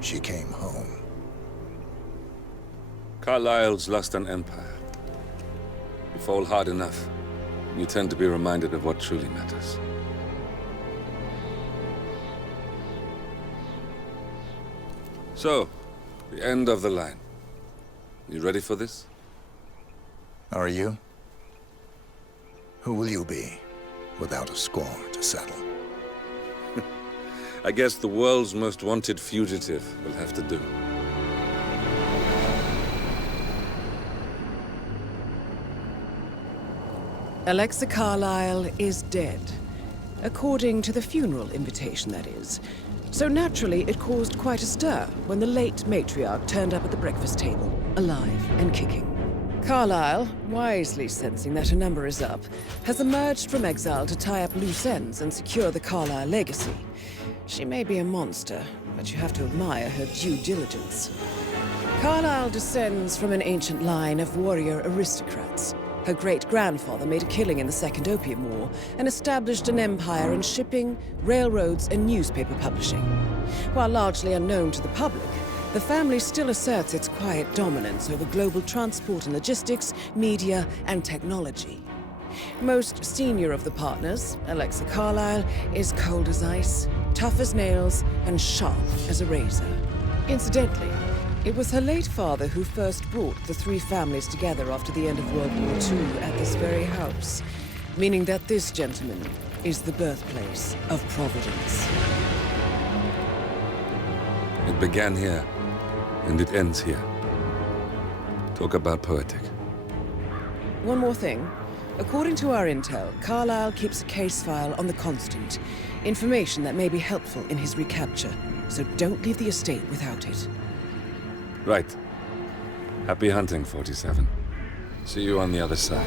She came home. Carlisle's lost an empire. You fall hard enough, you tend to be reminded of what truly matters. So, the end of the line. You ready for this? Are you? Who will you be, without a score to settle? I guess the world's most wanted fugitive will have to do. Alexa Carlisle is dead. According to the funeral invitation, that is. So naturally, it caused quite a stir when the late matriarch turned up at the breakfast table, alive and kicking. Carlisle, wisely sensing that her number is up, has emerged from exile to tie up loose ends and secure the Carlisle legacy. She may be a monster, but you have to admire her due diligence. Carlisle descends from an ancient line of warrior aristocrats. Her great-grandfather made a killing in the Second Opium War and established an empire in shipping, railroads, and newspaper publishing. While largely unknown to the public, the family still asserts its quiet dominance over global transport and logistics, media, and technology. Most senior of the partners, Alexa Carlisle, is cold as ice, tough as nails, and sharp as a razor. Incidentally, it was her late father who first brought the three families together after the end of World War II at this very house, meaning that this gentleman is the birthplace of Providence. It began here, and it ends here. Talk about poetic. One more thing. According to our intel, Carlisle keeps a case file on the Constant. Information that may be helpful in his recapture, so don't leave the estate without it. Right. Happy hunting, 47. See you on the other side.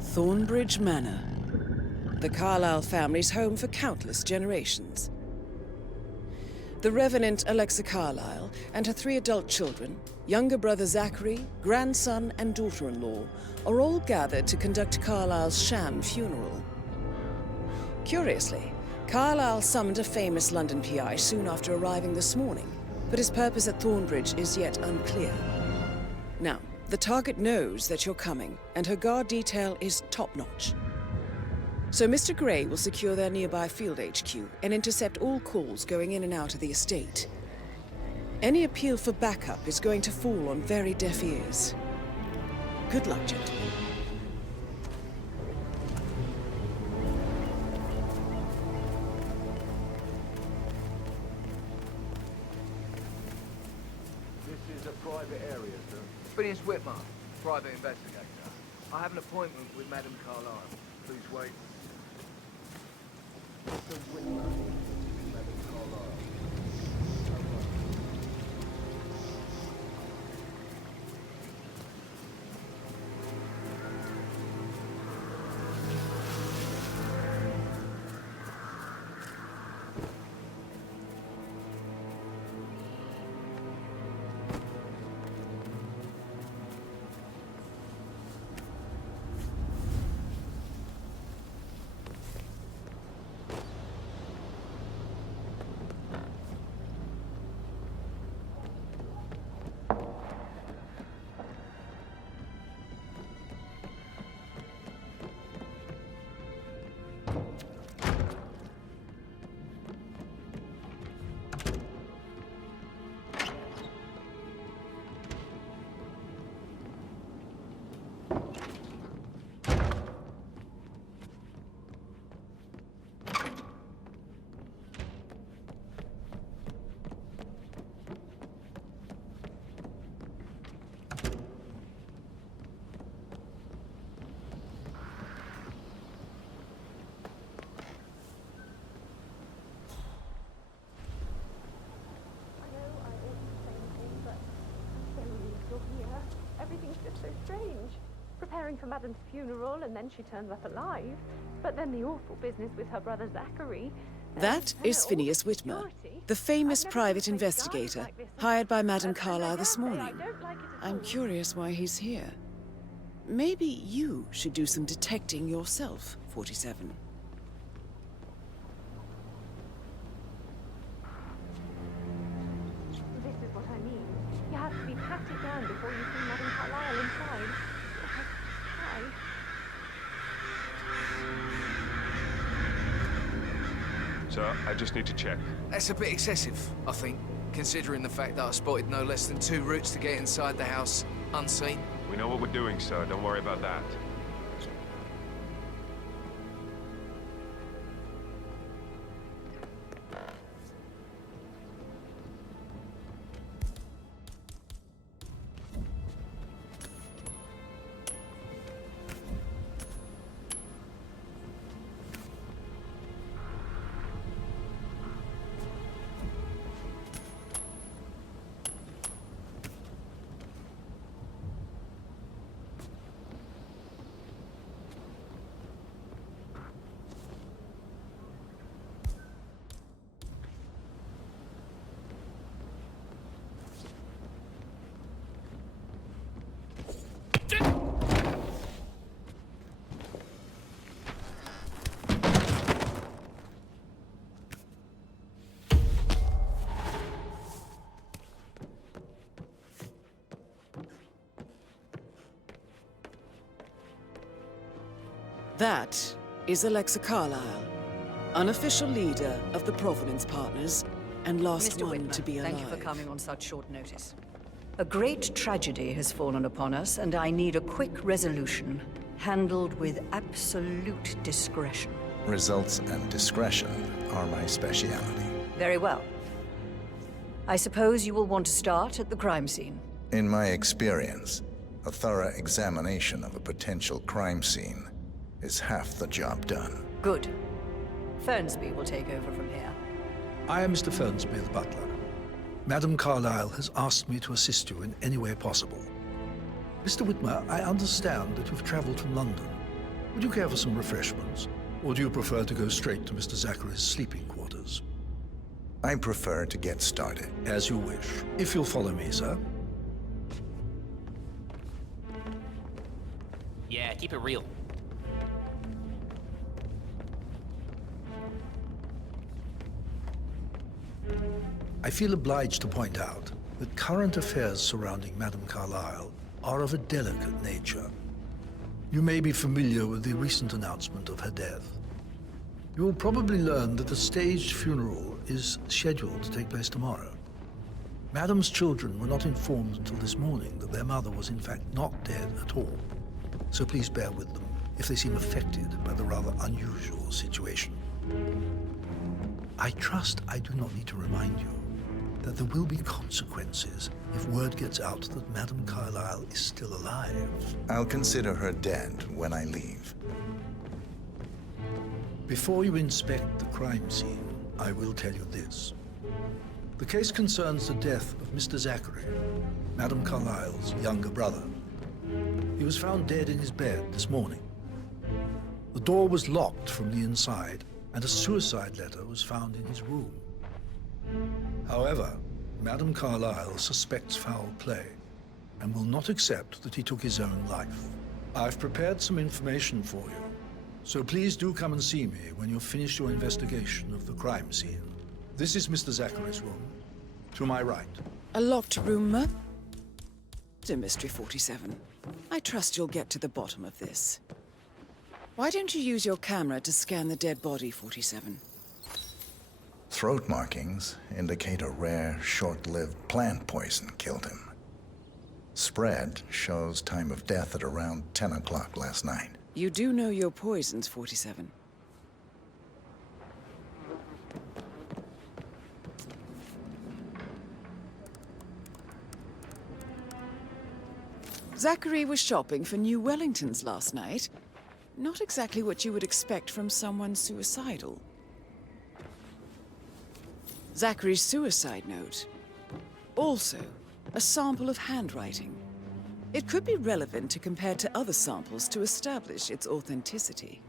Thornbridge Manor. The Carlisle family's home for countless generations. The Revenant Alexa Carlisle and her 3 adult children, younger brother Zachary, grandson, and daughter-in-law, are all gathered to conduct Carlisle's sham funeral. Curiously, Carlisle summoned a famous London PI soon after arriving this morning, but his purpose at Thornbridge is yet unclear. Now, the target knows that you're coming, and her guard detail is top-notch. So Mr. Gray will secure their nearby field HQ and intercept all calls going in and out of the estate. Any appeal for backup is going to fall on very deaf ears. Good luck, gentlemen. This is a private area, sir. Phineas Whitmer, private investigator. I have an appointment with Madame Carlyle. Please wait. Mr. Whitmer, Madame Carlyle. Everything's just so strange. Preparing for Madame's funeral, and then she turns up alive. But then the awful business with her brother Zachary. That is Phineas Whitmer, the famous private investigator hired by Madame Carlyle this morning. I'm curious why he's here. Maybe you should do some detecting yourself, 47. This is what I mean. You have to be patted down before you see Madame Carlyle inside. Hi. Sir, I just need to check. That's a bit excessive, I think, considering the fact that I spotted no less than 2 routes to get inside the house unseen. We know what we're doing, sir. Don't worry about that. That is Alexa Carlyle, unofficial leader of the Providence Partners, and last Mr. one Whitmer, to be alive. thank you for coming on such short notice. A great tragedy has fallen upon us, and I need a quick resolution, handled with absolute discretion. Results and discretion are my speciality. Very well. I suppose you will want to start at the crime scene. In my experience, a thorough examination of a potential crime scene is half the job done. Good. Fernsby will take over from here. I am Mr. Fernsby, the butler. Madame Carlyle has asked me to assist you in any way possible. Mr. Whitmer, I understand that you've traveled from London. Would you care for some refreshments? Or do you prefer to go straight to Mr. Zachary's sleeping quarters? I prefer to get started. As you wish. If you'll follow me, sir. Yeah, keep it real. I feel obliged to point out that current affairs surrounding Madame Carlyle are of a delicate nature. You may be familiar with the recent announcement of her death. You will probably learn that a staged funeral is scheduled to take place tomorrow. Madam's children were not informed until this morning that their mother was in fact not dead at all. So please bear with them if they seem affected by the rather unusual situation. I trust I do not need to remind you that there will be consequences if word gets out that Madame Carlyle is still alive. I'll consider her dead when I leave. Before you inspect the crime scene, I will tell you this. The case concerns the death of Mr. Zachary, Madame Carlyle's younger brother. He was found dead in his bed this morning. The door was locked from the inside, and a suicide letter was found in his room. However, Madame Carlyle suspects foul play and will not accept that he took his own life. I've prepared some information for you, so please do come and see me when you've finished your investigation of the crime scene. This is Mr. Zachary's room. To my right. A locked room, Murder Mystery 47. I trust you'll get to the bottom of this. Why don't you use your camera to scan the dead body, 47? Throat markings indicate a rare, short-lived plant poison killed him. Spread shows time of death at around 10 o'clock last night. You do know your poisons, 47. Zachary was shopping for new Wellingtons last night. Not exactly what you would expect from someone suicidal. Zachary's suicide note. Also, a sample of handwriting. It could be relevant to compare to other samples to establish its authenticity.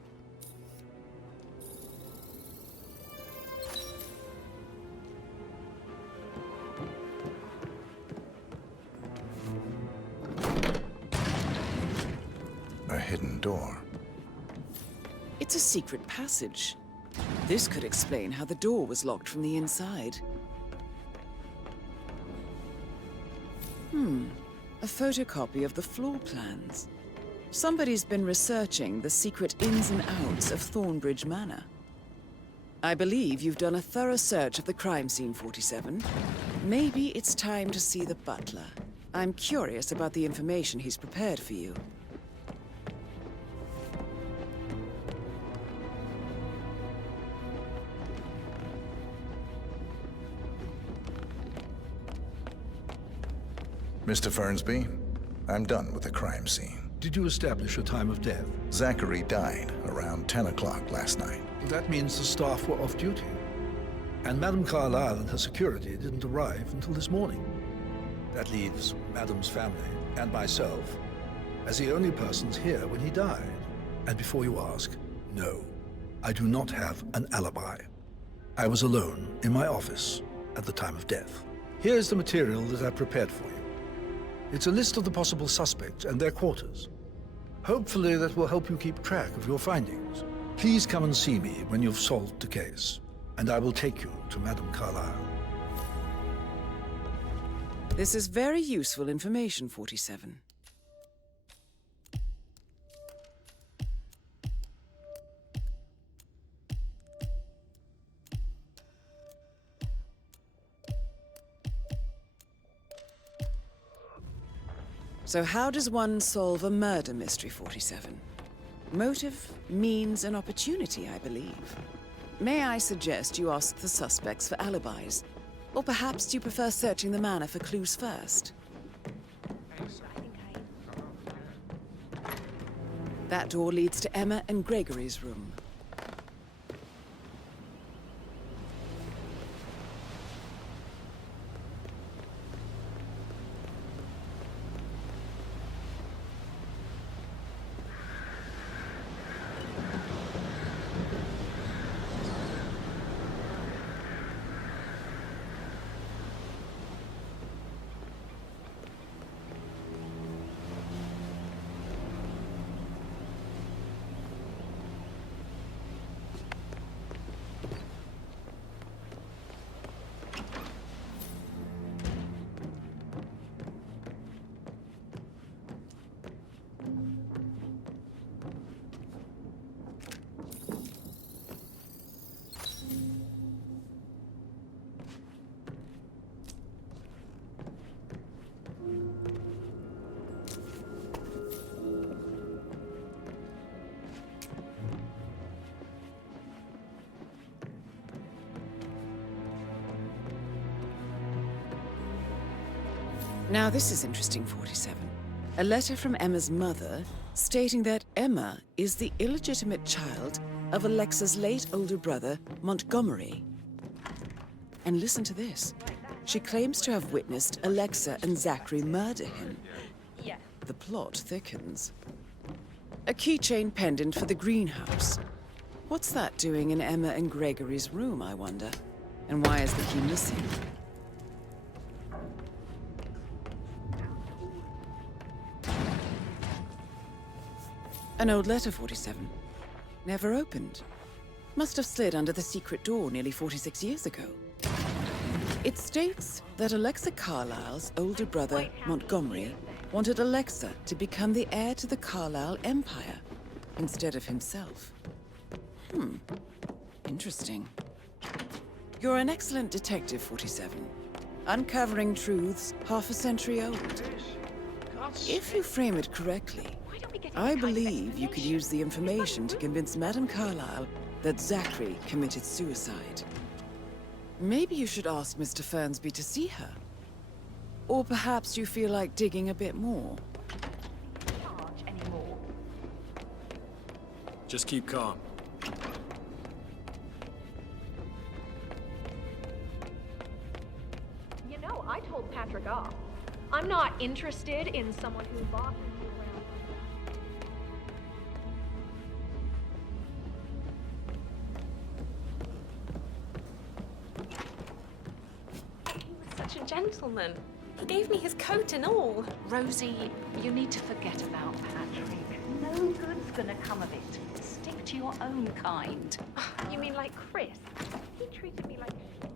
A hidden door. It's a secret passage. This could explain how the door was locked from the inside. A photocopy of the floor plans. Somebody's been researching the secret ins and outs of Thornbridge Manor. I believe you've done a thorough search of the crime scene, 47. Maybe it's time to see the butler. I'm curious about the information he's prepared for you. Mr. Fernsby, I'm done with the crime scene. Did you establish a time of death? Zachary died around 10 o'clock last night. That means the staff were off duty. And Madame Carlyle and her security didn't arrive until this morning. That leaves Madame's family and myself as the only persons here when he died. And before you ask, no, I do not have an alibi. I was alone in my office at the time of death. Here's the material that I prepared for you. It's a list of the possible suspects and their quarters. Hopefully that will help you keep track of your findings. Please come and see me when you've solved the case, and I will take you to Madame Carlyle. This is very useful information, 47. So how does one solve a murder mystery, 47? Motive, means, and opportunity, I believe. May I suggest you ask the suspects for alibis? Or perhaps do you prefer searching the manor for clues first? That door leads to Emma and Gregory's room. Now this is interesting, 47. A letter from Emma's mother stating that Emma is the illegitimate child of Alexa's late older brother, Montgomery. And listen to this. She claims to have witnessed Alexa and Zachary murder him. Yeah. The plot thickens. A keychain pendant for the greenhouse. What's that doing in Emma and Gregory's room, I wonder? And why is the key missing? An old letter, 47. Never opened. Must have slid under the secret door nearly 46 years ago. It states that Alexa Carlisle's older brother, Montgomery, wanted Alexa to become the heir to the Carlisle Empire instead of himself. Interesting. You're an excellent detective, 47. Uncovering truths half a century old. If you frame it correctly, I believe you could use the information to convince Madame Carlisle that Zachary committed suicide. Maybe you should ask Mr. Fernsby to see her. Or perhaps you feel like digging a bit more. Just keep calm. You know, I told Patrick off. I'm not interested in someone who bosses you around. He was such a gentleman. He gave me his coat and all. Rosie, you need to forget about Patrick. No good's gonna come of it. Stick to your own kind. You mean like Chris? He treated me like shit.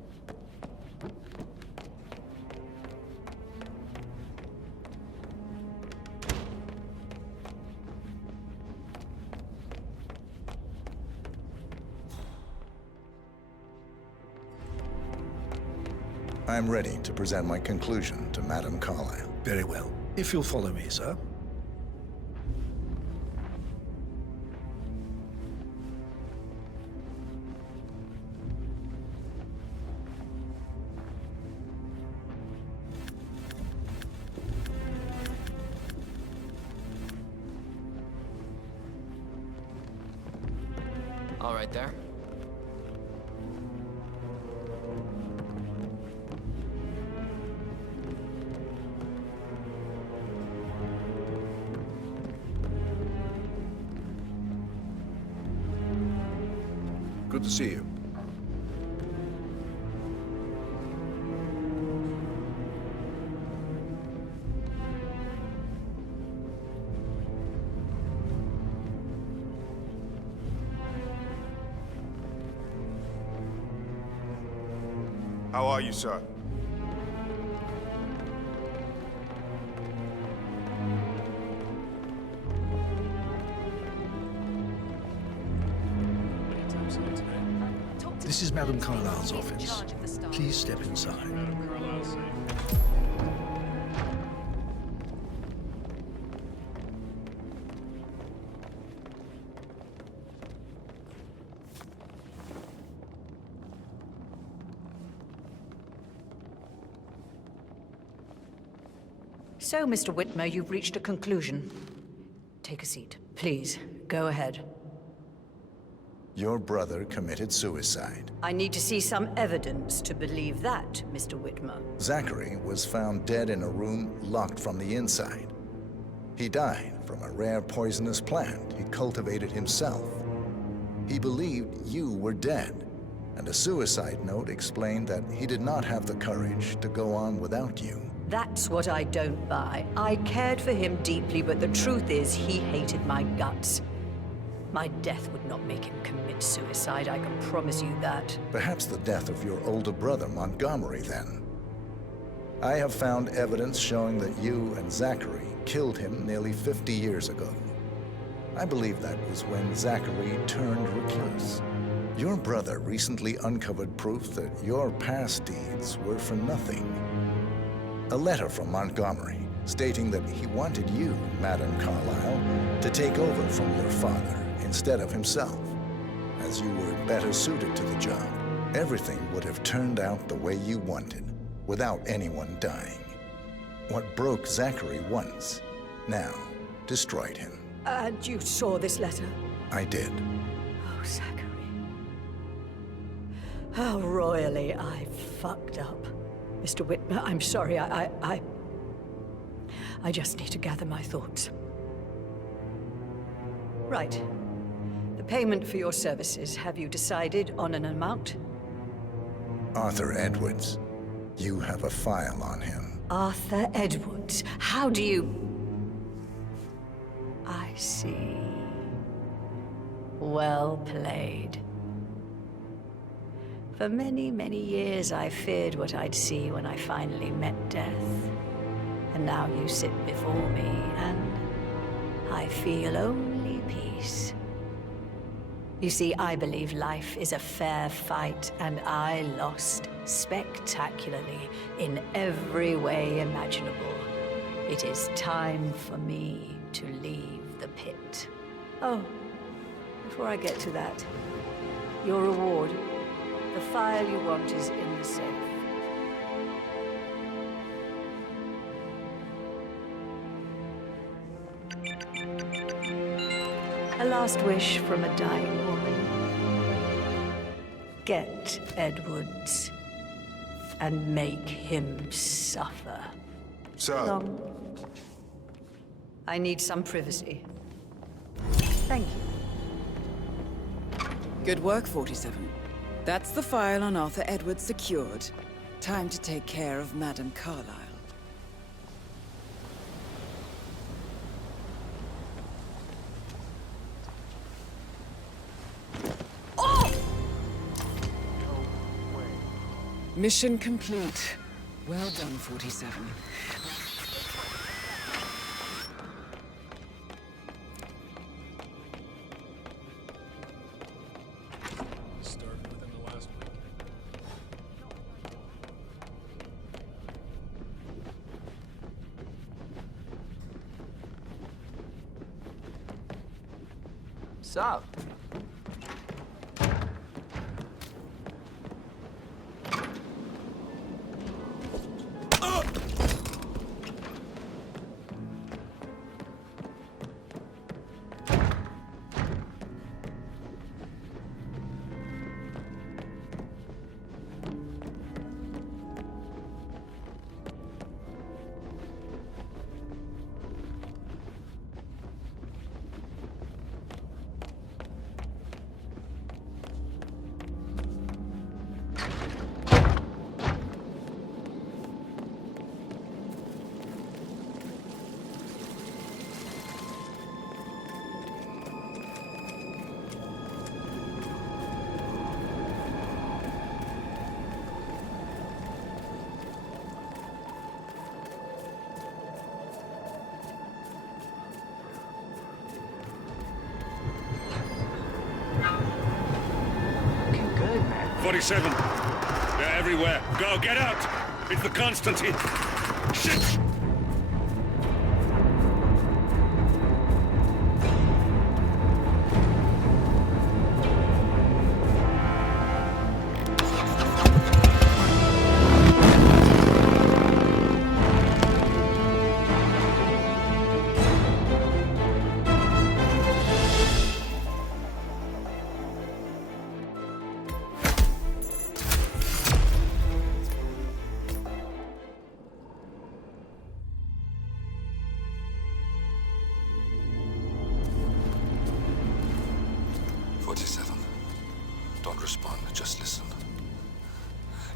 I'm ready to present my conclusion to Madame Carlisle. Very well. If you'll follow me, sir. All right there. Good to see you. How are you, sir? This is Madame Carlisle's office. Please step inside. So, Mr. Whitmer, you've reached a conclusion. Take a seat. Please, go ahead. Your brother committed suicide. I need to see some evidence to believe that, Mr. Whitmer. Zachary was found dead in a room locked from the inside. He died from a rare poisonous plant he cultivated himself. He believed you were dead, and a suicide note explained that he did not have the courage to go on without you. That's what I don't buy. I cared for him deeply, but the truth is he hated my guts. My death would not make him commit suicide, I can promise you that. Perhaps the death of your older brother, Montgomery, then. I have found evidence showing that you and Zachary killed him nearly 50 years ago. I believe that was when Zachary turned recluse. Your brother recently uncovered proof that your past deeds were for nothing. A letter from Montgomery stating that he wanted you, Madame Carlisle, to take over from your father instead of himself, as you were better suited to the job. Everything would have turned out the way you wanted, without anyone dying. what broke Zachary once, now destroyed him. And you saw this letter? I did. Oh, Zachary. How royally I fucked up. Mr. Whitmer, I'm sorry, I just need to gather my thoughts. Right. The payment for your services, have you decided on an amount? Arthur Edwards. You have a file on him. Arthur Edwards. How do you... I see. Well played. For many, many years I feared what I'd see when I finally met death. And now you sit before me, and I feel only peace. You see, I believe life is a fair fight, and I lost spectacularly in every way imaginable. It is time for me to leave the pit. Oh, before I get to that, your reward. The file you want is in the safe. A last wish from a dying woman. Get Edwards and make him suffer. Sir. Long. I need some privacy. Thank you. Good work, 47. That's the file on Arthur Edwards secured. Time to take care of Madame Carlyle. Mission complete. Well done, 47. Started within the last week. Sup? Looking good, man. 47. They're everywhere. Go, get out! It's the Constantine. Shit! Don't respond, just listen.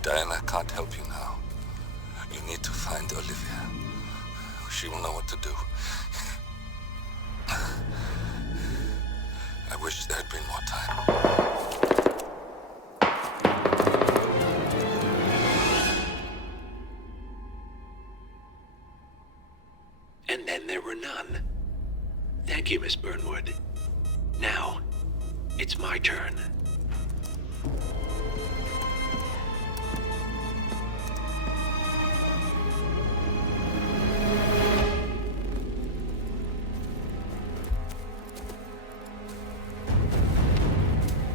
Diana can't help you now. You need to find Olivia. She will know what to do. I wish there had been more time. And then there were none. Thank you, Miss Burnwood. Now, it's my turn.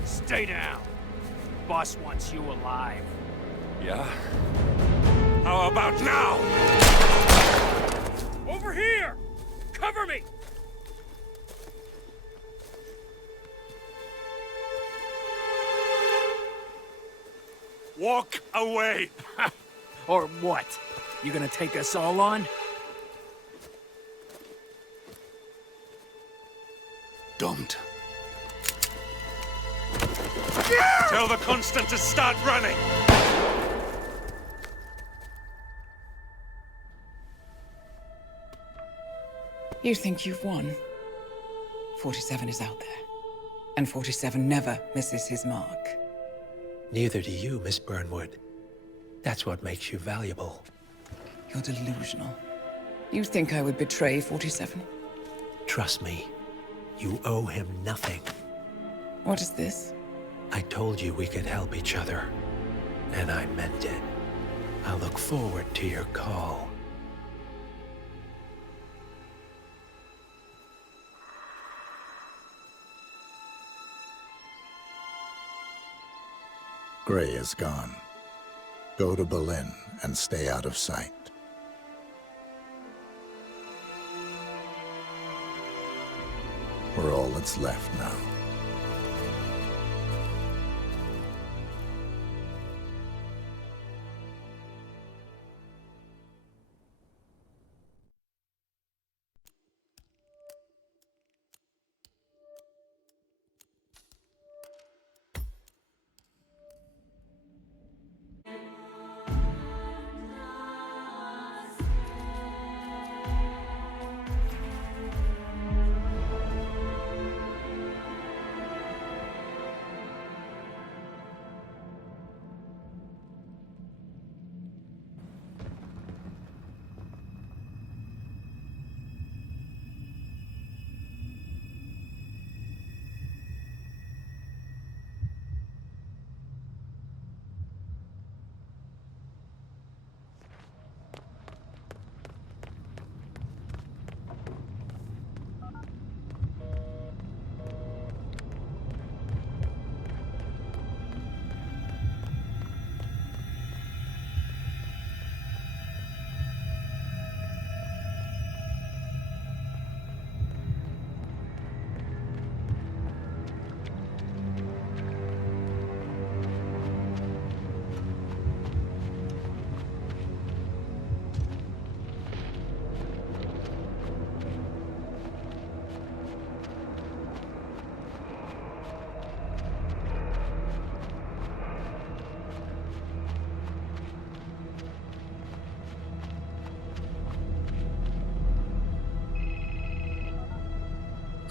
Stay down. Boss wants you alive. Yeah? How about now? here! Cover me! Walk away! Or what? You gonna take us all on? Don't. Tell the Constant to start running! You think you've won? 47 is out there. And 47 never misses his mark. Neither do you, Miss Burnwood. That's what makes you valuable. You're delusional. You think I would betray 47? Trust me, you owe him nothing. What is this? I told you we could help each other, and I meant it. I look forward to your call. Gray is gone. Go to Berlin and stay out of sight. We're all that's left now.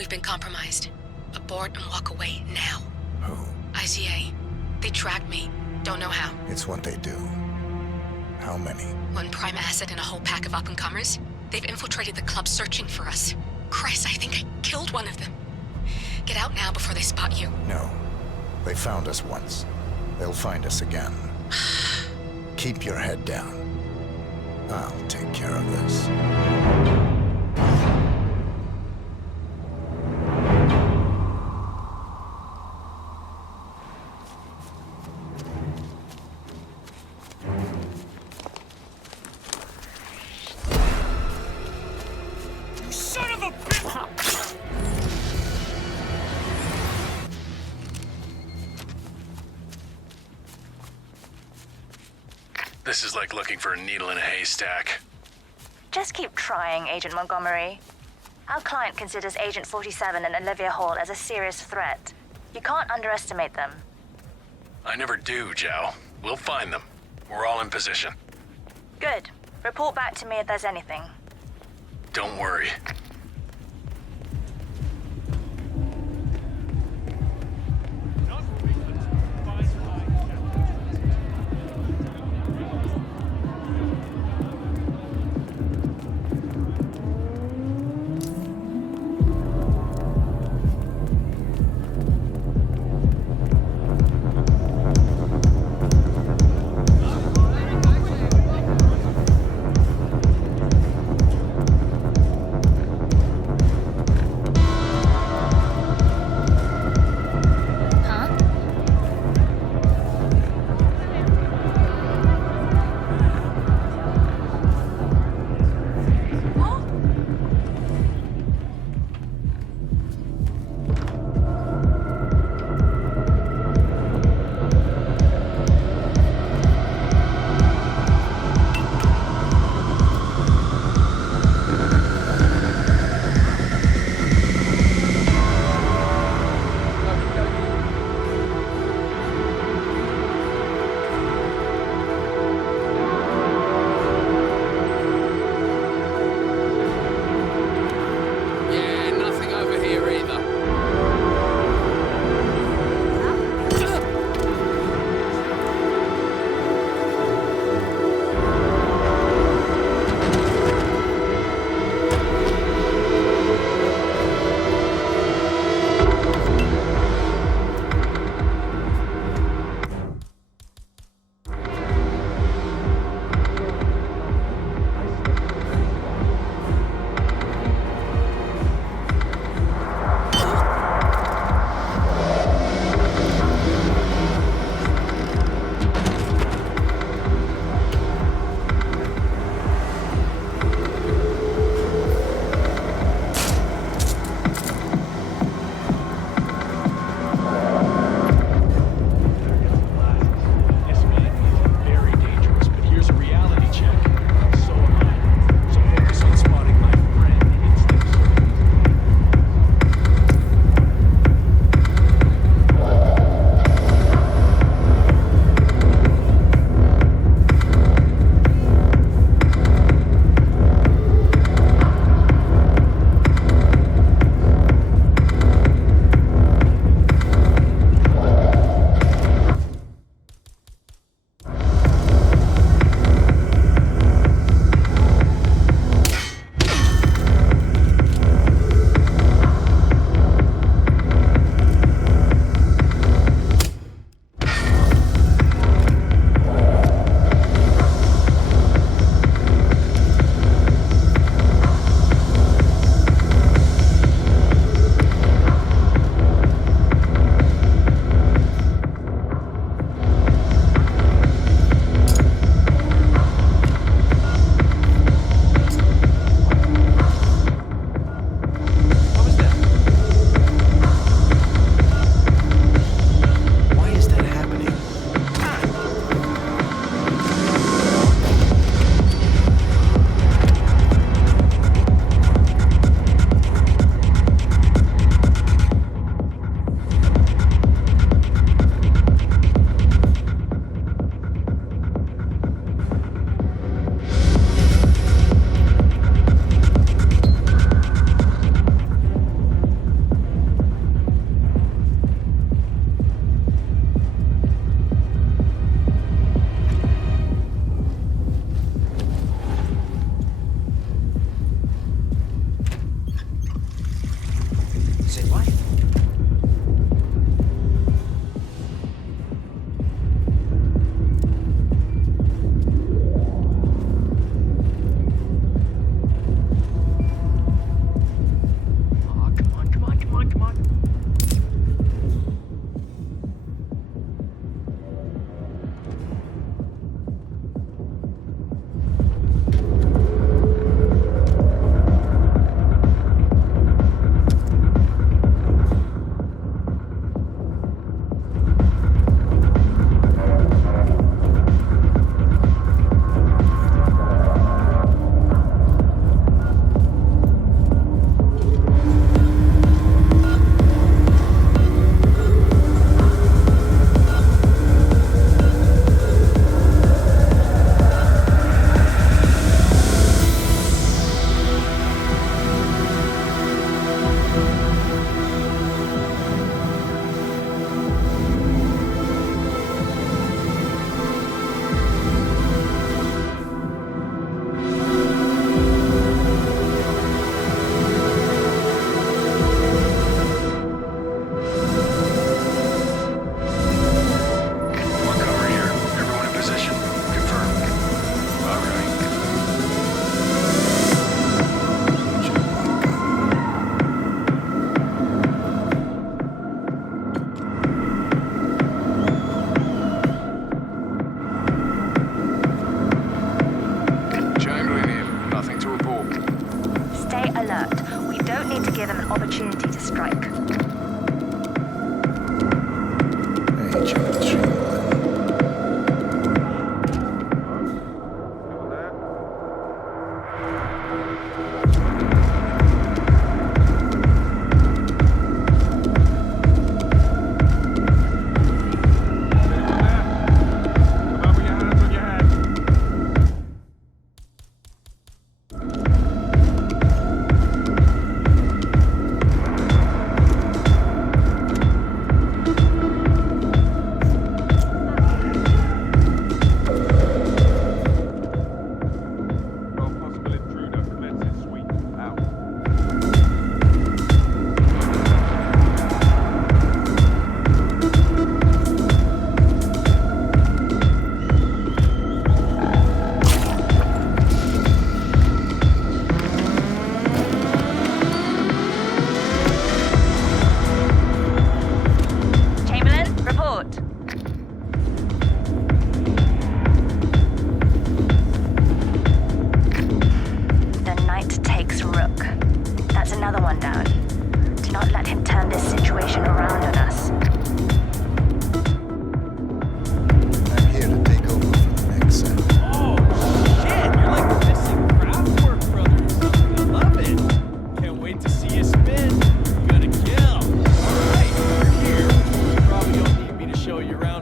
We've been compromised. Abort and walk away now. Who? ICA. They tracked me. Don't know how. It's what they do. How many? One prime asset and a whole pack of up-and-comers. They've infiltrated the club searching for us. Christ, I think I killed one of them. Get out now before they spot you. No. They found us once. They'll find us again. Keep your head down. I'll take care of this. This is like looking for a needle in a haystack. Just keep trying, Agent Montgomery. Our client considers Agent 47 and Olivia Hall as a serious threat. You can't underestimate them. I never do, Zhao. We'll find them. We're all in position. Good. Report back to me if there's anything. Don't worry.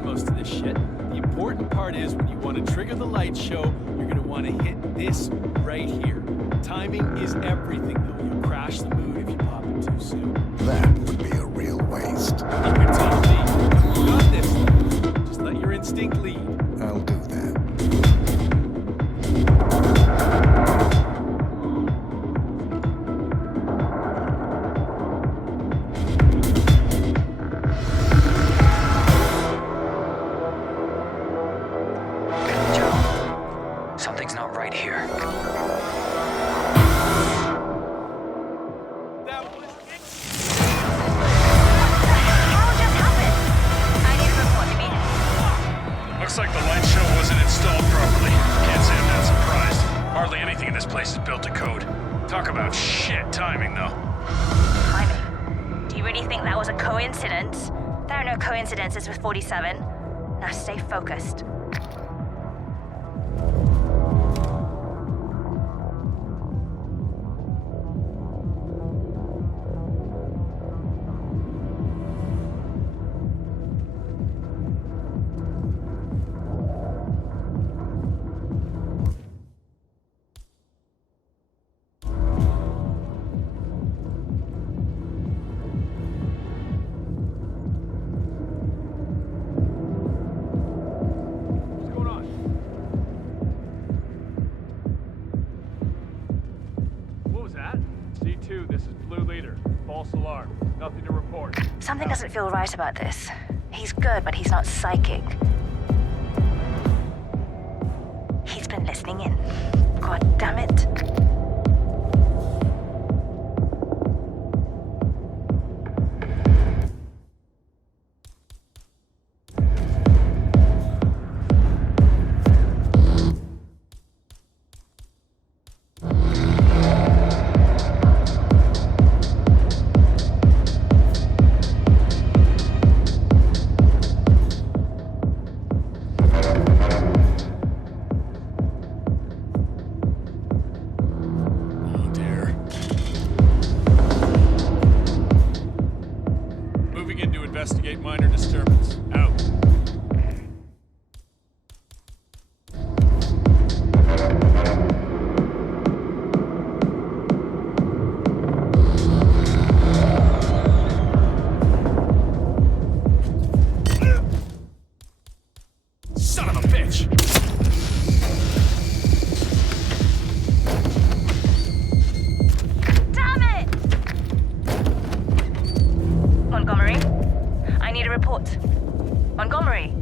done most of this shit. The important part is when you want to trigger the light show, you're going to want to hit this right here. Timing is everything, though. You'll crash the mood if you pop it too soon. That would be a real waste. Keep your team lead. You got this, though. Just let your instinct lead. I'll do that. Something's not right here. Looks like the light show wasn't installed properly. Can't say I'm that surprised. Hardly anything in this place is built to code. Talk about shit timing, though. Timing? Do you really think that was a coincidence? There are no coincidences with 47. Now stay focused. Something doesn't feel right about this. He's good, but he's not psychic. He's been listening in. God damn it. Investigate minor disturbance. Out. Son of a bitch! Damn it! Montgomery? I need a report. Montgomery.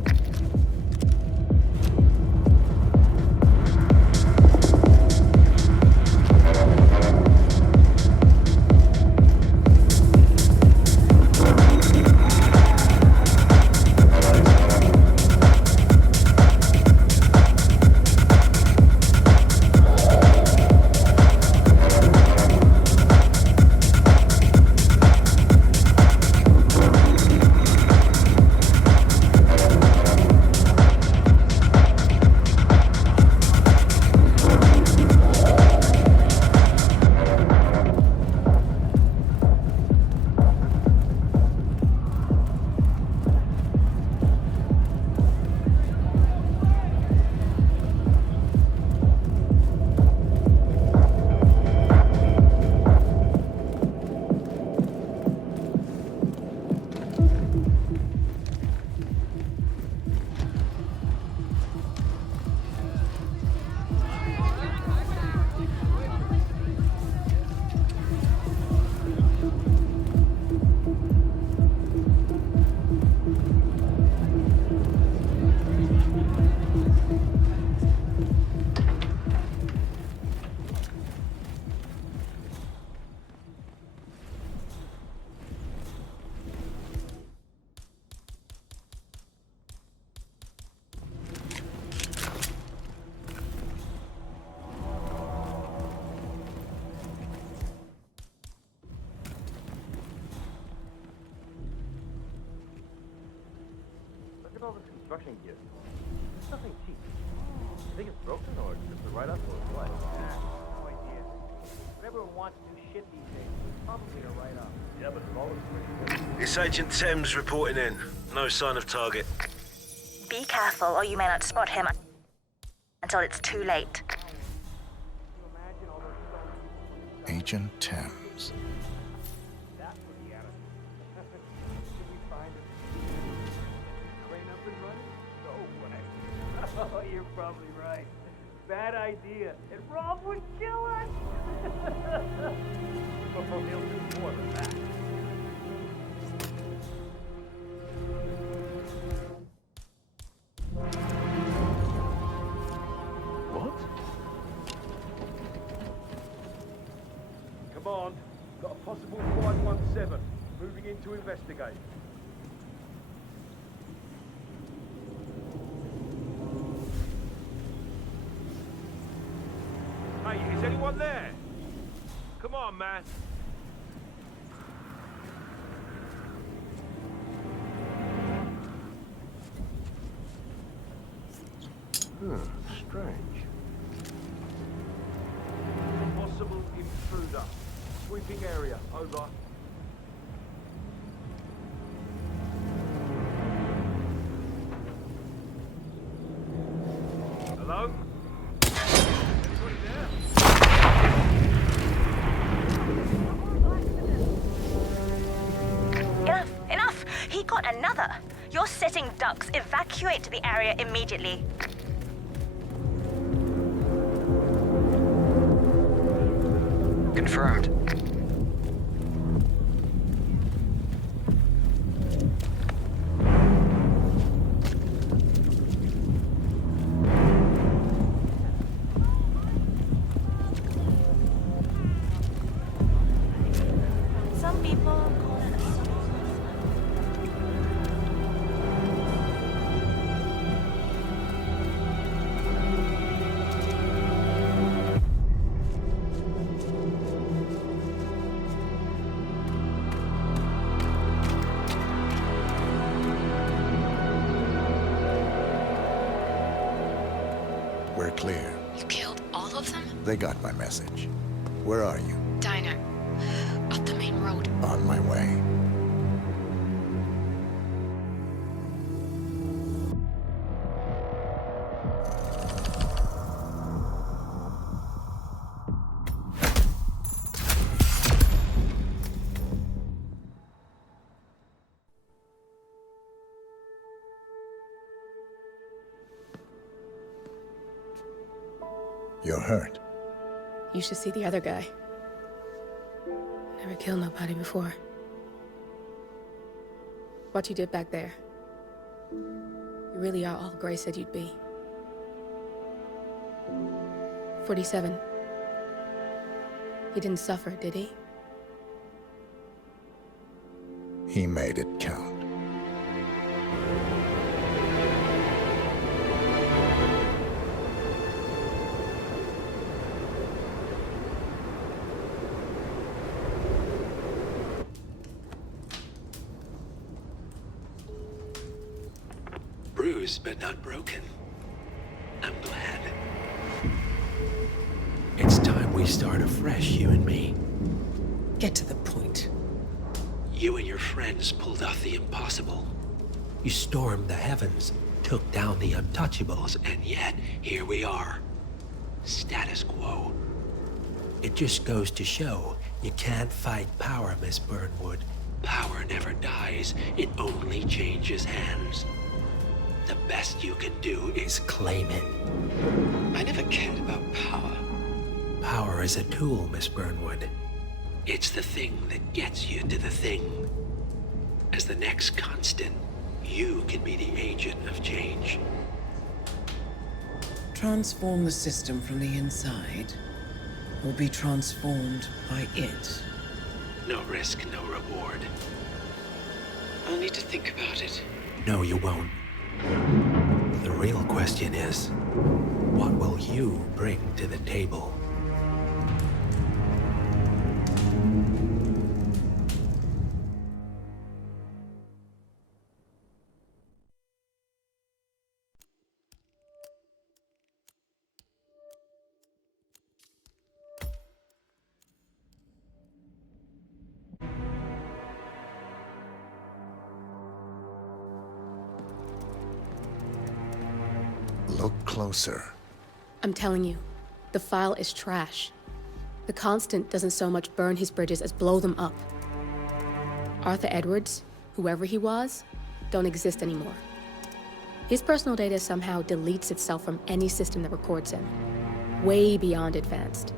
at all this construction gear. There's nothing cheap. You think it's broken or just a write-up or what? No idea. If everyone wants to do shit these days, it's probably a write-up. Yeah, but it's always pretty good. It's Agent Thames reporting in. No sign of target. Be careful, or you may not spot him until it's too late. Agent Thames. Oh, you're probably right. Bad idea. And Rob would kill us! He'll do more than that. What? Command, got a possible 517. Moving in to investigate. Hey, is anyone there? Come on, man. Strange. Possible intruder. Sweeping area. Over. Hello? Anybody there? Enough! He got another! You're sitting ducks. Evacuate to the area immediately. Confirmed. Some people call it a We're clear. You killed all of them? They got my message. Where are you? Diner. Up the main road. On my way. You're hurt. You should see the other guy. Never killed nobody before. What you did back there. You really are all Gray said you'd be. 47. He didn't suffer, did he? He made it count. Bruised but not broken. I'm glad. It's time we start afresh, you and me. Get to the point. You and your friends pulled off the impossible. You stormed the heavens, took down the untouchables, and yet here we are. Status quo. It just goes to show you can't fight power, Miss Burnwood. Power never dies, it only changes hands. The best you can do is claim it. I never cared about power. Power is a tool, Miss Burnwood. It's the thing that gets you to the thing. As the next constant, you can be the agent of change. Transform the system from the inside, or be transformed by it. No risk, no reward. I'll need to think about it. No, you won't. The real question is, what will you bring to the table? Look closer. I'm telling you, the file is trash. The Constant doesn't so much burn his bridges as blow them up. Arthur Edwards, whoever he was, don't exist anymore. His personal data somehow deletes itself from any system that records him. Way beyond advanced.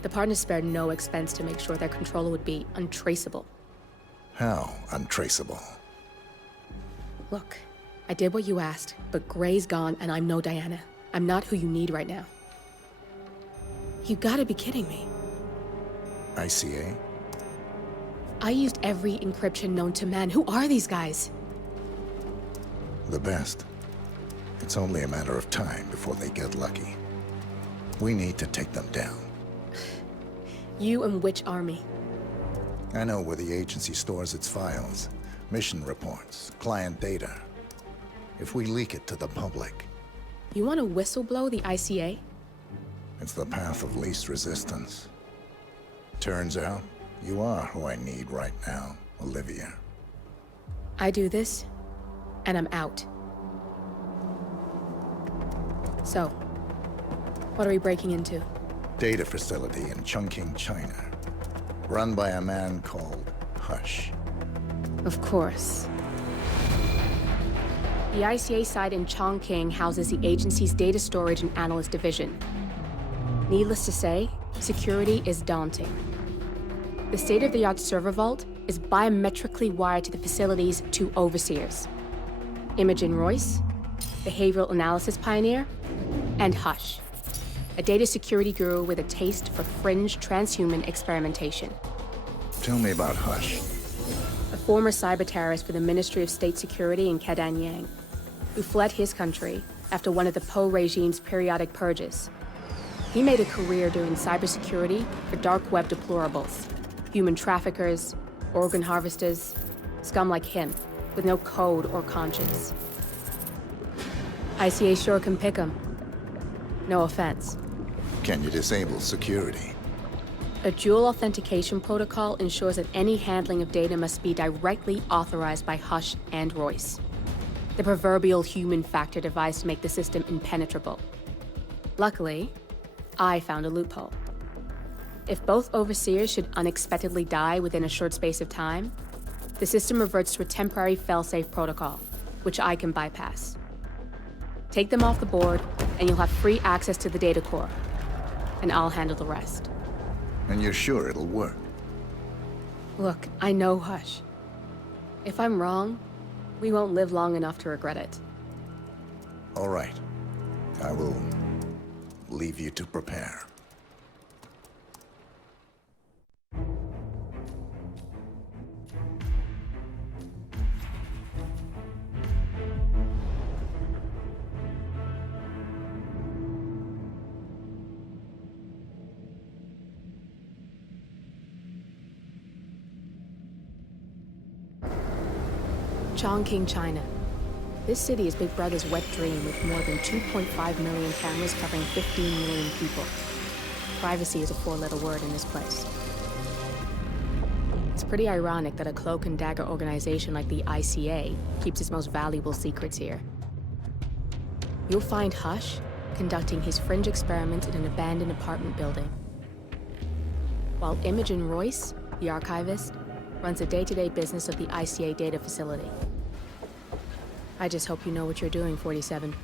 The partners spared no expense to make sure their controller would be untraceable. How untraceable? Look, I did what you asked, but Gray's gone and I'm no Diana. I'm not who you need right now. You gotta be kidding me. ICA? I used every encryption known to man. Who are these guys? The best. It's only a matter of time before they get lucky. We need to take them down. You and which army? I know where the agency stores its files, mission reports, client data. If we leak it to the public... You want to whistleblow the ICA? It's the path of least resistance. Turns out, you are who I need right now, Olivia. I do this, and I'm out. So, what are we breaking into? Data facility in Chongqing, China. Run by a man called Hush. Of course. The ICA site in Chongqing houses the agency's data storage and analyst division. Needless to say, security is daunting. The state-of-the-art server vault is biometrically wired to the facility's two overseers. Imogen Royce, behavioral analysis pioneer, and Hush, a data security guru with a taste for fringe transhuman experimentation. Tell me about Hush. A former cyber terrorist for the Ministry of State Security in Kadanyang, who fled his country after one of the Po regime's periodic purges. He made a career doing cybersecurity for dark web deplorables, human traffickers, organ harvesters, scum like him, with no code or conscience. ICA sure can pick 'em. No offense. Can you disable security? A dual authentication protocol ensures that any handling of data must be directly authorized by Hush and Royce. The proverbial human factor device to make the system impenetrable. Luckily, I found a loophole. If both overseers should unexpectedly die within a short space of time, the system reverts to a temporary failsafe protocol, which I can bypass. Take them off the board, and you'll have free access to the data core. And I'll handle the rest. And you're sure it'll work? Look, I know Hush. If I'm wrong, we won't live long enough to regret it. All right. I will leave you to prepare. Chongqing, China. This city is Big Brother's wet dream with more than 2.5 million cameras covering 15 million people. Privacy is a four-letter word in this place. It's pretty ironic that a cloak and dagger organization like the ICA keeps its most valuable secrets here. You'll find Hush conducting his fringe experiments in an abandoned apartment building, while Imogen Royce, the archivist, runs the day-to-day business of the ICA data facility. I just hope you know what you're doing, 47.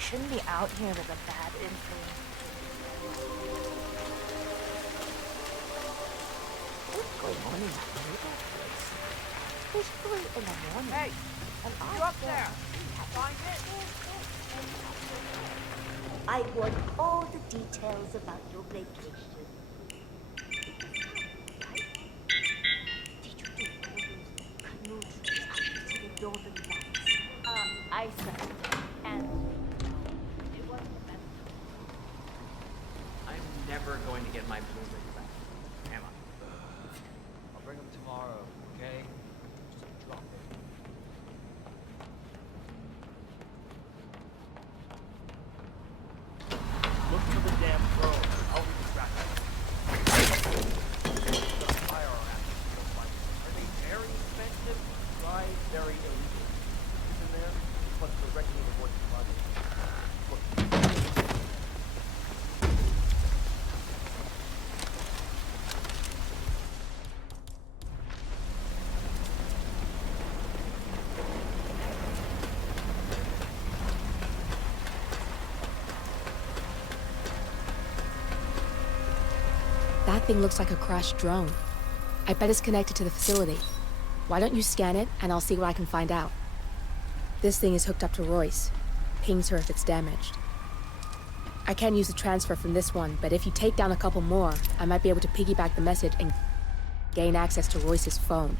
Shouldn't be out here with a bad influence. What's going on in that little place? It's 3 in the morning. Hey, and you up there? Find it? I want all the details about your vacation. Did you do Northern Lights. I said, and it wasn't the best. I'm never going to get my Blu-ray back. Am I? I'll bring them tomorrow, okay? Just drop it. Look for the damn drone. I'll be distracted. Are they very expensive? Try very illegal. In there, plus the wrecking of the working project. That thing looks like a crashed drone. I bet it's connected to the facility. Why don't you scan it, and I'll see what I can find out. This thing is hooked up to Royce. Pings her if it's damaged. I can't use the transfer from this one, but if you take down a couple more, I might be able to piggyback the message and gain access to Royce's phone.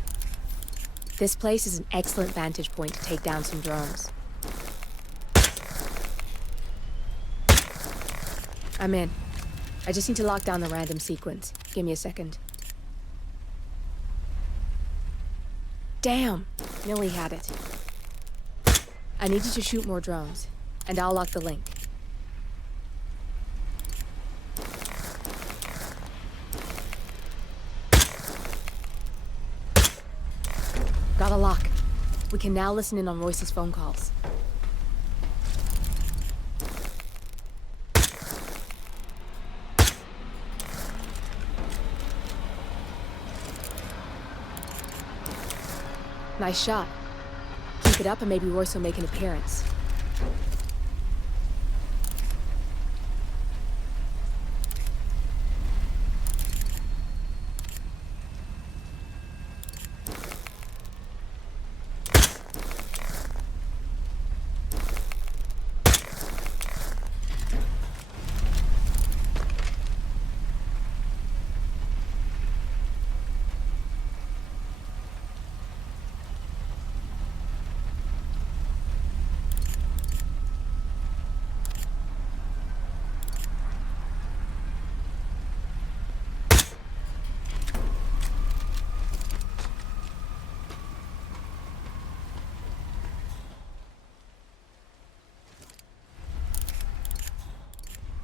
This place is an excellent vantage point to take down some drones. I'm in. I just need to lock down the random sequence. Give me a second. Damn! Nearly had it. I need you to shoot more drones, and I'll lock the link. Got a lock. We can now listen in on Royce's phone calls. Nice shot. Keep it up and maybe Royce will make an appearance.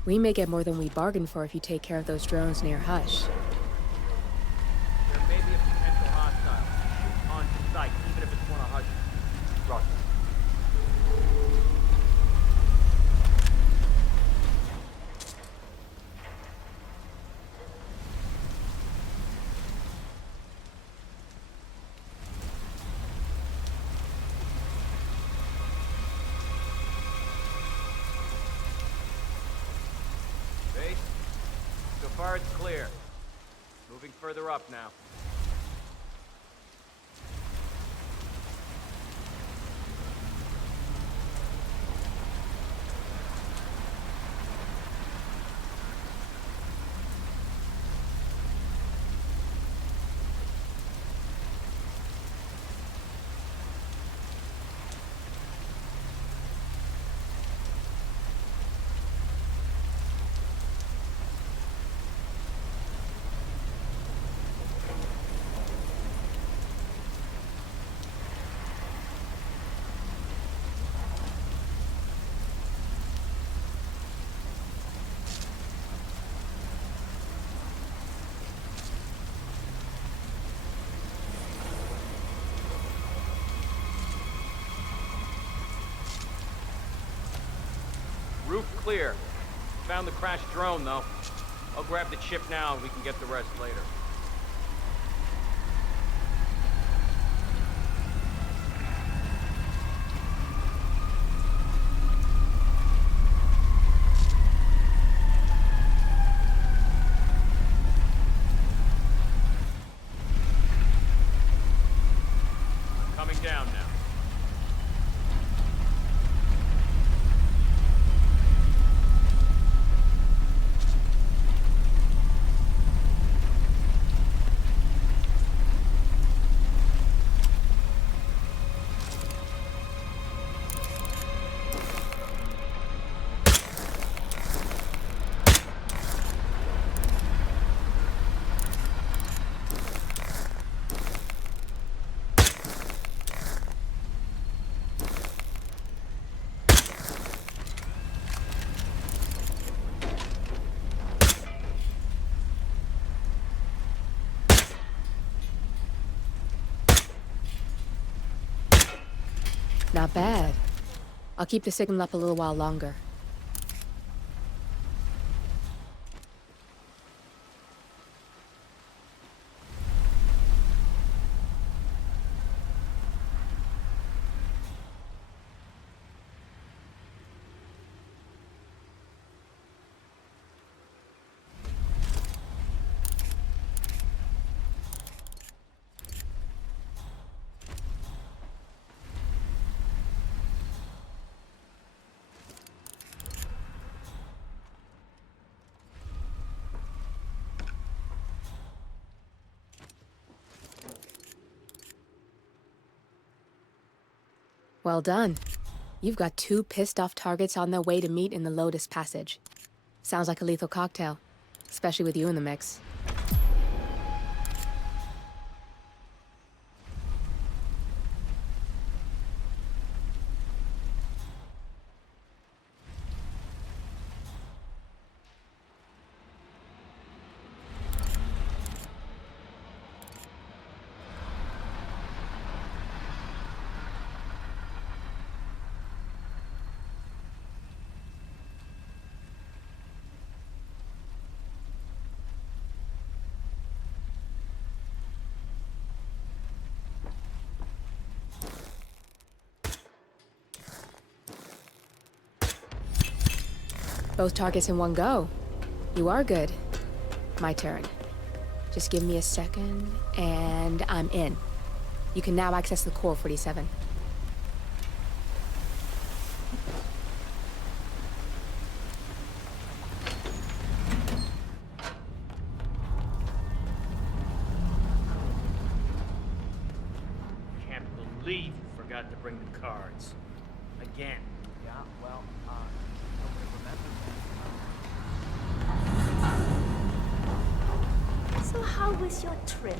We may get more than we bargained for if you take care of those drones near Hush. There may be a potential hostile on site, even if it's one of Hush's. Roger. So far it's clear. Moving further up now. Roof clear. Found the crashed drone, though. I'll grab the chip now and we can get the rest later. I'm coming down now. Not bad. I'll keep the signal up a little while longer. Well done. You've got 2 pissed-off targets on their way to meet in the Lotus Passage. Sounds like a lethal cocktail, especially with you in the mix. Both targets in one go. You are good. My turn. Just give me a second, and I'm in. You can now access the core, 47. Can't believe you forgot to bring the cards. Again. Yeah, well, nobody remembers. So how was your trip?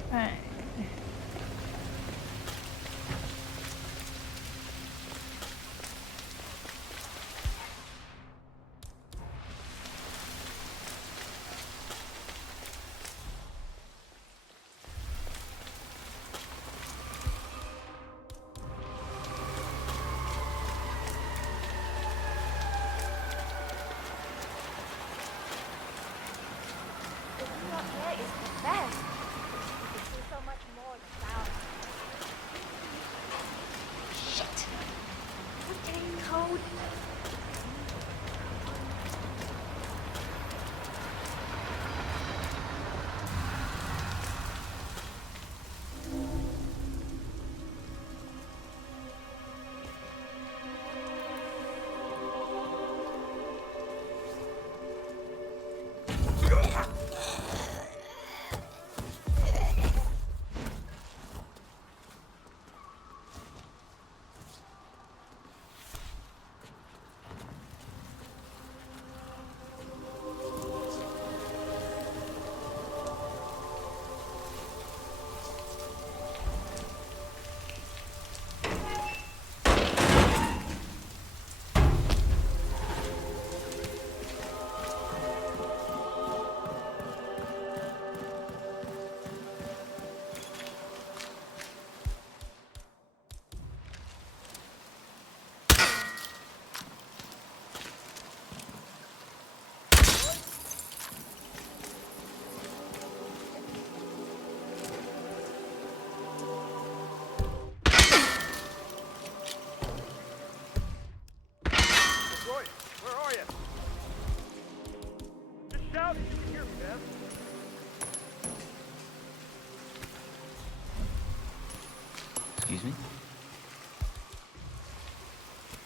Excuse me?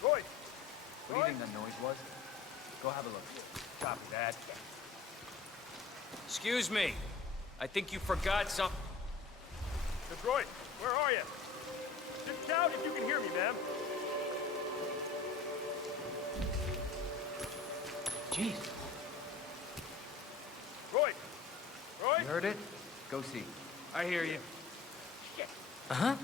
Roy! What do you think that noise was? Go have a look. Copy that. Excuse me. I think you forgot something. Detroit, where are you? Just shout if you can hear me, ma'am. Jeez. Roy! Roy! You heard it? Go see. I hear you. Uh-huh.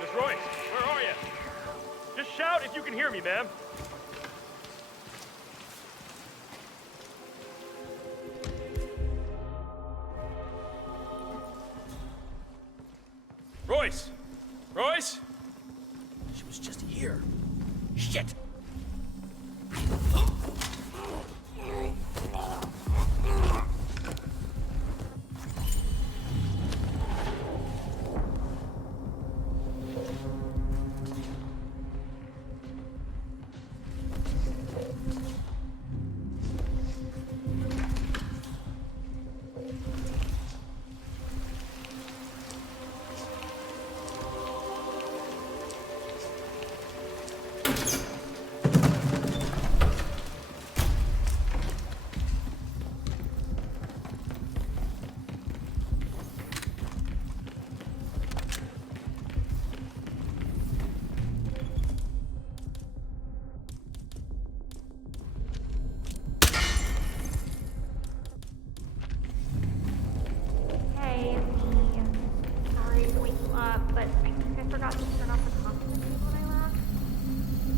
Miss Royce, where are you? Just shout if you can hear me, ma'am.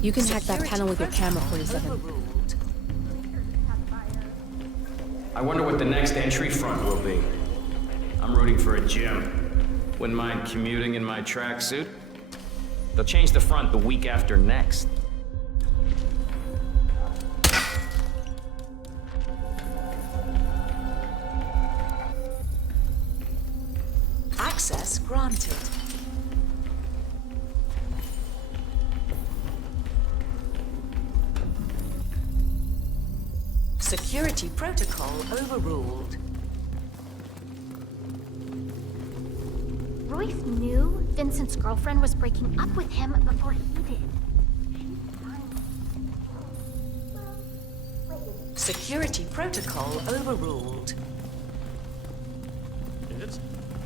You can hack that panel with your camera, 47. I wonder what the next entry front will be. I'm rooting for a gym. Wouldn't mind commuting in my tracksuit. They'll change the front the week after next. Access granted. Security protocol overruled. Royce knew Vincent's girlfriend was breaking up with him before he did. Security protocol overruled.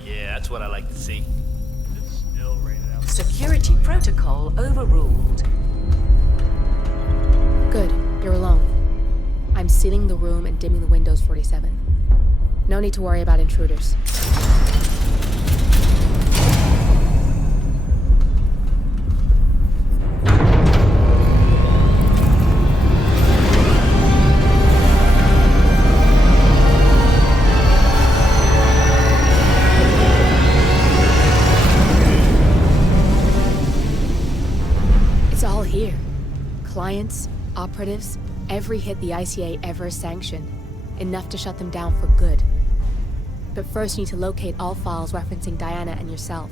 Yeah, that's what I like to see. It's still rated out. Security protocol overruled. Good, you're alone. I'm sealing the room and dimming the windows, 47. No need to worry about intruders. It's all here. Clients, operatives, every hit the ICA ever sanctioned. Enough to shut them down for good. But first you need to locate all files referencing Diana and yourself.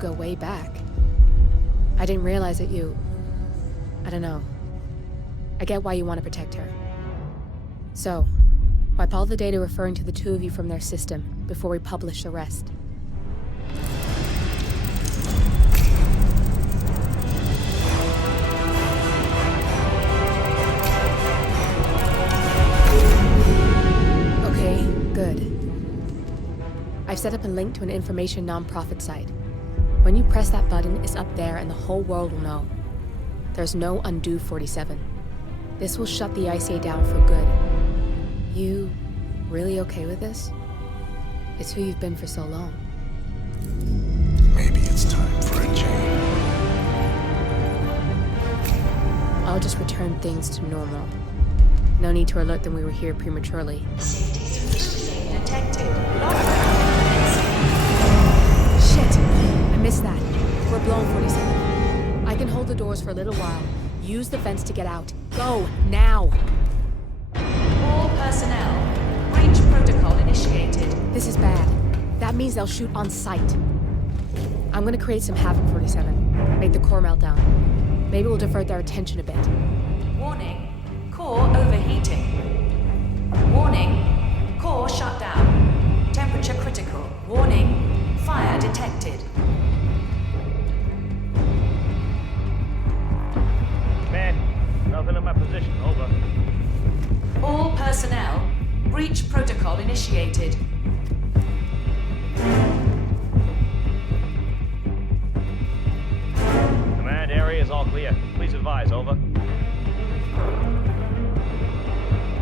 Go way back. I didn't realize that you... I don't know. I get why you want to protect her. So, wipe all the data referring to the two of you from their system before we publish the rest. Okay, good. I've set up a link to an information non-profit site. When you press that button, it's up there and the whole world will know. There's no undo, 47. This will shut the ICA down for good. You really okay with this? It's who you've been for so long. Maybe it's time for a change. I'll just return things to normal. No need to alert them we were here prematurely. Detected. Shit! I missed that. We're blown, 47. I can hold the doors for a little while. Use the vents to get out. Go, now! All personnel, breach protocol initiated. This is bad. That means they'll shoot on sight. I'm gonna create some havoc, 47. Make the core melt down. Maybe we'll divert their attention a bit. Warning, core overheating. Warning, core shut down. Temperature critical. Warning, fire detected. Man, nothing in my position, over. All personnel, breach protocol initiated. Command area is all clear. Please advise, over.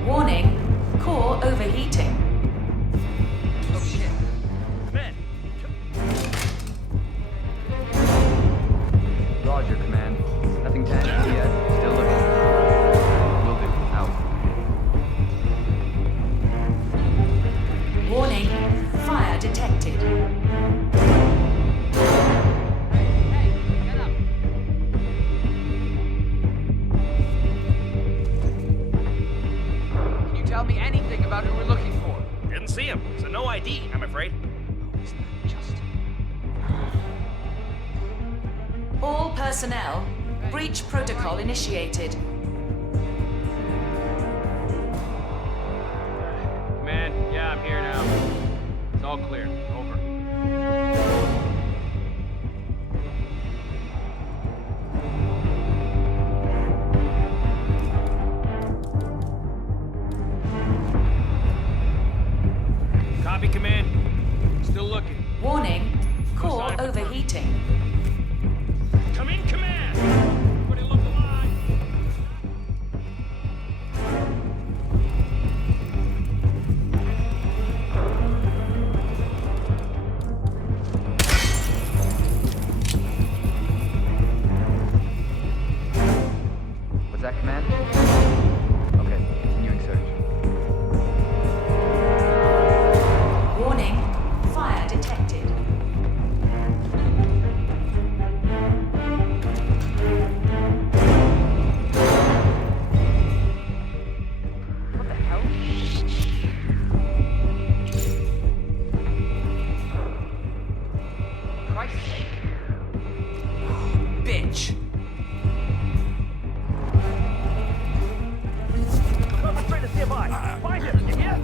Warning, core overheating. Oh shit. Man. Roger, Command. Nothing tangible yet. Still looking. Will do. Out. Warning, fire detected. Hey, get up. Can you tell me anything about who we're looking for? personnel, breach protocol initiated. Command, yeah, I'm here now. It's all clear. Over. Copy, Command. Still looking. Warning, core overheating. Come in, Command! Everybody look alive! Was that command? Okay, continuing search. Warning, fire detected. What the hell? Christ's sake. Bitch. Concentrate to nearby. Find him, you hear?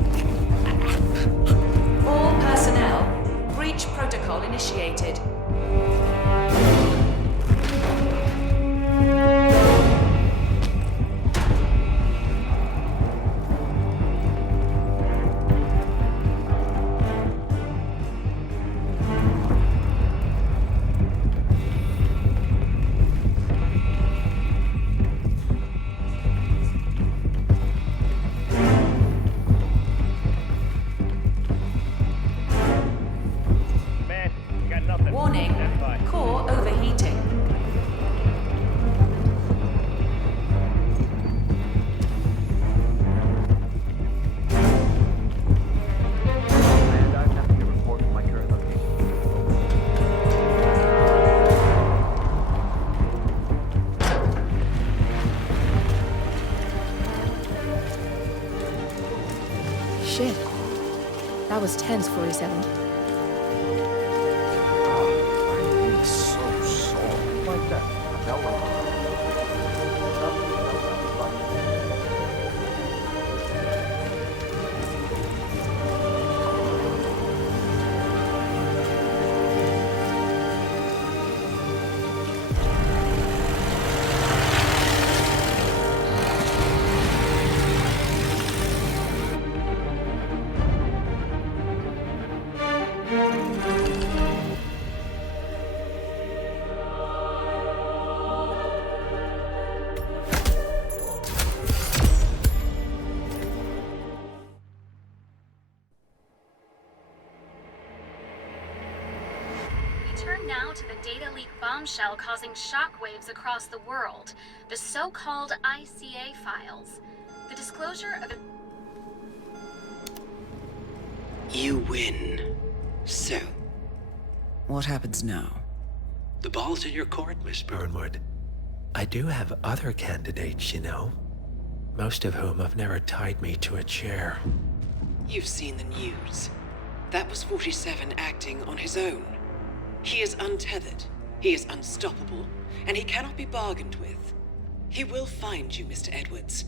All personnel, breach protocol initiated. Man, you got nothing. Warning, Stand by. core overheating. Command, I have nothing to report from my current location. Shit. That was tense, 47. He's so sore. Like that. No one. Turn now to the data leak bombshell causing shockwaves across the world, the so-called ICA files. The disclosure of You win. So, What happens now? The ball's in your court, Miss Burnwood. I do have other candidates, you know. Most of whom have never tied me to a chair. you've seen the news. That was 47 acting on his own. He is untethered, he is unstoppable, and he cannot be bargained with. He will find you, Mr. Edwards,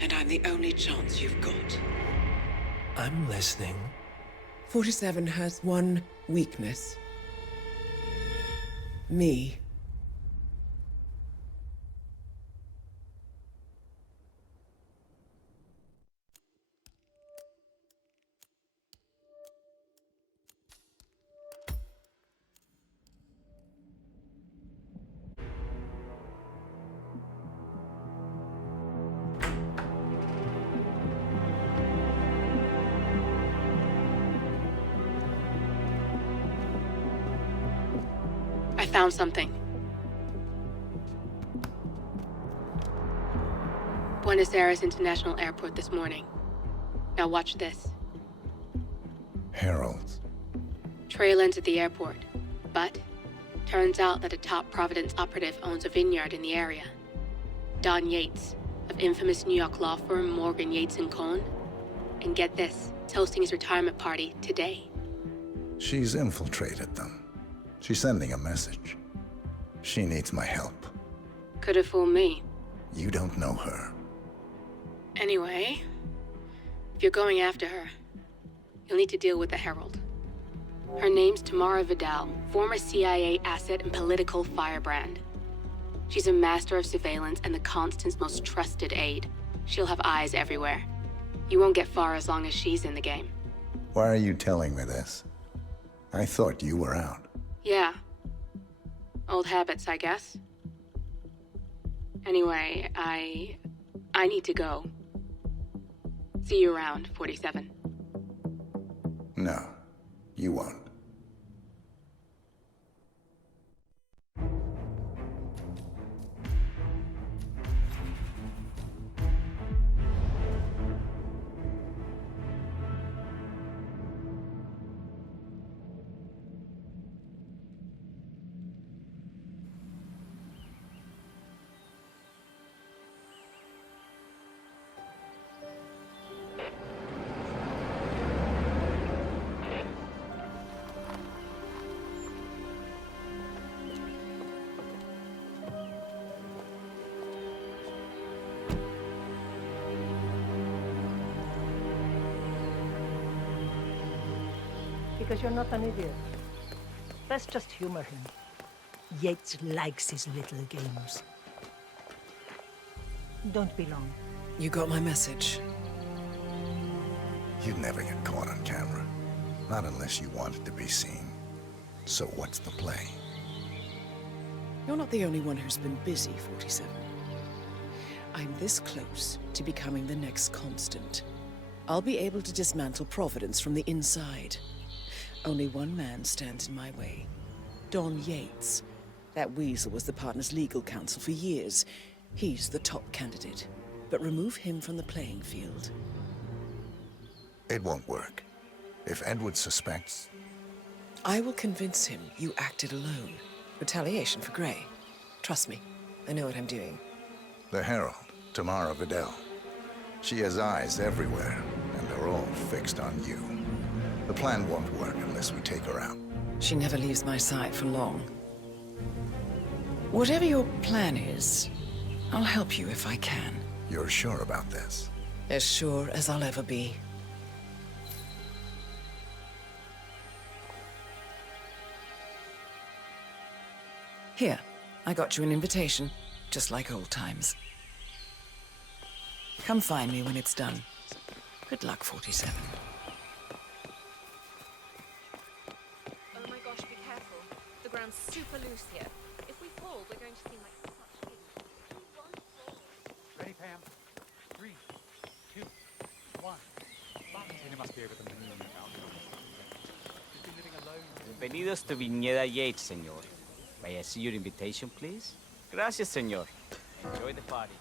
and I'm the only chance you've got. I'm listening. 47 has one weakness. Me. I found something. Buenos Aires International Airport this morning. Now watch this. Heralds. Trail ends at the airport, but turns out that a top Providence operative owns a vineyard in the area. Don Yates, of infamous New York law firm Morgan, Yates & Cohn. And get this, is hosting his retirement party today. She's infiltrated them. She's sending a message. She needs my help. Could have fooled me. You don't know her. Anyway, if you're going after her, you'll need to deal with the Herald. Her name's Tamara Vidal, former CIA asset and political firebrand. She's a master of surveillance and the Constant's most trusted aide. She'll have eyes everywhere. You won't get far as long as she's in the game. Why are you telling me this? I thought you were out. Yeah. Old habits, I guess. Anyway, I need to go. See you around, 47. No, you won't. Because you're not an idiot. Let's just humor him. Yates likes his little games. Don't be long. You got my message. You'd never get caught on camera. Not unless you wanted to be seen. So what's the play? You're not the only one who's been busy, 47. I'm this close to becoming the next Constant. I'll be able to dismantle Providence from the inside. Only one man stands in my way. Don Yates. That weasel was the partner's legal counsel for years. He's the top candidate. But remove him from the playing field. It won't work. If Edward suspects... I will convince him you acted alone. Retaliation for Gray. Trust me, I know what I'm doing. The Herald, Tamara Vidal. She has eyes everywhere, and they're all fixed on you. The plan won't work unless we take her out. She never leaves my side for long. Whatever your plan is, I'll help you if I can. You're sure about this? As sure as I'll ever be. Here, I got you an invitation, just like old times. Come find me when it's done. Good luck, 47. Oh my gosh, be careful. The ground's super loose here. If we fall, we're going to seem like such idiots. Ready, Pam? 3, 2, 1. Bienvenidos to Viñeda Yates, señor. May I see your invitation, please? Gracias, señor. Enjoy the party.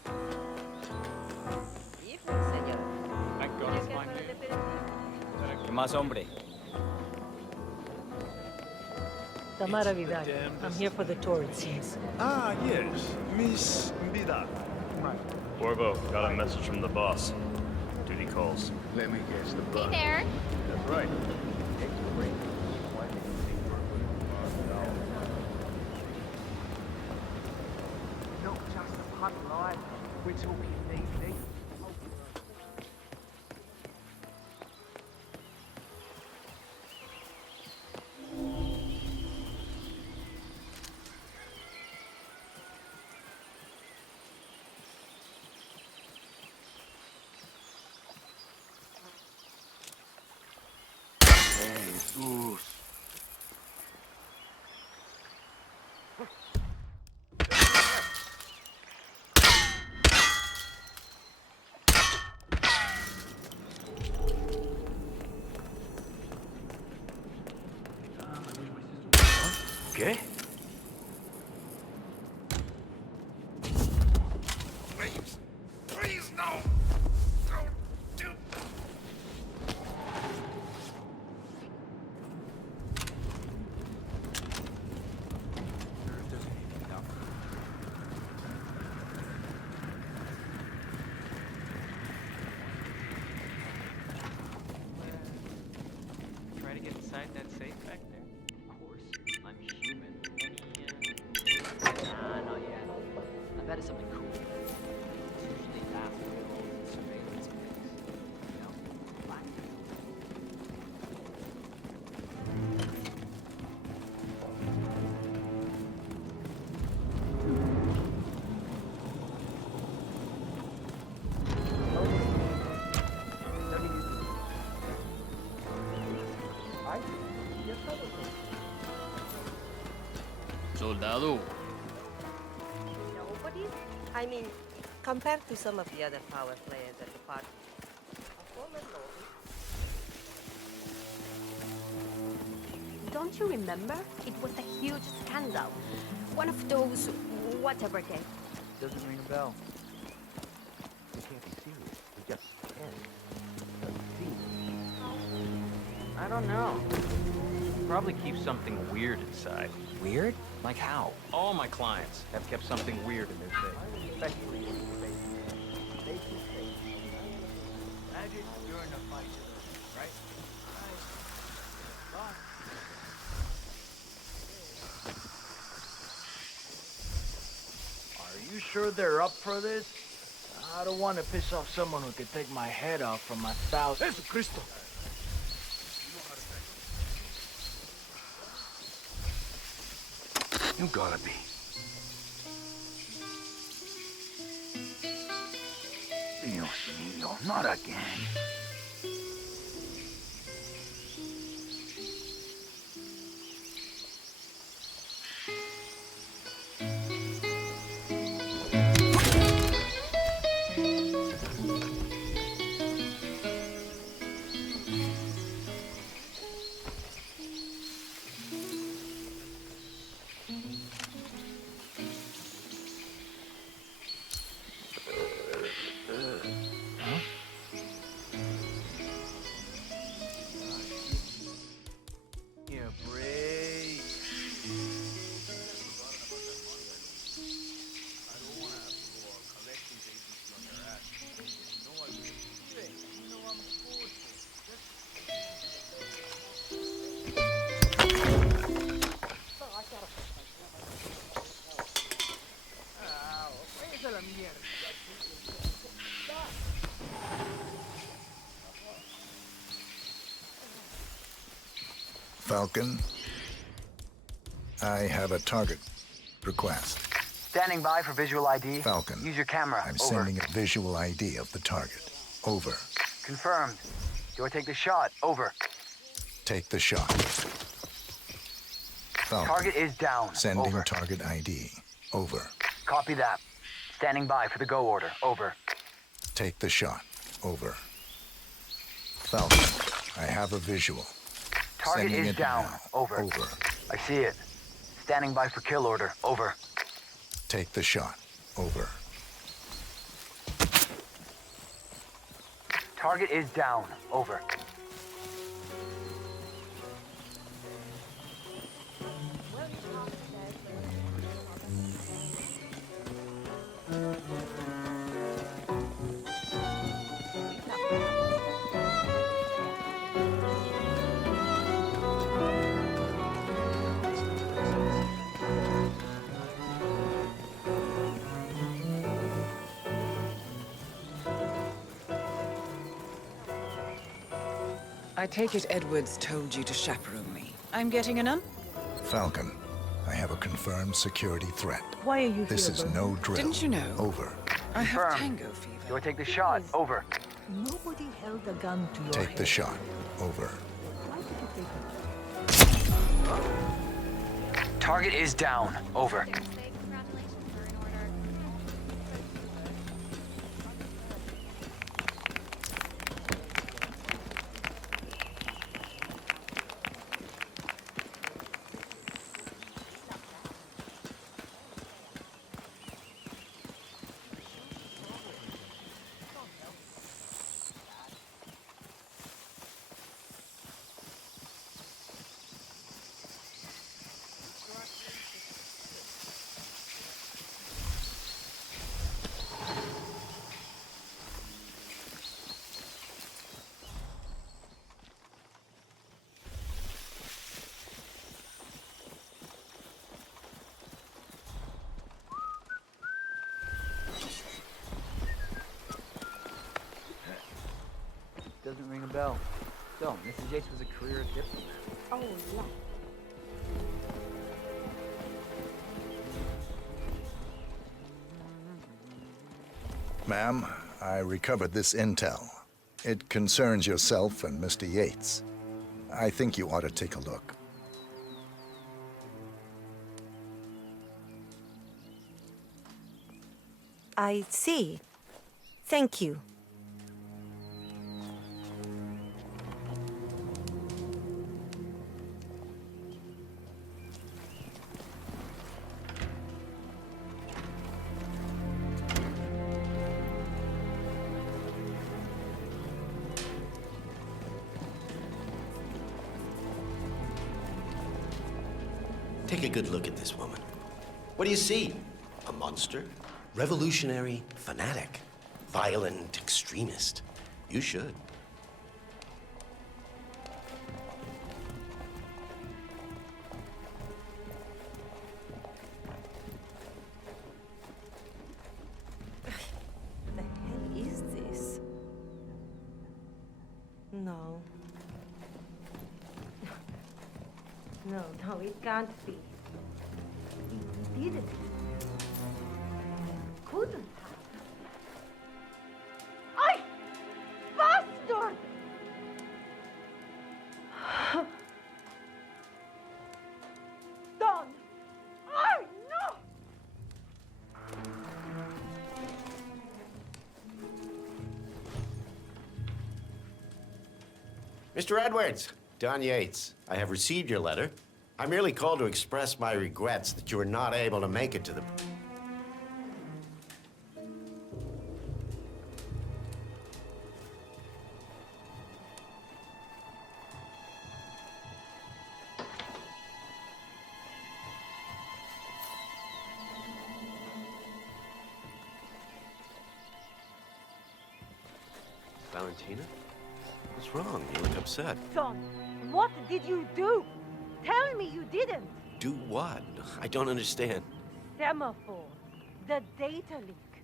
Thank God it's my name. ¿Qué más, hombre? Tamara Vidal. I'm here for the tour, it seems. Ah, yes. Miss Vidal. Right. Corvo, got a message from the boss. Duty calls. Let me guess, the boss. Hey there. That's right. Not just a punt line. We're talking neatly. Jesus. ¿Qué? Please. Please, no. Don't do... Try to get inside that safe back there? Of course. I'm human. bet it's something cool. It's usually that real surveillance base. You know? Black. Soldado. Nobody? I mean, compared to some of the other power players at the party. A woman knows. Don't you remember? It was a huge scandal. One of those whatever days. Doesn't ring a bell. We can't be serious. We just I don't know. Probably keep something weird inside. Weird? Like how? All my clients have kept something weird in their safe. Especially in the basement. Imagine you're in a fight, right? Are you sure they're up for this? I don't want to piss off someone who could take my head off from my thousand. Jesus Cristo! You gotta be. Dios mío, not again. Falcon, I have a target request. Standing by for visual ID. Falcon. Use your camera. I'm Over. sending a visual ID of the target. Over. Confirmed. Do I take the shot? Over. Take the shot. Falcon. Target is down. Sending Over. target ID. Over. Copy that. Standing by for the go order. Over. Take the shot. Over. Falcon, I have a visual. Target Sending is it down. now. Over. Over. I see it. Standing by for kill order. Over. Take the shot. Over. Target is down. Over. I take it Edwards told you to chaperone me. I'm getting a none? Falcon, I have a confirmed security threat. Why are you This here, is Bert? no drill. Didn't you know? Over. I have Confirmed. tango fever. Do I take the shot? Over. Nobody held a gun to your Take head. the shot. Over. Why did you take it? Target is down. Over. Bell. So, Mrs. Yates was a career diplomat. Oh, yeah. Ma'am, I recovered this intel. It concerns yourself and Mr. Yates. I think you ought to take a look. I see. Thank you. Take a good look at this woman. What do you see? A monster? Revolutionary fanatic? Violent extremist? You should. The hell is this? No. No, it can't be. He didn't. Couldn't have. I bastard! Done! I know! Mr. Edwards, Don Yates, I have received your letter. I merely called to express my regrets that you were not able to make it to the... Valentina? What's wrong? You look upset. Son, what did you do? Tell me you didn't. Do what? I don't understand. Semaphore. The data leak.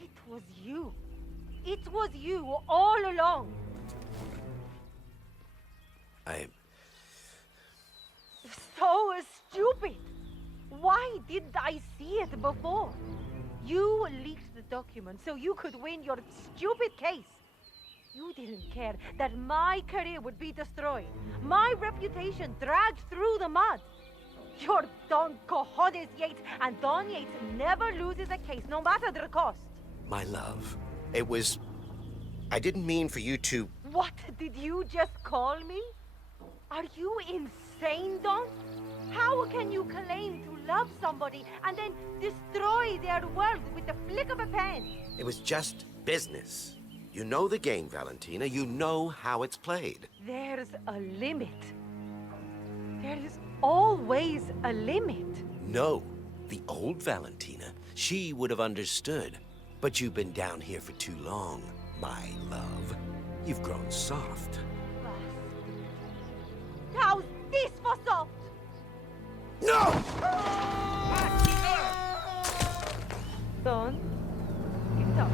It was you. It was you all along. So stupid. Why didn't I see it before? You leaked the document so you could win your stupid case. You didn't care that my career would be destroyed. My reputation dragged through the mud. You're Don Cojones Yates, and Don Yates never loses a case, no matter the cost. My love, it was... I didn't mean for you to... What did you just call me? Are you insane, Don? How can you claim to love somebody and then destroy their world with the flick of a pen? It was just business. You know the game, Valentina. You know how it's played. There's a limit. There is always a limit. No, the old Valentina, she would have understood. But you've been down here for too long, my love. You've grown soft. How's this for soft? No! Don, get up.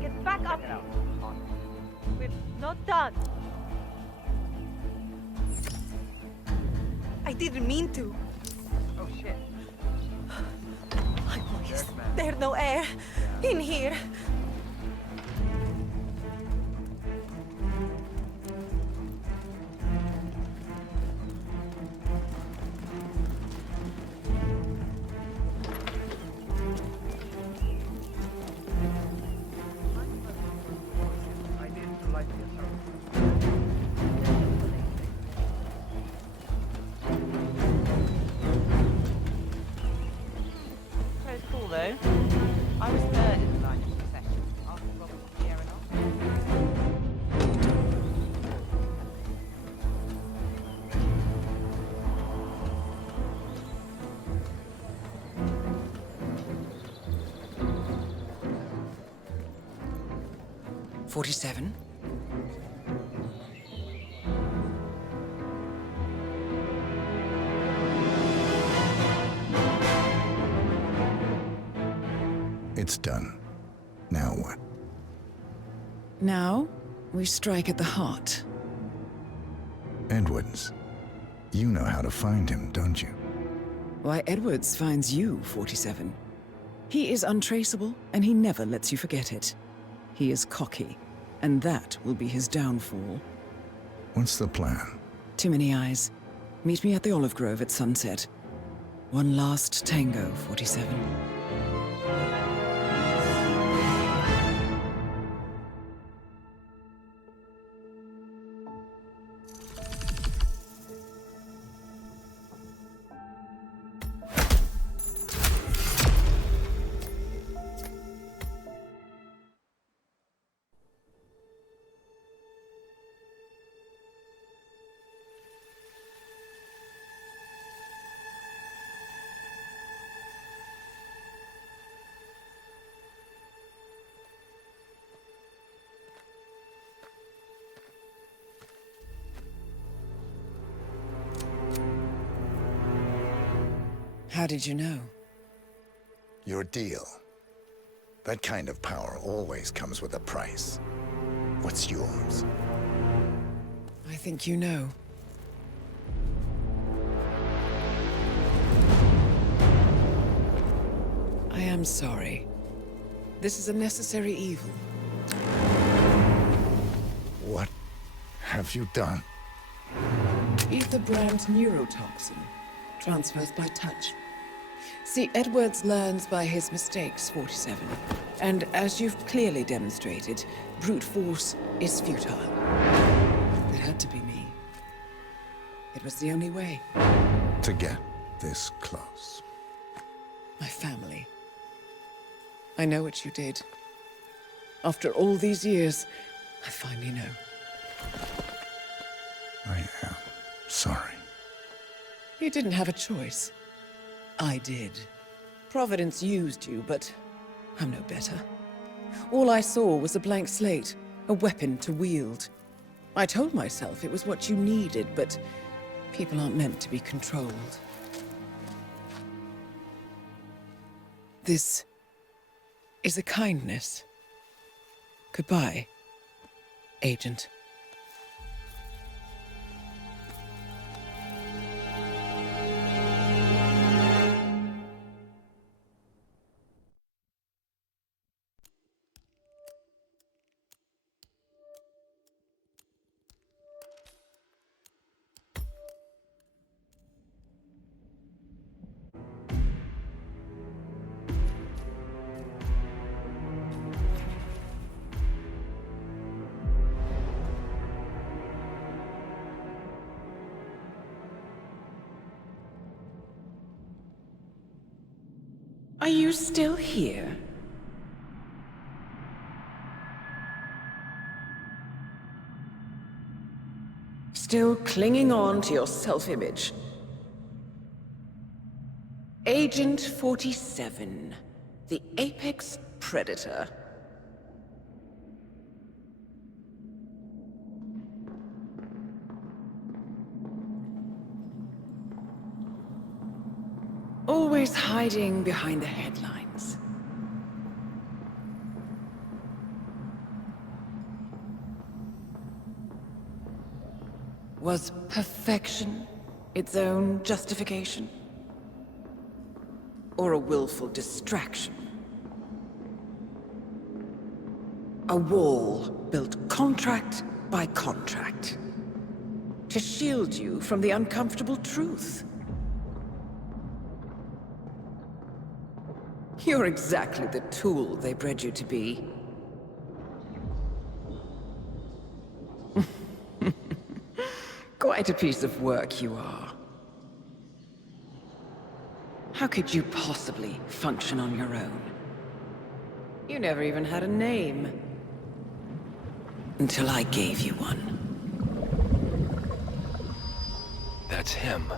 Get back up. We're not done. I didn't mean to. Oh, shit. There's no air in here. I was third in the line of succession after Robert Pierre. "47? It's done. Now what? Now, we strike at the heart. Edwards. You know how to find him, don't you? Why, Edwards finds you, 47. He is untraceable, and he never lets you forget it. He is cocky, and that will be his downfall. What's the plan? Too many eyes. Meet me at the olive grove at sunset. One last tango, 47. How did you know? Your deal. That kind of power always comes with a price. What's yours? I think you know. I am sorry. This is a necessary evil. What have you done? Ether brand neurotoxin. Transfers by touch. See, Edwards learns by his mistakes, 47. And as you've clearly demonstrated, brute force is futile. It had to be me. It was the only way. To get this close. My family. I know what you did. After all these years, I finally know. I am sorry. You didn't have a choice. I did. Providence used you, but I'm no better. All I saw was a blank slate, a weapon to wield. I told myself it was what you needed, but people aren't meant to be controlled. This is a kindness. Goodbye, Agent. Are you still here? Still clinging on to your self-image? Agent 47, the apex predator. Always hiding behind the headlines. Was perfection its own justification? Or a willful distraction? A wall built contract by contract to shield you from the uncomfortable truth. You're exactly the tool they bred you to be. Quite a piece of work you are. How could you possibly function on your own? You never even had a name. Until I gave you one. That's him.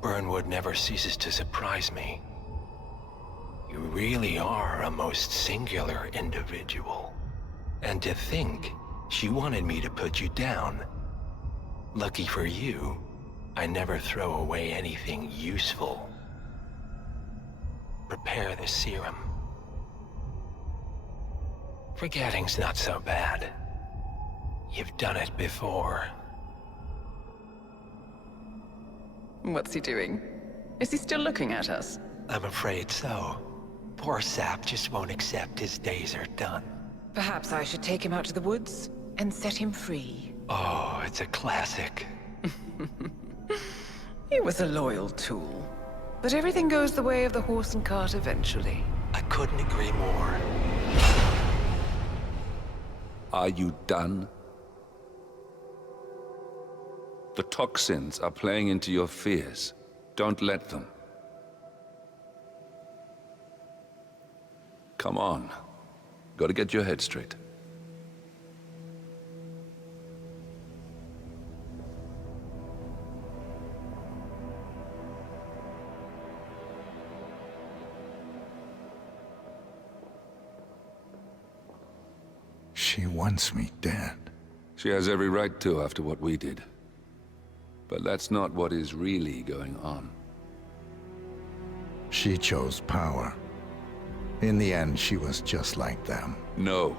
Burnwood never ceases to surprise me. You really are a most singular individual. And to think she wanted me to put you down. Lucky for you, I never throw away anything useful. Prepare the serum. Forgetting's not so bad. You've done it before. What's he doing? Is he still looking at us? I'm afraid so. Poor Sap just won't accept his days are done. Perhaps I should take him out to the woods and set him free. Oh, it's a classic. He was a loyal tool. But everything goes the way of the horse and cart eventually. I couldn't agree more. Are you done? The toxins are playing into your fears. Don't let them. Come on. Gotta get your head straight. She wants me dead. She has every right to after what we did. But that's not what is really going on. She chose power. In the end, she was just like them. No.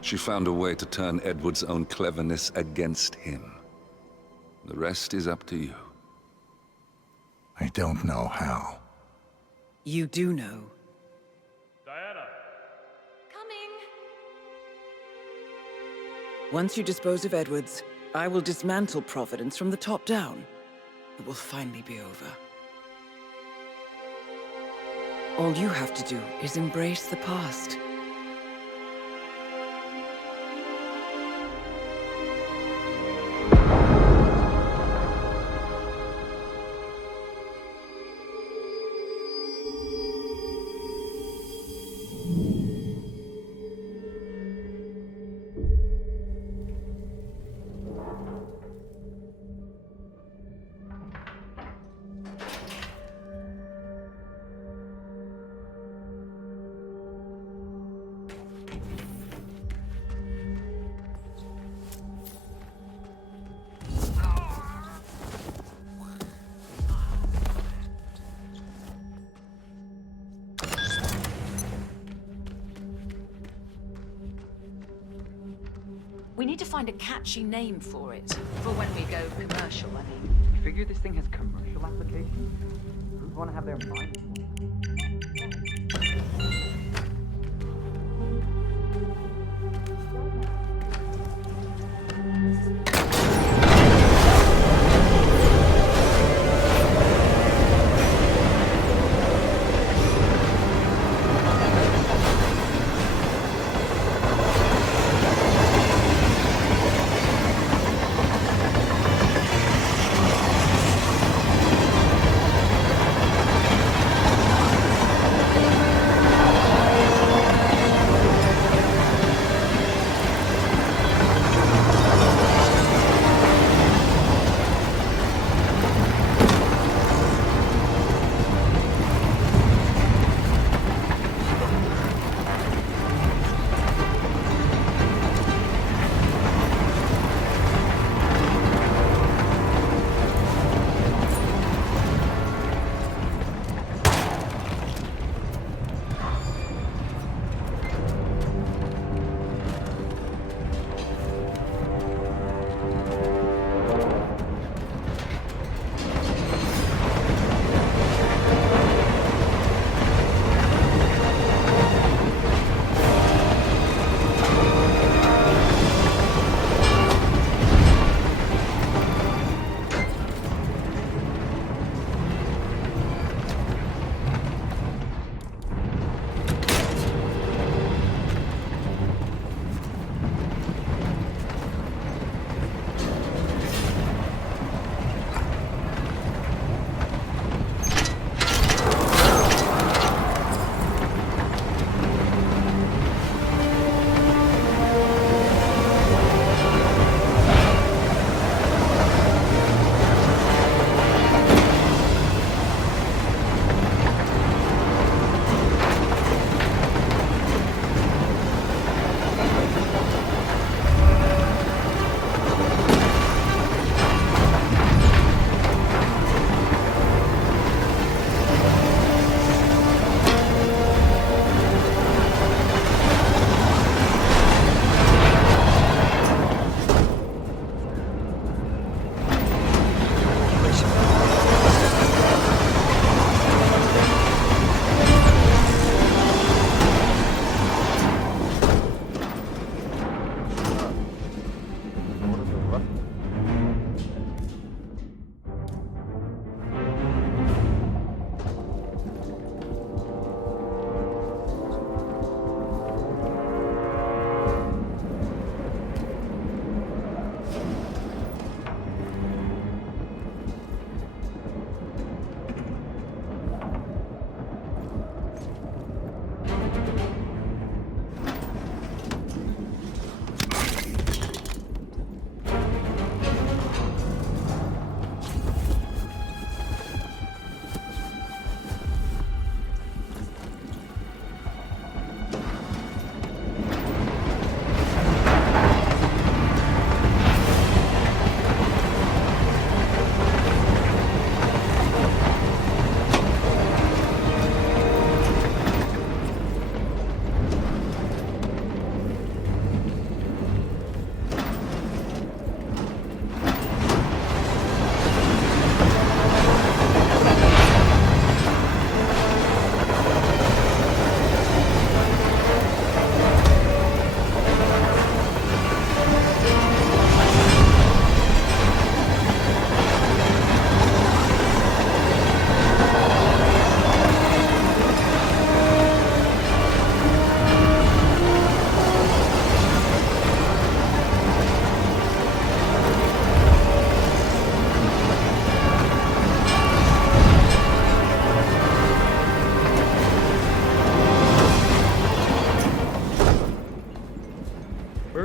She found a way to turn Edward's own cleverness against him. The rest is up to you. I don't know how. You do know. Diana! Coming! Once you dispose of Edwards, I will dismantle Providence from the top down. It will finally be over. All you have to do is embrace the past. We need to find a catchy name for it. For when we go commercial, I mean. You figure this thing has commercial applications? Who'd want to have their mind?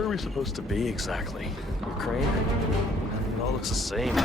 are we supposed to be exactly? Ukraine? It all looks the same.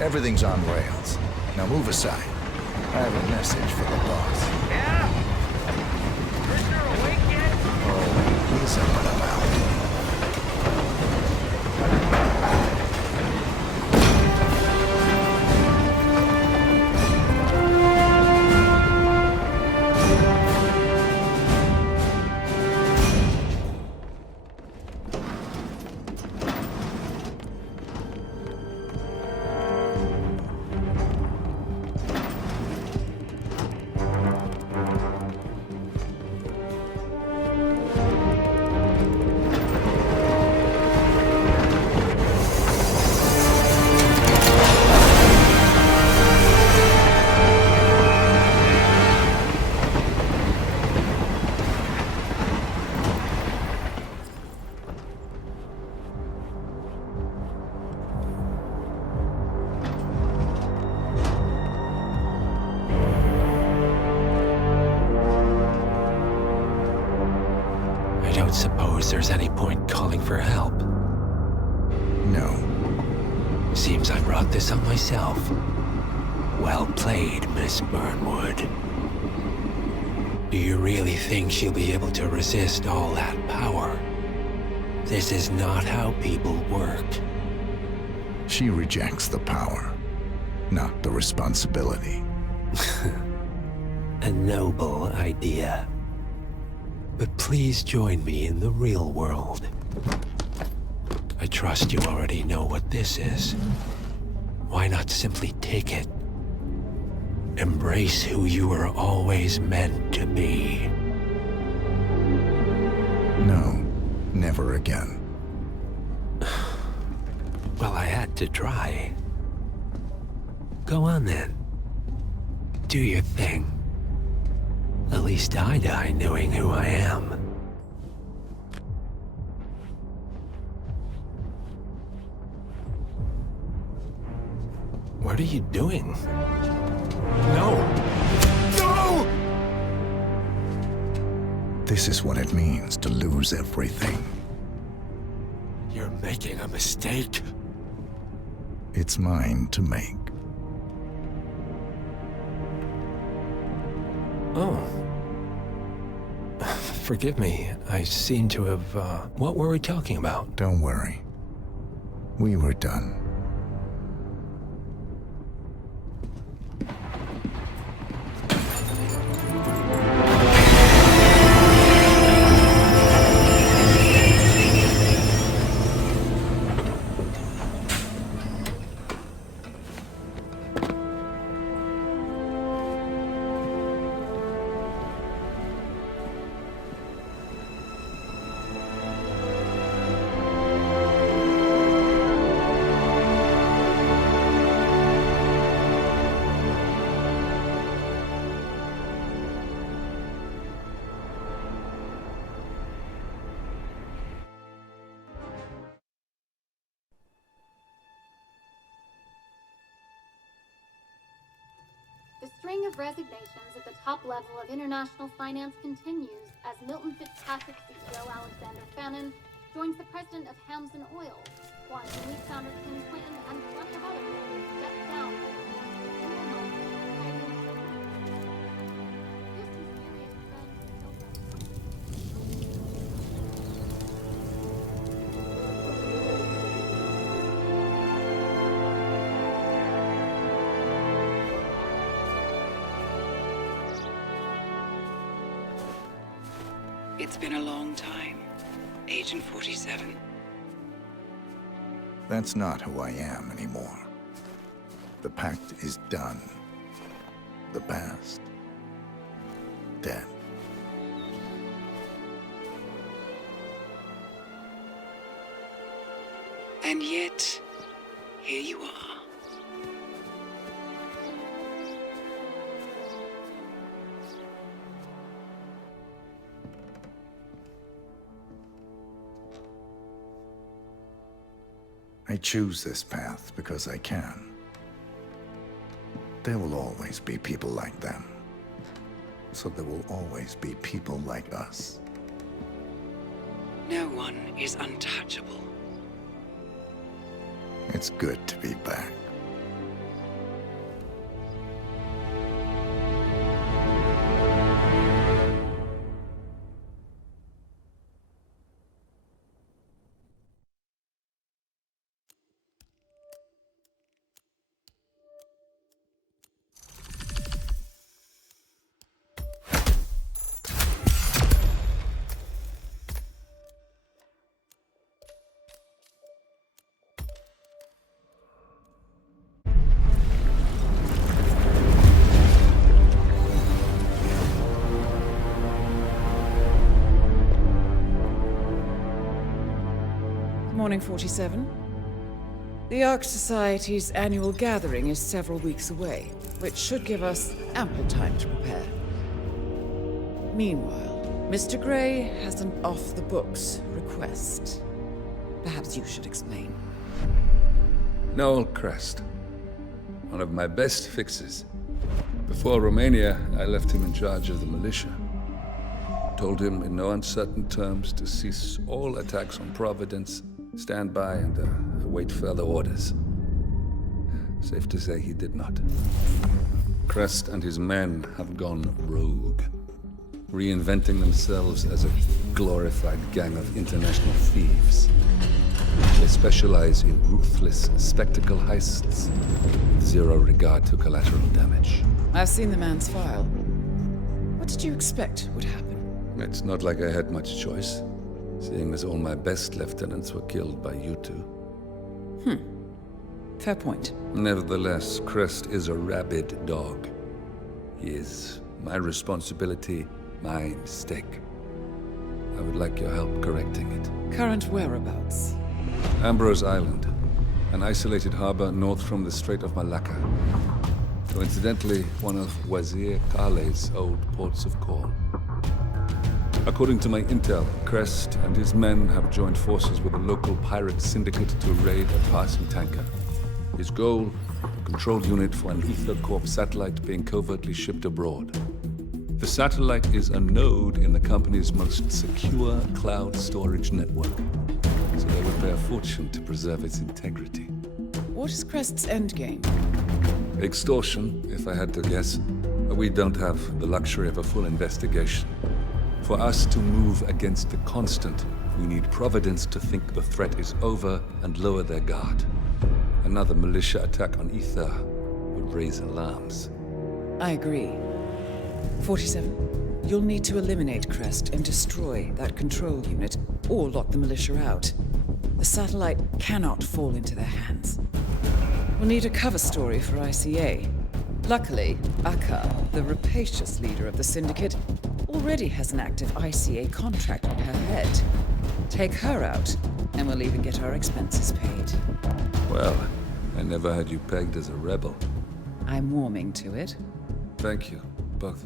Everything's on rails. Now move aside. I have a message for the boss. Yeah? Prisoner awake yet? Oh, he's up and about. Suppose there's any point calling for help? No. Seems I brought this on myself. Well played, Miss Burnwood. Do you really think she'll be able to resist all that power? This is not how people work. She rejects the power, not the responsibility. A noble idea. But please join me in the real world. I trust you already know what this is. Why not simply take it? Embrace who you were always meant to be. No, never again. Well, I had to try. Go on then. Do your thing. At least I die knowing who I am. What are you doing? No! No! This is what it means to lose everything. You're making a mistake. It's mine to make. Oh. Forgive me. I seem to have, What were we talking about? Don't worry. We were done. The string of resignations at the top level of international finance continues as Milton Fitzpatrick CEO Alexander Fannin joins the president of Hamson Oil, Quantum Leap founder Tim Clinton, and plenty of others who step down. It's been a long time, Agent 47. That's not who I am anymore. The pact is done. The past, dead. And yet, here you are. I choose this path because I can. There will always be people like them. So there will always be people like us. No one is untouchable. It's good to be back. Morning, 47. The Ark Society's annual gathering is several weeks away, which should give us ample time to prepare. Meanwhile, Mr. Gray has an off-the-books request. Perhaps you should explain. Noel Crest. One of my best fixes. Before Romania, I left him in charge of the militia. Told him in no uncertain terms to cease all attacks on Providence, stand by, and await further orders. Safe to say he did not. Crest and his men have gone rogue, reinventing themselves as a glorified gang of international thieves. They specialize in ruthless spectacle heists, with zero regard to collateral damage. I've seen the man's file. What did you expect would happen? It's not like I had much choice, seeing as all my best lieutenants were killed by you two. Fair point. Nevertheless, Crest is a rabid dog. He is my responsibility, my mistake. I would like your help correcting it. Current whereabouts? Ambrose Island, an isolated harbor north from the Strait of Malacca. Coincidentally, one of Wazir Kale's old ports of call. According to my intel, Crest and his men have joined forces with a local pirate syndicate to raid a passing tanker. His goal? A control unit for an Ether Corp satellite being covertly shipped abroad. The satellite is a node in the company's most secure cloud storage network, so they would pay a fortune to preserve its integrity. What is Crest's endgame? Extortion, if I had to guess. We don't have the luxury of a full investigation. For us to move against the constant, we need Providence to think the threat is over and lower their guard. Another militia attack on Ether would raise alarms. I agree. 47, you'll need to eliminate Crest and destroy that control unit, or lock the militia out. The satellite cannot fall into their hands. We'll need a cover story for ICA. Luckily, Akka, the rapacious leader of the syndicate, already has an active ICA contract on her head. Take her out, and we'll even get our expenses paid. Well, I never had you pegged as a rebel. I'm warming to it. Thank you, both.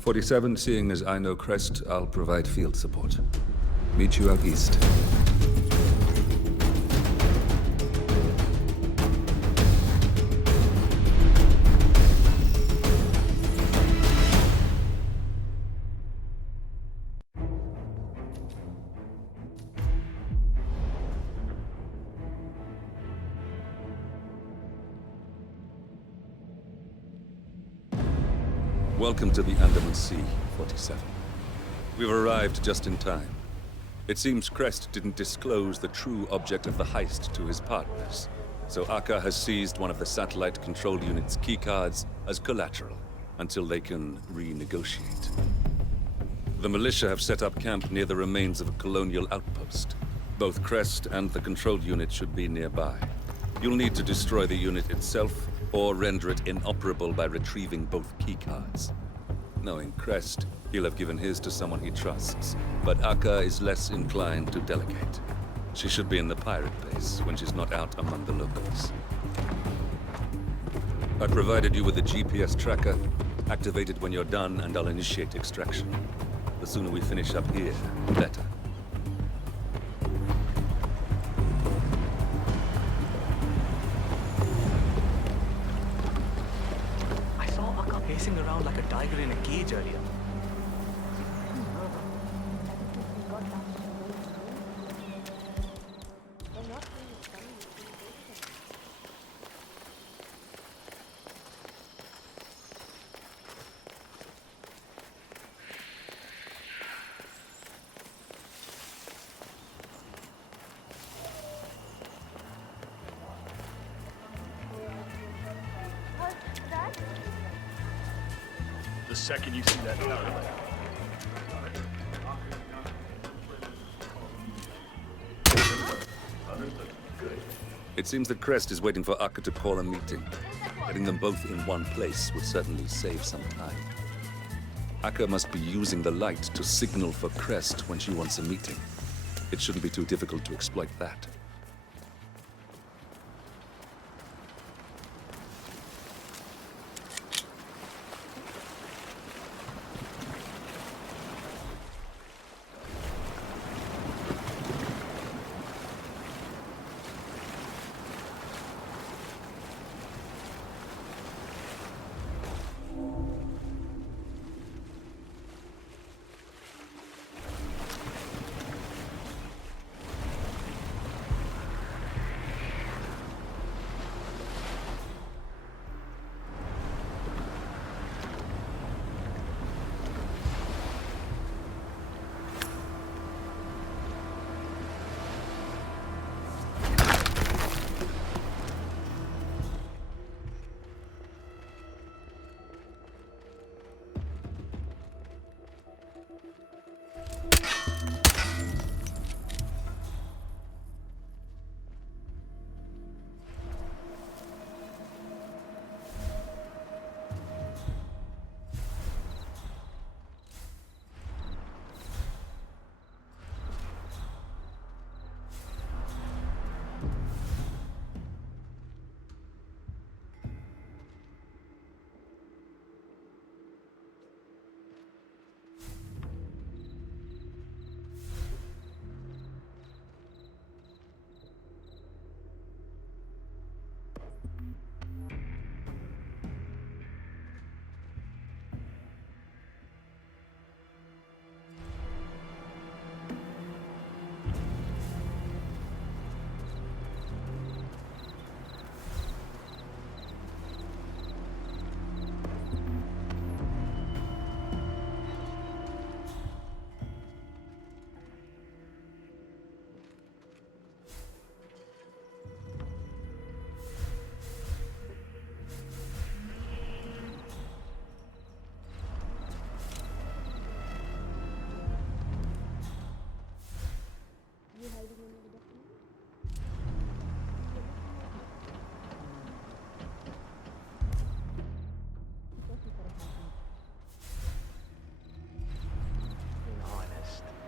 47, seeing as I know Crest, I'll provide field support. Meet you out east. Welcome to the Andaman Sea, 47. We've arrived just in time. It seems Crest didn't disclose the true object of the heist to his partners, so Akka has seized one of the satellite control unit's keycards as collateral until they can renegotiate. The militia have set up camp near the remains of a colonial outpost. Both Crest and the control unit should be nearby. You'll need to destroy the unit itself or render it inoperable by retrieving both keycards. Knowing Crest, he'll have given his to someone he trusts, but Akka is less inclined to delegate. She should be in the pirate base when she's not out among the locals. I provided you with a GPS tracker. Activate it when you're done and I'll initiate extraction. The sooner we finish up here, the better. Pacing around like a tiger in a cage earlier. The second you see that power line. It seems that Crest is waiting for Akka to call a meeting. Getting them both in one place would certainly save some time. Akka must be using the light to signal for Crest when she wants a meeting. It shouldn't be too difficult to exploit that.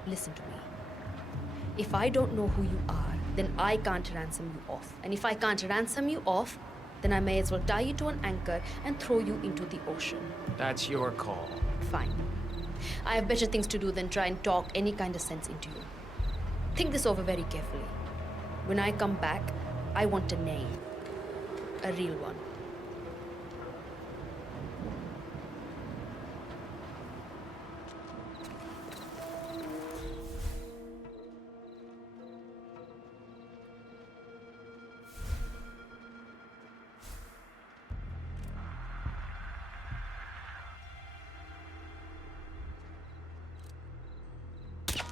Listen to me. If I don't know who you are, then I can't ransom you off. And if I can't ransom you off, then I may as well tie you to an anchor and throw you into the ocean. That's your call. Fine. I have better things to do than try and talk any kind of sense into you. Think this over very carefully. When I come back, I want a name. A real one.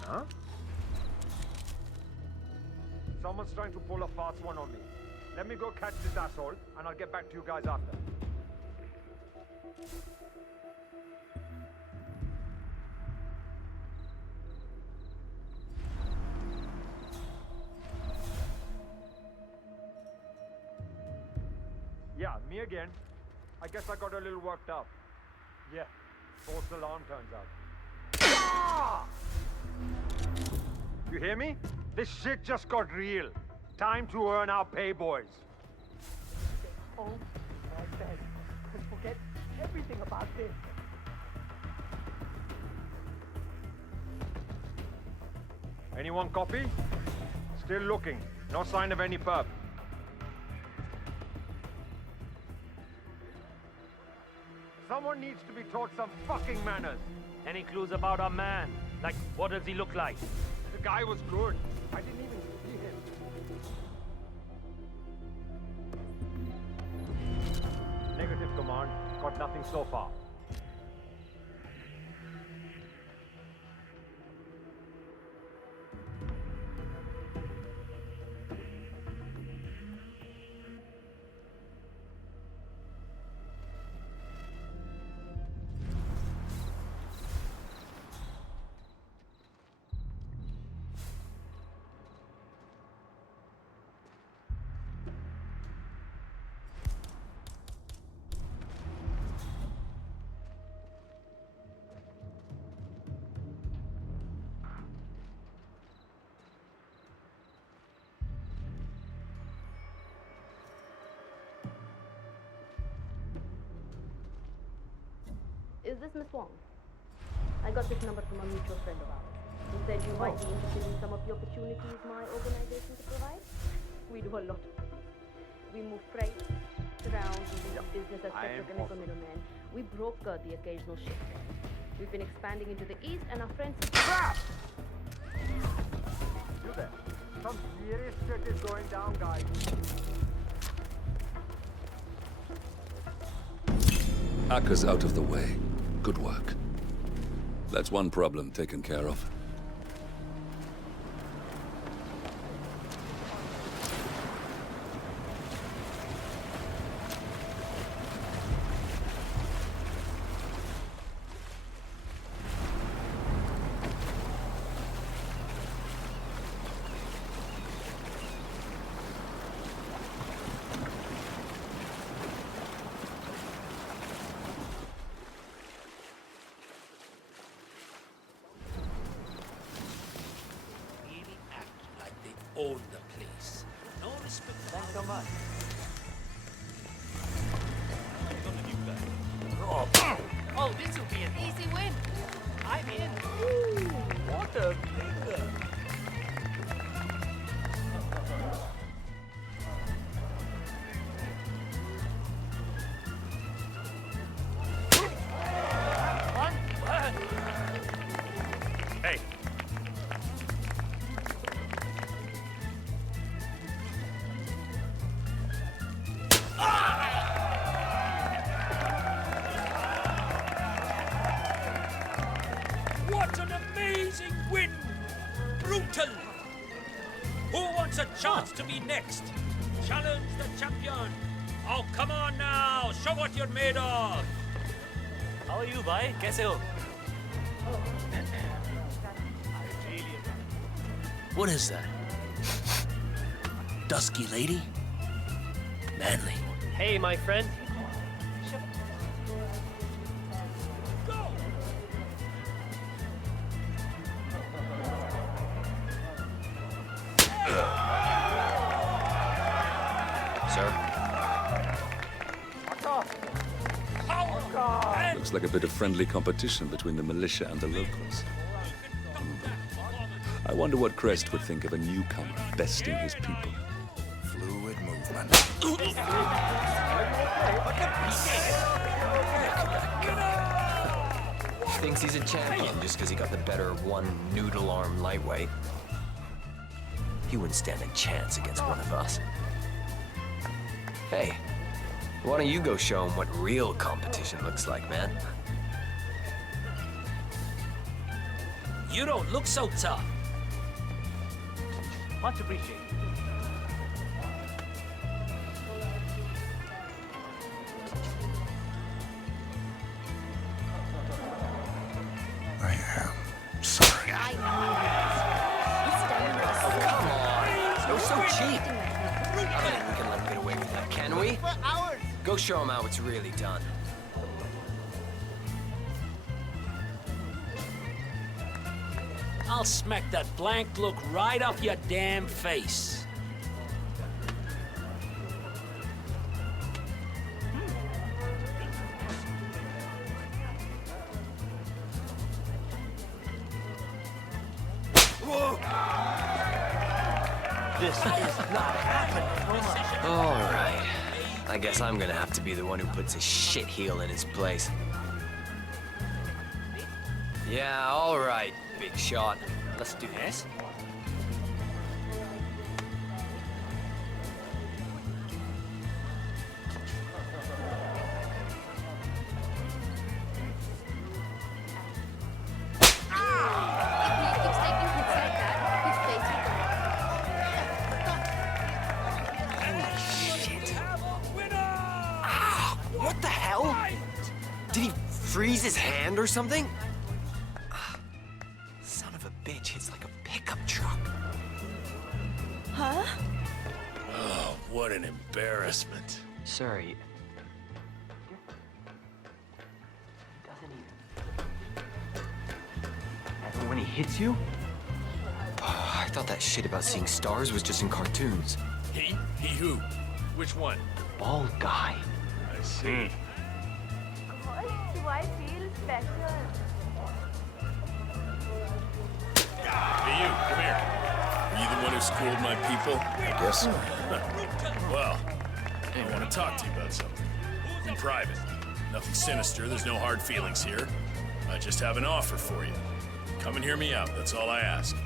Huh? Someone's trying to pull a fast one on me. Let me go catch this asshole, and I'll get back to you guys after. Yeah, me again. I guess I got a little worked up. Yeah, false alarm turns out. Ah! You hear me? This shit just got real. Time to earn our pay, boys. Oh, I beg. Let's forget everything about this. Anyone copy? Still looking. No sign of any perp. Someone needs to be taught some fucking manners. Any clues about our man? Like, what does he look like? The guy was good. I didn't even see him. Negative, Command. Got nothing so far. Is this Miss Wong? I got this number from a mutual friend of ours. He said you might be interested in some of the opportunities my organization could provide. We do a lot of things. We move freight around, we do business as petrochemical middlemen. We broker the occasional ship. We've been expanding into the east, and our friends... You there. Some serious shit is going down, guys. Akka's out of the way. Good work. That's one problem taken care of. Own the place. No respect. Thanks so much. Oh, this will be an easy win. I'm in. Ooh, what a finger. Hey. What an amazing win! Brutal! Who wants a chance to be next? Challenge the champion! Oh, come on now! Show what you're made of! How are you, bhai? Kaise ho? What is that? Dusky lady? Manly. Hey, my friend. Go! Looks like a bit of friendly competition between the militia and the locals. I wonder what Crest would think of a newcomer besting his people. Fluid movement. Thinks he's a champion just because he got the better of one noodle-arm lightweight. He wouldn't stand a chance against one of us. Hey, why don't you go show him what real competition looks like, man? You don't look so tough. Much appreciated. I am sorry. Oh, come on. You're so cheap. I don't think we can let him get away with that, can we? Go show him how it's really done. I'll smack that blank look right off your damn face. This is not happening. All right. I guess I'm gonna have to be the one who puts a shit heel in his place. Yeah, all right, big shot. Let's do this. What the hell? Did he freeze his hand or something? Son of a bitch hits like a pickup truck. Huh? Oh, what an embarrassment. Sorry. And when he hits you? I thought that shit about seeing stars was just in cartoons. He? He who? Which one? Bald guy. I see. Gosh, do I feel special? Hey, you, come here. Are you the one who schooled my people? I guess so. Well, I want to talk to you about something. In private. Nothing sinister, there's no hard feelings here. I just have an offer for you. Come and hear me out, that's all I ask.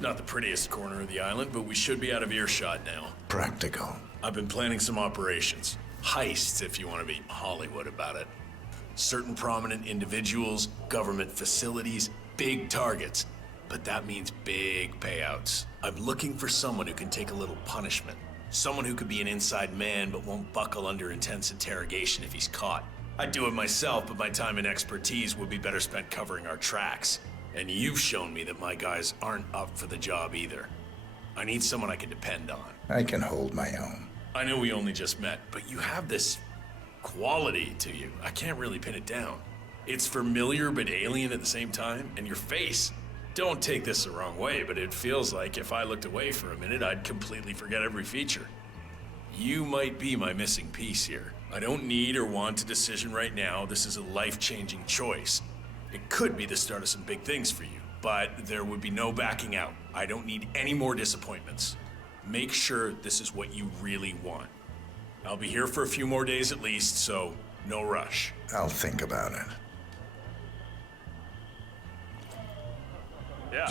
Not the prettiest corner of the island, but we should be out of earshot now. Practical. I've been planning some operations. Heists, if you want to be Hollywood about it. Certain prominent individuals, government facilities, big targets. But that means big payouts. I'm looking for someone who can take a little punishment. Someone who could be an inside man but won't buckle under intense interrogation if he's caught. I'd do it myself, but my time and expertise would be better spent covering our tracks. And you've shown me that my guys aren't up for the job either. I need someone I can depend on. I can hold my own. I know we only just met, but you have this quality to you. I can't really pin it down. It's familiar but alien at the same time, and your face. Don't take this the wrong way, but it feels like if I looked away for a minute, I'd completely forget every feature. You might be my missing piece here. I don't need or want a decision right now. This is a life-changing choice. It could be the start of some big things for you, but there would be no backing out. I don't need any more disappointments. Make sure this is what you really want. I'll be here for a few more days at least, so no rush. I'll think about it. Yeah.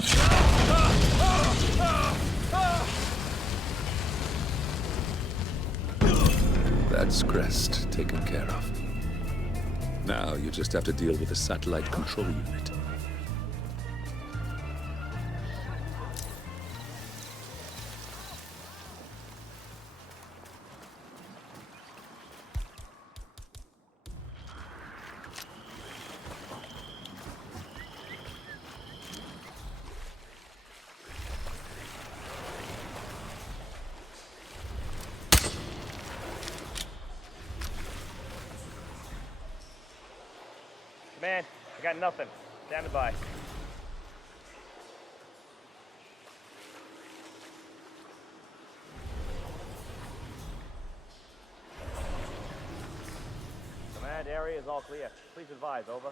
That's Crest taken care of. Now you just have to deal with the satellite control unit. Man, I got nothing. Standing by. Command area is all clear. Please advise, over.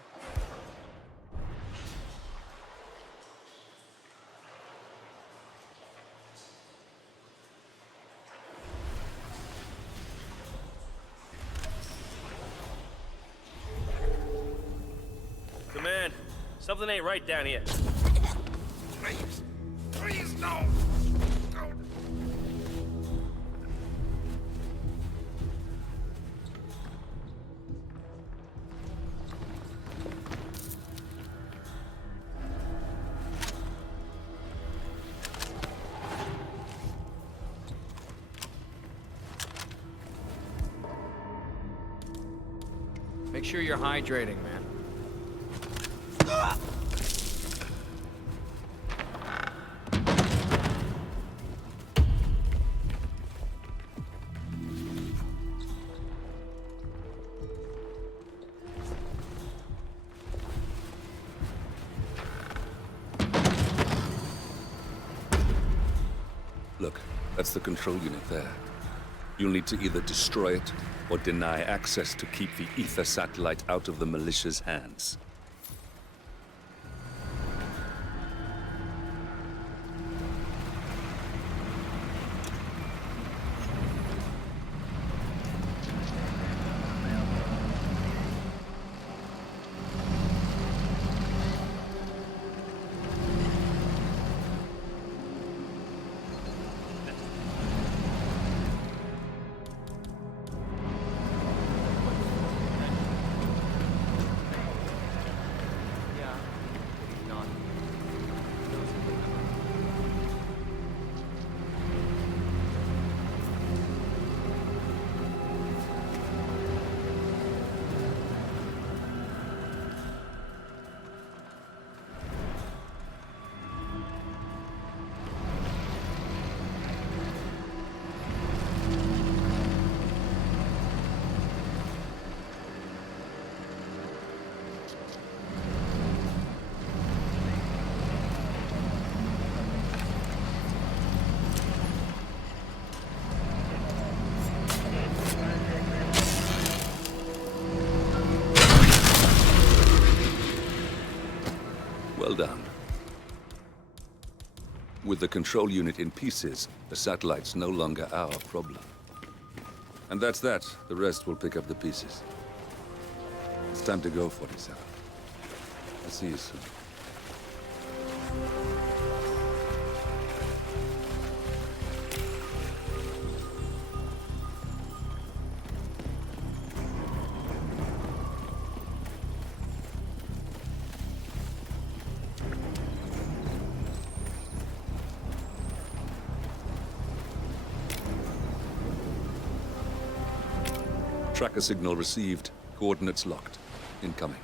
Command, something ain't right down here. Please, please, no. Make sure you're hydrating, man. Look, that's the control unit there. You'll need to either destroy it or deny access to keep the ether satellite out of the militia's hands. Well done. With the control unit in pieces, the satellite's no longer our problem. And that's that. The rest will pick up the pieces. It's time to go, 47. I'll see you soon. Tracker signal received. Coordinates locked. Incoming.